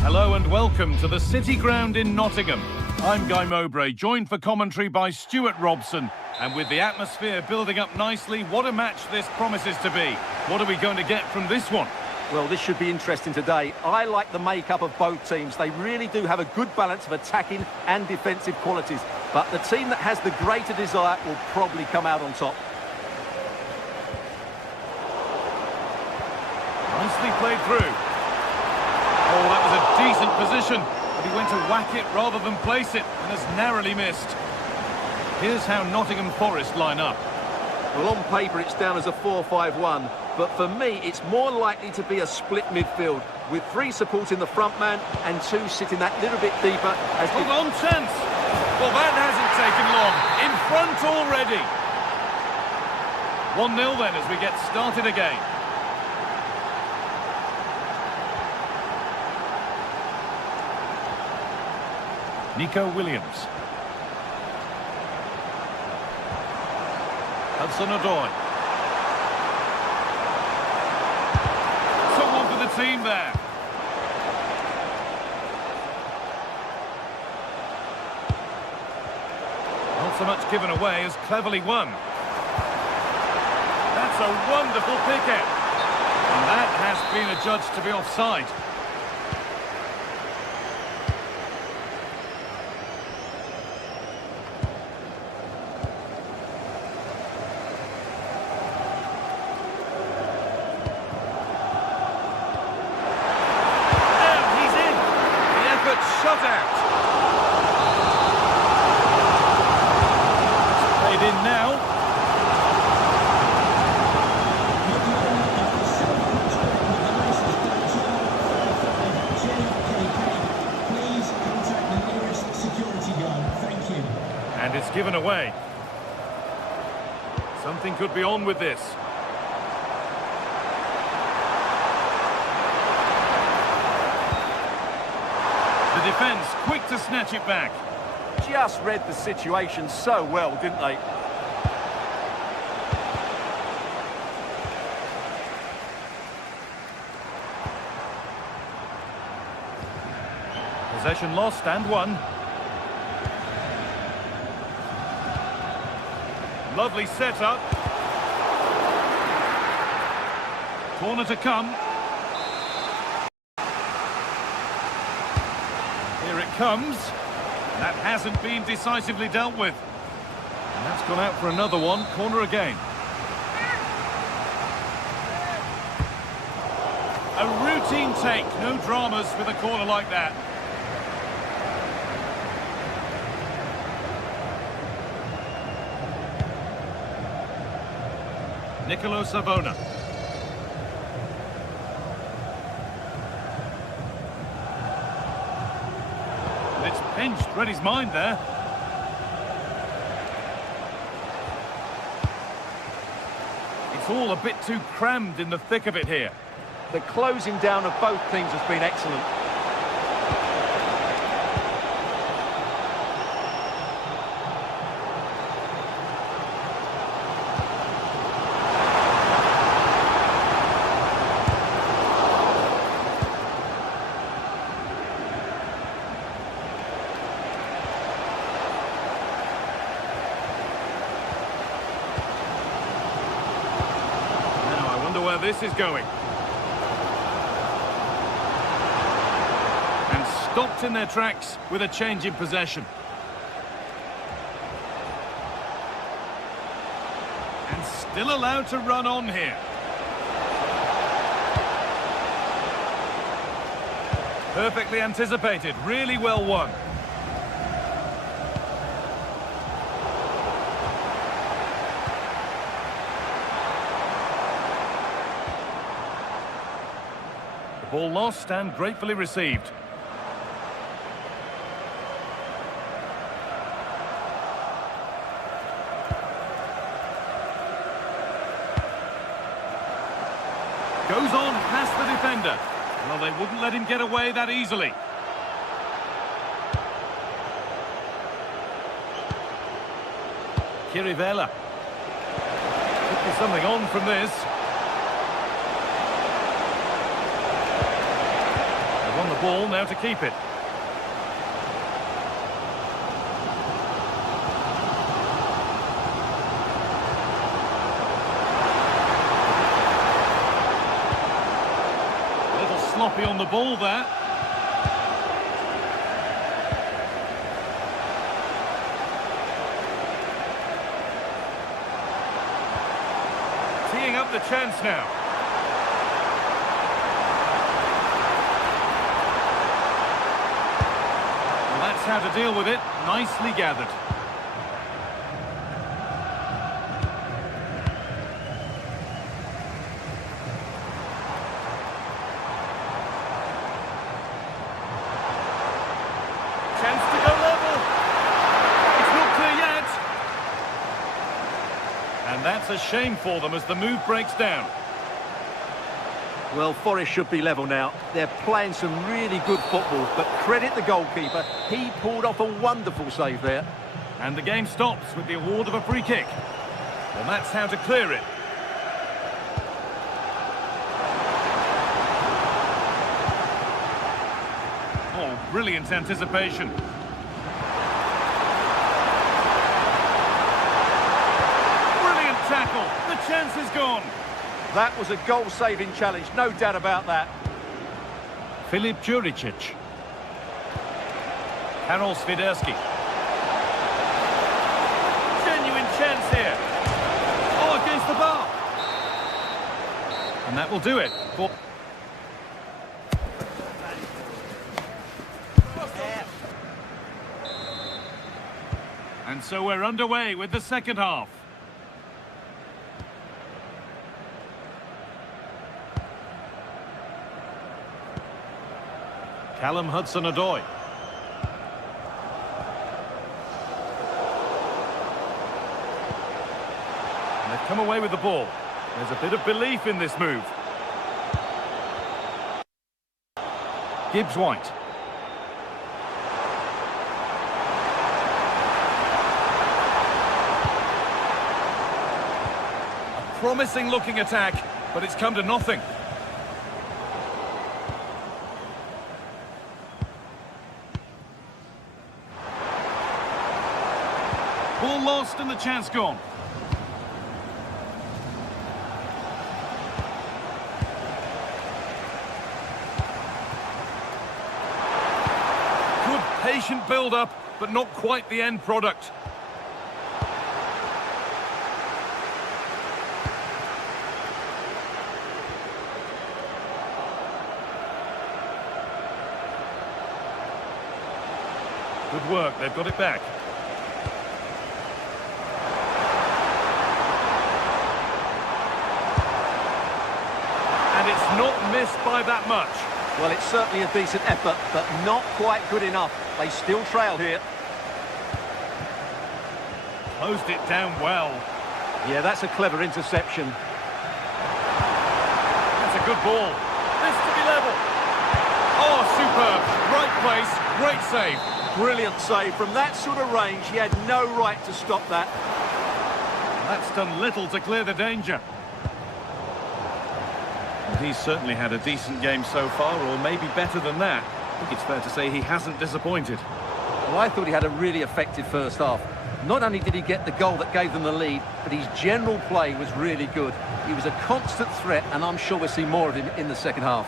Hello and welcome to the City Ground in Nottingham. I'm Guy Mowbray, joined for commentary by Stuart Robson. And with the atmosphere building up nicely, what a match this promises to be. What are we going to get from this one? Well, this should be interesting today. I like the makeup of both teams. They really do have a good balance of attacking and defensive qualities. But the team that has the greater desire will probably come out on top. Nicely played through. Oh, that was a decent position. But he went to whack it rather than place it and has narrowly missed. Here's how Nottingham Forest line up. Well, on paper, it's down as a 4-5-1. But for me, it's more likely to be a split midfield, with 3 supporting the front man and 2 sitting that little bit deeper. As Hold on, chance. Well, that hasn't taken long. In front already. 1-0 then as we get started again. Nico Williams. Hudson-Odoi. Someone for the team there. Not so much given away as cleverly won. That's a wonderful pick-out. And that has been adjudged to be offside. Shut out. Played in now. Please contact the nearest security guard. Thank you. And it's given away. Something could be on with this. The defence quick to snatch it back. just read the situation so well, didn't they? Possession lost and won. Lovely setup. Corner to come. Here it comes. That hasn't been decisively dealt with. And that's gone out for another one. Corner again. A routine take. No dramas with a corner like that. Nicolo Savona. And it's pinched, read his mind there. It's all a bit too crammed in the thick of it here. The closing down of both teams has been excellent. Where this is going. And stopped in their tracks with a change in possession. And still allowed to run on here. Perfectly anticipated, really well won. Ball lost and gratefully received. Goes on past the defender. Well, they wouldn't let him get away that easily. Kirivella. Could be something on from this. the ball, now to keep it. A little sloppy on the ball there. Teeing up the chance now. Well, that's how to deal with it. Nicely gathered. Chance to go level. It's not clear yet. And that's a shame for them as the move breaks down. Well, Forest should be level now. They're playing some really good football, but credit the goalkeeper. He pulled off a wonderful save there. And the game stops with the award of a free kick. Well, that's how to clear it. Oh, brilliant anticipation. Brilliant tackle. The chance is gone. That was a goal-saving challenge, no doubt about that. Filip Juricic. Karol Swiderski. Genuine chance here. Oh, against the bar. And that will do it. And so we're underway with the second half. Callum Hudson-Odoi. And they've come away with the ball. There's a bit of belief in this move. Gibbs-White. A promising looking attack, but it's come to nothing. Ball lost and the chance gone. Good patient build-up, but not quite the end product. Good work, they've got it back. It's not missed by that much. Well, it's certainly a decent effort, but not quite good enough. They still trail here. Closed it down well. Yeah, that's a clever interception. That's a good ball. This to be level. Oh, superb. Right place, great save. Brilliant save. From that sort of range, he had no right to stop that. That's done little to clear the danger. He's certainly had a decent game so far, or maybe better than that. I think it's fair to say he hasn't disappointed. Well, I thought he had a really effective first half. Not only did he get the goal that gave them the lead, but his general play was really good. He was a constant threat, and I'm sure we'll see more of him in the second half.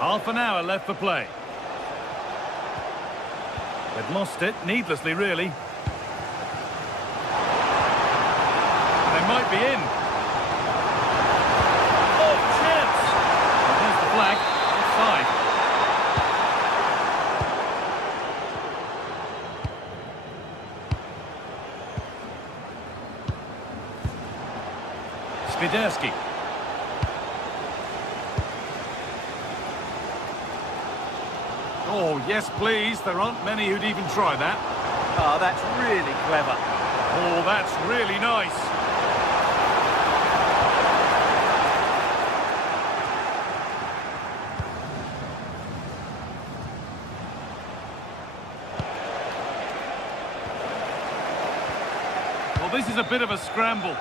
Half an hour left for play. They've lost it, needlessly really. Might be in. Oh, chance! And there's the flag. Offside. Swiderski. Oh, yes, please. There aren't many who'd even try that. Oh, that's really clever. Oh, that's really nice. Well, this is a bit of a scramble.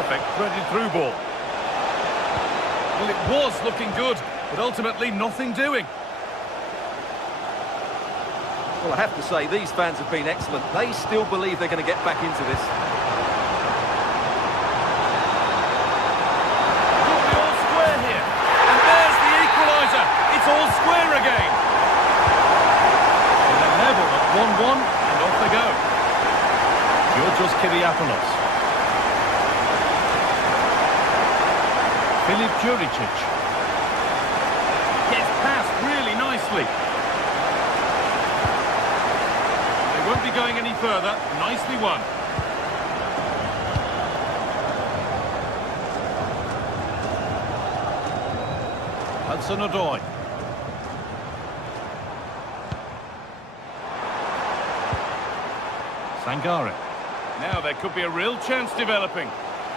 perfect threaded through ball. Well, it was looking good, but ultimately nothing doing. Well, I have to say, these fans have been excellent. They still believe they're going to get back into this. Could be all square here. And there's the equaliser. It's all square again. And they're level at 1-1, and off they go. Georgios Kyriapoulos. Filip Juricic. Gets past really nicely. They won't be going any further. Nicely won. Hudson-Odoi. Sangare. Now there could be a real chance developing,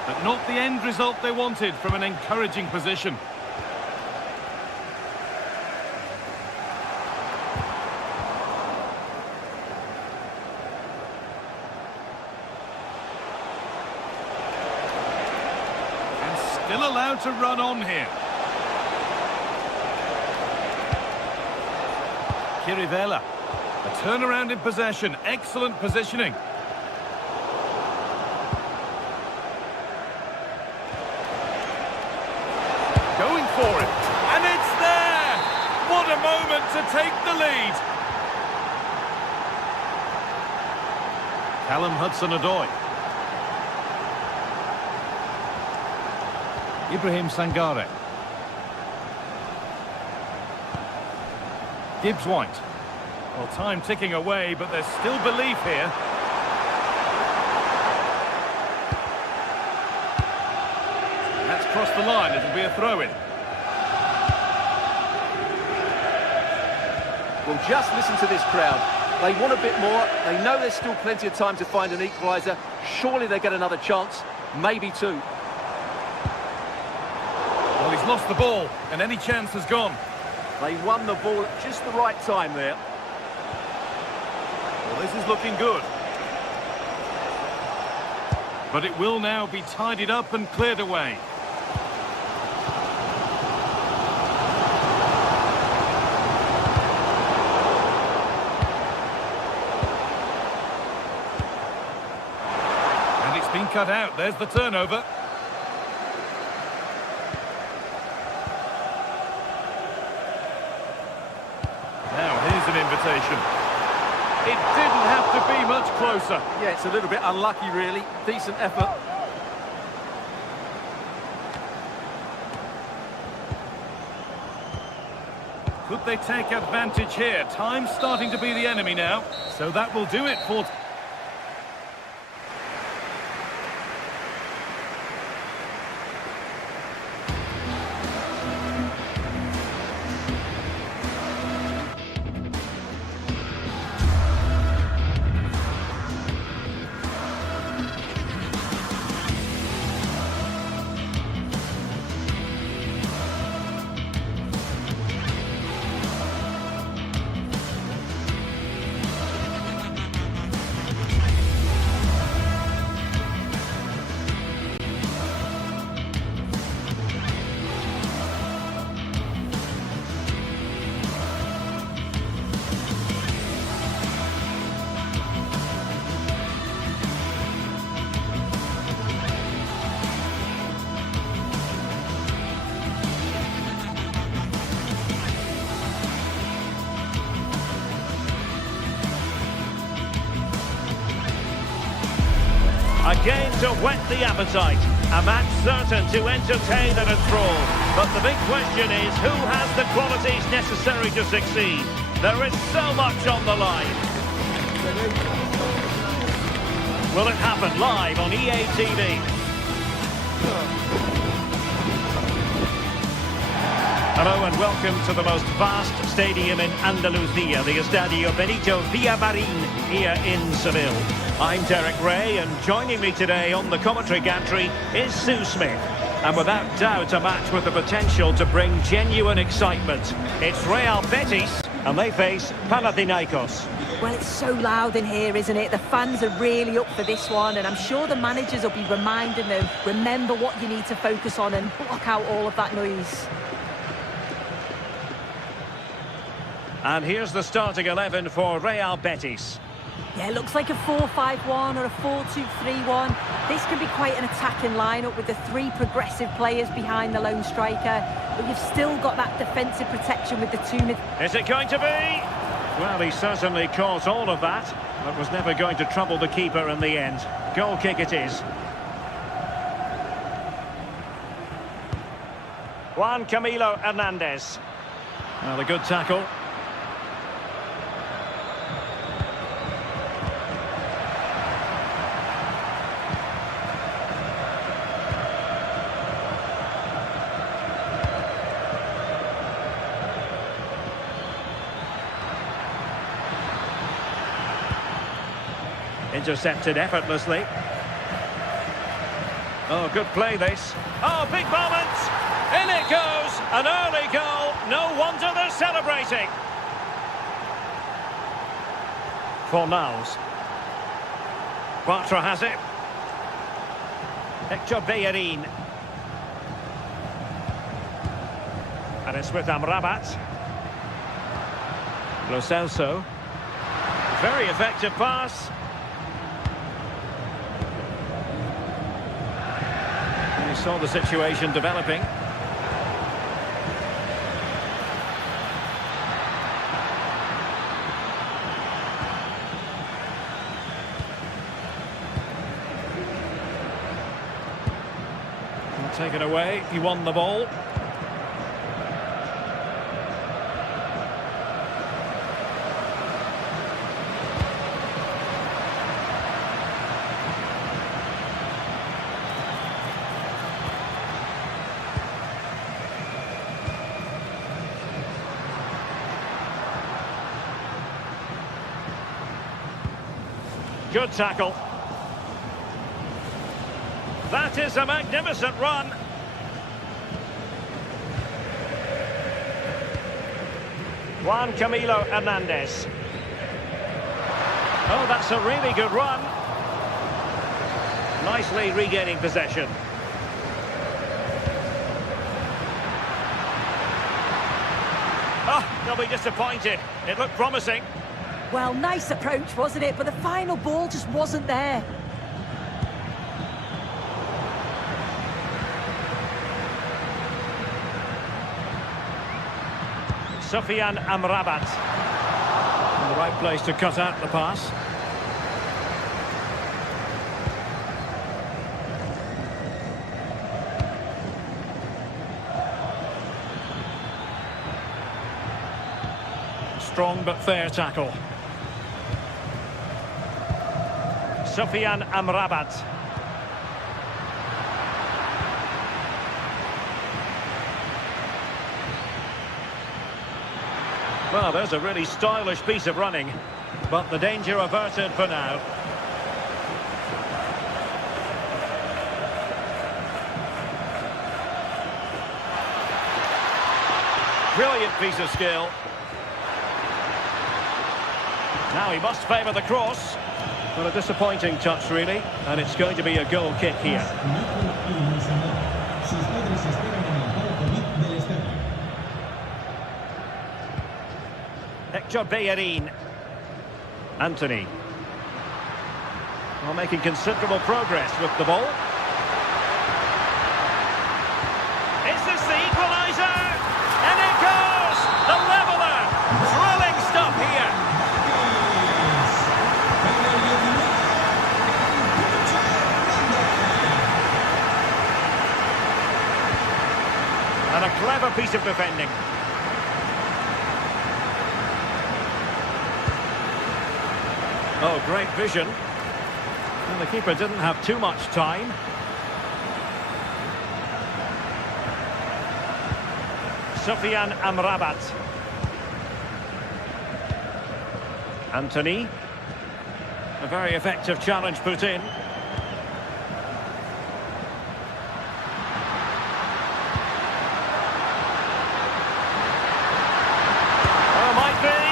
but not the end result they wanted from an encouraging position. And still allowed to run on here. Chirivella. A turnaround in possession. Excellent positioning. Going for it. And it's there! What a moment to take the lead. Callum Hudson-Odoi. Ibrahim Sangare. Gibbs-White. Well, time ticking away, but there's still belief here. That's crossed the line. It'll be a throw-in. Well, just listen to this crowd. They want a bit more. They know there's still plenty of time to find an equaliser. Surely they get another chance. Maybe two. Well, he's lost the ball, and any chance has gone. They won the ball at just the right time there. Well, this is looking good. But it will now be tidied up and cleared away. And it's been cut out. There's the turnover. Now, here's an invitation. It didn't have to be much closer. Yeah, it's a little bit unlucky, really. Decent effort. Could they take advantage here? Time's starting to be the enemy now. So that will do it for... A game to whet the appetite. A match certain to entertain and enthrall. But the big question is, who has the qualities necessary to succeed? There is so much on the line. Will it happen live on EA TV? Hello and welcome to the most vast stadium in Andalusia, the Estadio Benito Villamarin here in Seville. I'm Derek Ray, and joining me today on the commentary gantry is Sue Smith. And without doubt, a match with the potential to bring genuine excitement. It's Real Betis And they face Panathinaikos. Well, it's so loud in here, isn't it? The fans are really up for this one, and I'm sure the managers will be reminding them, remember what you need to focus on and block out all of that noise. And here's the starting 11 for Real Betis. Yeah, it looks like a 4-5-1 or a 4-2-3-1. This can be quite an attacking lineup with the three progressive players behind the lone striker. But you've still got that defensive protection with the two mid... Is it going to be? Well, he certainly caught all of that, but was never going to trouble the keeper in the end. Goal kick it is. Juan Camilo Hernandez. Well, a good tackle. Intercepted effortlessly. Oh, good play this. Oh, big moment! In it goes! An early goal. No wonder they're celebrating. Fornals. Bartra has it. Hector Bellerin. And it's with Amrabat. Lo Celso. Very effective pass. Saw the situation developing. Taken away, he won the ball. Good tackle. That is a magnificent run. Juan Camilo Hernandez. Oh, that's a really good run. Nicely regaining possession. Oh, they'll be disappointed. It looked promising. Well, nice approach, wasn't it? But the final ball just wasn't there. Sofian Amrabat. In the right place to cut out the pass. Strong but fair tackle. Sofian Amrabat. Well, there's a really stylish piece of running, but the danger averted for now. Brilliant piece of skill. Now he must favour the cross. Well, a disappointing touch, really, and it's going to be a goal kick here. Hector Bellerin. Anthony. Well, making considerable progress with the ball. Is this the equaliser? And it goes! The leveller! Thrilling stuff here. And a clever piece of defending. Oh, great vision. And the keeper didn't have too much time. Sofian Amrabat. Anthony. A very effective challenge put in. Oh, might be.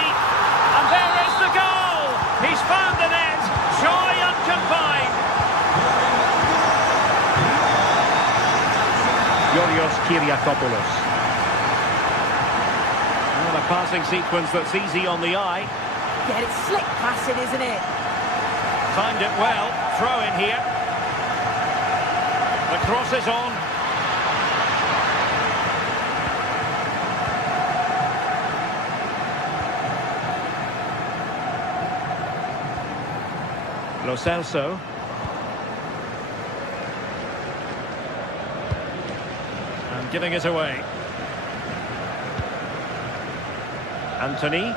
Yorios Kyriakopoulos. Well, a passing sequence that's easy on the eye. Yeah, it's slick passing, isn't it? Timed it well. Throw in here. The cross is on. Lo Celso. And giving it away. Anthony.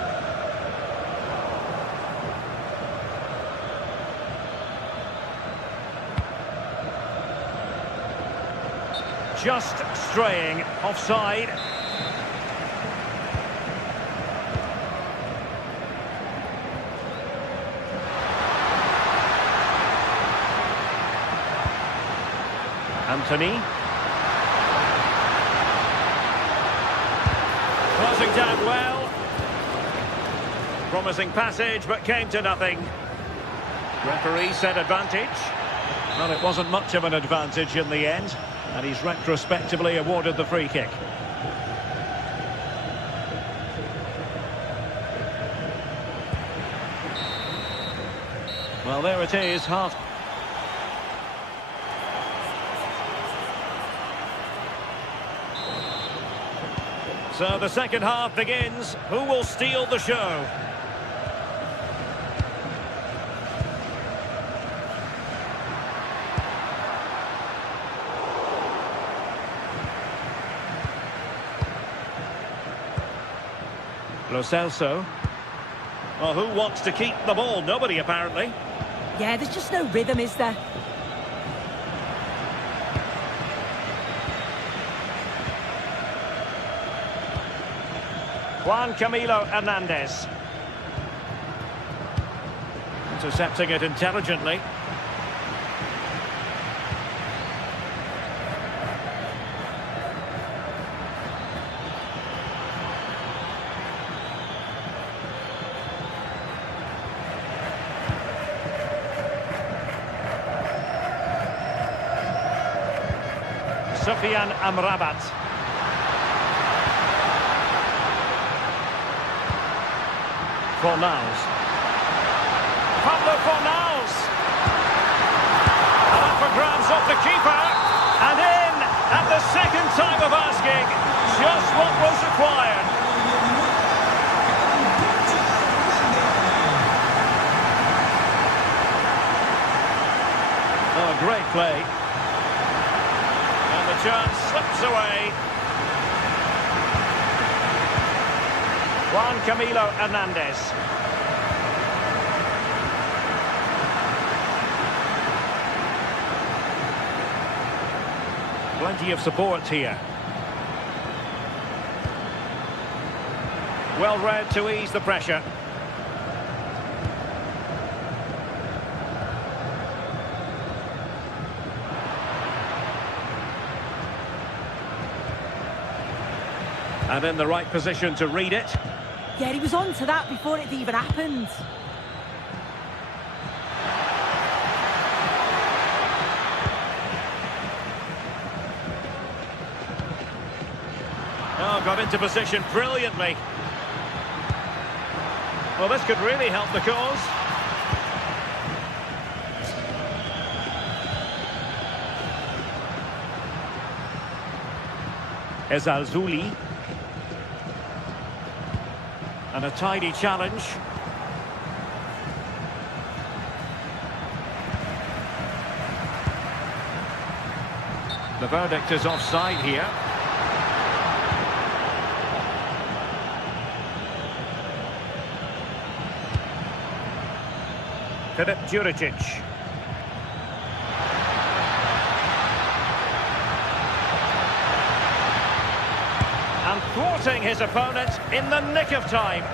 Just straying offside. Anthony. Closing down well. Promising passage, but came to nothing. Referee said advantage. Well, it wasn't much of an advantage in the end, and he's retrospectively awarded the free kick. Well, there it is, half. So the second half begins. Who will steal the show? Lo Celso. Well, who wants to keep the ball? Nobody, apparently. Yeah, there's just no rhythm, is there? Juan Camilo Hernandez. Intercepting it intelligently. Sofian Amrabat. Fornals. Pablo Fornals. And up for grabs off the keeper. And in at the second time of asking. Just what was required. Oh, great play. And the chance slips away. Juan Camilo Hernandez. Plenty of support here. Well read to ease the pressure. And in the right position to read it. Yeah, he was on to that before it even happened. Oh, got into position brilliantly. Well, this could really help the cause. Ezalzouli. And a tidy challenge. The verdict is offside here. Filip Juricic. And thwarting his opponent in the nick of time.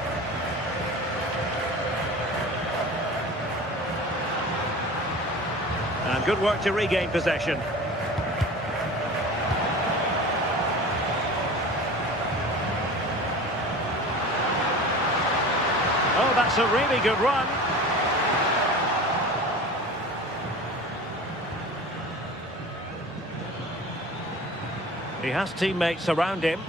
And good work to regain possession. Oh, that's a really good run. He has teammates around him.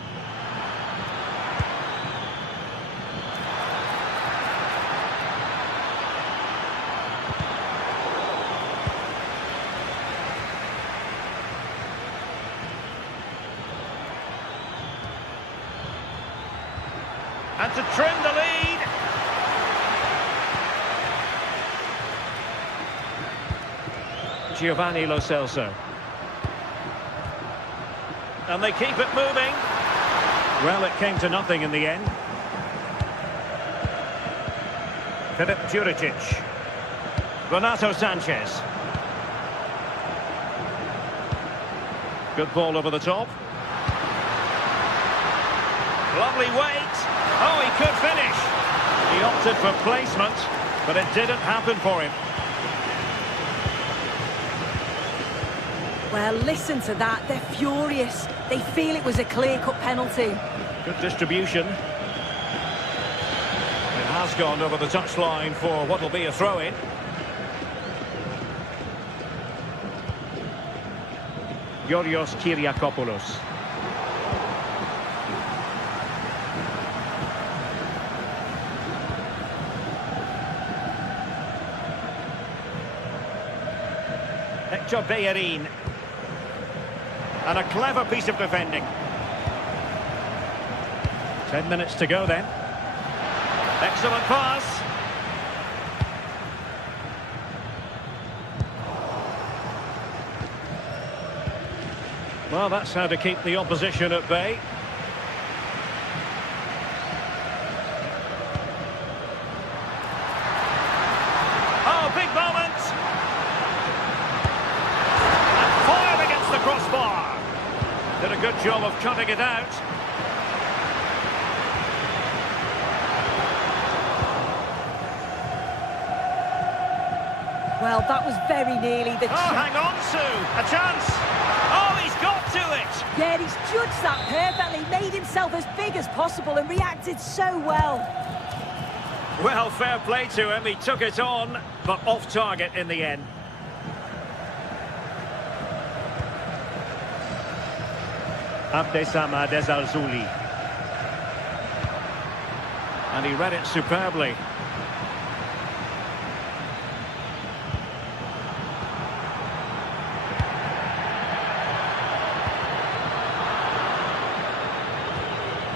And to trim the lead. Giovanni Lo Celso. And they keep it moving. Well, it came to nothing in the end. Filip Juricic. Renato Sanchez. Good ball over the top. Lovely weight. Oh, he could finish. He opted for placement, but it didn't happen for him. Well, listen to that. They're furious. They feel it was a clear-cut penalty. Good distribution. It has gone over the touchline for what will be a throw-in. Georgios Kyriakopoulos. Hector Bellerin. And a clever piece of defending. 10 minutes to go then. Excellent pass. Well, that's how to keep the opposition at bay. Oh, big moment. And fired against the crossbar. Did a good job of cutting it out. Well, that was very nearly the... Oh, hang on, Sue. A chance. Oh, he's got to it. Yeah, he's judged that perfectly, made himself as big as possible and reacted so well. Well, fair play to him. He took it on, but off target in the end. Abdessamad Ezzalzouli. And he read it superbly.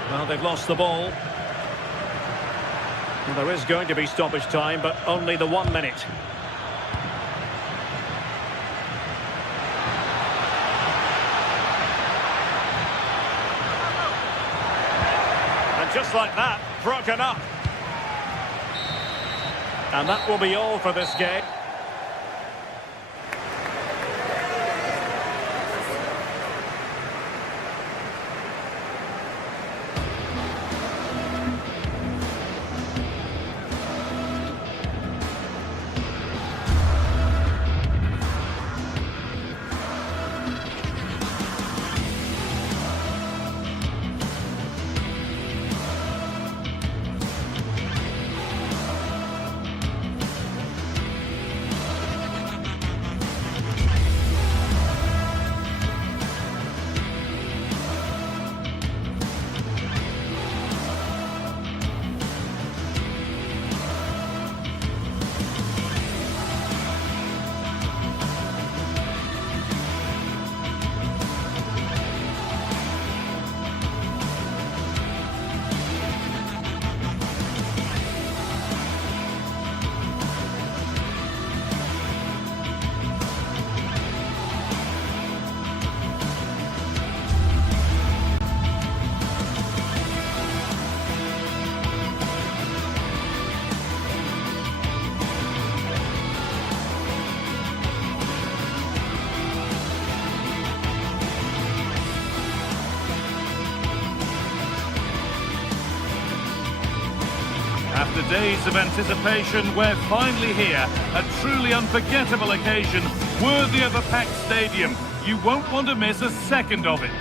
Well, they've lost the ball. Well, there is going to be stoppage time, but only the 1 minute. And just like that, broken up. And that will be all for this game. After days of anticipation, we're finally here. A truly unforgettable occasion, worthy of a packed stadium. You won't want to miss a second of it.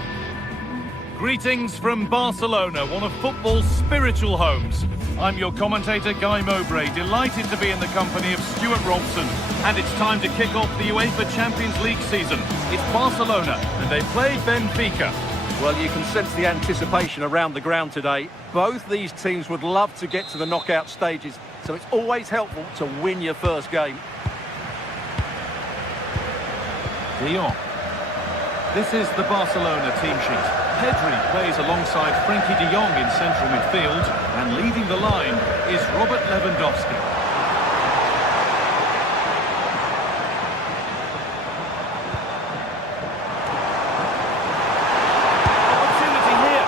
Greetings from Barcelona, one of football's spiritual homes. I'm your commentator, Guy Mowbray, delighted to be in the company of Stuart Robson. And it's time to kick off the UEFA Champions League season. It's Barcelona, and they play Benfica. Well, you can sense the anticipation around the ground today. Both these teams would love to get to the knockout stages, so it's always helpful to win your first game. De Jong. This is the Barcelona team sheet. Pedri plays alongside Frenkie de Jong in central midfield, and leading the line is Robert Lewandowski. Opportunity here.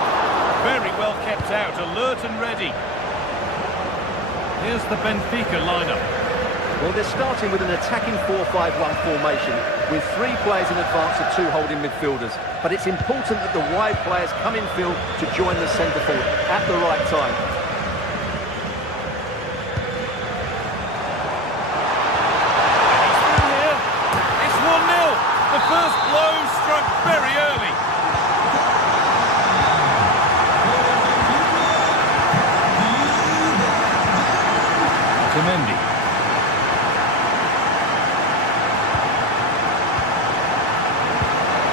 Very well kept out, alert and ready. Here's the Benfica lineup. Well, they're starting with an attacking 4-5-1 formation with 3 players in advance of 2 holding midfielders. But it's important that the wide players come in field to join the centre forward at the right time. He's through here. It's 1-0. The first blow struck very early. Otamendi.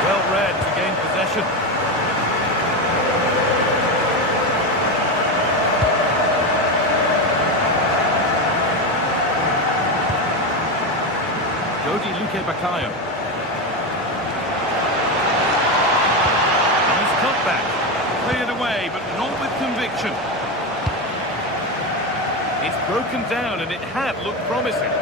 Well read to gain possession. Luke Bakayo. Nice cutback. Cleared away, but not with conviction. It's broken down, and it had looked promising.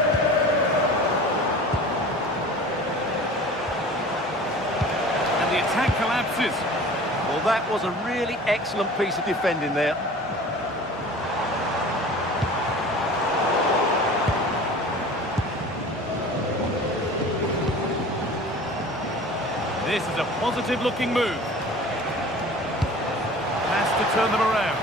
The attack collapses. Well, that was a really excellent piece of defending there. This is a positive-looking move. Has to turn them around.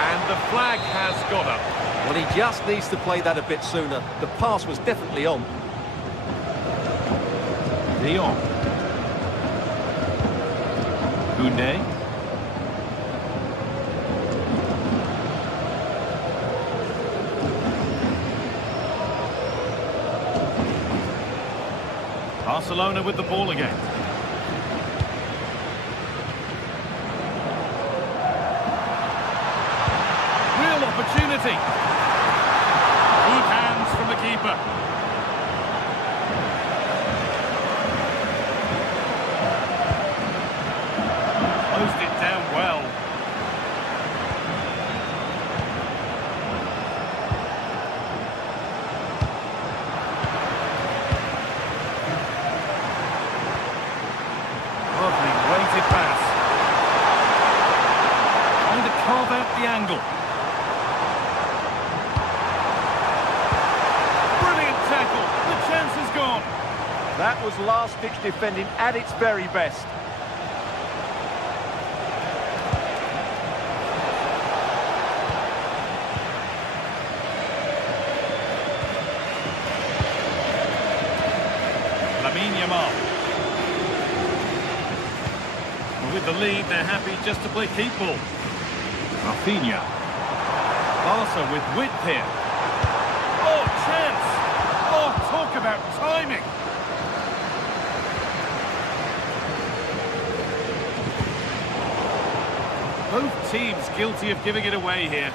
And the flag has gone up. Well, he just needs to play that a bit sooner. The pass was definitely on. De Jong. Koundé. Barcelona with the ball again. Real opportunity. Good hands from the keeper. Closed it down well. Lovely weighted pass. Trying to carve out the angle. Brilliant tackle. The chance is gone. That was last-ditch defending at its very best. With the lead, they're happy just to play keep ball. Rafinha. Barca with width here. Oh, chance! Oh, talk about timing! Both teams guilty of giving it away here.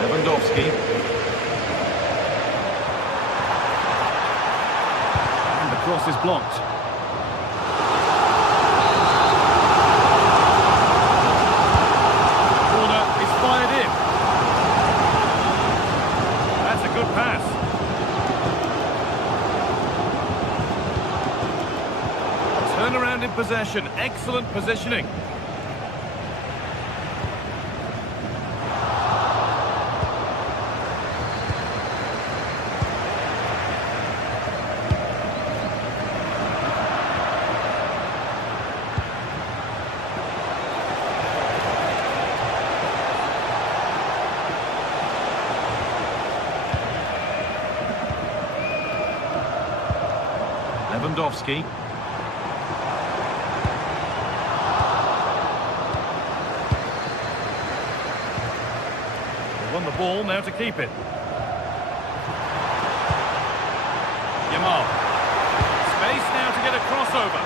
Lewandowski. And the cross is blocked. The corner is fired in. That's a good pass. Turn around in possession. Excellent positioning. Lewandowski. They won the ball, now to keep it. Yamal. Space now to get a crossover.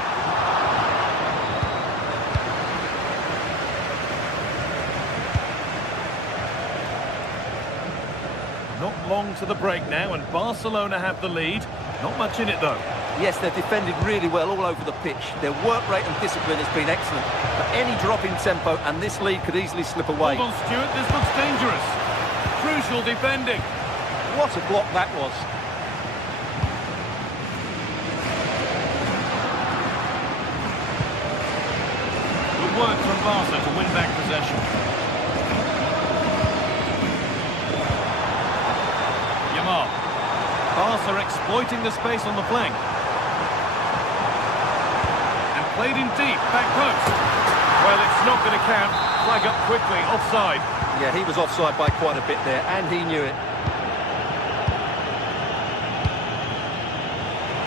Not long to the break now, and Barcelona have the lead. Not much in it, though. Yes, they've defended really well all over the pitch. Their work rate and discipline has been excellent. But any drop in tempo, and this lead could easily slip away. Hold on, Stuart, this looks dangerous. Crucial defending. What a block that was. Good work from Barca to win back possession. Yamal. Barca exploiting the space on the flank. And played in deep, back post. Well, it's not going to count. Flag up quickly, offside. Yeah, he was offside by quite a bit there, and he knew it.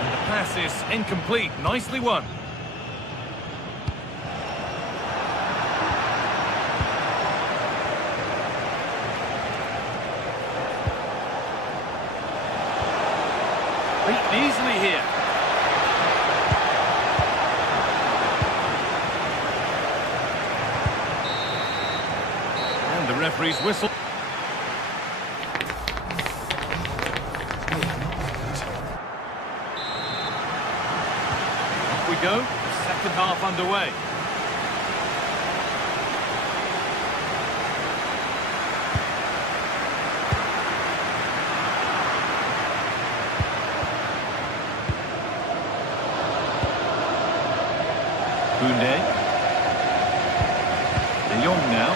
And the pass is incomplete. Nicely won. Beaten easily here. And the referee's whistle. Off we go. Second half underway. Koundé. De Jong now.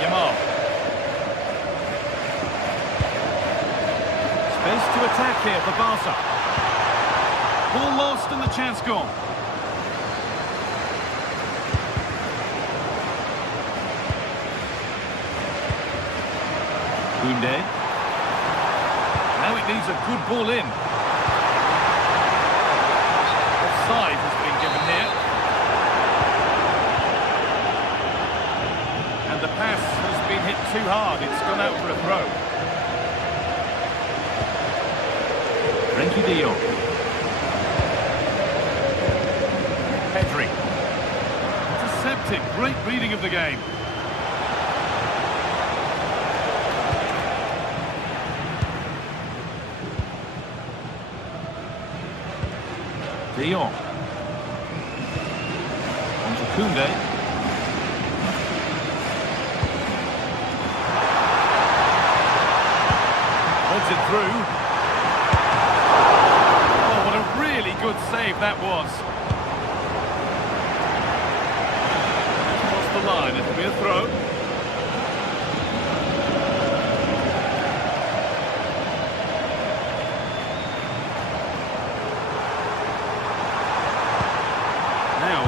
Yamal. Space to attack here for Barca. Ball lost and the chance gone. Koundé. Now it needs a good ball in. Offside has been given here. And the pass has been hit too hard. It's gone out for a throw. Frenkie de Jong. Pedri. Intercepted. Great reading of the game. De Jong. On to Koundé. Holds it through. Oh, what a really good save that was. Across the line, it'll be a throw.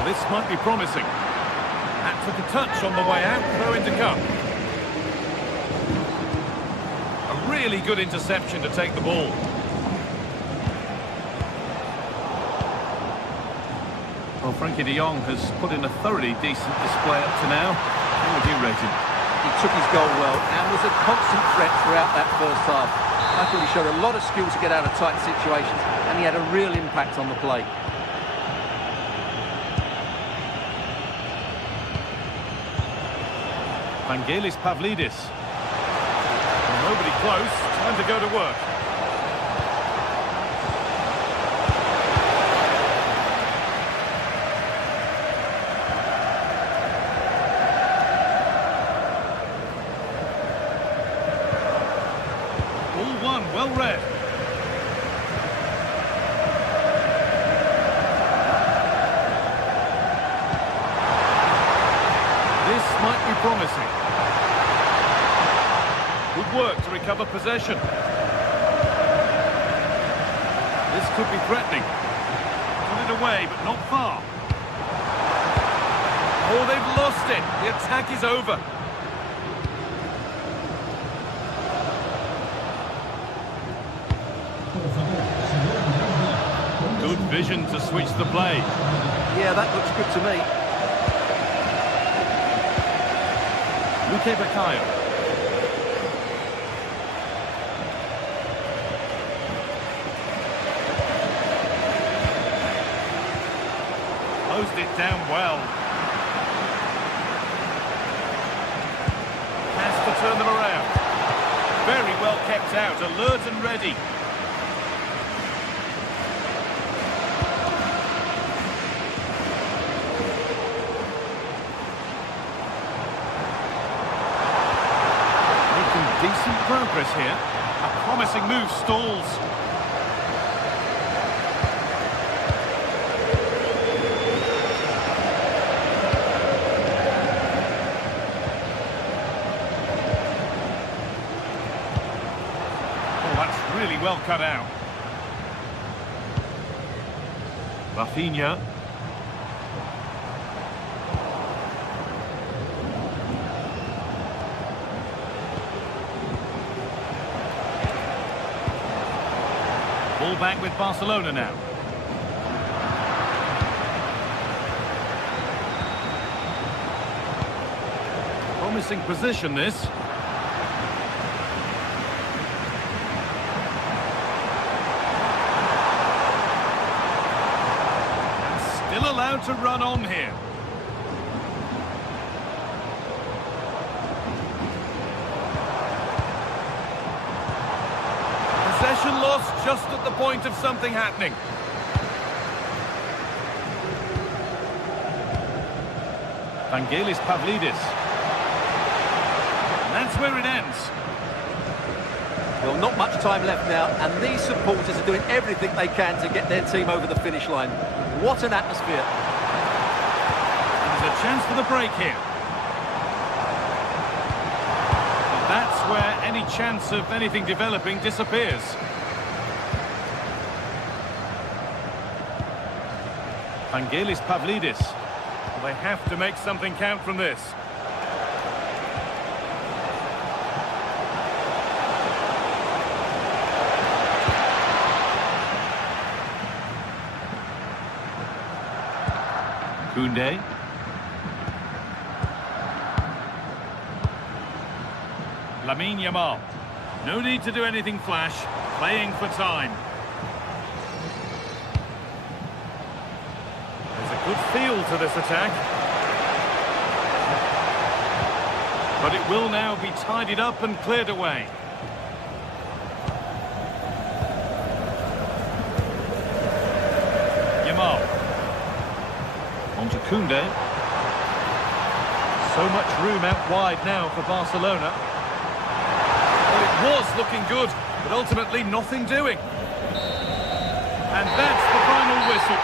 This might be promising. That took a touch on the way out, throw in to come. A really good interception to take the ball. Well, Frenkie de Jong has put in a thoroughly decent display up to now. How would you rate him? He took his goal well and was a constant threat throughout that first half. I thought he showed a lot of skill to get out of tight situations, and he had a real impact on the play. Vangelis Pavlidis. Nobody close. Time to go to work. All one, well read. This might be promising. Good work to recover possession. This could be threatening. Put it away, but not far. Oh, they've lost it. The attack is over. Good vision to switch the play. Yeah, that looks good to me. Luque Baccaio. closed it down well. Has to turn them around. Very well kept out, alert and ready. Decent progress here. A promising move stalls. Oh, that's really well cut out. Rafinha. Ball back with Barcelona now. Promising position this. And still allowed to run on here. Possession lost just at the point of something happening. Vangelis Pavlidis. And that's where it ends. Well, not much time left now, and these supporters are doing everything they can to get their team over the finish line. What an atmosphere. And there's a chance for the break here. That's where any chance of anything developing disappears. Vangelis Pavlidis. Well, they have to make something count from this. Koundé. Lamine Yamal. No need to do anything flash, playing for time. There's a good feel to this attack. But it will now be tidied up and cleared away. Yamal. On to Koundé. So much room out wide now for Barcelona. Was looking good, but ultimately nothing doing. And that's the final whistle.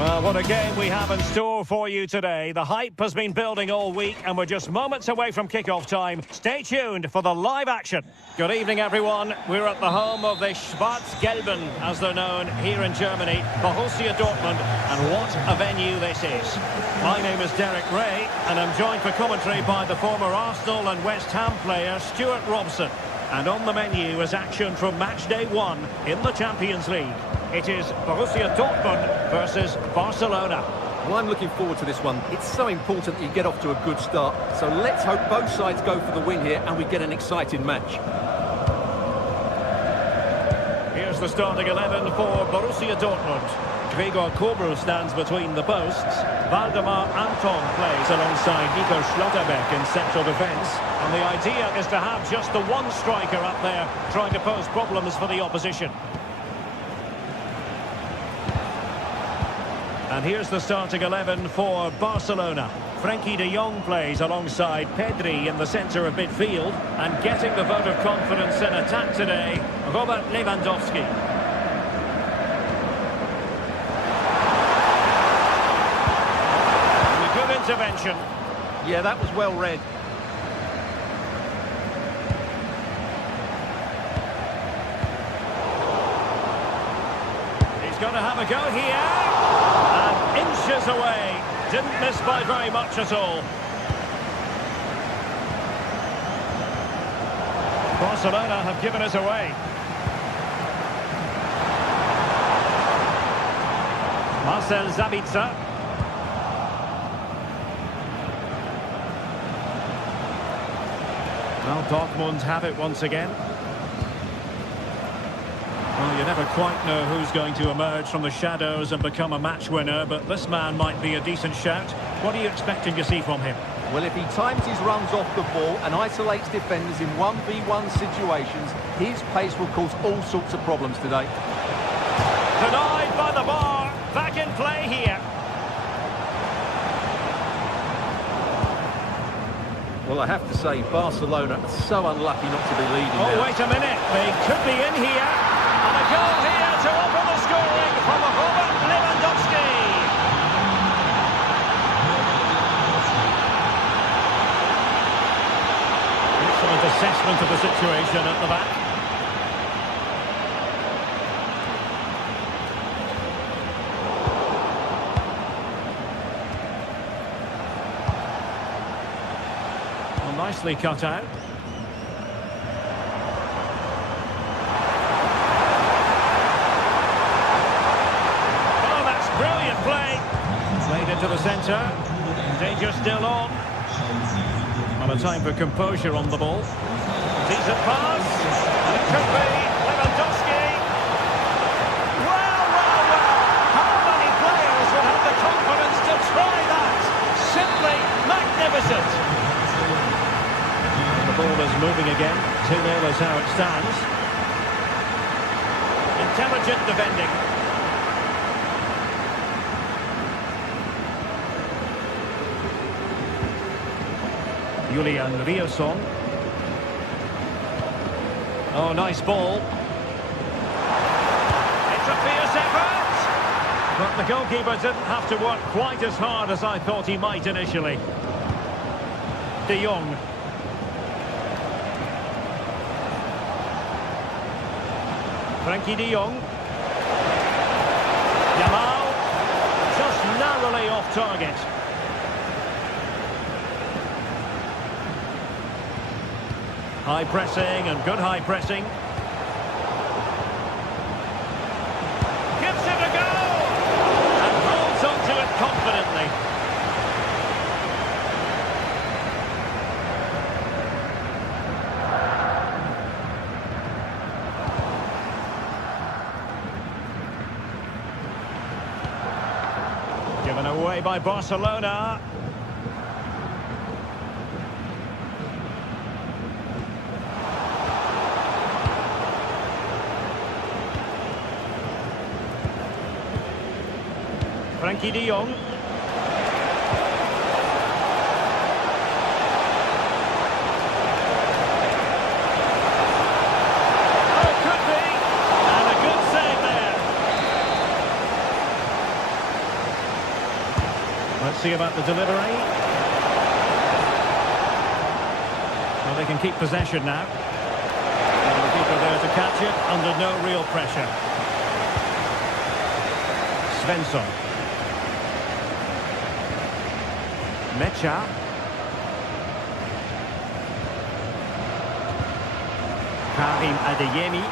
Well, what a game we have in store for you today. The hype has been building all week and we're just moments away from kick-off time. Stay tuned for the live action. Good evening, everyone. We're at the home of the Schwarz-Gelben, as they're known here in Germany, Borussia Dortmund, and what a venue this is. My name is Derek Ray and I'm joined for commentary by the former Arsenal and West Ham player Stuart Robson. And on the menu is action from match day 1 in the Champions League. It is Borussia Dortmund versus Barcelona. Well, I'm looking forward to this one. It's so important that you get off to a good start. So let's hope both sides go for the win here and we get an exciting match. Here's the starting 11 for Borussia Dortmund. Gregor Kobel stands between the posts. Waldemar Anton plays alongside Nico Schlotterbeck in central defence. And the idea is to have just the one striker up there trying to pose problems for the opposition. And here's the starting 11 for Barcelona. Frenkie de Jong plays alongside Pedri in the centre of midfield. And getting the vote of confidence in attack today, Robert Lewandowski. And a good intervention. Yeah, that was well read. He's going to have a go here. And inches away. Didn't miss by very much at all. Barcelona have given it away. Marcel Sabitzer. Well, Dortmund have it once again. Well, you never quite know who's going to emerge from the shadows and become a match winner, but this man might be a decent shout. What are you expecting to see from him? Well, if he times his runs off the ball and isolates defenders in 1v1 situations, his pace will cause all sorts of problems today. Denied by the bar. Back in play here. Well, I have to say, Barcelona are so unlucky not to be leading Oh, now. wait a minute. They could be in here. And a goal here to open the scoring from Robert Lewandowski. Excellent assessment of the situation at the back. Well, nicely cut out. To the centre, danger still on. Well, a time for composure on the ball. Decent pass, and it could be Lewandowski. Well, how many players would have the confidence to try that? Simply magnificent. And the ball is moving again. 2-0 is how it stands. Intelligent defending. Julian Riosson. Oh, nice ball. It's a fierce effort. But the goalkeeper didn't have to work quite as hard as I thought he might initially. De Jong. Frenkie de Jong. Yamal. Just narrowly off target. High pressing and good high pressing. Gives it a go! And holds onto it confidently. Given away by Barcelona. Frenkie de Jong. Oh, could be. And a good save there. see about the delivery. Well, they can keep possession now. And the keeper there to catch it under no real pressure. Svensson. Mecha. Karim Adeyemi.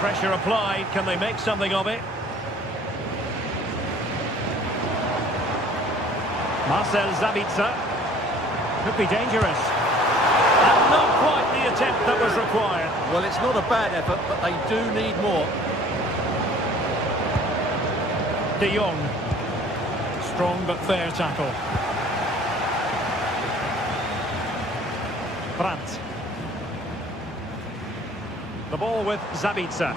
Pressure applied. Can they make something of it? Marcel Sabitzer. Could be dangerous. And not quite the attempt that was required. Well, it's not a bad effort, but they do need more. De Jong. Strong but fair tackle. Brandt. The ball with Sabitzer.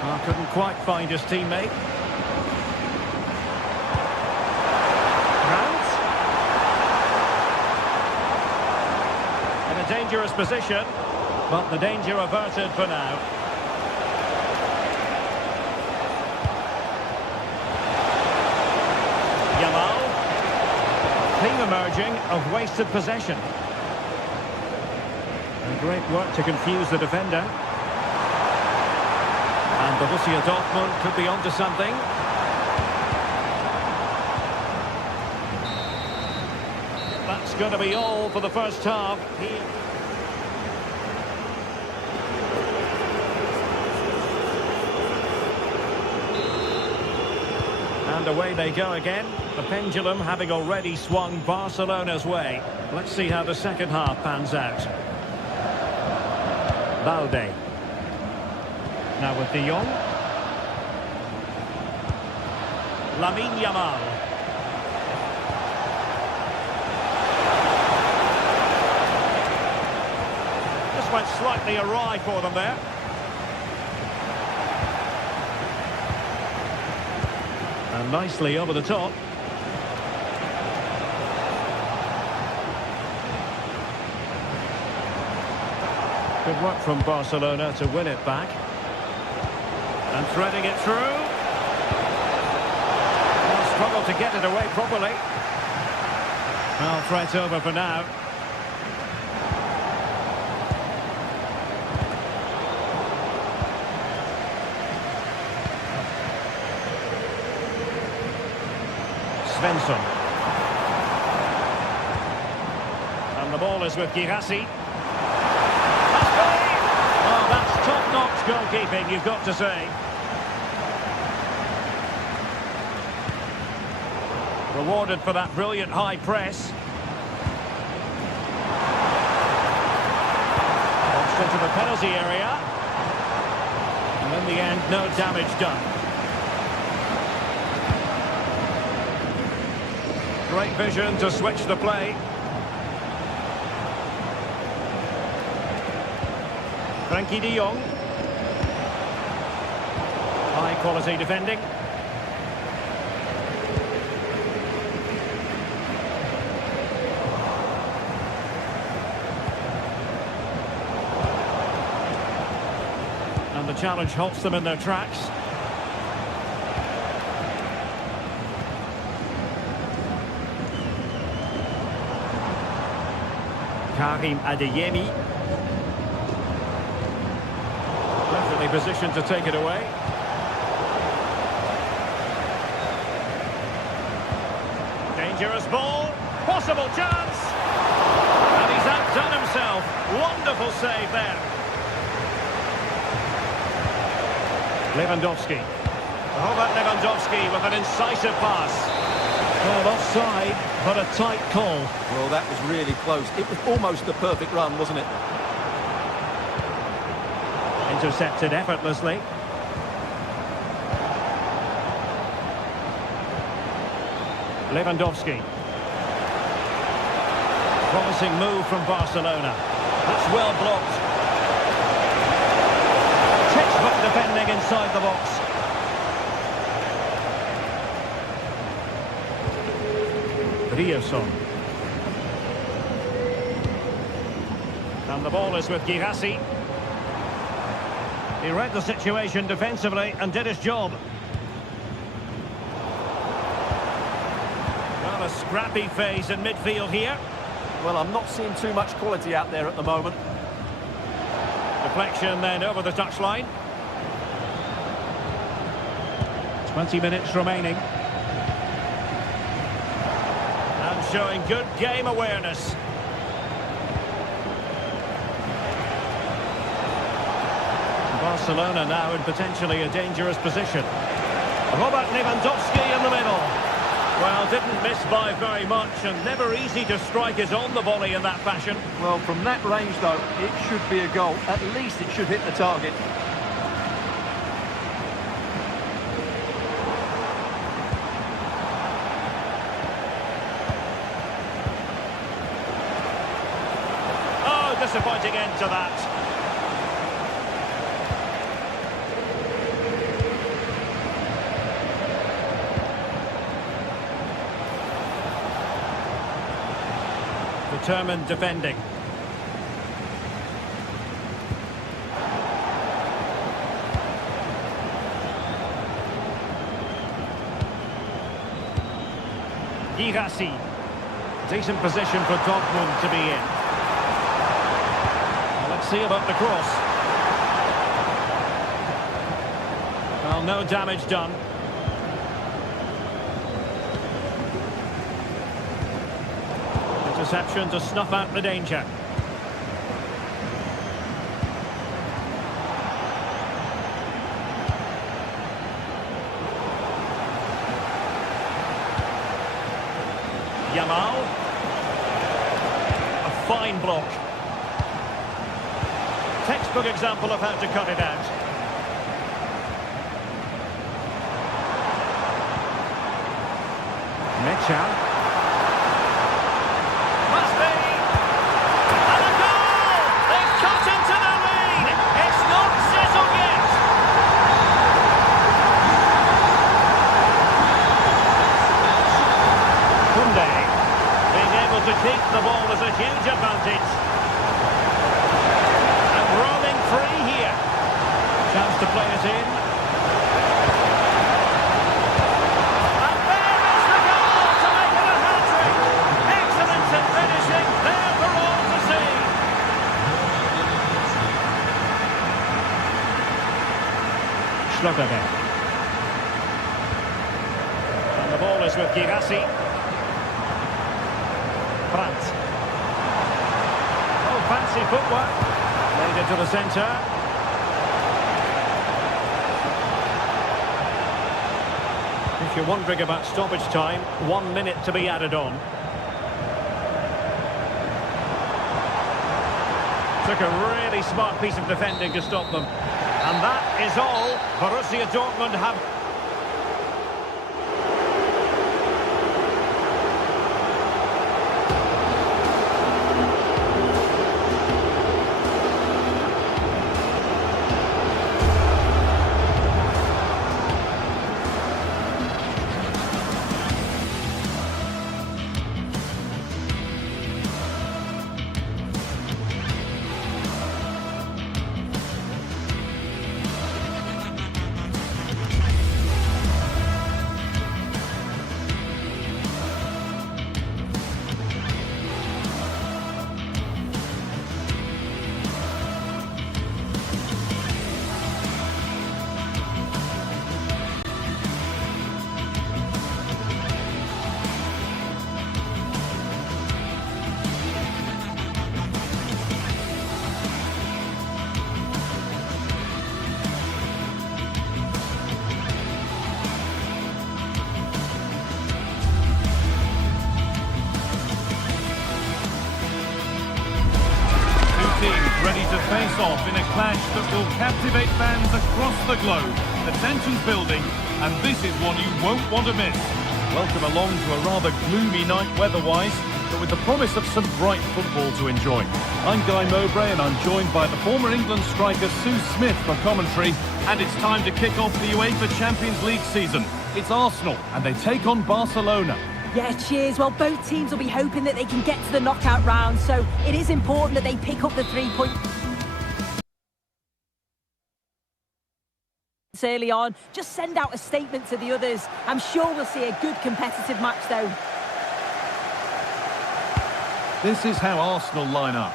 Oh, couldn't quite find his teammate. Brandt. In a dangerous position, but the danger averted for now. Yamal. Theme emerging of wasted possession. And great work to confuse the defender. And Borussia Dortmund could be onto something. That's going to be all for the first half. And away they go again. The pendulum having already swung Barcelona's way. Let's see how the second half pans out. Balde. Now with De Jong. Lamine Yamal. Just went slightly awry for them there. And nicely over the top. Good work from Barcelona to win it back. And threading it through. Well, struggled to get it away properly. Well, threat over for now. Svensson. And the ball is with Girassi. Oh, that's top-notch goalkeeping, you've got to say. Rewarded for that brilliant high press. Launched into the penalty area. And in the end, no damage done. Great vision to switch the play. Frankie de Jong. High quality defending. And the challenge halts them in their tracks. Karim Adeyemi. Perfectly positioned to take it away. Dangerous ball. Possible chance. And he's outdone himself. Wonderful save there. Lewandowski. Robert Lewandowski with an incisive pass. Well, offside, but a tight call. Well, that was really close. It was almost the perfect run, wasn't it? Intercepted effortlessly. Lewandowski. Promising move from Barcelona. That's well blocked. Textbook defending inside the box. Riosson. And the ball is with Girassi. He read the situation defensively and did his job. Well, a scrappy phase in midfield here. Well, I'm not seeing too much quality out there at the moment. Deflection then over the touchline. 20 minutes remaining. And showing good game awareness. Barcelona now in potentially a dangerous position. Robert Lewandowski in the middle. Well, didn't miss by very much, and never easy to strike it on the volley in that fashion. Well, from that range, though, it should be a goal. At least it should hit the target. Oh, disappointing end to that. Determined defending. Girassi. Decent position for Dortmund to be in. Well, let's see about the cross. Well, no damage done. Interception to snuff out the danger. Yamal. A fine block. Textbook example of how to cut it out. Mitchell. To keep the ball is a huge advantage. And roaming free here. Chance to play it in. And there is the goal to make it a hat-trick. Excellence in finishing, there for all to see. Schlotterbeck. And the ball is with Girassi. Brandt. Oh, fancy footwork. Laid into the centre. If you're wondering about stoppage time, 1 minute to be added on. Took a really smart piece of defending to stop them. And that is all Borussia Dortmund have. Ready to face off in a clash that will captivate fans across the globe. The tension's building, and this is one you won't want to miss. Welcome along to a rather gloomy night weather-wise, but with the promise of some bright football to enjoy. I'm Guy Mowbray, and I'm joined by the former England striker Sue Smith for commentary, and it's time to kick off the UEFA Champions League season. It's Arsenal, and they take on Barcelona. Yeah, cheers. Well, both teams will be hoping that they can get to the knockout round, so it is important that they pick up the 3 points. early on. Just send out a statement to the others. I'm sure we'll see a good competitive match though. This is how Arsenal line up.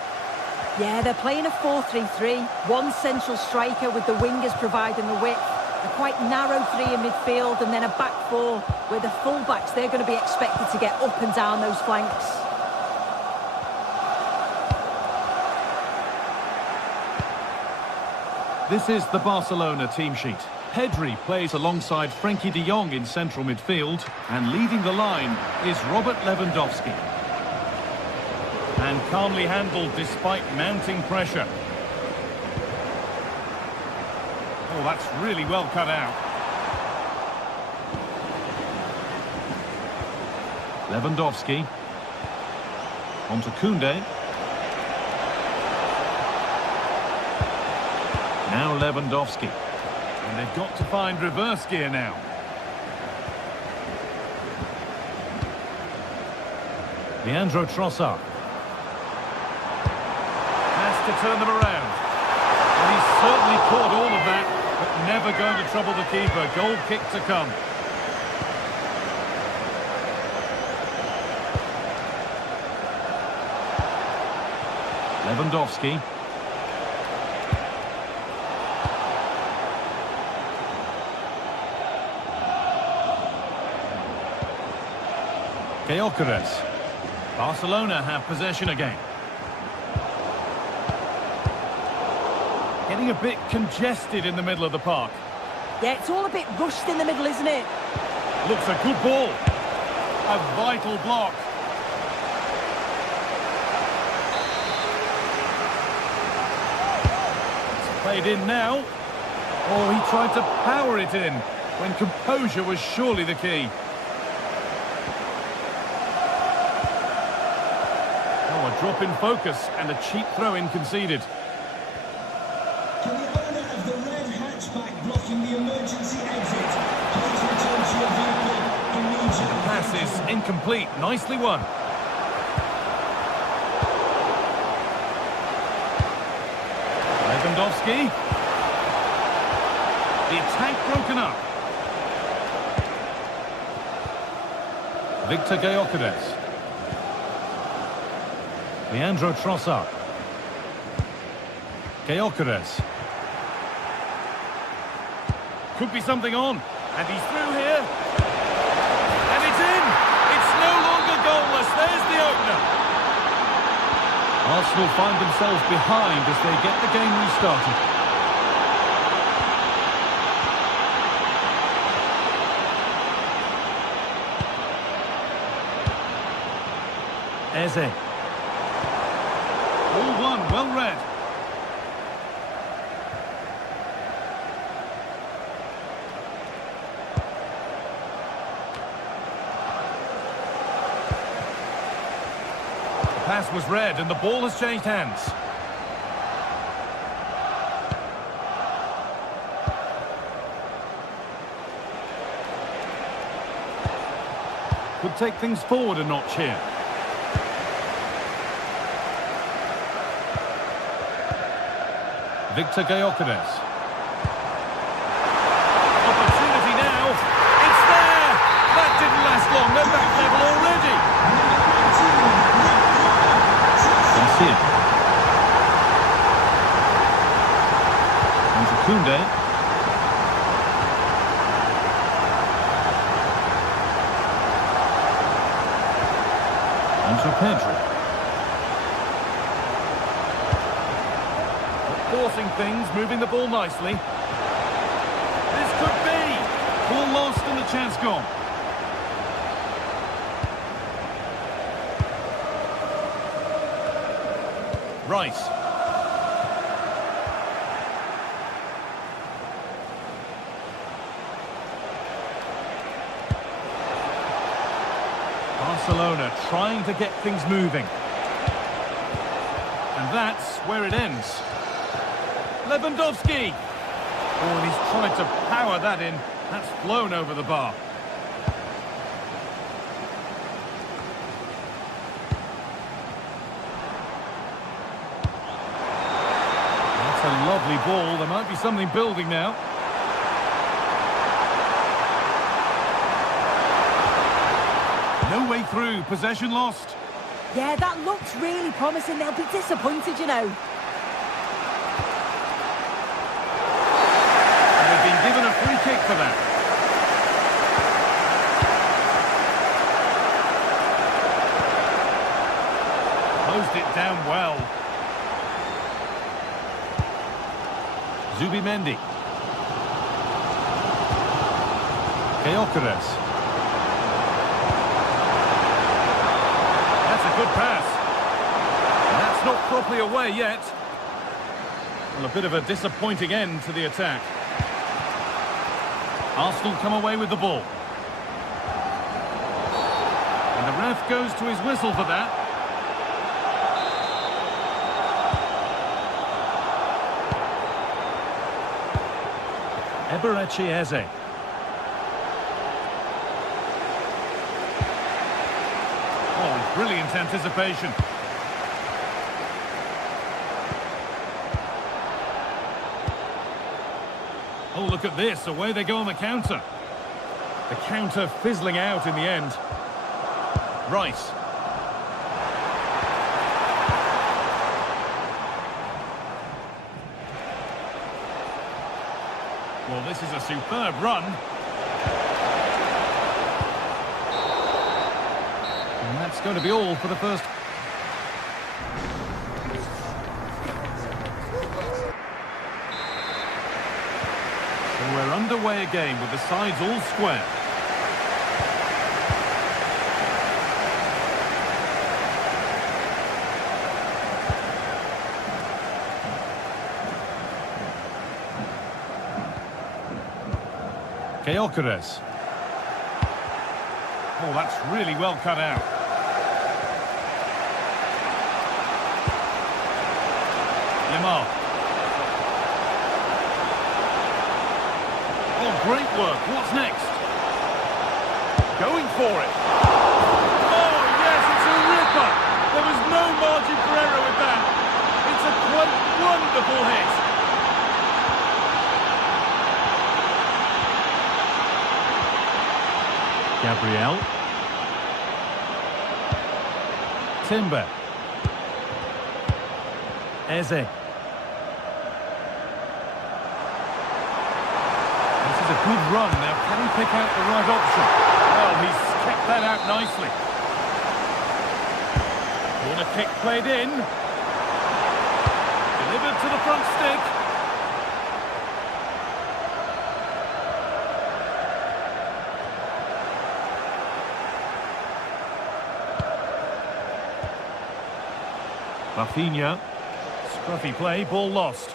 Yeah, they're playing a 4-3-3. One central striker with the wingers providing the width. A quite narrow three in midfield and then a back four where the full-backs, they're going to be expected to get up and down those flanks. This is the Barcelona team sheet. Pedri plays alongside Frenkie de Jong in central midfield, and leading the line is Robert Lewandowski. And calmly handled despite mounting pressure. Oh, that's really well cut out. Lewandowski. On to Koundé. Now Lewandowski. And they've got to find reverse gear now. Leandro Trossard. Has to turn them around. And he's certainly caught all of that, but never going to trouble the keeper. Goal kick to come. Lewandowski. Gyökeres. Barcelona have possession again. Getting a bit congested in the middle of the park. Yeah, it's all a bit rushed in the middle, isn't it? Looks a good ball. A vital block. It's played in now. Oh, he tried to power it in when composure was surely the key. Oh, a drop in focus and a cheap throw-in conceded. Can the owner of the red hatchback blocking the emergency exit please return to your vehicle immediately? Pass is incomplete. Nicely won. Lewandowski. The attack broken up. Victor Gyökeres. Leandro Trossard. Gyökeres. Could be something on. And he's through here. And it's in. It's no longer goalless. There's the opener. Arsenal find themselves behind as they get the game restarted. Eze. All one, well read. The pass was read and the ball has changed hands. Could take things forward a notch here. Victor Gyökeres. Opportunity now. It's there! That didn't last long. They're back level already. Can see it. Into Koundé. Into Pedri. Forcing things, moving the ball nicely. This could be. Ball lost and the chance gone. Rice. Barcelona trying to get things moving. And that's where it ends. Lewandowski. Oh, and he's tried to power that in. That's flown over the bar. That's a lovely ball. There might be something building now. No way through, possession lost. Yeah, that looks really promising. They'll be disappointed, you know. And they've been given a free kick for that. Closed it down well. Zubimendi. Gyökeres. That's a good pass. And that's not properly away yet. Well, a bit of a disappointing end to the attack. Arsenal come away with the ball. And the ref goes to his whistle for that. Eberechi Eze. Oh, brilliant anticipation. Oh, look at this. Away they go on the counter. The counter fizzling out in the end. Rice. Well, this is a superb run. And that's going to be all for the first. So we're underway again with the sides all square. Gyökeres. Oh, that's really well cut out. Limar. Oh, great work. What's next? Going for it. Oh, yes, it's a ripper. There was no margin for error with that. It's a quite wonderful hit. Gabriel. Timber. Eze. This is a good run. Now, can he pick out the right option? Well, he's kept that out nicely. Corner kick played in. Delivered to the front stick. Rafinha. Scruffy play, ball lost.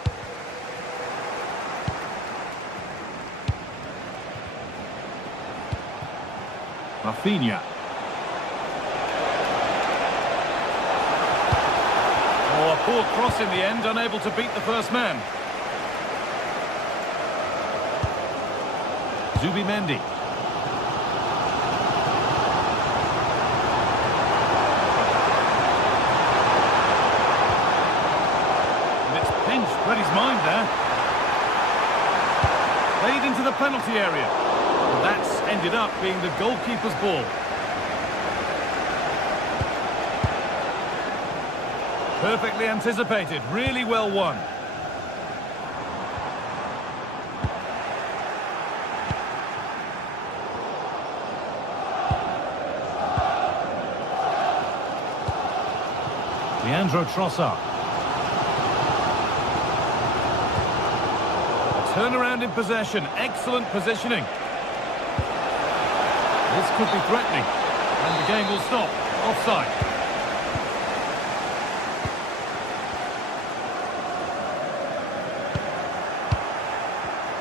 Rafinha. Oh, a poor cross in the end, unable to beat the first man. Zubimendi. Read his mind there. Played into the penalty area. And that's ended up being the goalkeeper's ball. Perfectly anticipated, really well won. Leandro Trossard. Turnaround in possession, excellent positioning. This could be threatening, and the game will stop. Offside.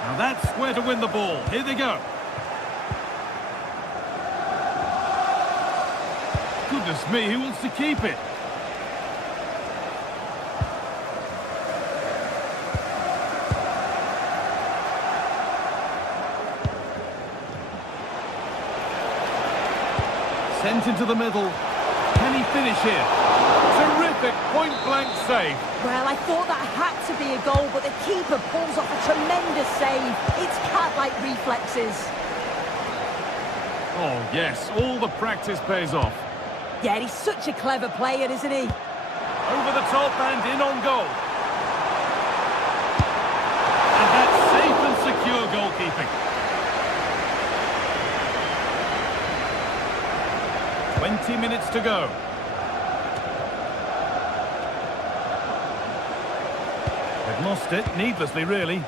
Now that's where to win the ball. Here they go. Goodness me, who wants to keep it? Sent into the middle. Can he finish here? Terrific point-blank save. Well, I thought that had to be a goal, but the keeper pulls off a tremendous save. It's cat-like reflexes. Oh, yes, all the practice pays off. Yeah, he's such a clever player, isn't he? Over the top and in on goal. And that's safe and secure goalkeeping. 20 minutes to go. They've lost it, needlessly, really.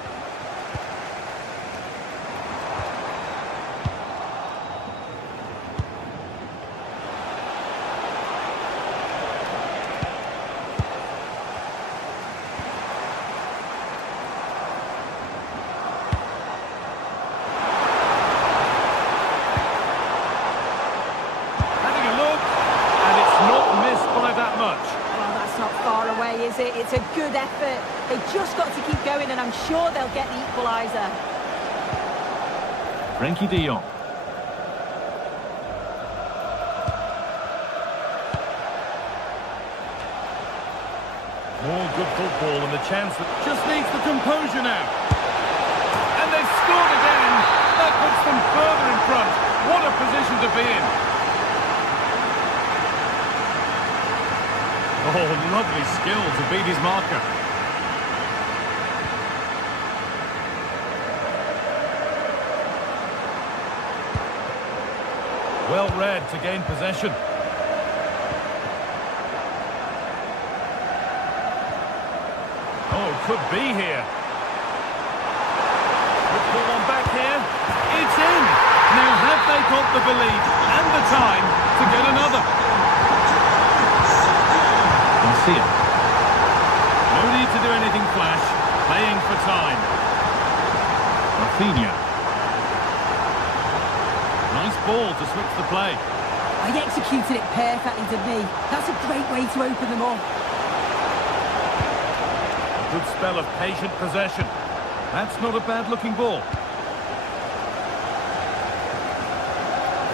It's a good effort. They've just got to keep going, and I'm sure they'll get the equaliser. Frankie de Jong. More good football, and the chance that just needs the composure now. And they've scored again. That puts them further in front. What a position to be in. Oh, lovely skill to beat his marker. Well read to gain possession. Oh, could be here. Let's put one back here. It's in. Now have they got the belief and the time to get another? See it. No need to do anything flash. Playing for time. Rafinha. Nice ball to switch the play. I executed it perfectly, didn't he? That's a great way to open them up. A good spell of patient possession. That's not a bad-looking ball.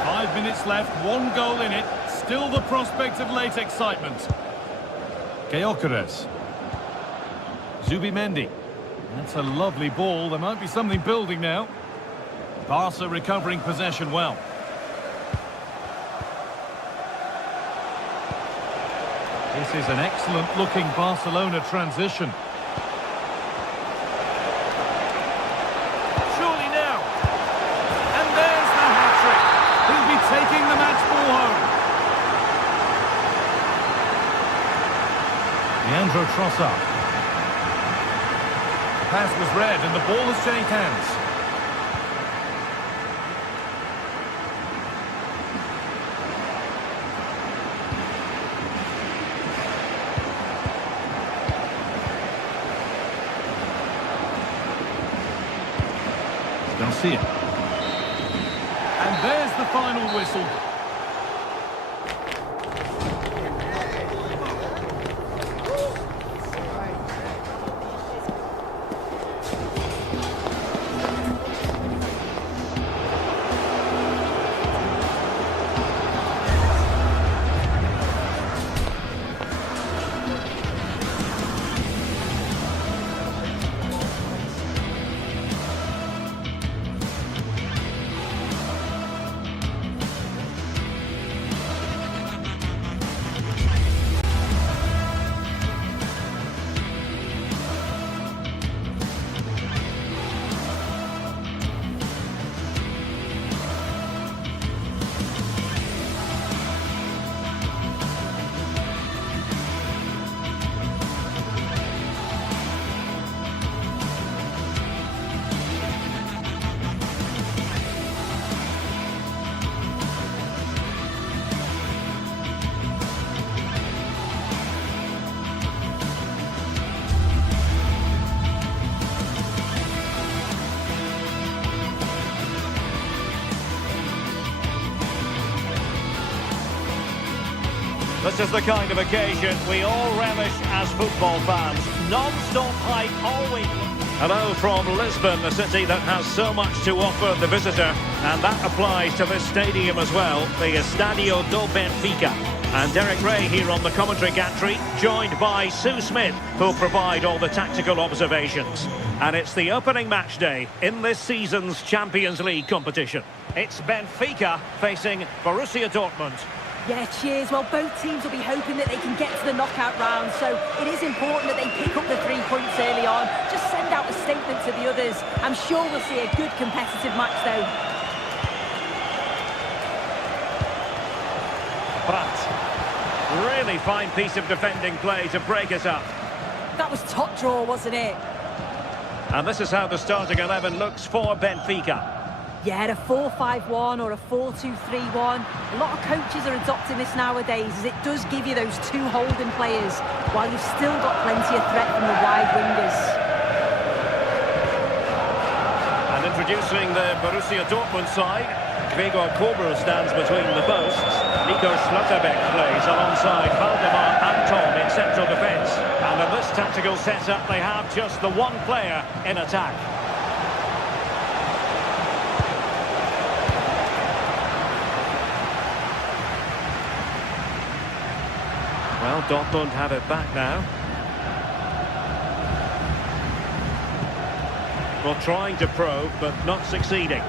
5 minutes left, 1 goal in it. Still the prospect of late excitement. Gyökeres. Zubimendi. That's a lovely ball. There might be something building now. Barca recovering possession well. This is an excellent-looking Barcelona transition. Surely now. And there's the hat-trick. He'll be taking the match ball home. Leandro Trossard. The pass was read and the ball has changed hands. Garcia. And there's the final whistle. This is the kind of occasion we all relish as football fans. Non-stop hype all week. Hello from Lisbon, the city that has so much to offer the visitor, and that applies to this stadium as well, the Estadio do Benfica. And Derek Ray here on the commentary gantry, joined by Sue Smith, who'll provide all the tactical observations. And it's the opening match day in this season's Champions League competition. It's Benfica facing Borussia Dortmund. Yeah, cheers. Well, both teams will be hoping that they can get to the knockout round, so it is important that they pick up the 3 points early on. Just send out a statement to the others. I'm sure we'll see a good competitive match, though. But really fine piece of defending play to break it up. That was top draw, wasn't it? And this is how the starting 11 looks for Benfica. Yeah, a 4-5-1 or a 4-2-3-1. A lot of coaches are adopting this nowadays, as it does give you those 2 holding players, while you've still got plenty of threat from the wide wingers. And introducing the Borussia Dortmund side, Gregor Kobel stands between the posts. Nico Schlotterbeck plays alongside Valdemar Anton in central defence. And in this tactical setup, they have just the 1 player in attack. Well, Dortmund have it back now. Well, trying to probe, but not succeeding.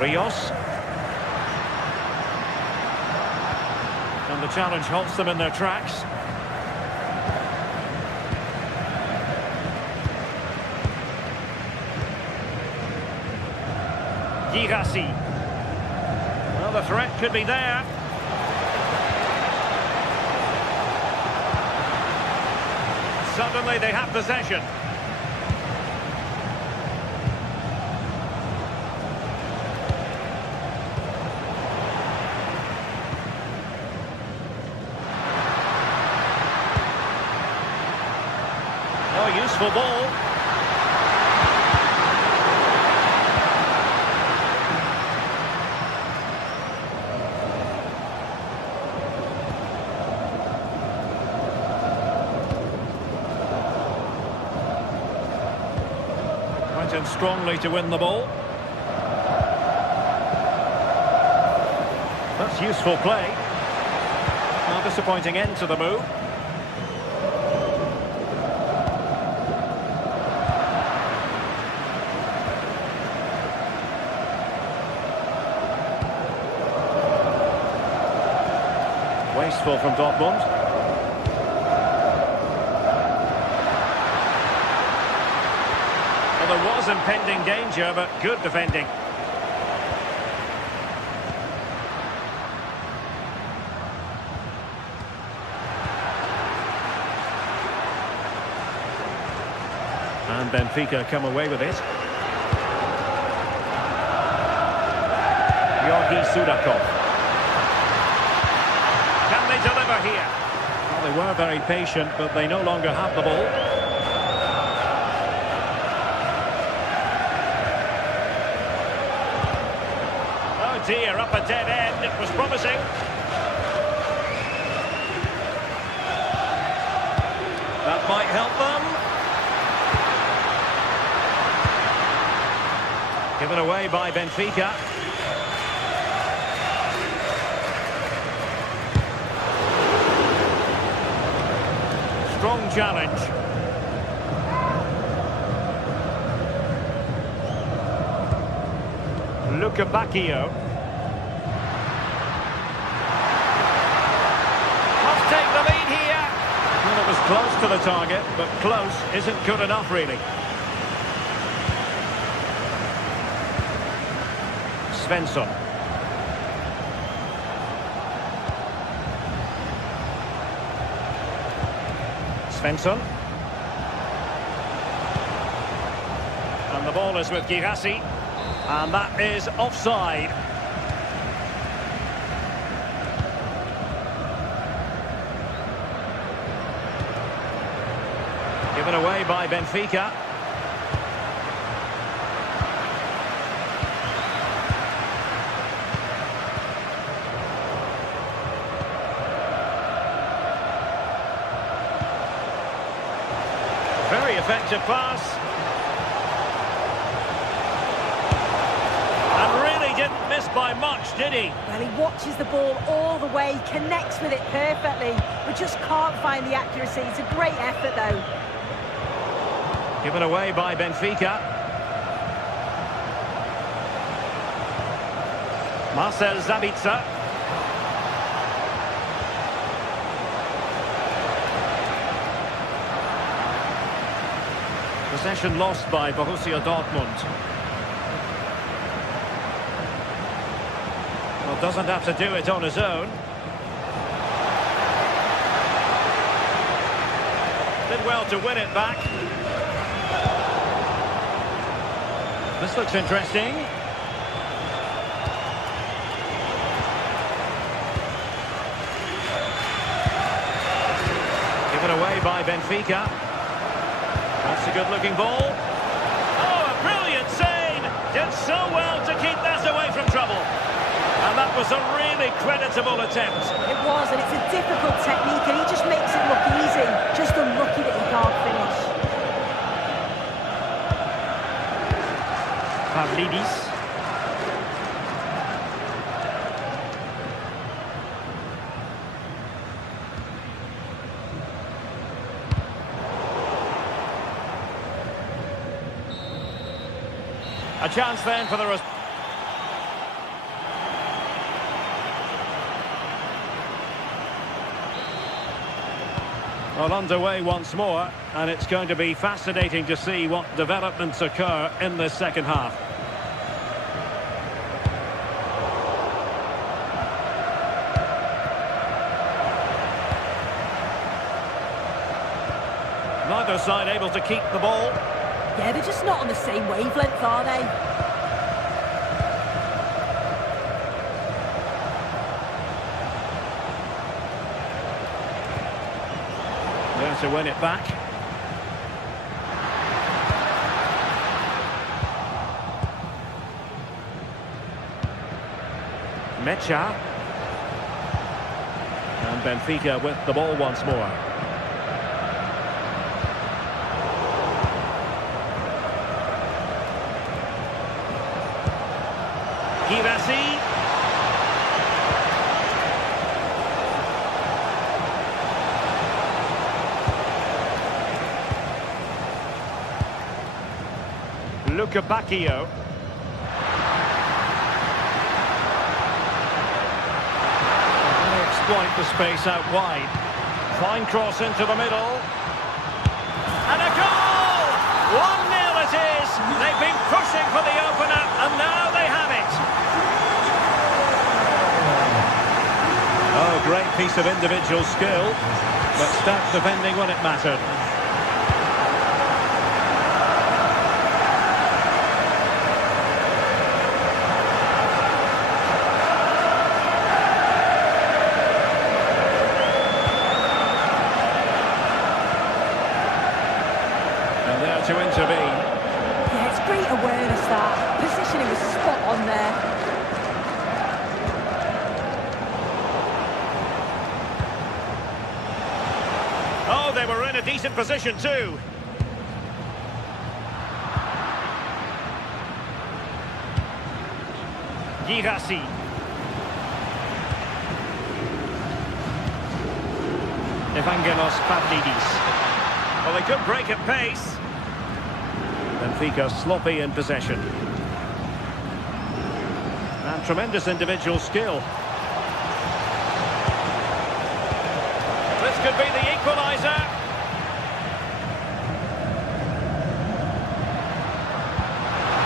Rios. And the challenge halts them in their tracks. Girassi. Well, the threat could be there. Suddenly they have possession. Oh, useful ball. In strongly to win the ball. That's useful play. Well, disappointing end to the move. Wasteful from Dortmund. There was impending danger, but good defending. And Benfica come away with it. Georgi Sudakov. Can they deliver here? Well, they were very patient, but they no longer have the ball. Dear, up a dead end. It was promising. That might help them. Given away by Benfica. Strong challenge. Luca Bacchio. Take the lead here. Well, it was close to the target, but close isn't good enough, really. Svensson. Svensson. And the ball is with Girassi. And that is offside. Given away by Benfica. Very effective pass. And really did Didn't miss by much, did he? Well, he watches the ball all the way, connects with it perfectly, but just can't find the accuracy. It's a great effort, though. Given away by Benfica. Marcel Sabitzer. Possession lost by Borussia Dortmund. Well, doesn't have to do it on his own. Did well to win it back. This looks interesting. Given away by Benfica. That's a good-looking ball. Oh, a brilliant save! Did so well to keep that away from trouble. And that was a really creditable attempt. It was, and it's a difficult technique, and he just makes it look easy. Just unlucky that he can't finish. Pavlidis. A chance then for the... Well, underway once more, and it's going to be fascinating to see what developments occur in this second half. Neither side able to keep the ball. Yeah, they're just not on the same wavelength, are they? There to win it back. Mecha. And Benfica with the ball once more. Girassi. Luca Bacchio. They exploit the space out wide. Fine cross into the middle. And a goal! 1-0 it is. They've been pushing for the opener, and now they have it. Oh, great piece of individual skill, but stout defending when it mattered. And there to intervene. Yeah, it's great awareness, that. Positioning was spot on there. Oh, they were in a decent position too. Girassi. Evangelos Pavlidis. Well, they could break at pace. Benfica sloppy in possession. And tremendous individual skill. This could be the equaliser.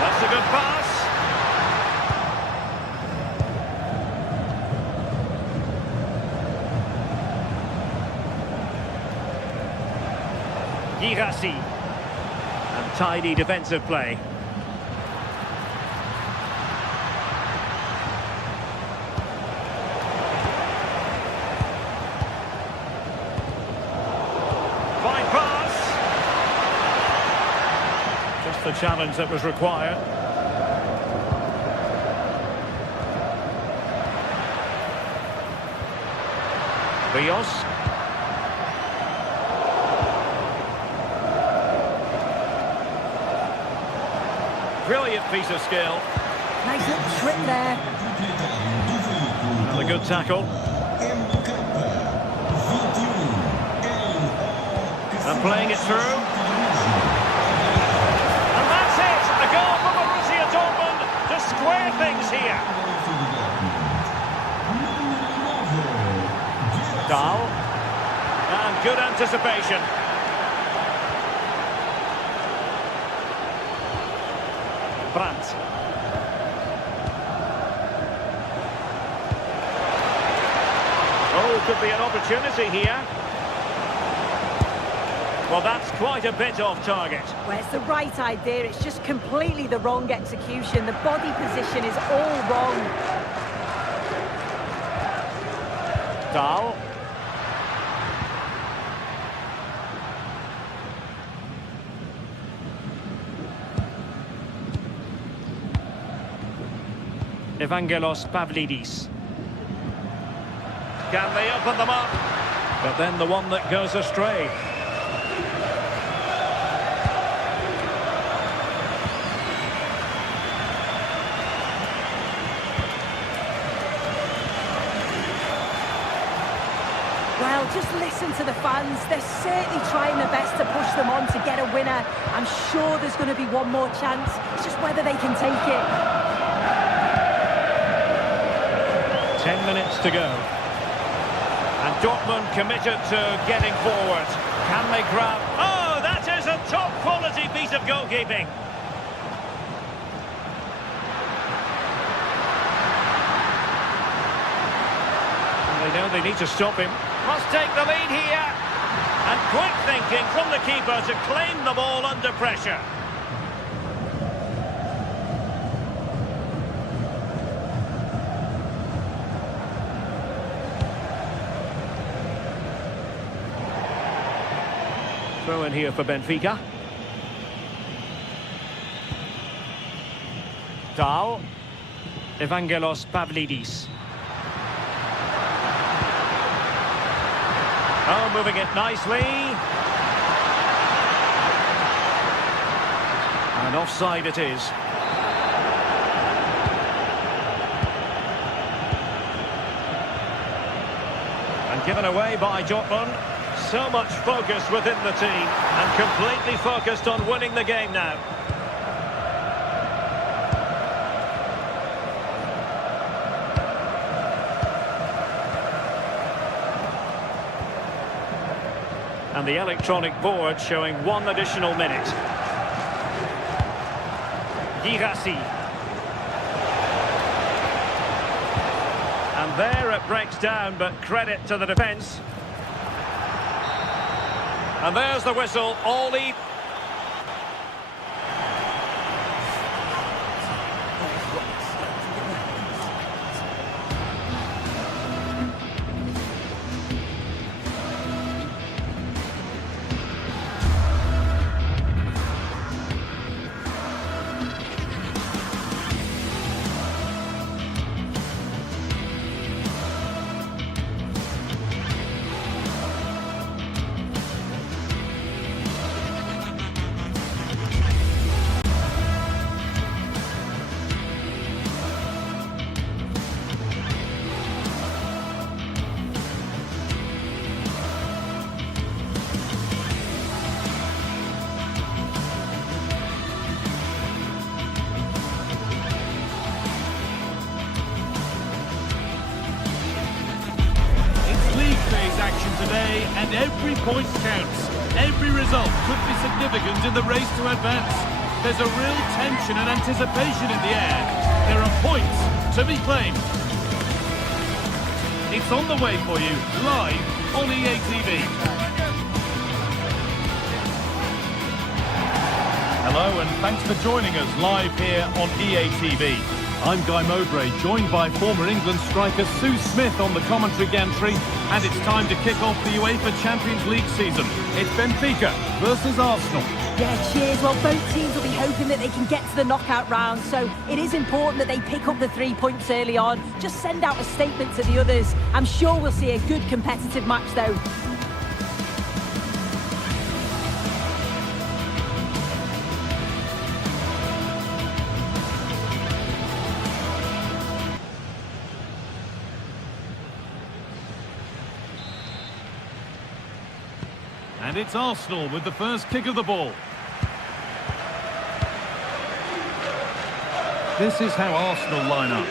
That's a good pass. Girassi. And tidy defensive play. Fine pass. Just the challenge that was required. Rios. Brilliant piece of skill. Nice little trip there. Another good tackle. And playing it through. And that's it! A goal for Borussia Dortmund to square things here. Dahl. And good anticipation. Brandt. Oh, could be an opportunity here. Well, that's quite a bit off target. Well, it's the right idea. It's just completely the wrong execution. The body position is all wrong. Dahl. Evangelos Pavlidis. Can they open them up? But then the one that goes astray. Well, just listen to the fans. They're certainly trying their best to push them on to get a winner. I'm sure there's going to be one more chance. It's just whether they can take it. 10 minutes to go. And Dortmund committed to getting forward. Can they grab? Oh, that is a top-quality piece of goalkeeping. And they know they need to stop him. Must take the lead here. And quick thinking from the keeper to claim the ball under pressure. Throw in here for Benfica. Dahl. Evangelos Pavlidis. Oh, moving it nicely. And offside it is. And given away by Dortmund. So much focus within the team and completely focused on winning the game now. And the electronic board showing one additional minute. Girassi. And there it breaks down, but credit to the defence. And there's the whistle, all lead. Action today, and every point counts. Every result could be significant in the race to advance. There's a real tension and anticipation in the air. There are points to be claimed. It's on the way for you, live on EA TV. Hello, and thanks for joining us live here on EA TV. I'm Guy Mowbray, joined by former England striker Sue Smith on the commentary gantry, and it's time to kick off the UEFA Champions League season. It's Benfica versus Arsenal. Yeah, cheers. Well, both teams will be hoping that they can get to the knockout round, so it is important that they pick up the 3 points early on. Just send out a statement to the others. I'm sure we'll see a good competitive match, though. And it's Arsenal with the first kick of the ball. This is how Arsenal line up.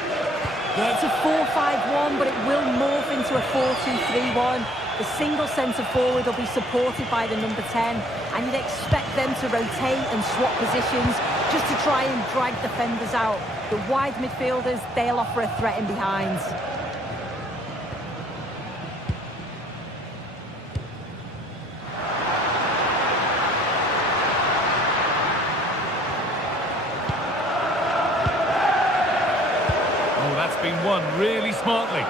Yeah, it's a 4-5-1, but it will morph into a 4-2-3-1. The single centre-forward will be supported by the number 10, and you'd expect them to rotate and swap positions just to try and drag defenders out. The wide midfielders, they'll offer a threat in behind. Oh, that's been won really smartly.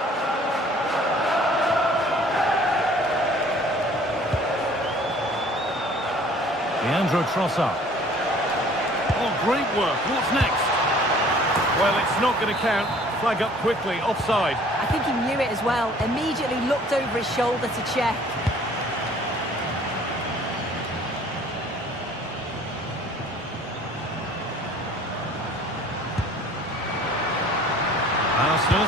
Leandro Trossard. Oh, great work. What's next? Well, it's not going to count. Flag up quickly. Offside. I think he knew it as well. Immediately looked over his shoulder to check. Arsenal.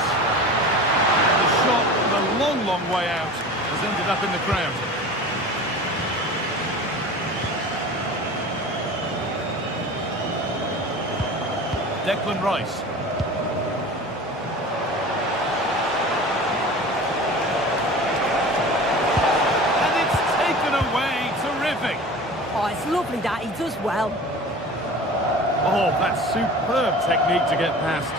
The shot from a long, long way out has ended up in the crowd. Declan Rice. And it's taken away. Terrific. Oh, it's lovely that. He does well. Oh, that's superb technique to get past.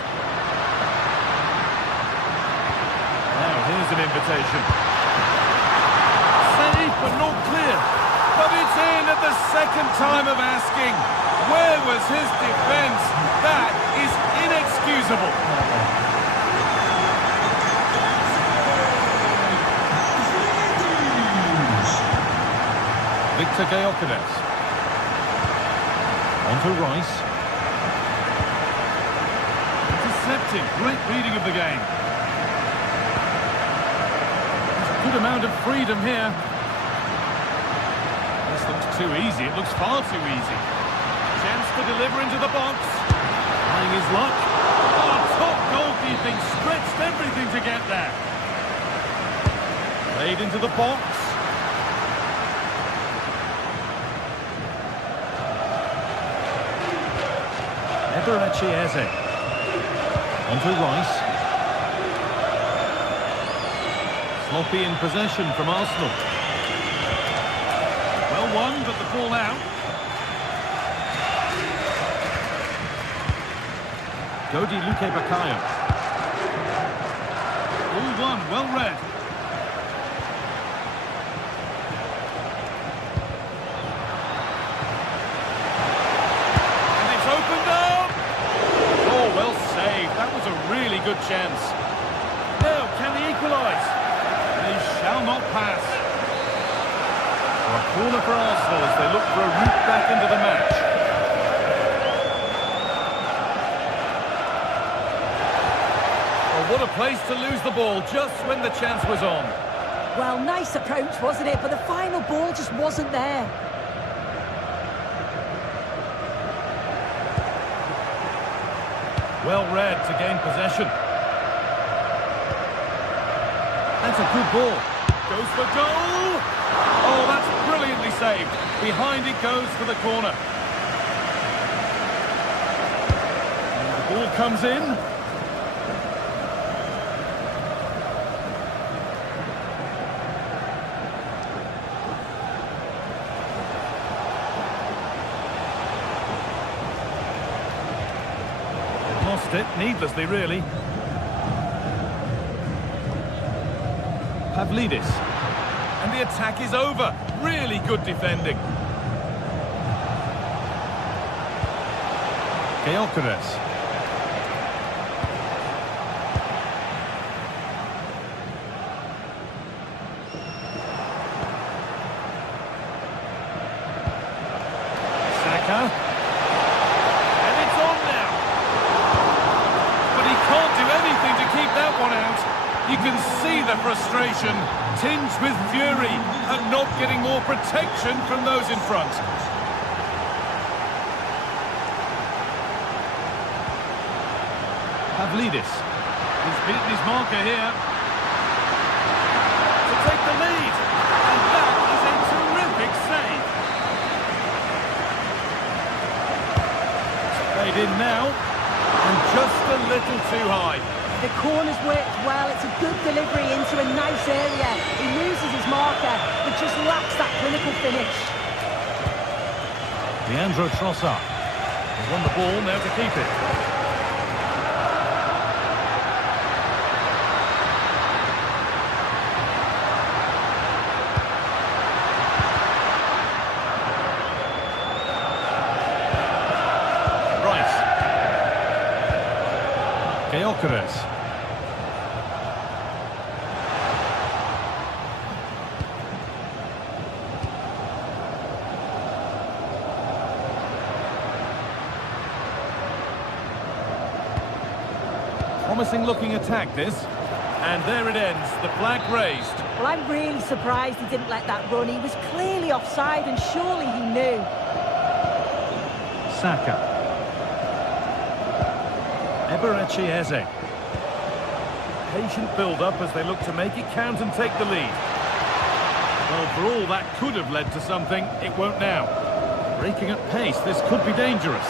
Now, here's an invitation. Safe, but not clear. But it's in at the second time of asking. Where was his defence? That is inexcusable. Victor Gyökeres. On to Rice. Intercepted. Great reading of the game. There's a good amount of freedom here. This looks too easy. It looks far too easy. Chance to deliver into the box. Trying his luck. Oh, top goalkeeping. Stretched everything to get there. Played into the box. Eberechi Eze. On to Rice. Sloppy in possession from Arsenal. Well won, but the ball out. Dodi Luke Bakayo. All one, well read. And it's opened up! Oh, well saved. That was a really good chance. Now, can they equalise? They shall not pass. So a corner for Arsenal as they look for a route back into the match. What a place to lose the ball just when the chance was on. Well, nice approach, wasn't it? But the final ball just wasn't there. Well read to gain possession. That's a good ball. Goes for goal. Oh, that's brilliantly saved. Behind it goes for the corner. And the ball comes in. Lost it, needlessly really. Pavlidis. And the attack is over. Really good defending. Gyökeres. Saka. You can see the frustration, tinged with fury, at not getting more protection from those in front. Pavlidis. He's beaten his marker here. To take the lead. And that is a terrific Played in now, and just a little too high. The corner's worked well. It's a good delivery into a nice area. He loses his marker, but just lacks that clinical finish. Leandro Trossard has won the ball, now to keep it. Gyökeres. Promising looking attack this, and there it ends, the flag raised. Well, I'm really surprised he didn't let that run. He was clearly offside and surely he knew. Saka. Eze. Patient build-up as they look to make it count and take the lead. Well, for all that could have led to something, it won't now. Breaking at pace, this could be dangerous.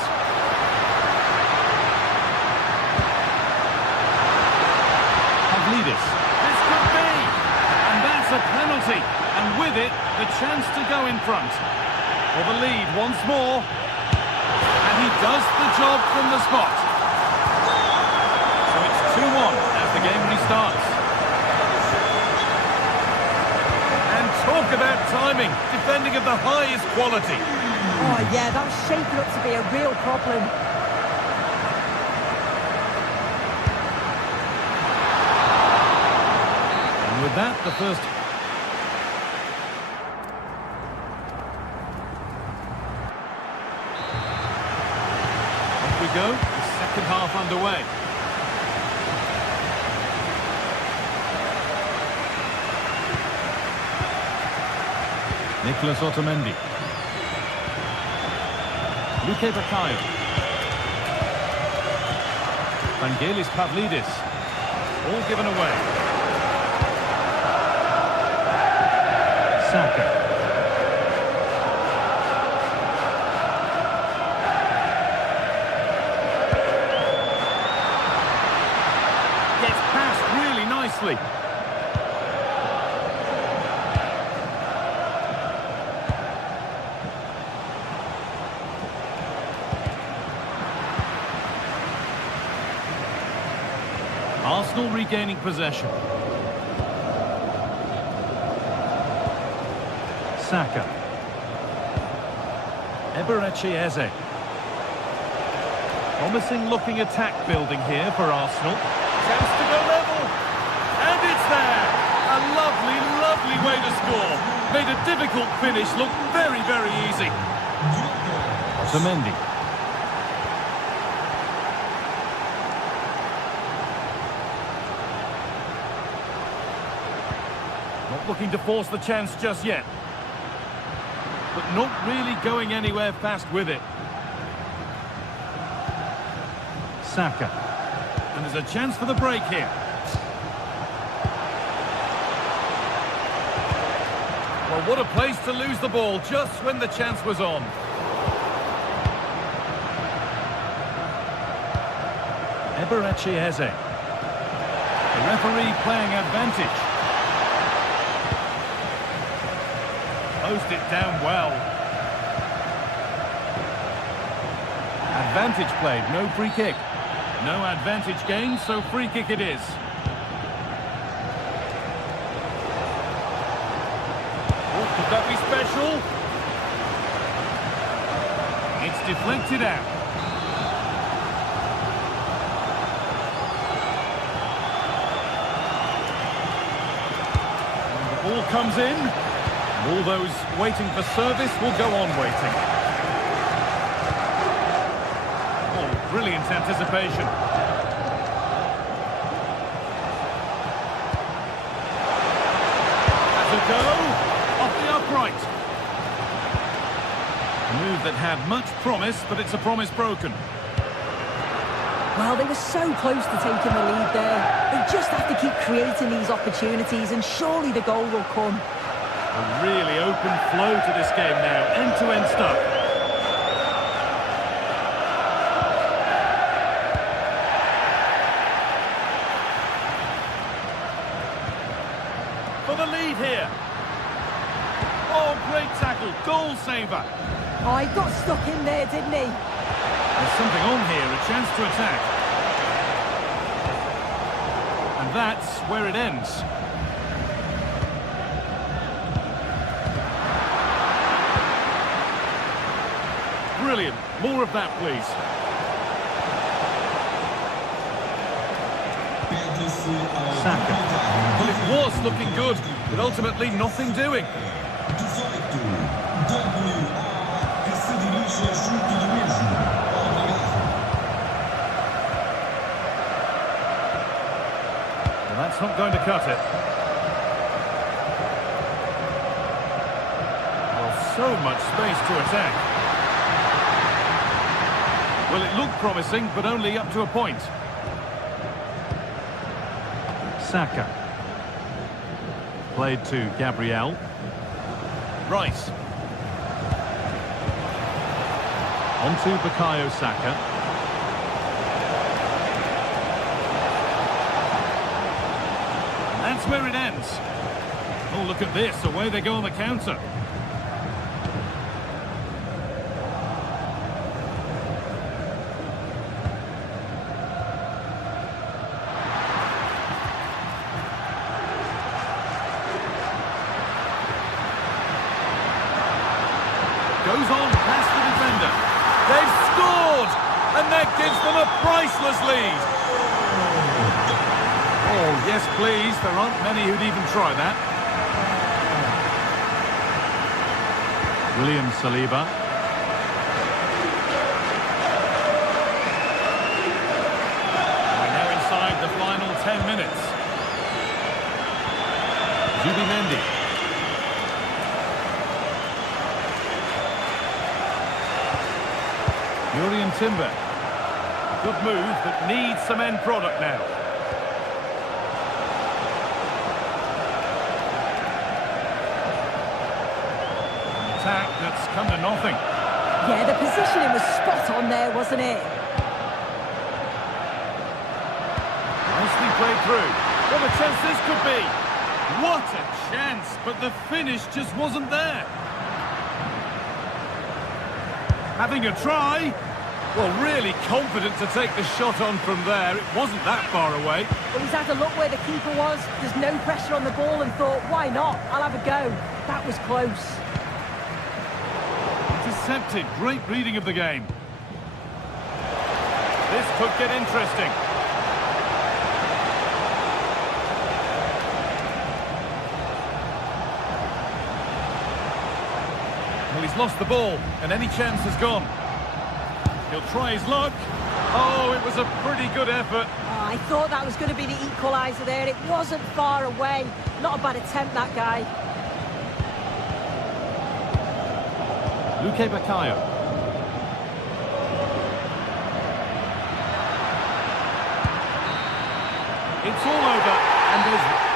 Pavlidis. This could be! And that's a penalty. And with it, the chance to go in front. For the lead once more. And he does the job from the spot. 2-1 as the game restarts. And talk about timing, defending of the highest quality. Oh yeah, that was shaping up to be a real problem. And with that, the first... Off we go, the second half underway. Nicolas Otamendi. Luke Bakayo. Vangelis Pavlidis. All given away. Saka. Gets past really nicely. Arsenal regaining possession. Saka. Eze. Promising looking attack building here for Arsenal. Chance to go level. And it's there. A lovely, lovely way to score. Made a difficult finish look very, very easy. Otamendi. Looking to force the chance just yet. But not really going anywhere fast with it. Saka. And there's a chance for the break here. Well, what a place to lose the ball just when the chance was on. Eze. The referee playing advantage. Closed it down well. Advantage played, no free kick. No advantage gained, so free kick it is. Oh, could that be special? It's deflected out. And the ball comes in. All those waiting for service will go on waiting. Oh, brilliant anticipation. That's a go. Off the upright. A move that had much promise, but it's a promise broken. Well, they were so close to taking the lead there. They just have to keep creating these opportunities and surely the goal will come. A really open flow to this game now, end-to-end stuff. goal saver. Oh, he got stuck in there, didn't he? There's something on here, a chance to attack. And that's where it ends. Brilliant. More of that, please. Saka. Well, it was looking good, but ultimately nothing doing. Well, that's not going to cut it. Well, so much space to attack. Well, it looked promising, but only up to a point. Saka. Played to Gabriel. Rice. On to Bukayo Saka. And that's where it ends. Oh, look at this. Away they go on the counter. Goes on past the defender. They've scored! And that gives them a priceless lead. Oh, yes, please. There aren't many who'd even try that. William Saliba. We're now inside the final 10 minutes. Zubimendi. Jurriën Timber. Good move, but needs some end product now. An attack that's come to nothing. Yeah, the positioning was spot on there, wasn't it? Nicely played through. What a chance this could be. What a chance, but the finish just wasn't there. Having a try. Well, really confident to take the shot on from there. It wasn't that far away. Well, he's had a look where the keeper was. There's no pressure on the ball and thought, why not? I'll have a go. That was close. Intercepted. Great reading of the game. This could get interesting. Well, he's lost the ball, and any chance is gone. He'll try his luck. Oh, it was a pretty good effort. Oh, I thought that was going to be the equaliser there. It wasn't far away. Not a bad attempt, that guy. Luke Bukayo. It's all over, and there's...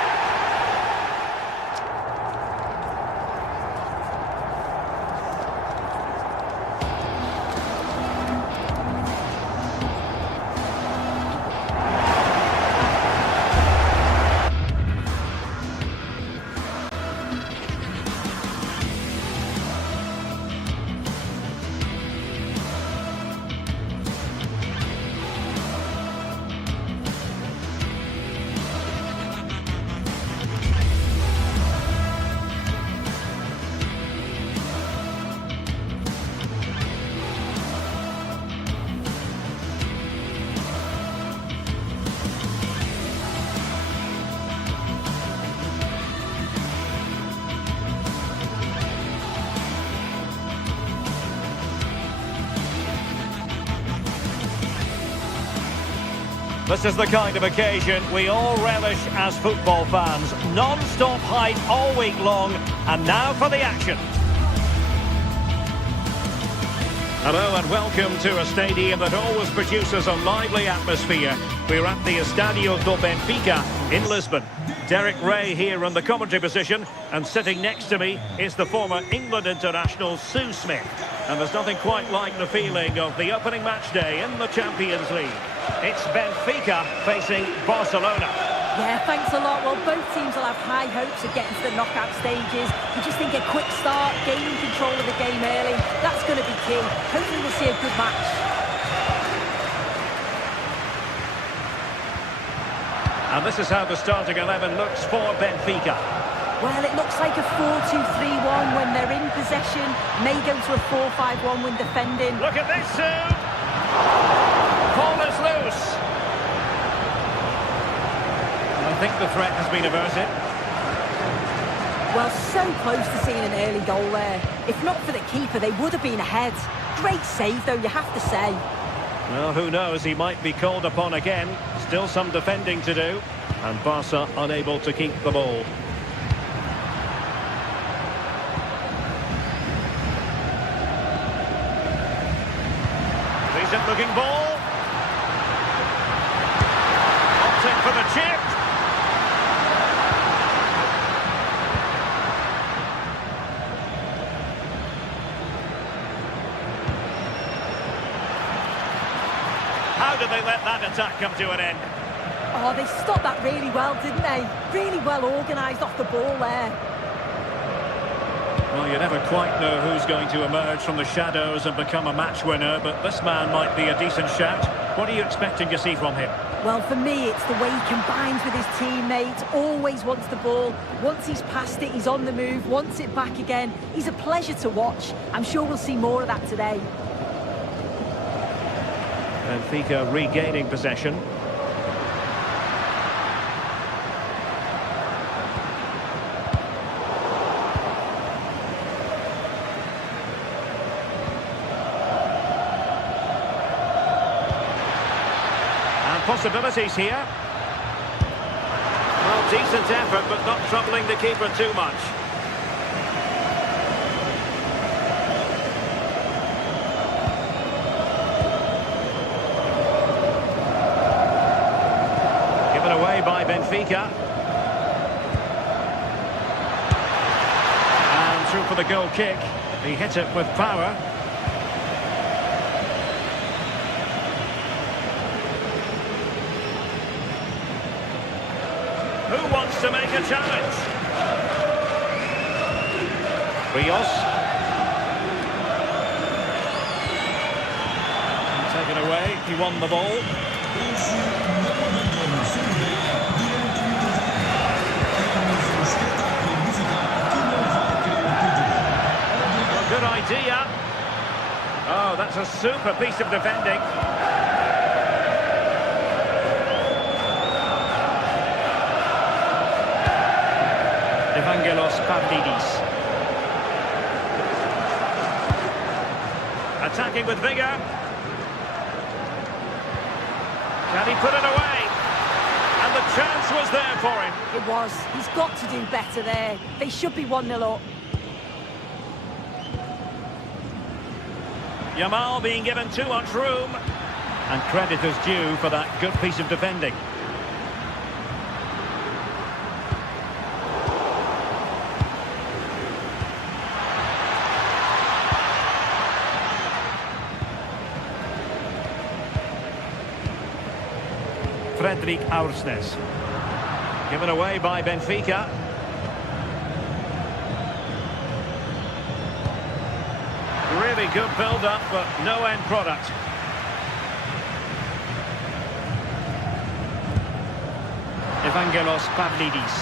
This is the kind of occasion we all relish as football fans. Non-stop hype all week long, and now for the action. Hello and welcome to a stadium that always produces a lively atmosphere. We're at the Estadio do Benfica in Lisbon. Derek Ray here in the commentary position, and sitting next to me is the former England international Sue Smith. And there's nothing quite like the feeling of the opening match day in the Champions League. It's Benfica facing Barcelona. Yeah, thanks a lot. Well, both teams will have high hopes of getting to the knockout stages. You just think a quick start, gaining control of the game early, that's going to be key. Hopefully we'll see a good match. And this is how the starting 11 looks for Benfica. Well, it looks like a 4-2-3-1 when they're in possession. May go to a 4-5-1 when defending. Look at this, Sue! Ball is loose. I think the threat has been averted. Well, so close to seeing an early goal there. If not for the keeper, they would have been ahead. Great save, though, you have to say. Well, who knows, he might be called upon again. Still some defending to do. And Barca unable to keep the ball. Decent looking ball. Opting for the chip. How did they let that attack come to an end? Oh, they stopped that really well, didn't they? Really well organised off the ball there. Well, you never quite know who's going to emerge from the shadows and become a match winner, but this man might be a decent shout. What are you expecting to see from him? Well, for me, it's the way he combines with his teammates, always wants the ball. Once he's passed it, he's on the move, wants it back again. He's a pleasure to watch. I'm sure we'll see more of that today. Benfica regaining possession. And possibilities here. Well, decent effort, but not troubling the keeper too much. By Benfica. And through for the goal kick. He hit it with power. Who wants to make a challenge? Rios. Taken away. He won the ball. Good idea. Oh, that's a super piece of defending. Evangelos Pavlidis. Attacking with vigour. Can he put it away? And the chance was there for him. It was. He's got to do better there. They should be 1-0 up. Yamal being given too much room. And credit is due for that good piece of defending. Fredrik Aursnes. Given away by Benfica. Really good build-up, but no end product. Evangelos Pavlidis.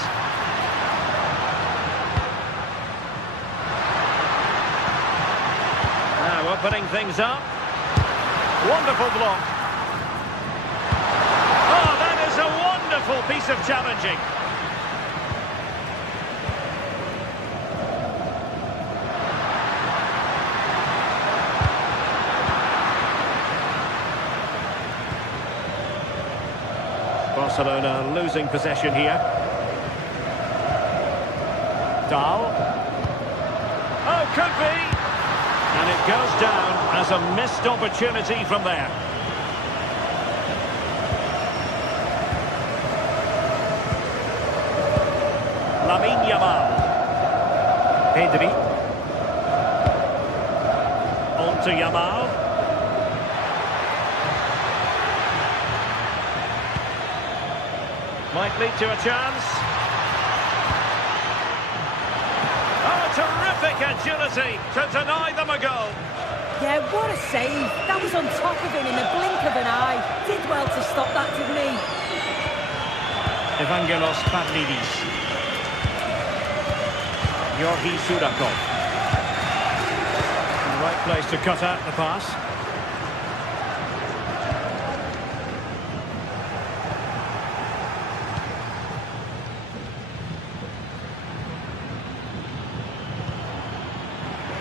Now opening things up. Wonderful block. Oh, that is a wonderful piece of challenging. Barcelona losing possession here. Dahl. Oh, could be. And it goes down as a missed opportunity from there. Lamine Yamal. Pedri. On to Yamal. Might lead to a chance. Oh, terrific agility to deny them a goal. Yeah, what a save. That was on top of him in the blink of an eye. Did well to stop that, didn't he? Evangelos Pavlidis. Georgi Sudakov. The right place to cut out the pass.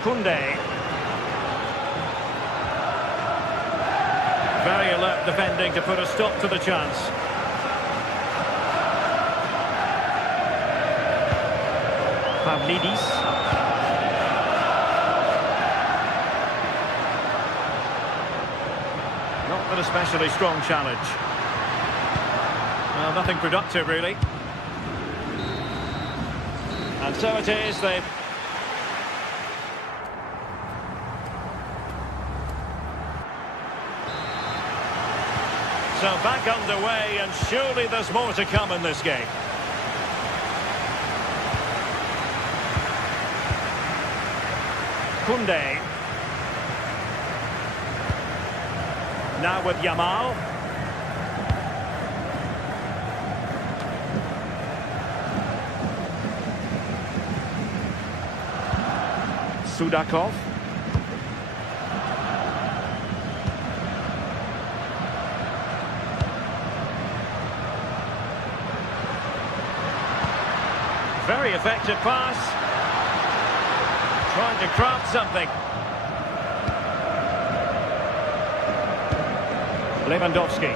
Kunde. Very alert defending to put a stop to the chance. Pavlidis. Not an especially strong challenge. Well, nothing productive, really. And so it is, they've... So back underway, and surely there's more to come in this game. Kunde. Now with Yamal. Sudakov. Very effective pass. Trying to craft something. Lewandowski.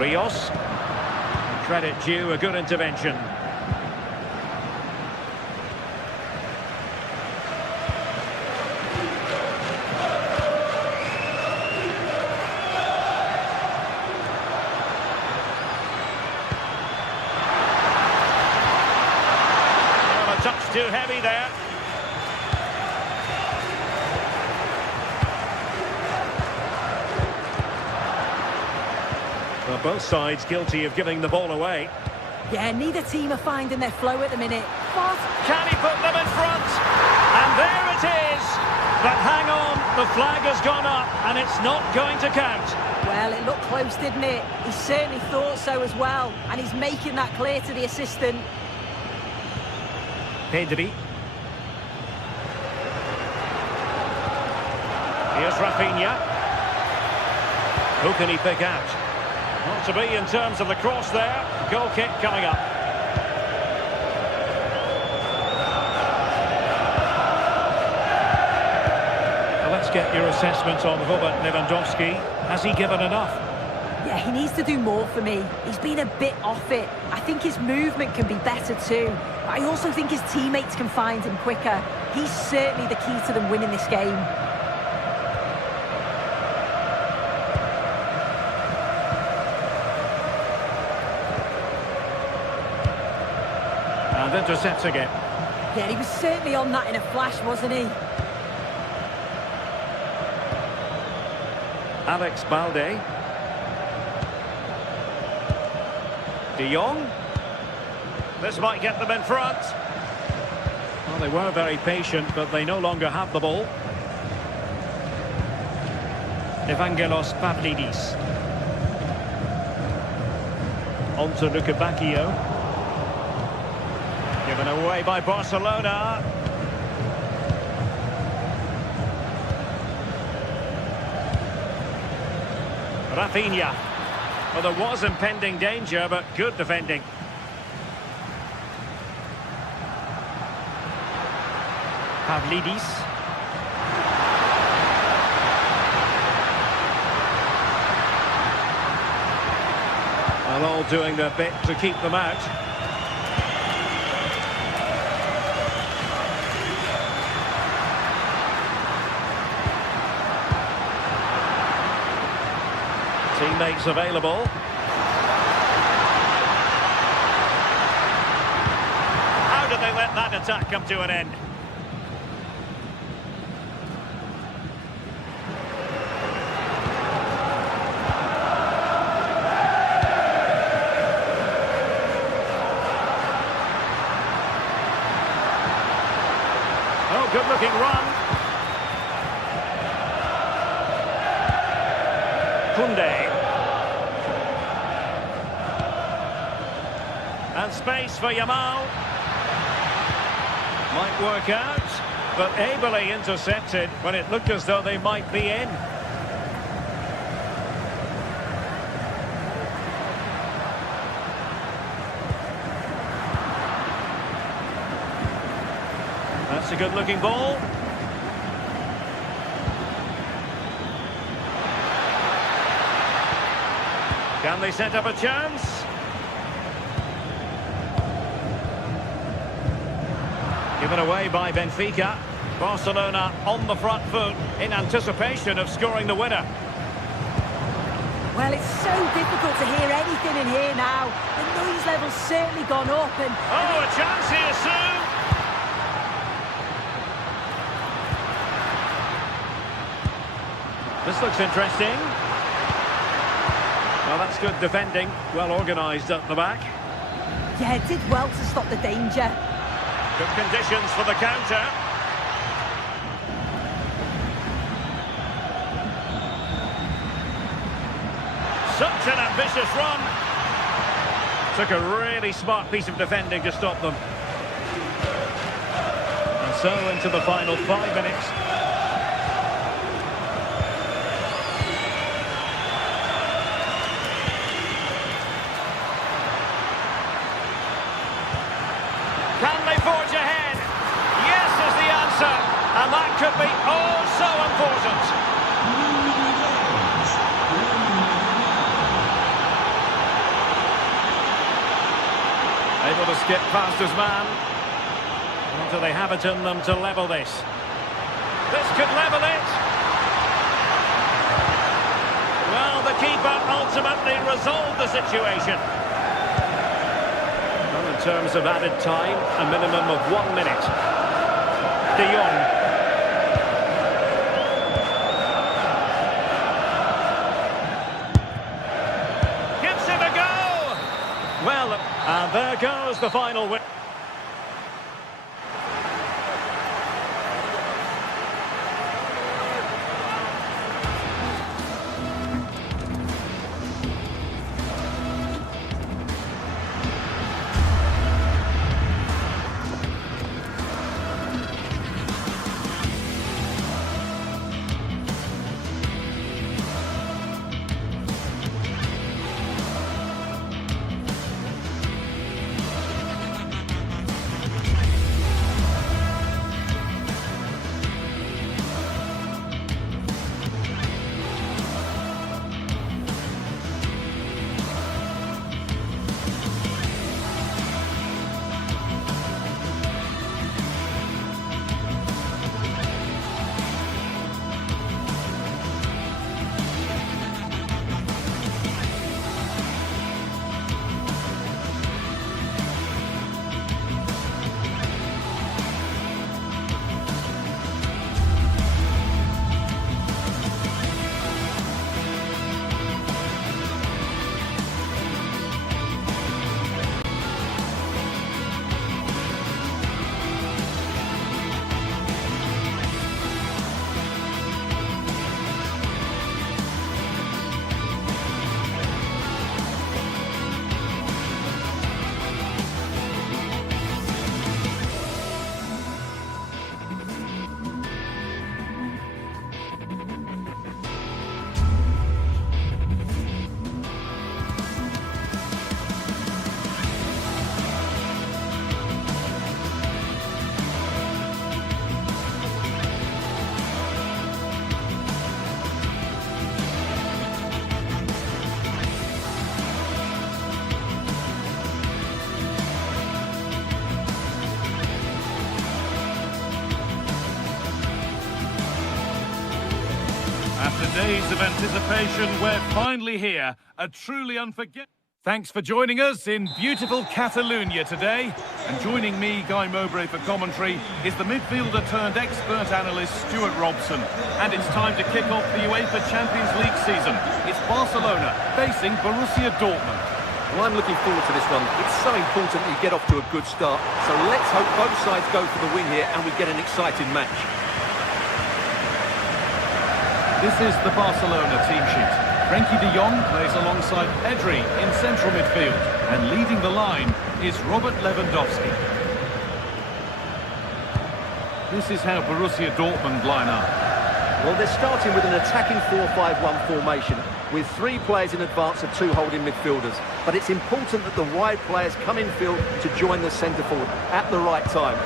Rios. Credit due, a good intervention. Too heavy there. Well, both sides guilty of giving the ball away. Yeah, neither team are finding their flow at the minute. But can he put them in front? And there it is. But hang on, the flag has gone up and it's not going to count. Well, it looked close, didn't it? He certainly thought so as well. And he's making that clear to the assistant. Pedri. Here's Rafinha. Who can he pick out? Not to be in terms of the cross there. Goal kick coming up. Well, let's get your assessment on Robert Lewandowski. Has he given enough? Yeah, he needs to do more for me. He's been a bit off it. I think his movement can be better too. But I also think his teammates can find him quicker. He's certainly the key to them winning this game. And intercepting it. Yeah, he was certainly on that in a flash, wasn't he? Alex Balde. De Jong. This might get them in front. Well, they were very patient, but they no longer have the ball. Evangelos Pavlidis. On to Lukebakio. Given away by Barcelona. Rafinha. Well, there was impending danger, but good defending. Pavlidis. Well, all doing their bit to keep them out. Teammates available. How did they let that attack come to an end? Good-looking run. Koundé. And space for Yamal. Might work out, but ably intercepted when it looked as though they might be in. That's a good-looking ball. Can they set up a chance? Given away by Benfica. Barcelona on the front foot in anticipation of scoring the winner. Well, it's so difficult to hear anything in here now. The noise level's certainly gone up and... Oh, a chance here, Sue! This looks interesting. Well, that's good defending. Well organised at the back. Yeah, it did well to stop the danger. Good conditions for the counter. Such an ambitious run. Took a really smart piece of defending to stop them. And so into the final 5 minutes. Can they forge ahead? Yes is the answer. And that could be oh so important. Able to skip past his man. Or do they have it in them to level this? This could level it. Well, the keeper ultimately resolved the situation. Well, in terms of added time, a minimum of 1 minute. De Jong. Gives it a go. Well, and there goes the final win. After days of anticipation, we're finally here. A truly unforgettable... Thanks for joining us in beautiful Catalonia today. And joining me, Guy Mowbray, for commentary is the midfielder-turned-expert analyst Stuart Robson. And it's time to kick off the UEFA Champions League season. It's Barcelona facing Borussia Dortmund. Well, I'm looking forward to this one. It's so important that you get off to a good start. So let's hope both sides go for the win here and we get an exciting match. This is the Barcelona team sheet. Frenkie de Jong plays alongside Pedri in central midfield. And leading the line is Robert Lewandowski. This is how Borussia Dortmund line up. Well, they're starting with an attacking 4-5-1 formation with 3 players in advance of 2 holding midfielders. But it's important that the wide players come in field to join the centre forward at the right time.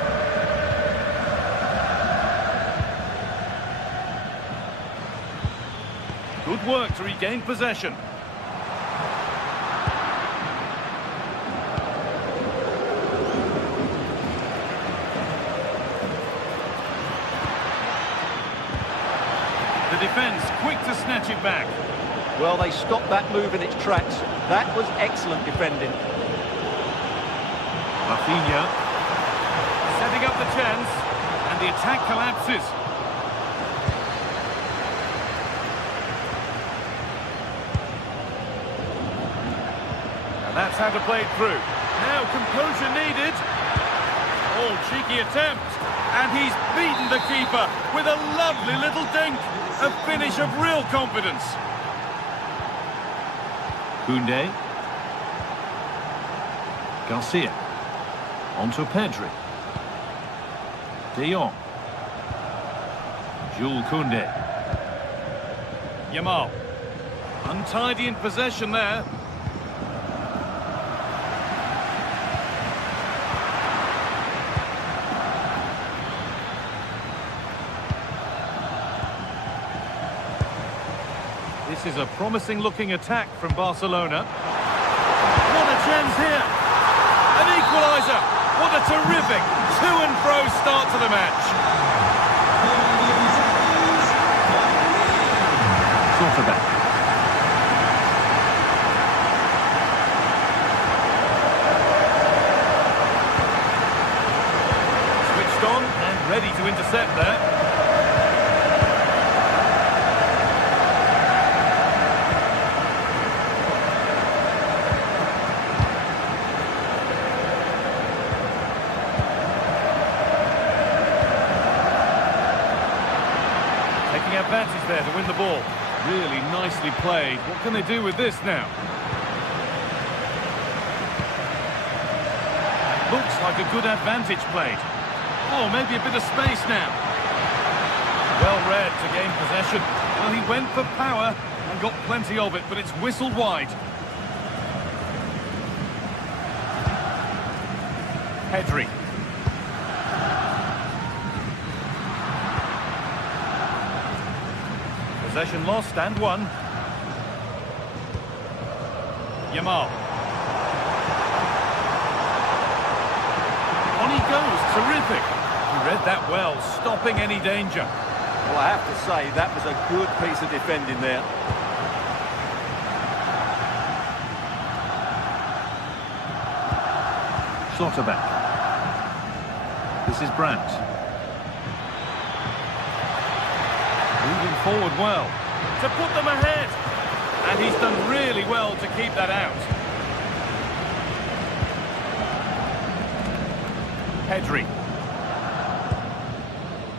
Good work to regain possession. The defence quick to snatch it back. Well, they stopped that move in its tracks. That was excellent defending. Rafinha setting up the chance, and the attack collapses. And that's how to play it through. Now composure needed. Oh, cheeky attempt. And he's beaten the keeper with a lovely little dink. A finish of real confidence. Koundé. Garcia. Onto Pedri. De Jong. Jules Koundé. Yamal. Untidy in possession there. This is a promising-looking attack from Barcelona. What a chance here! An equaliser! What a terrific to-and-fro start to the match. Quarterback. Switched on and ready to intercept there. Advantage there to win the ball. Really nicely played. What can they do with this now? Looks like a good advantage played. Oh, maybe a bit of space now. Well read to gain possession. Well, he went for power and got plenty of it, but it's whistled wide. Pedri. Possession lost and won. Yamal. On he goes, terrific. He read that well, stopping any danger. Well, I have to say, that was a good piece of defending there. Schlotterbeck. This is Brandt. Moving forward well. To put them ahead. And he's done really well to keep that out. Pedri.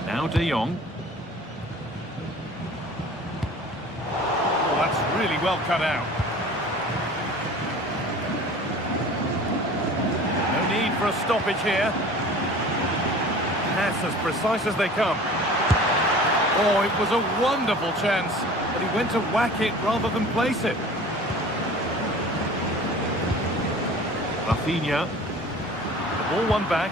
Now De Jong. Oh, that's really well cut out. No need for a stoppage here. Pass as precise as they come. Oh, it was a wonderful chance, but he went to whack it rather than place it. Rafinha. The ball won back.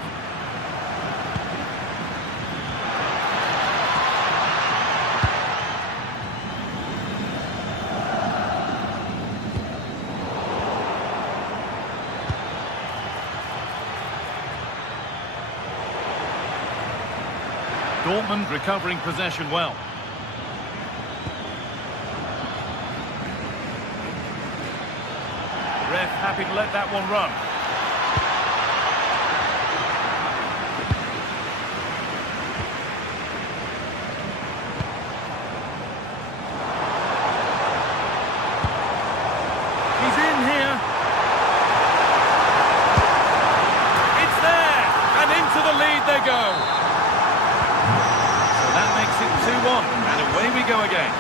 Dortmund recovering possession well. Ref happy to let that one run. He's in here. they go. So that makes it 2-1, and away we go again.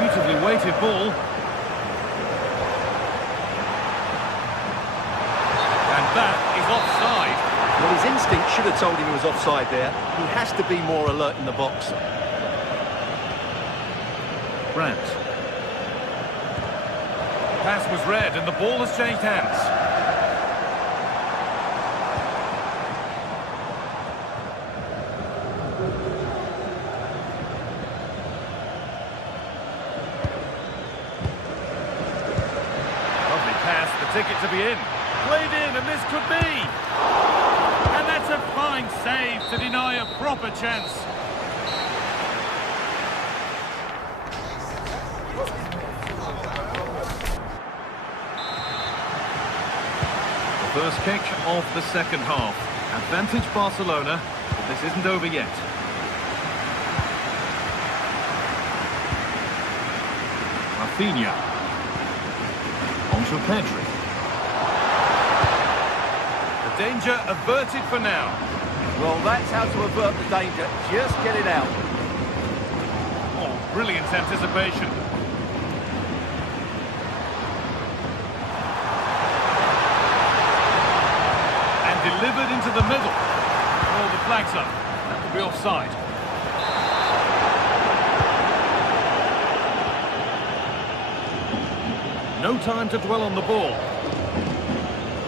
Beautifully weighted ball. And that is offside. Well, his instinct should have told him he was offside there. He has to be more alert in the box. Brandt. Pass was read and the ball has changed hands. Ticket to be in. Played in, and this could be. And that's a fine save to deny a proper chance. The first kick of the second half. Advantage Barcelona, but this isn't over yet. Rafinha. On to Pedri. Danger averted for now. Well, that's how to avert the danger. Just get it out. Oh, brilliant anticipation. And delivered into the middle. Oh, the flag's up. That could be offside. No time to dwell on the ball.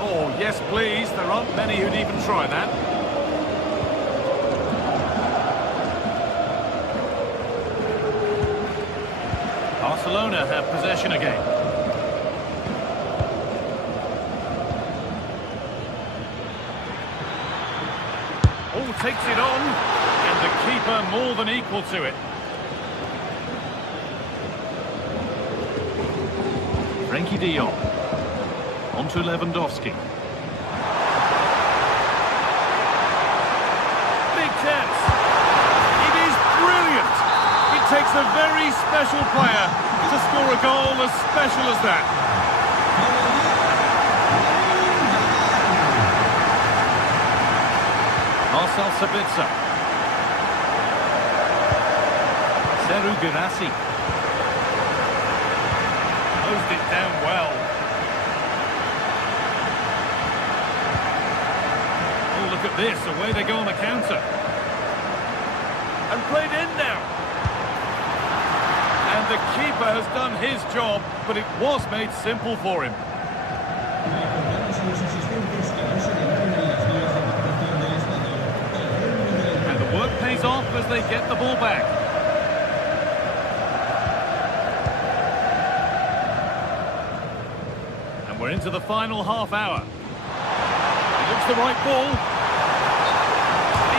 Oh, yes, please. There aren't many who'd even try that. Barcelona have possession again. Oh, takes it on. And the keeper more than equal to it. Frenkie de Jong. On to Lewandowski. Big chance. It is brilliant. It takes a very special player to score a goal as special as that. Marcel Sabitzer. Serhou Guirassy. Closed it down well. Look at this, away they go on the counter. And played in now. And the keeper has done his job, but it was made simple for him. And the work pays off as they get the ball back. And we're into the final half hour. He looks the right ball.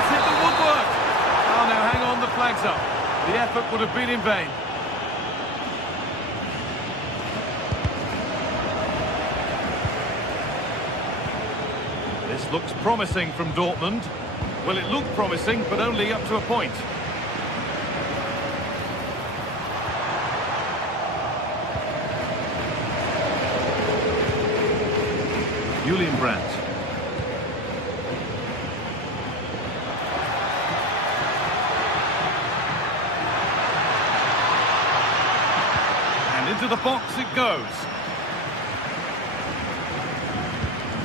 Hit the woodwork. Oh, now hang on, the flag's up. The effort would have been in vain. This looks promising from Dortmund. Well, it looked promising, but only up to a point. Julian Brandt. Into the box it goes.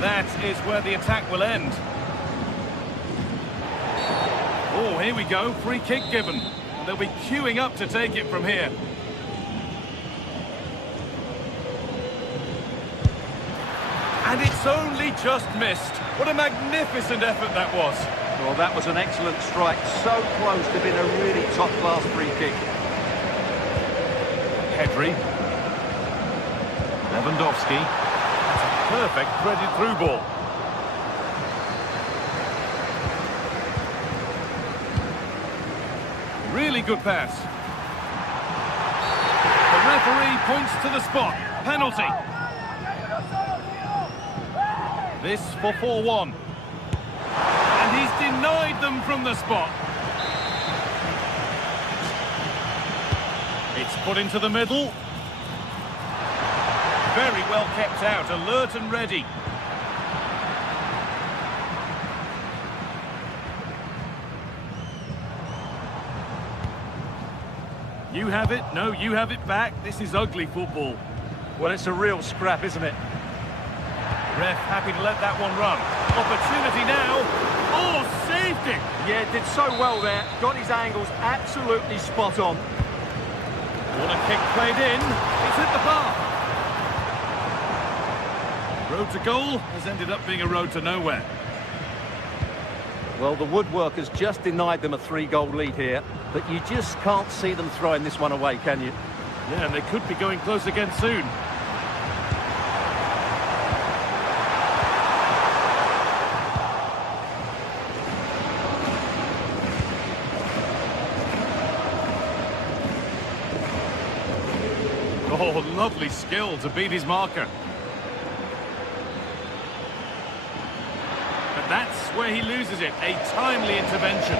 That is where the attack will end. Oh, here we go. Free kick given. They'll be queuing up to take it from here. And it's only just missed. What a magnificent effort that was. Well, that was an excellent strike. So close to being a really top-class free kick. Pedri. Lewandowski. That's a perfect threaded through ball. Really good pass. The referee points to the spot. Penalty. This for 4-1. And he's denied them from the spot. It's put into the middle. Very well kept out, alert and ready. You have it, no, you have it back. This is ugly football. Well, it's a real scrap, isn't it? Ref happy to let that one run. Opportunity now. Oh, saved it. Yeah, did so well there. Got his angles absolutely spot on. Corner kick played in. It's hit the bar. Road to goal has ended up being a road to nowhere. Well, the woodworkers just denied them a 3-goal lead here, but you just can't see them throwing this one away, can you? Yeah, and they could be going close again soon. Oh, lovely skill to beat his marker. But that's where he loses it. A timely intervention.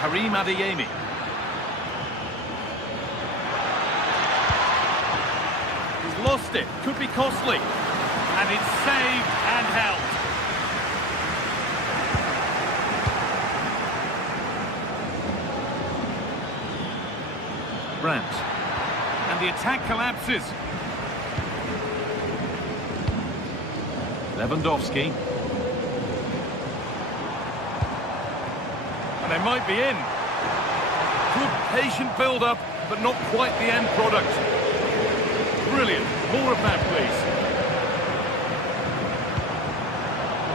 Karim Adeyemi. He's lost it. Could be costly. And it's saved and held. Brandt. And the attack collapses. Lewandowski. And they might be in. Good patient build-up, but not quite the end product. Brilliant. More of that, please.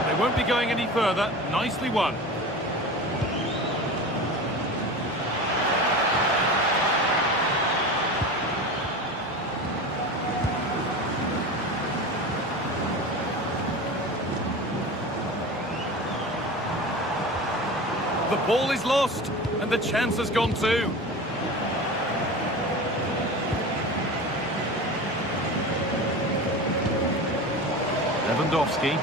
They won't be going any further. Nicely won. The ball is lost, and the chance has gone too. Lewandowski.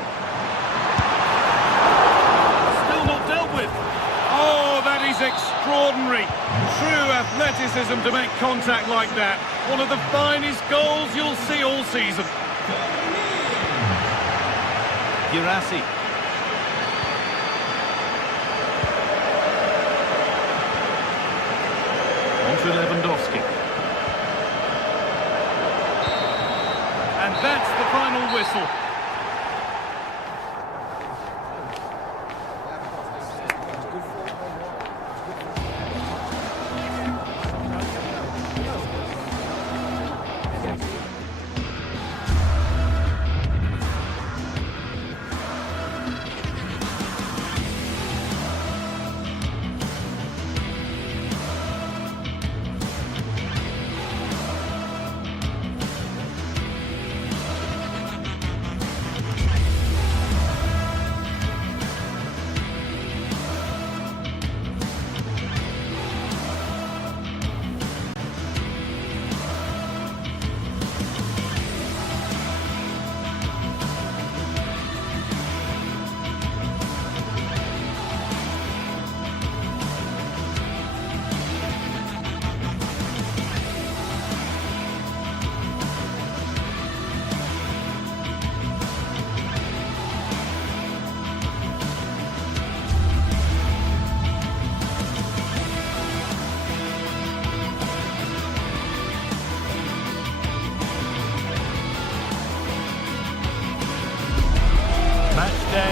Still not dealt with. Oh, that is extraordinary. True athleticism to make contact like that. One of the finest goals you'll see all season. Girassi. To Lewandowski. And that's the final whistle.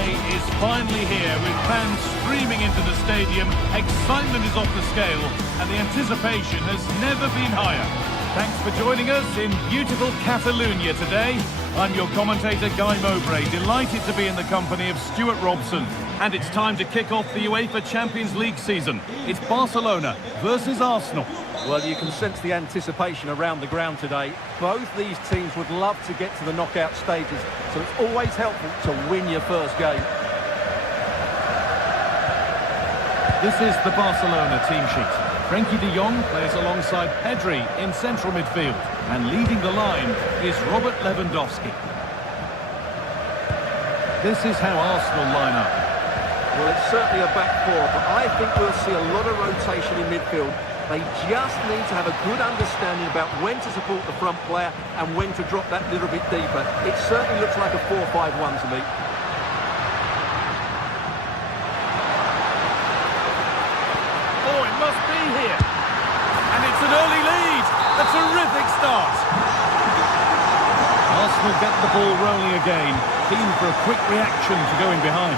Is finally here with fans streaming into the stadium. Excitement is off the scale and the anticipation has never been higher. Thanks for joining us in beautiful Catalonia today. I'm your commentator Guy Mowbray, delighted to be in the company of Stuart Robson. And it's time to kick off the UEFA Champions League season. It's Barcelona versus Arsenal. Well, you can sense the anticipation around the ground today. Both these teams would love to get to the knockout stages, so it's always helpful to win your first game. This is the Barcelona team sheet. Frenkie de Jong plays alongside Pedri in central midfield. And leading the line is Robert Lewandowski. This is how Arsenal line up. Well, it's certainly a back four, but I think we'll see a lot of rotation in midfield. They just need to have a good understanding about when to support the front player and when to drop that little bit deeper. It certainly looks like a 4-5-1 to me. Oh, it must be here. And it's an early lead. A terrific start. Arsenal get the ball rolling again, keen for a quick reaction to going behind.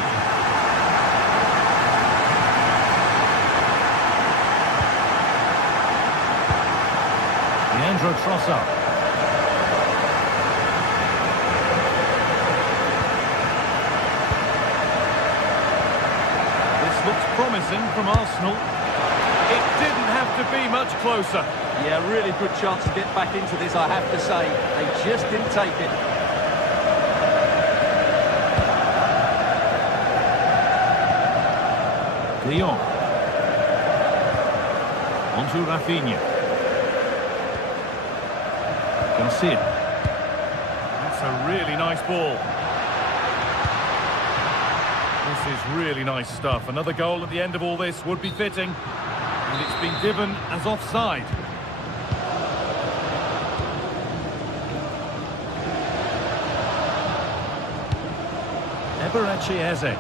Leandro Trossard. This looks promising from Arsenal. It didn't have to be much closer. Yeah, really good chance to get back into this, I have to say. They just didn't take it. De Jong. On to Rafinha. Garcia. That's a really nice ball. This is really nice stuff. Another goal at the end of all this would be fitting. And it's been given as offside. Eberechi Eze.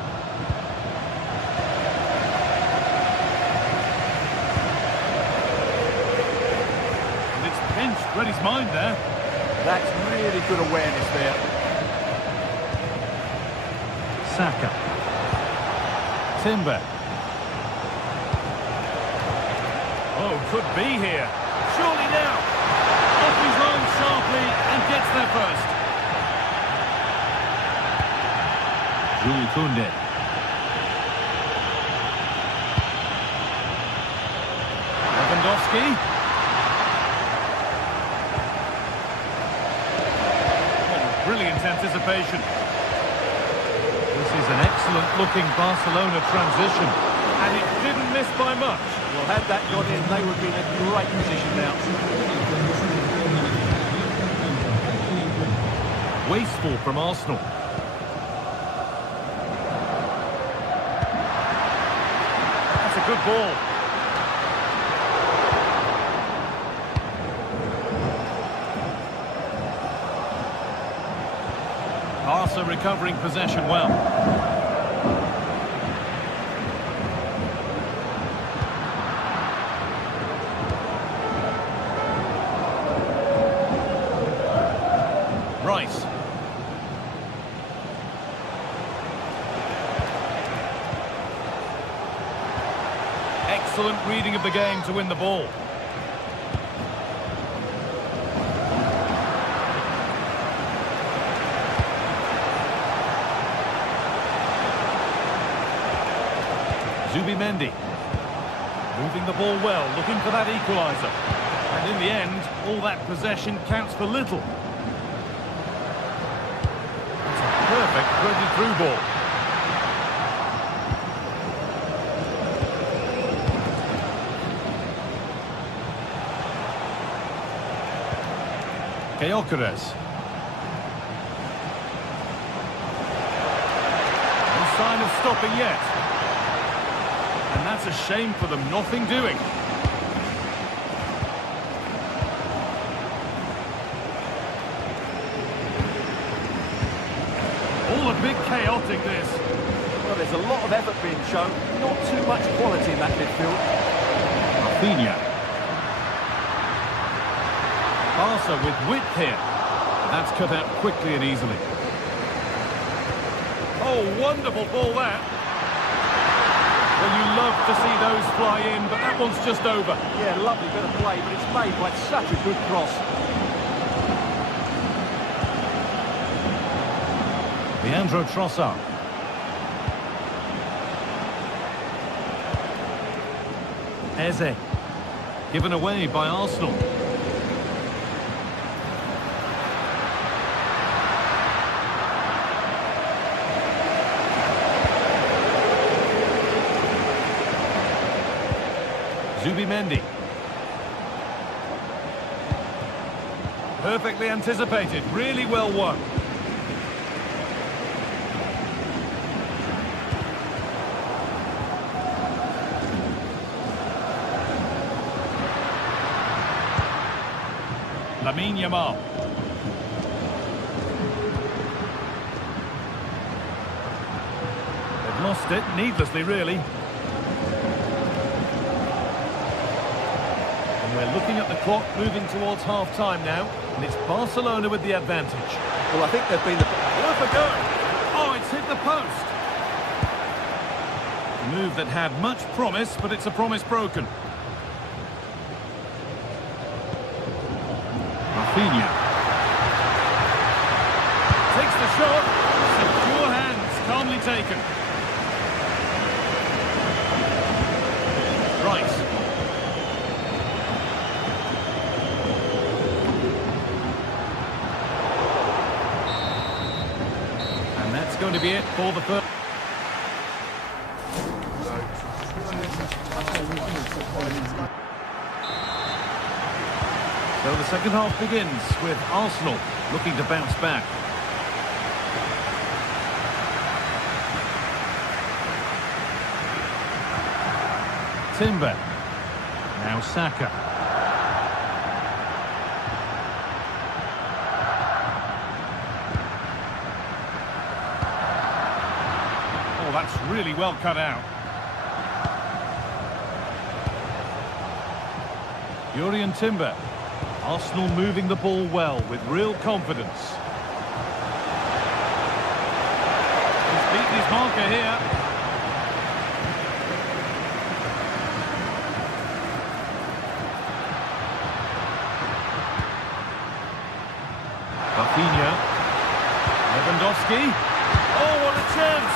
Read his mind there. That's really good awareness there. Saka. Timber. Oh, could be here. Surely now. Off his line sharply and gets there first. Jules Koundé. Lewandowski. Brilliant anticipation. This is an excellent-looking Barcelona transition, and it didn't miss by much. Well, had that gone in, they would be in a great position now. Wasteful from Arsenal. That's a good ball. Barca recovering possession well. Rice. Excellent reading of the game to win the ball. Zubimendi. Moving the ball well, looking for that equaliser. And in the end, all that possession counts for little. That's a perfect threaded through ball. Gyökeres. No sign of stopping yet. And that's a shame for them, nothing doing. All a bit chaotic, this. Well, there's a lot of effort being shown, not too much quality in that midfield. Rafinha. Barca with width here. That's cut out quickly and easily. Oh, wonderful ball that. Well, you love to see those fly in, but that one's just over. Yeah, lovely bit of play, but it's made by such a good cross. Leandro Trossard. Eze. Given away by Arsenal. Zubimendi. Zubimendi. Perfectly anticipated, really well won. Lamine Yamal. They've lost it, needlessly really. And we're looking at the clock moving towards half-time now, and it's Barcelona with the advantage. Well, I think they've been the... Worth a go! Oh, it's hit the post! A move that had much promise, but it's a promise broken. Rafinha. Takes the shot. Secure hands, calmly taken. Right. And that's going to be it for the first. So the second half begins with Arsenal looking to bounce back. Timber. Now Saka. Oh, that's really well cut out. Jurrien Timber. Arsenal moving the ball well with real confidence. He's beaten his marker here. Rafinha. Lewandowski. Oh, what a chance!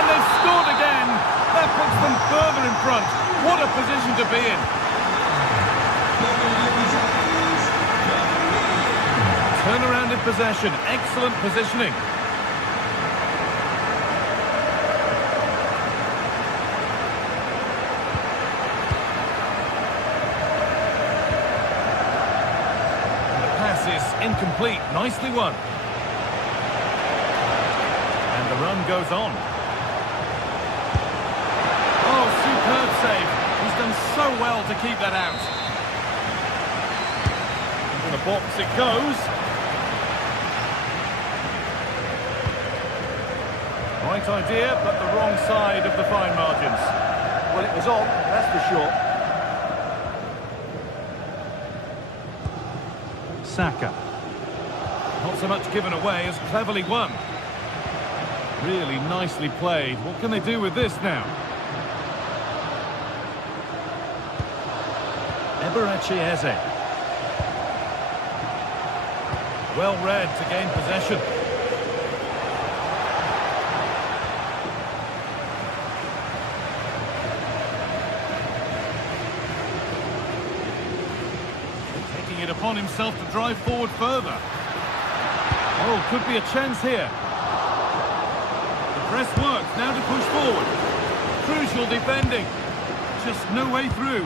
And they've scored again! That puts them further in front. What a position to be in! Turnaround in possession, excellent positioning. The pass is incomplete, nicely won. And the run goes on. Oh, superb save. He's done so well to keep that out. Into the box it goes. Right idea, but the wrong side of the fine margins. Well, it was on, that's for sure. Saka. Not so much given away as cleverly won. Really nicely played. What can they do with this now? Eberechi Eze. Well read to gain possession. It upon himself to drive forward further. Oh, could be a chance here. The press works, now to push forward. Crucial defending. Just no way through.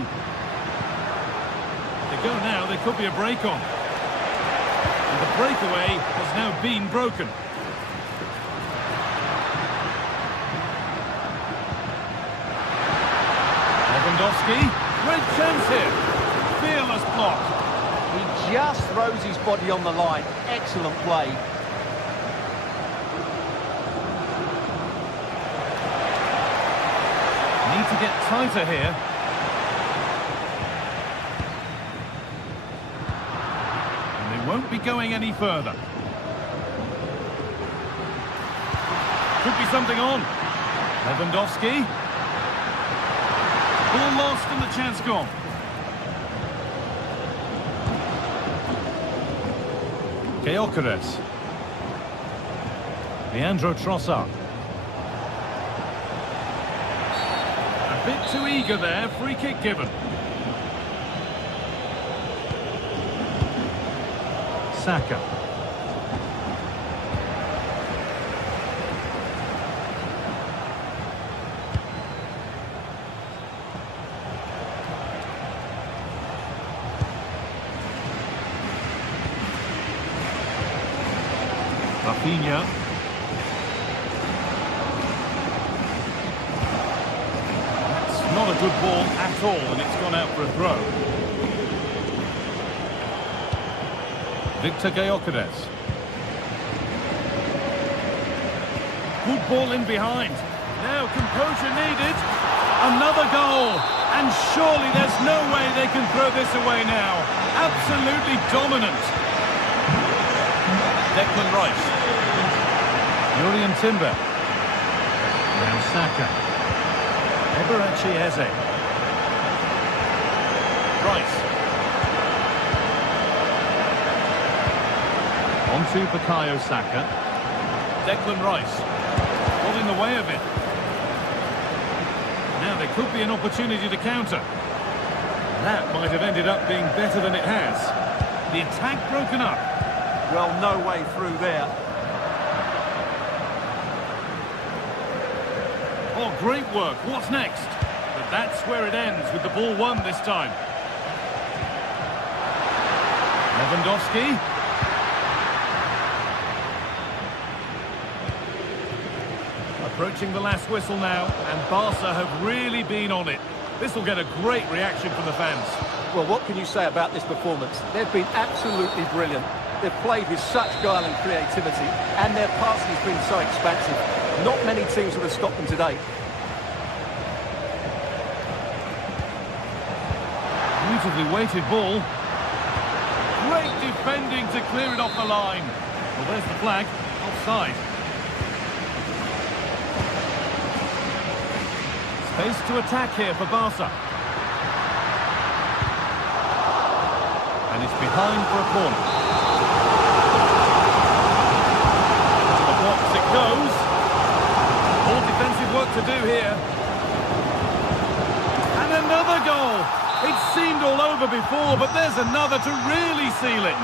If they go now, there could be a break on. And the breakaway has now been broken. Lewandowski, great chance here. Fearless block. He just throws his body on the line. Excellent play. Need to get tighter here. And they won't be going any further. Could be something on. Lewandowski. Ball lost and the chance gone. Gyökeres. Leandro Trossard. A bit too eager there, free kick given. Saka. Rafinha. That's not a good ball at all, and it's gone out for a throw. Victor Gyökeres. Good ball in behind. Now composure needed. Another goal. And surely there's no way they can throw this away now. Absolutely dominant. Declan Rice. Jurriën Timber. Now Saka. Eberechi Eze. Rice. On to Bukayo Saka. Declan Rice. Got in the way of it. Now there could be an opportunity to counter. That might have ended up being better than it has. The attack broken up. Well, no way through there. Oh, great work. What's next? But that's where it ends, with the ball won this time. Lewandowski. Approaching the last whistle now, and Barca have really been on it. This will get a great reaction from the fans. Well, what can you say about this performance? They've been absolutely brilliant. They've played with such guile and creativity, and their passing has been so expansive. Not many teams would have stopped them today. Beautifully weighted ball. Great defending to clear it off the line. Well, there's the flag. Offside. Space to attack here for Barca. And it's behind for a corner. To the box it goes. All defensive work to do here. And another goal. It seemed all over before, but there's another to really seal it.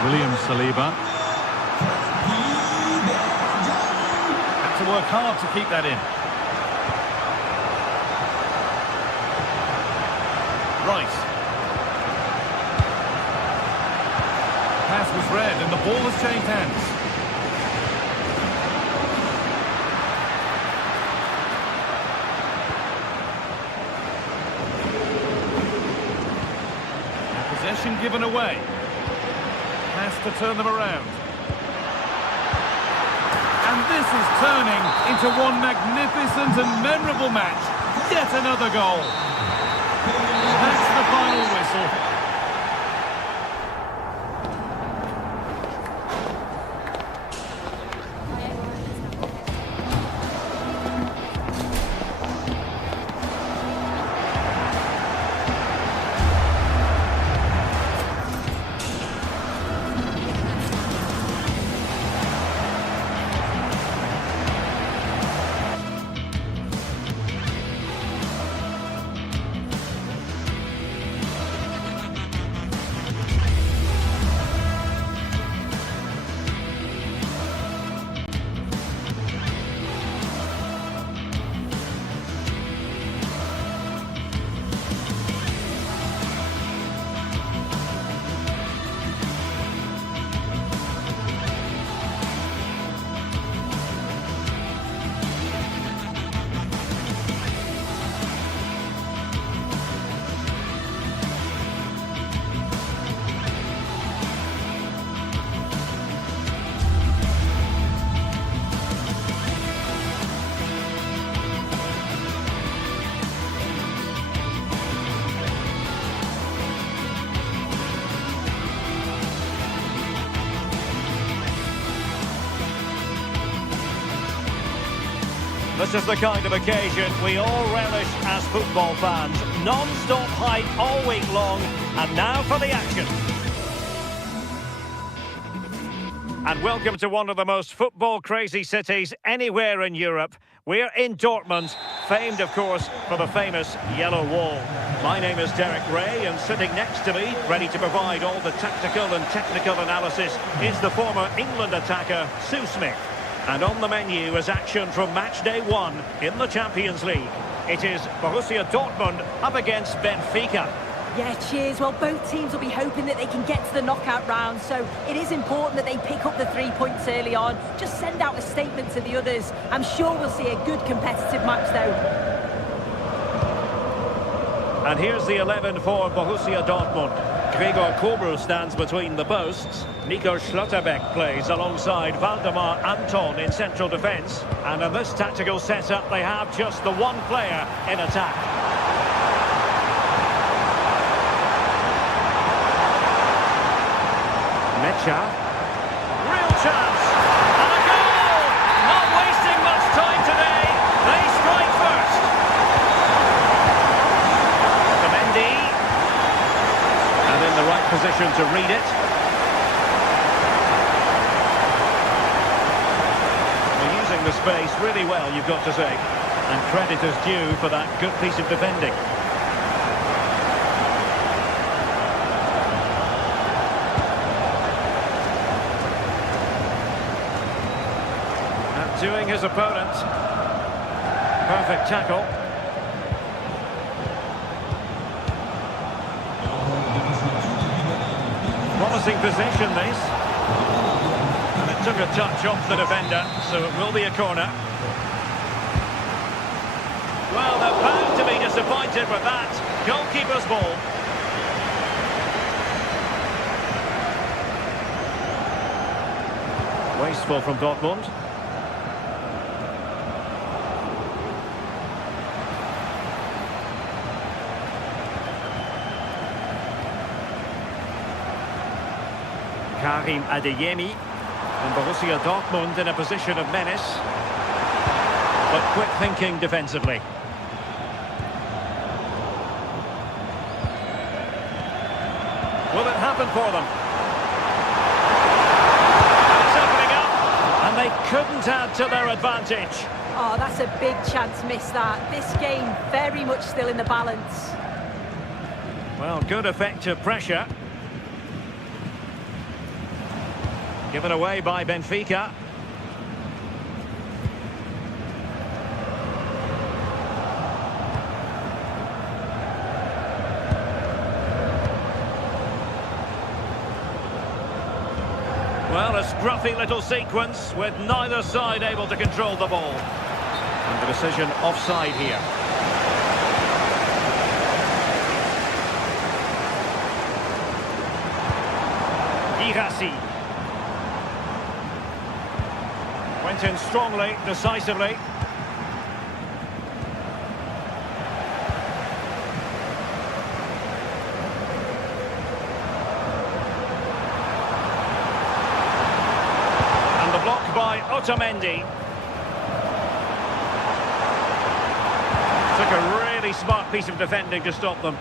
William Saliba. Had to work hard to keep that in. Rice. Pass was read and the ball has changed hands. And possession given away. Has to turn them around. And this is turning into one magnificent and memorable match. Yet another goal. That's the final whistle. This is the kind of occasion we all relish as football fans. Non-stop hype all week long, and now for the action. And welcome to one of the most football-crazy cities anywhere in Europe. We're in Dortmund, famed, of course, for the famous Yellow Wall. My name is Derek Ray, and sitting next to me, ready to provide all the tactical and technical analysis, is the former England attacker, Sue Smith. And on the menu is action from match day 1 in the Champions League. It is Borussia Dortmund up against Benfica. Yeah, cheers. Well, both teams will be hoping that they can get to the knockout round, so it is important that they pick up the 3 points early on. Just send out a statement to the others. I'm sure we'll see a good competitive match, though. And here's the 11 for Borussia Dortmund. Gregor Kobel stands between the posts. Nico Schlotterbeck plays alongside Valdemar Anton in central defence. And in this tactical setup, they have just the one player in attack. Mecha. Real chance. And a goal! Not wasting much time today. They strike first. Otamendi. And in the right position to read it. They're using the space really well, you've got to say. And credit is due for that good piece of defending. Doing his opponent. Perfect tackle. Promising possession, this. And it took a touch off the defender, so it will be a corner. Well, they're bound to be disappointed with that. Goalkeeper's ball. Wasteful from Dortmund. Karim Adeyemi, and Borussia Dortmund in a position of menace, but quick thinking defensively. Will it happen for them? And it's opening up, and they couldn't add to their advantage. Oh, that's a big chance missed that. This game very much still in the balance. Well, good effective pressure. Given away by Benfica. Well, a scruffy little sequence with neither side able to control the ball. And the decision offside here. Girassi. Went in strongly, decisively. And the block by Otamendi. Took a really smart piece of defending to stop them.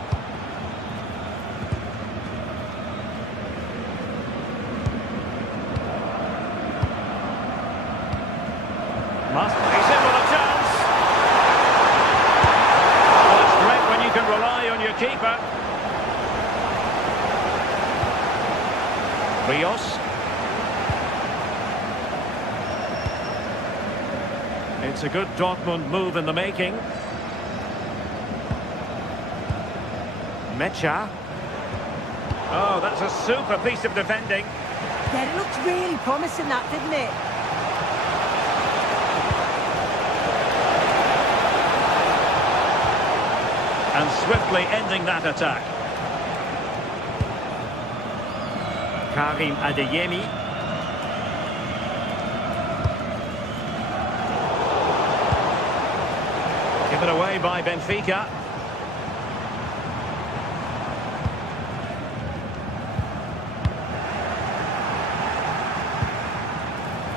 He's in with a chance. Well, it's great when you can rely on your keeper. Rios. It's a good Dortmund move in the making. Mecha. Oh, that's a super piece of defending. Yeah, it looked really promising, that, didn't it? And swiftly ending that attack. Karim Adeyemi. Given away by Benfica.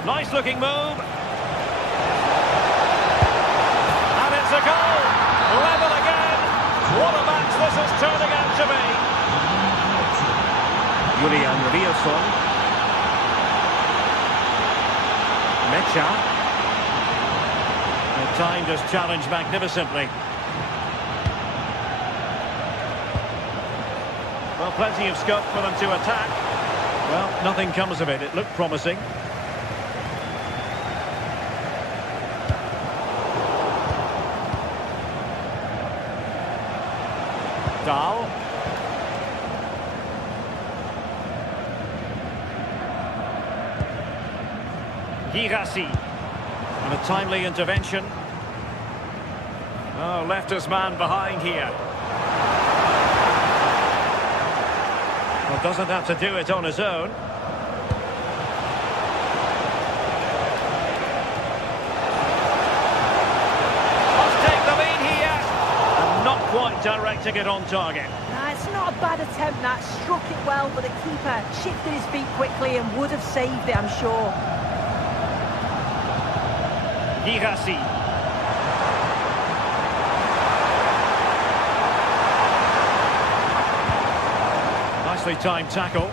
Nice looking move. And it's a goal. Level again. What a match this is turning out to be. Julian Riosson. Mecha. Timed his challenge magnificently. Well, plenty of scope for them to attack. Well, nothing comes of it. It looked promising. Dahl. Girassi. And a timely intervention. Oh, left his man behind here. Well, doesn't have to do it on his own. Quite directing it on target. Nah, it's not a bad attempt, that. Struck it well, but the keeper shifted his feet quickly and would have saved it, I'm sure. Girassi. Nicely timed tackle.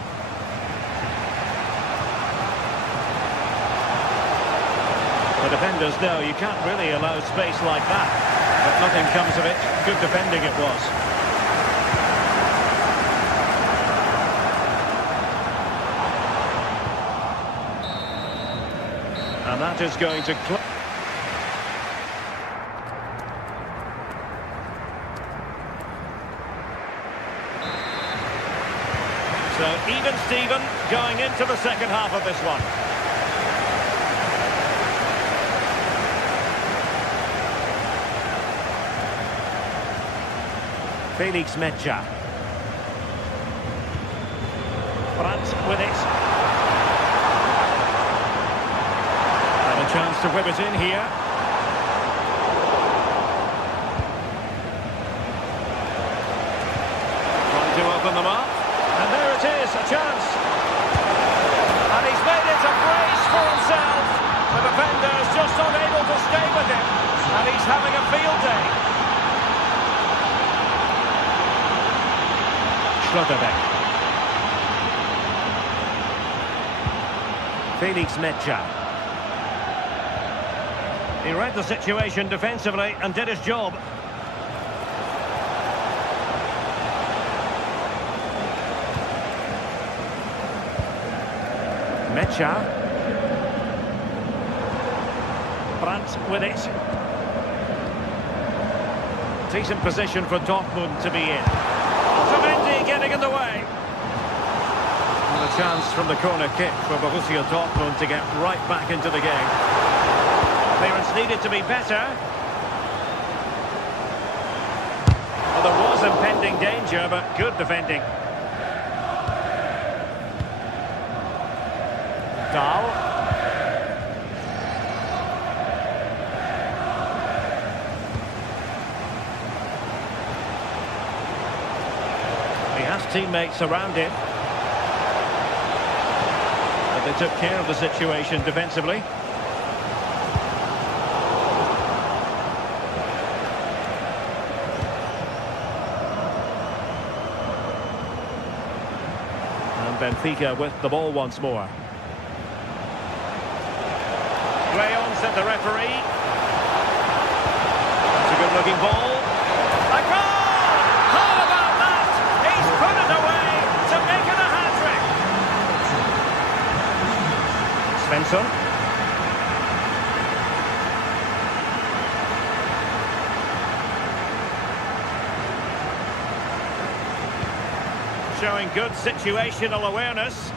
The defenders know you can't really allow space like that. But nothing comes of it. Good defending it was. And that is going to... So even Steven going into the second half of this one. Felix Mecha. Brandt with it. And a chance to whip it in here. Trying to open them up. And there it is, a chance. And he's made it a brace for himself. The defender is just unable to stay with him. And he's having a field day. Felix Mecha. He read the situation defensively and did his job. Mecha. Brandt with it. Decent position for Dortmund to be in. Getting in the way. And a chance from the corner kick for Borussia Dortmund to get right back into the game. Clearance needed to be better. Well, there was impending danger, but good defending. Dahl. Teammates around him, but they took care of the situation defensively. And Benfica with the ball once more. Leon said the referee. That's a good looking ball. A goal! Put it away to make it a hat-trick. Svensson. Showing good situational awareness.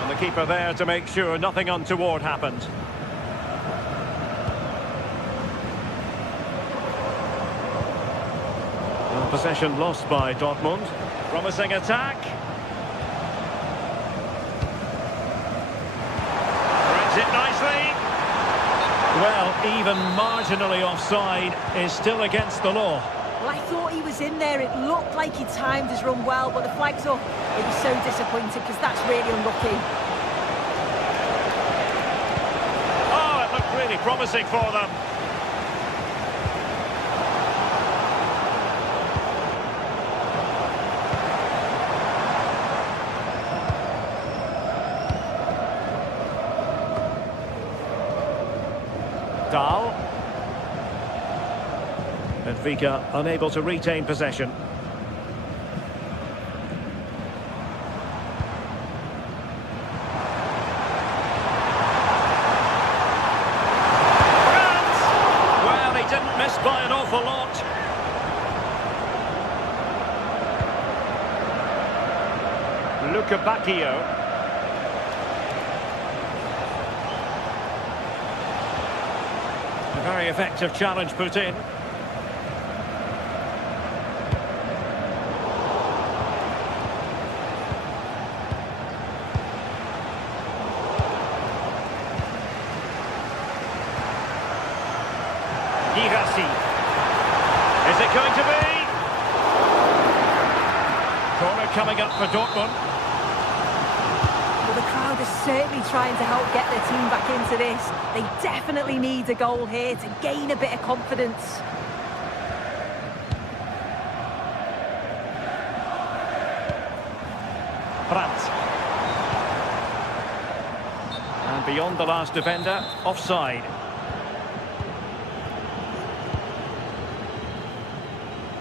And the keeper there to make sure nothing untoward happened. Possession lost by Dortmund. Promising attack. Brings it nicely. Well, even marginally offside is still against the law. Well, I thought he was in there. It looked like he timed his run well, but the flag's up. It was so disappointed because that's really unlucky. Oh, it looked really promising for them. Dahl. Benfica unable to retain possession. Well, he didn't miss by an awful lot. Luca Bacchio. Very effective challenge put in. Is it going to be? Corner coming up for Dortmund. Well, the crowd is certainly trying to help get their team back into this. They definitely need a goal here to gain a bit of confidence. Brandt. And beyond the last defender, offside.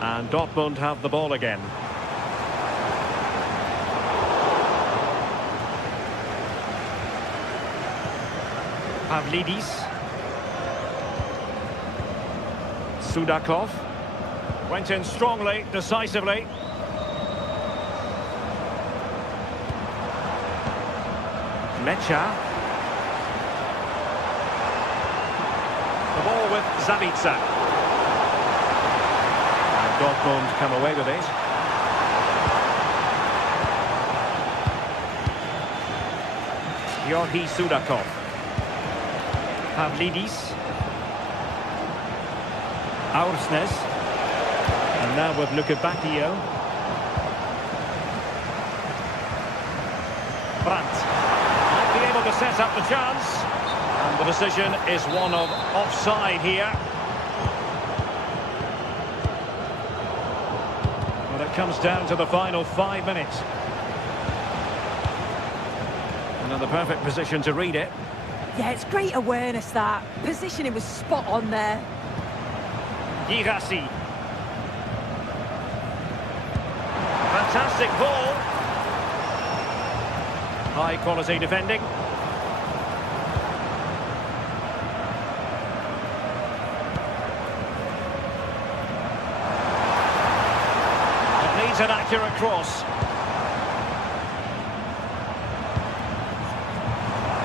And Dortmund have the ball again. Pavlidis. Sudakov. Went in strongly, decisively. Mecha. The ball with Zabica. Dortmund come away with it. Georgi Sudakov. Pavlidis. Aursnes. And now with Lukebakio. Brandt. Might be able to set up the chance. And the decision is one of offside here. Comes down to the final 5 minutes. Another perfect position to read it. Yeah, it's great awareness, that. Positioning was spot on there. Girassi. Fantastic ball. High quality defending. An accurate cross.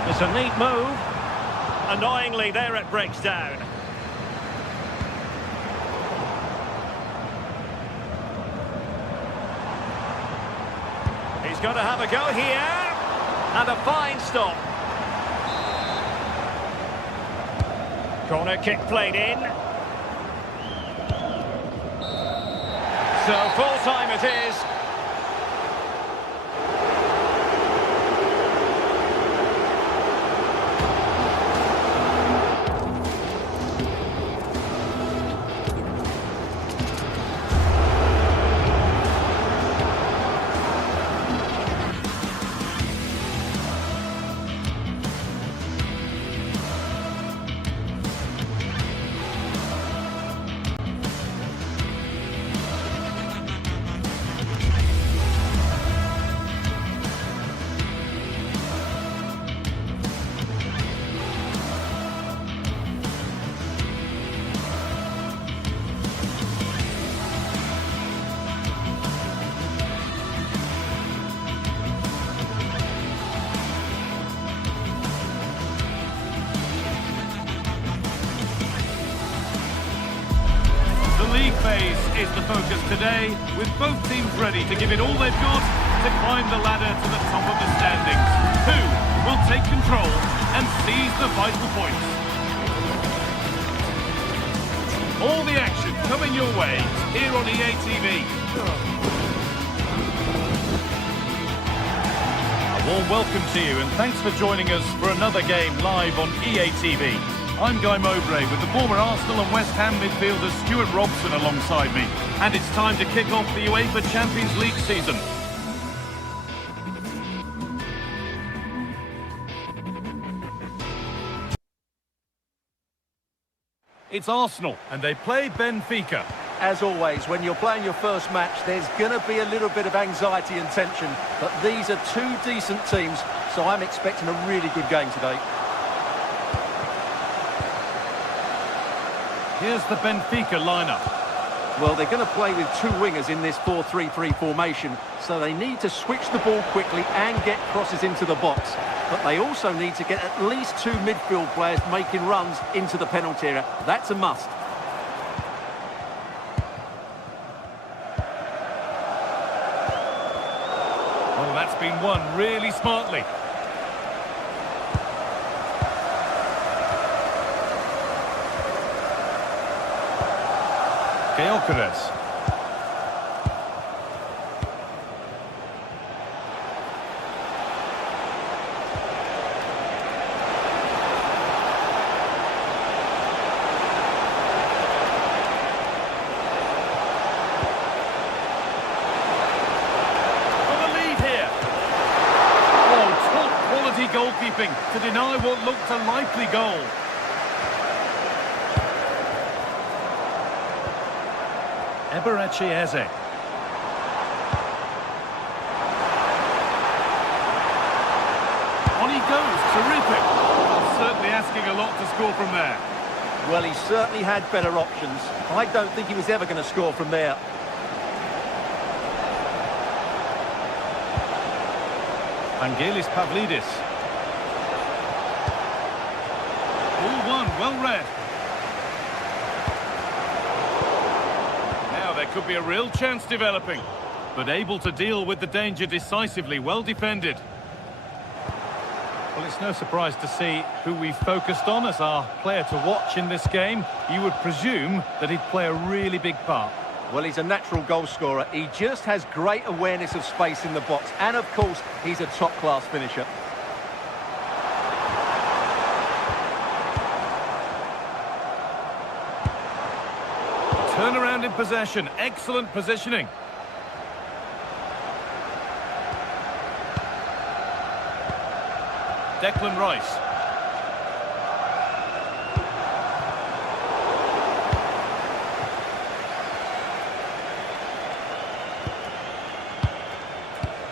It's a neat move. Annoyingly, there it breaks down. He's going to have a go here. And a fine stop. Corner kick played in. So full time it is. Phase is the focus today, with both teams ready to give it all they've got to climb the ladder to the top of the standings. Who will take control and seize the vital points? All the action coming your way here on EA TV. A warm welcome to you and thanks for joining us for another game live on EA TV. I'm Guy Mowbray with the former Arsenal and West Ham midfielder Stuart Robson alongside me. And it's time to kick off the UEFA Champions League season. It's Arsenal and they play Benfica. As always, when you're playing your first match, there's going to be a little bit of anxiety and tension. But these are two decent teams, so I'm expecting a really good game today. Here's the Benfica lineup. Well, they're going to play with two wingers in this 4-3-3 formation, so they need to switch the ball quickly and get crosses into the box. But they also need to get at least two midfield players making runs into the penalty area. That's a must. Oh, that's been won really smartly. Gyökeres. Goalkeeping to deny what looked a likely goal. Eberechi Eze. On he goes, terrific. Well, certainly asking a lot to score from there. Well, he certainly had better options. I don't think he was ever going to score from there. Vangelis Pavlidis. All one, well read. Now there could be a real chance developing, but able to deal with the danger decisively, well defended. Well, it's no surprise to see who we focused on as our player to watch in this game. You would presume that he'd play a really big part. Well, he's a natural goal scorer. He just has great awareness of space in the box. And, of course, he's a top-class finisher. Turnaround in possession. Excellent positioning. Declan Rice.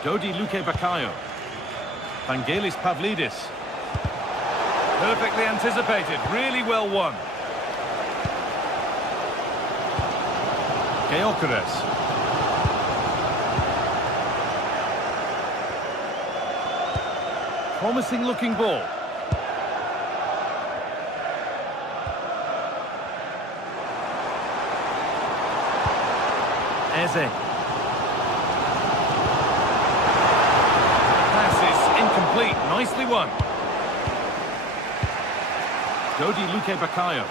Dodi Luke Bakayo. Vangelis Pavlidis. Perfectly anticipated, really well won. Gyökeres. Promising looking ball. Eze. Incomplete, nicely won. Dodi Luke Bakayo.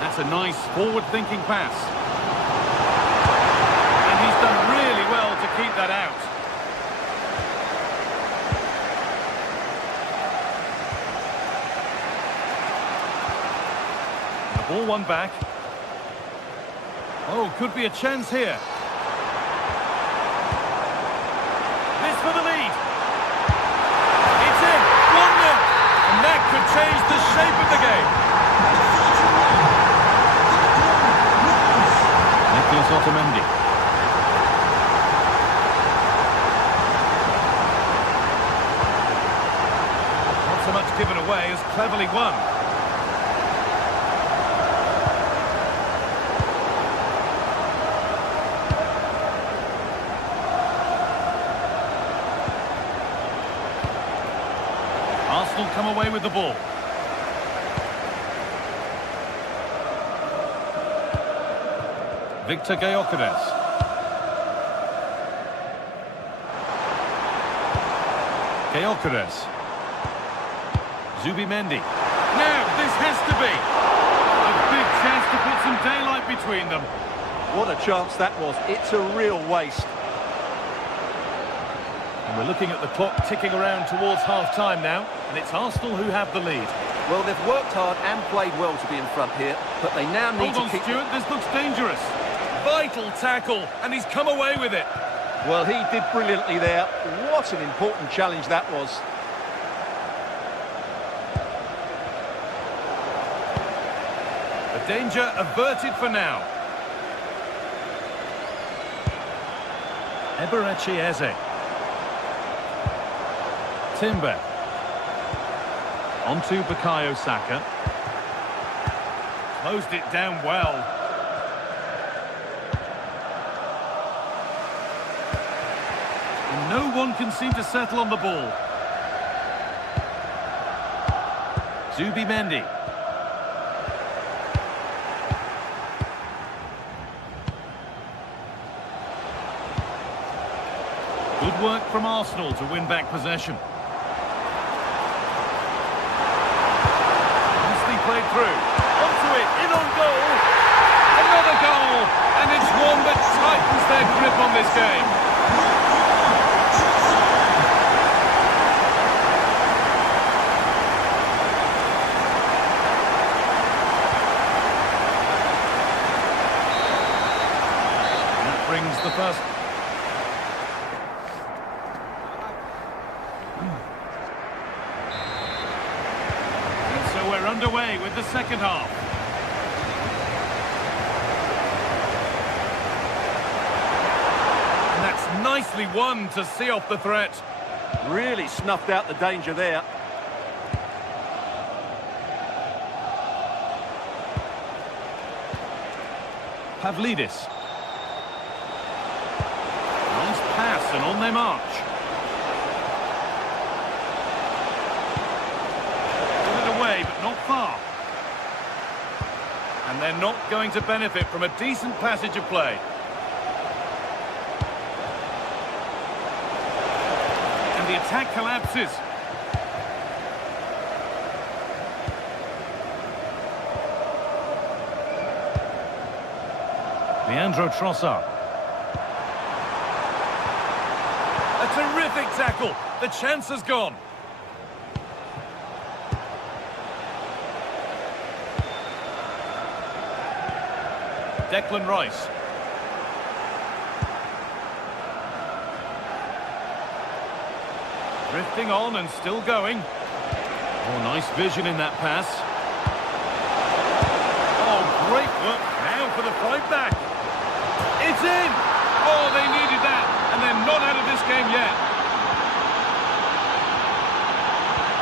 That's a nice forward-thinking pass. And he's done really well to keep that out. Ball one back. Oh, could be a chance here. This for the lead. It's in. 1-0. And that could change the shape of the game. Nicolas Otamendi. Not so much given away as cleverly won. Arsenal come away with the ball. Victor Gyökeres. Gyökeres. Zubimendi. Now, this has to be a big chance to put some daylight between them. What a chance that was. It's a real waste. And we're looking at the clock ticking around towards half-time now, and it's Arsenal who have the lead. Well, they've worked hard and played well to be in front here, but they now need Hold on, to keep... Stuart, this looks dangerous. Vital tackle, and he's come away with it. Well, he did brilliantly there. What an important challenge that was. The danger averted for now. Eberechi Eze. Timber. On to Bukayo Saka. Closed it down well. And no one can seem to settle on the ball. Zubimendi. Good work from Arsenal to win back possession. Nicely played through. Onto it, in on goal. Another goal. And it's one that tightens their grip on this game. And that brings the first... We're underway with the second half. And that's nicely won to see off the threat. Really snuffed out the danger there. Pavlidis. Nice pass and on they march. But not far. And they're not going to benefit from a decent passage of play. And the attack collapses. Leandro Trossard. A terrific tackle. The chance has gone. Declan Rice. Drifting on and still going. Oh, nice vision in that pass. Oh, great work. Now for the fight back. It's in! Oh, they needed that. And they're not out of this game yet.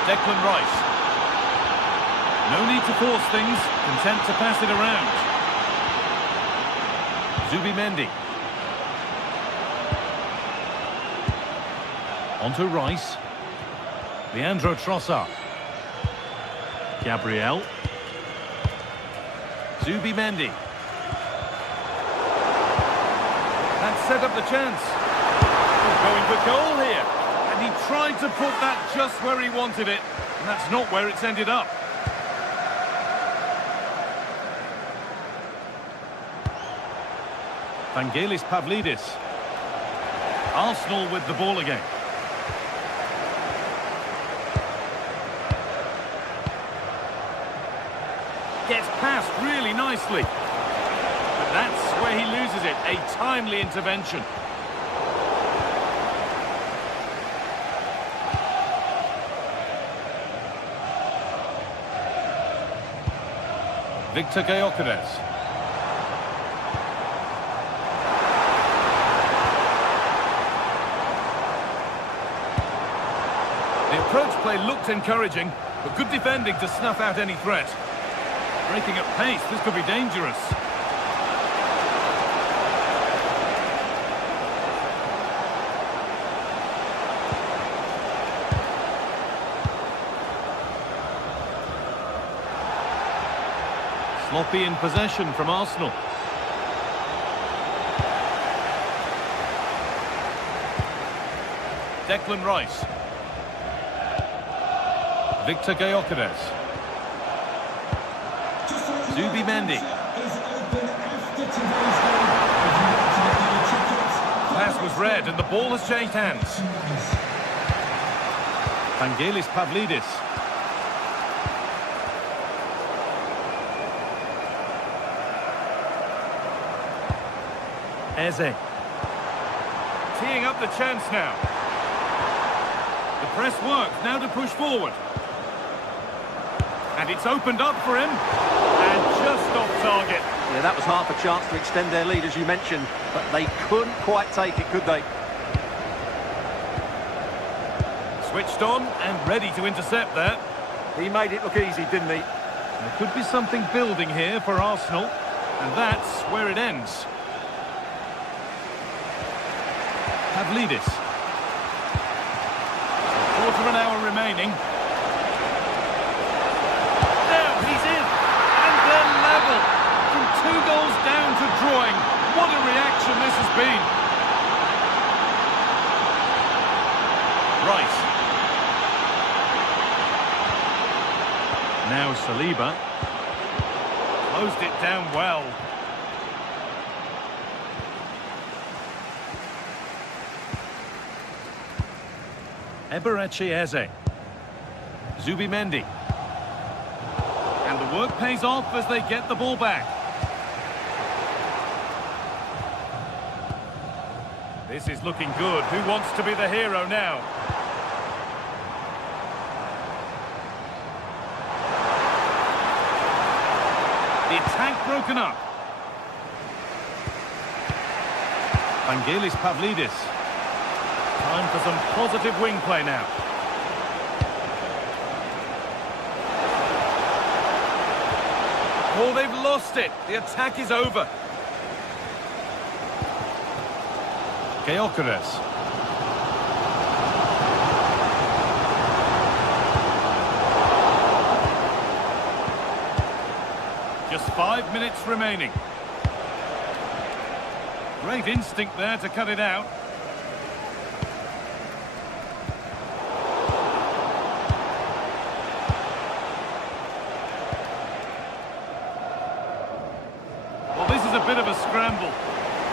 Declan Rice. No need to force things. Content to pass it around. Zubimendi. On to Rice. Leandro Trossard. Gabriel. Zubimendi. That set up the chance. Going for goal here. And he tried to put that just where he wanted it. And that's not where it's ended up. Vangelis Pavlidis. Arsenal with the ball again. Gets past really nicely. But that's where he loses it. A timely intervention. Victor Gyökeres. The approach play looked encouraging, but good defending to snuff out any threat. Breaking at pace, this could be dangerous. Sloppy in possession from Arsenal. Declan Rice. Victor Gyökeres. Zubimendi. Pass was read and the ball has changed hands. Vangelis Pavlidis. Eze. Teeing up the chance now. The press works, now to push forward. And it's opened up for him. And just off target. Yeah, that was half a chance to extend their lead, as you mentioned. But they couldn't quite take it, could they? Switched on and ready to intercept that. He made it look easy, didn't he? There could be something building here for Arsenal, and that's where it ends. Pavlidis. Quarter of an hour remaining. Now he's in, and they're level. From 2 goals down to drawing. What a reaction this has been. Rice. Now Saliba. Closed it down well. Eberechi Eze. Zubimendi. And the work pays off as they get the ball back. This is looking good. Who wants to be the hero now? The attack broken up. Vangelis Pavlidis. Time for some positive wing play now. Oh, they've lost it. The attack is over. Gyökeres. Just 5 minutes remaining. Great instinct there to cut it out. Well, this is a bit of a scramble.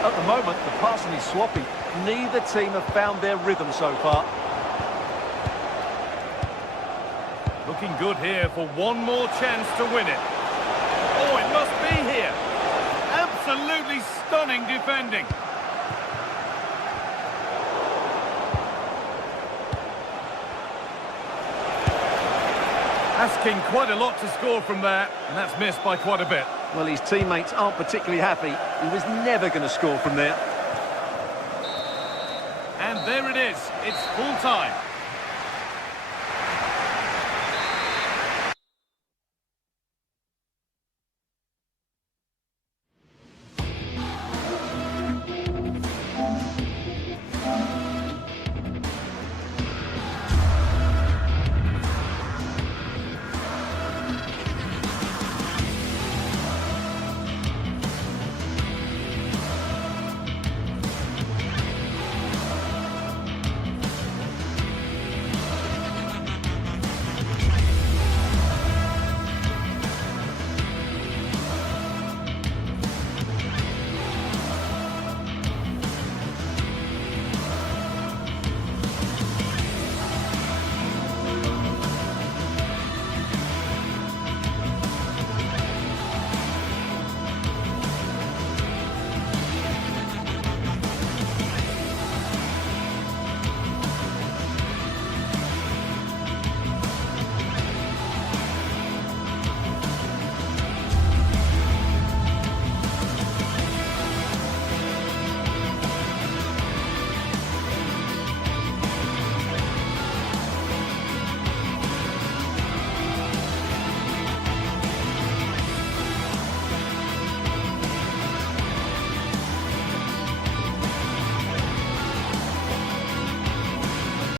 At the moment, the passing is sloppy. Neither team have found their rhythm so far. Looking good here for one more chance to win it. Oh, it must be here. Absolutely stunning defending. Asking quite a lot to score from there, and that's missed by quite a bit. Well, his teammates aren't particularly happy. He was never going to score from there. And there it is. It's full time.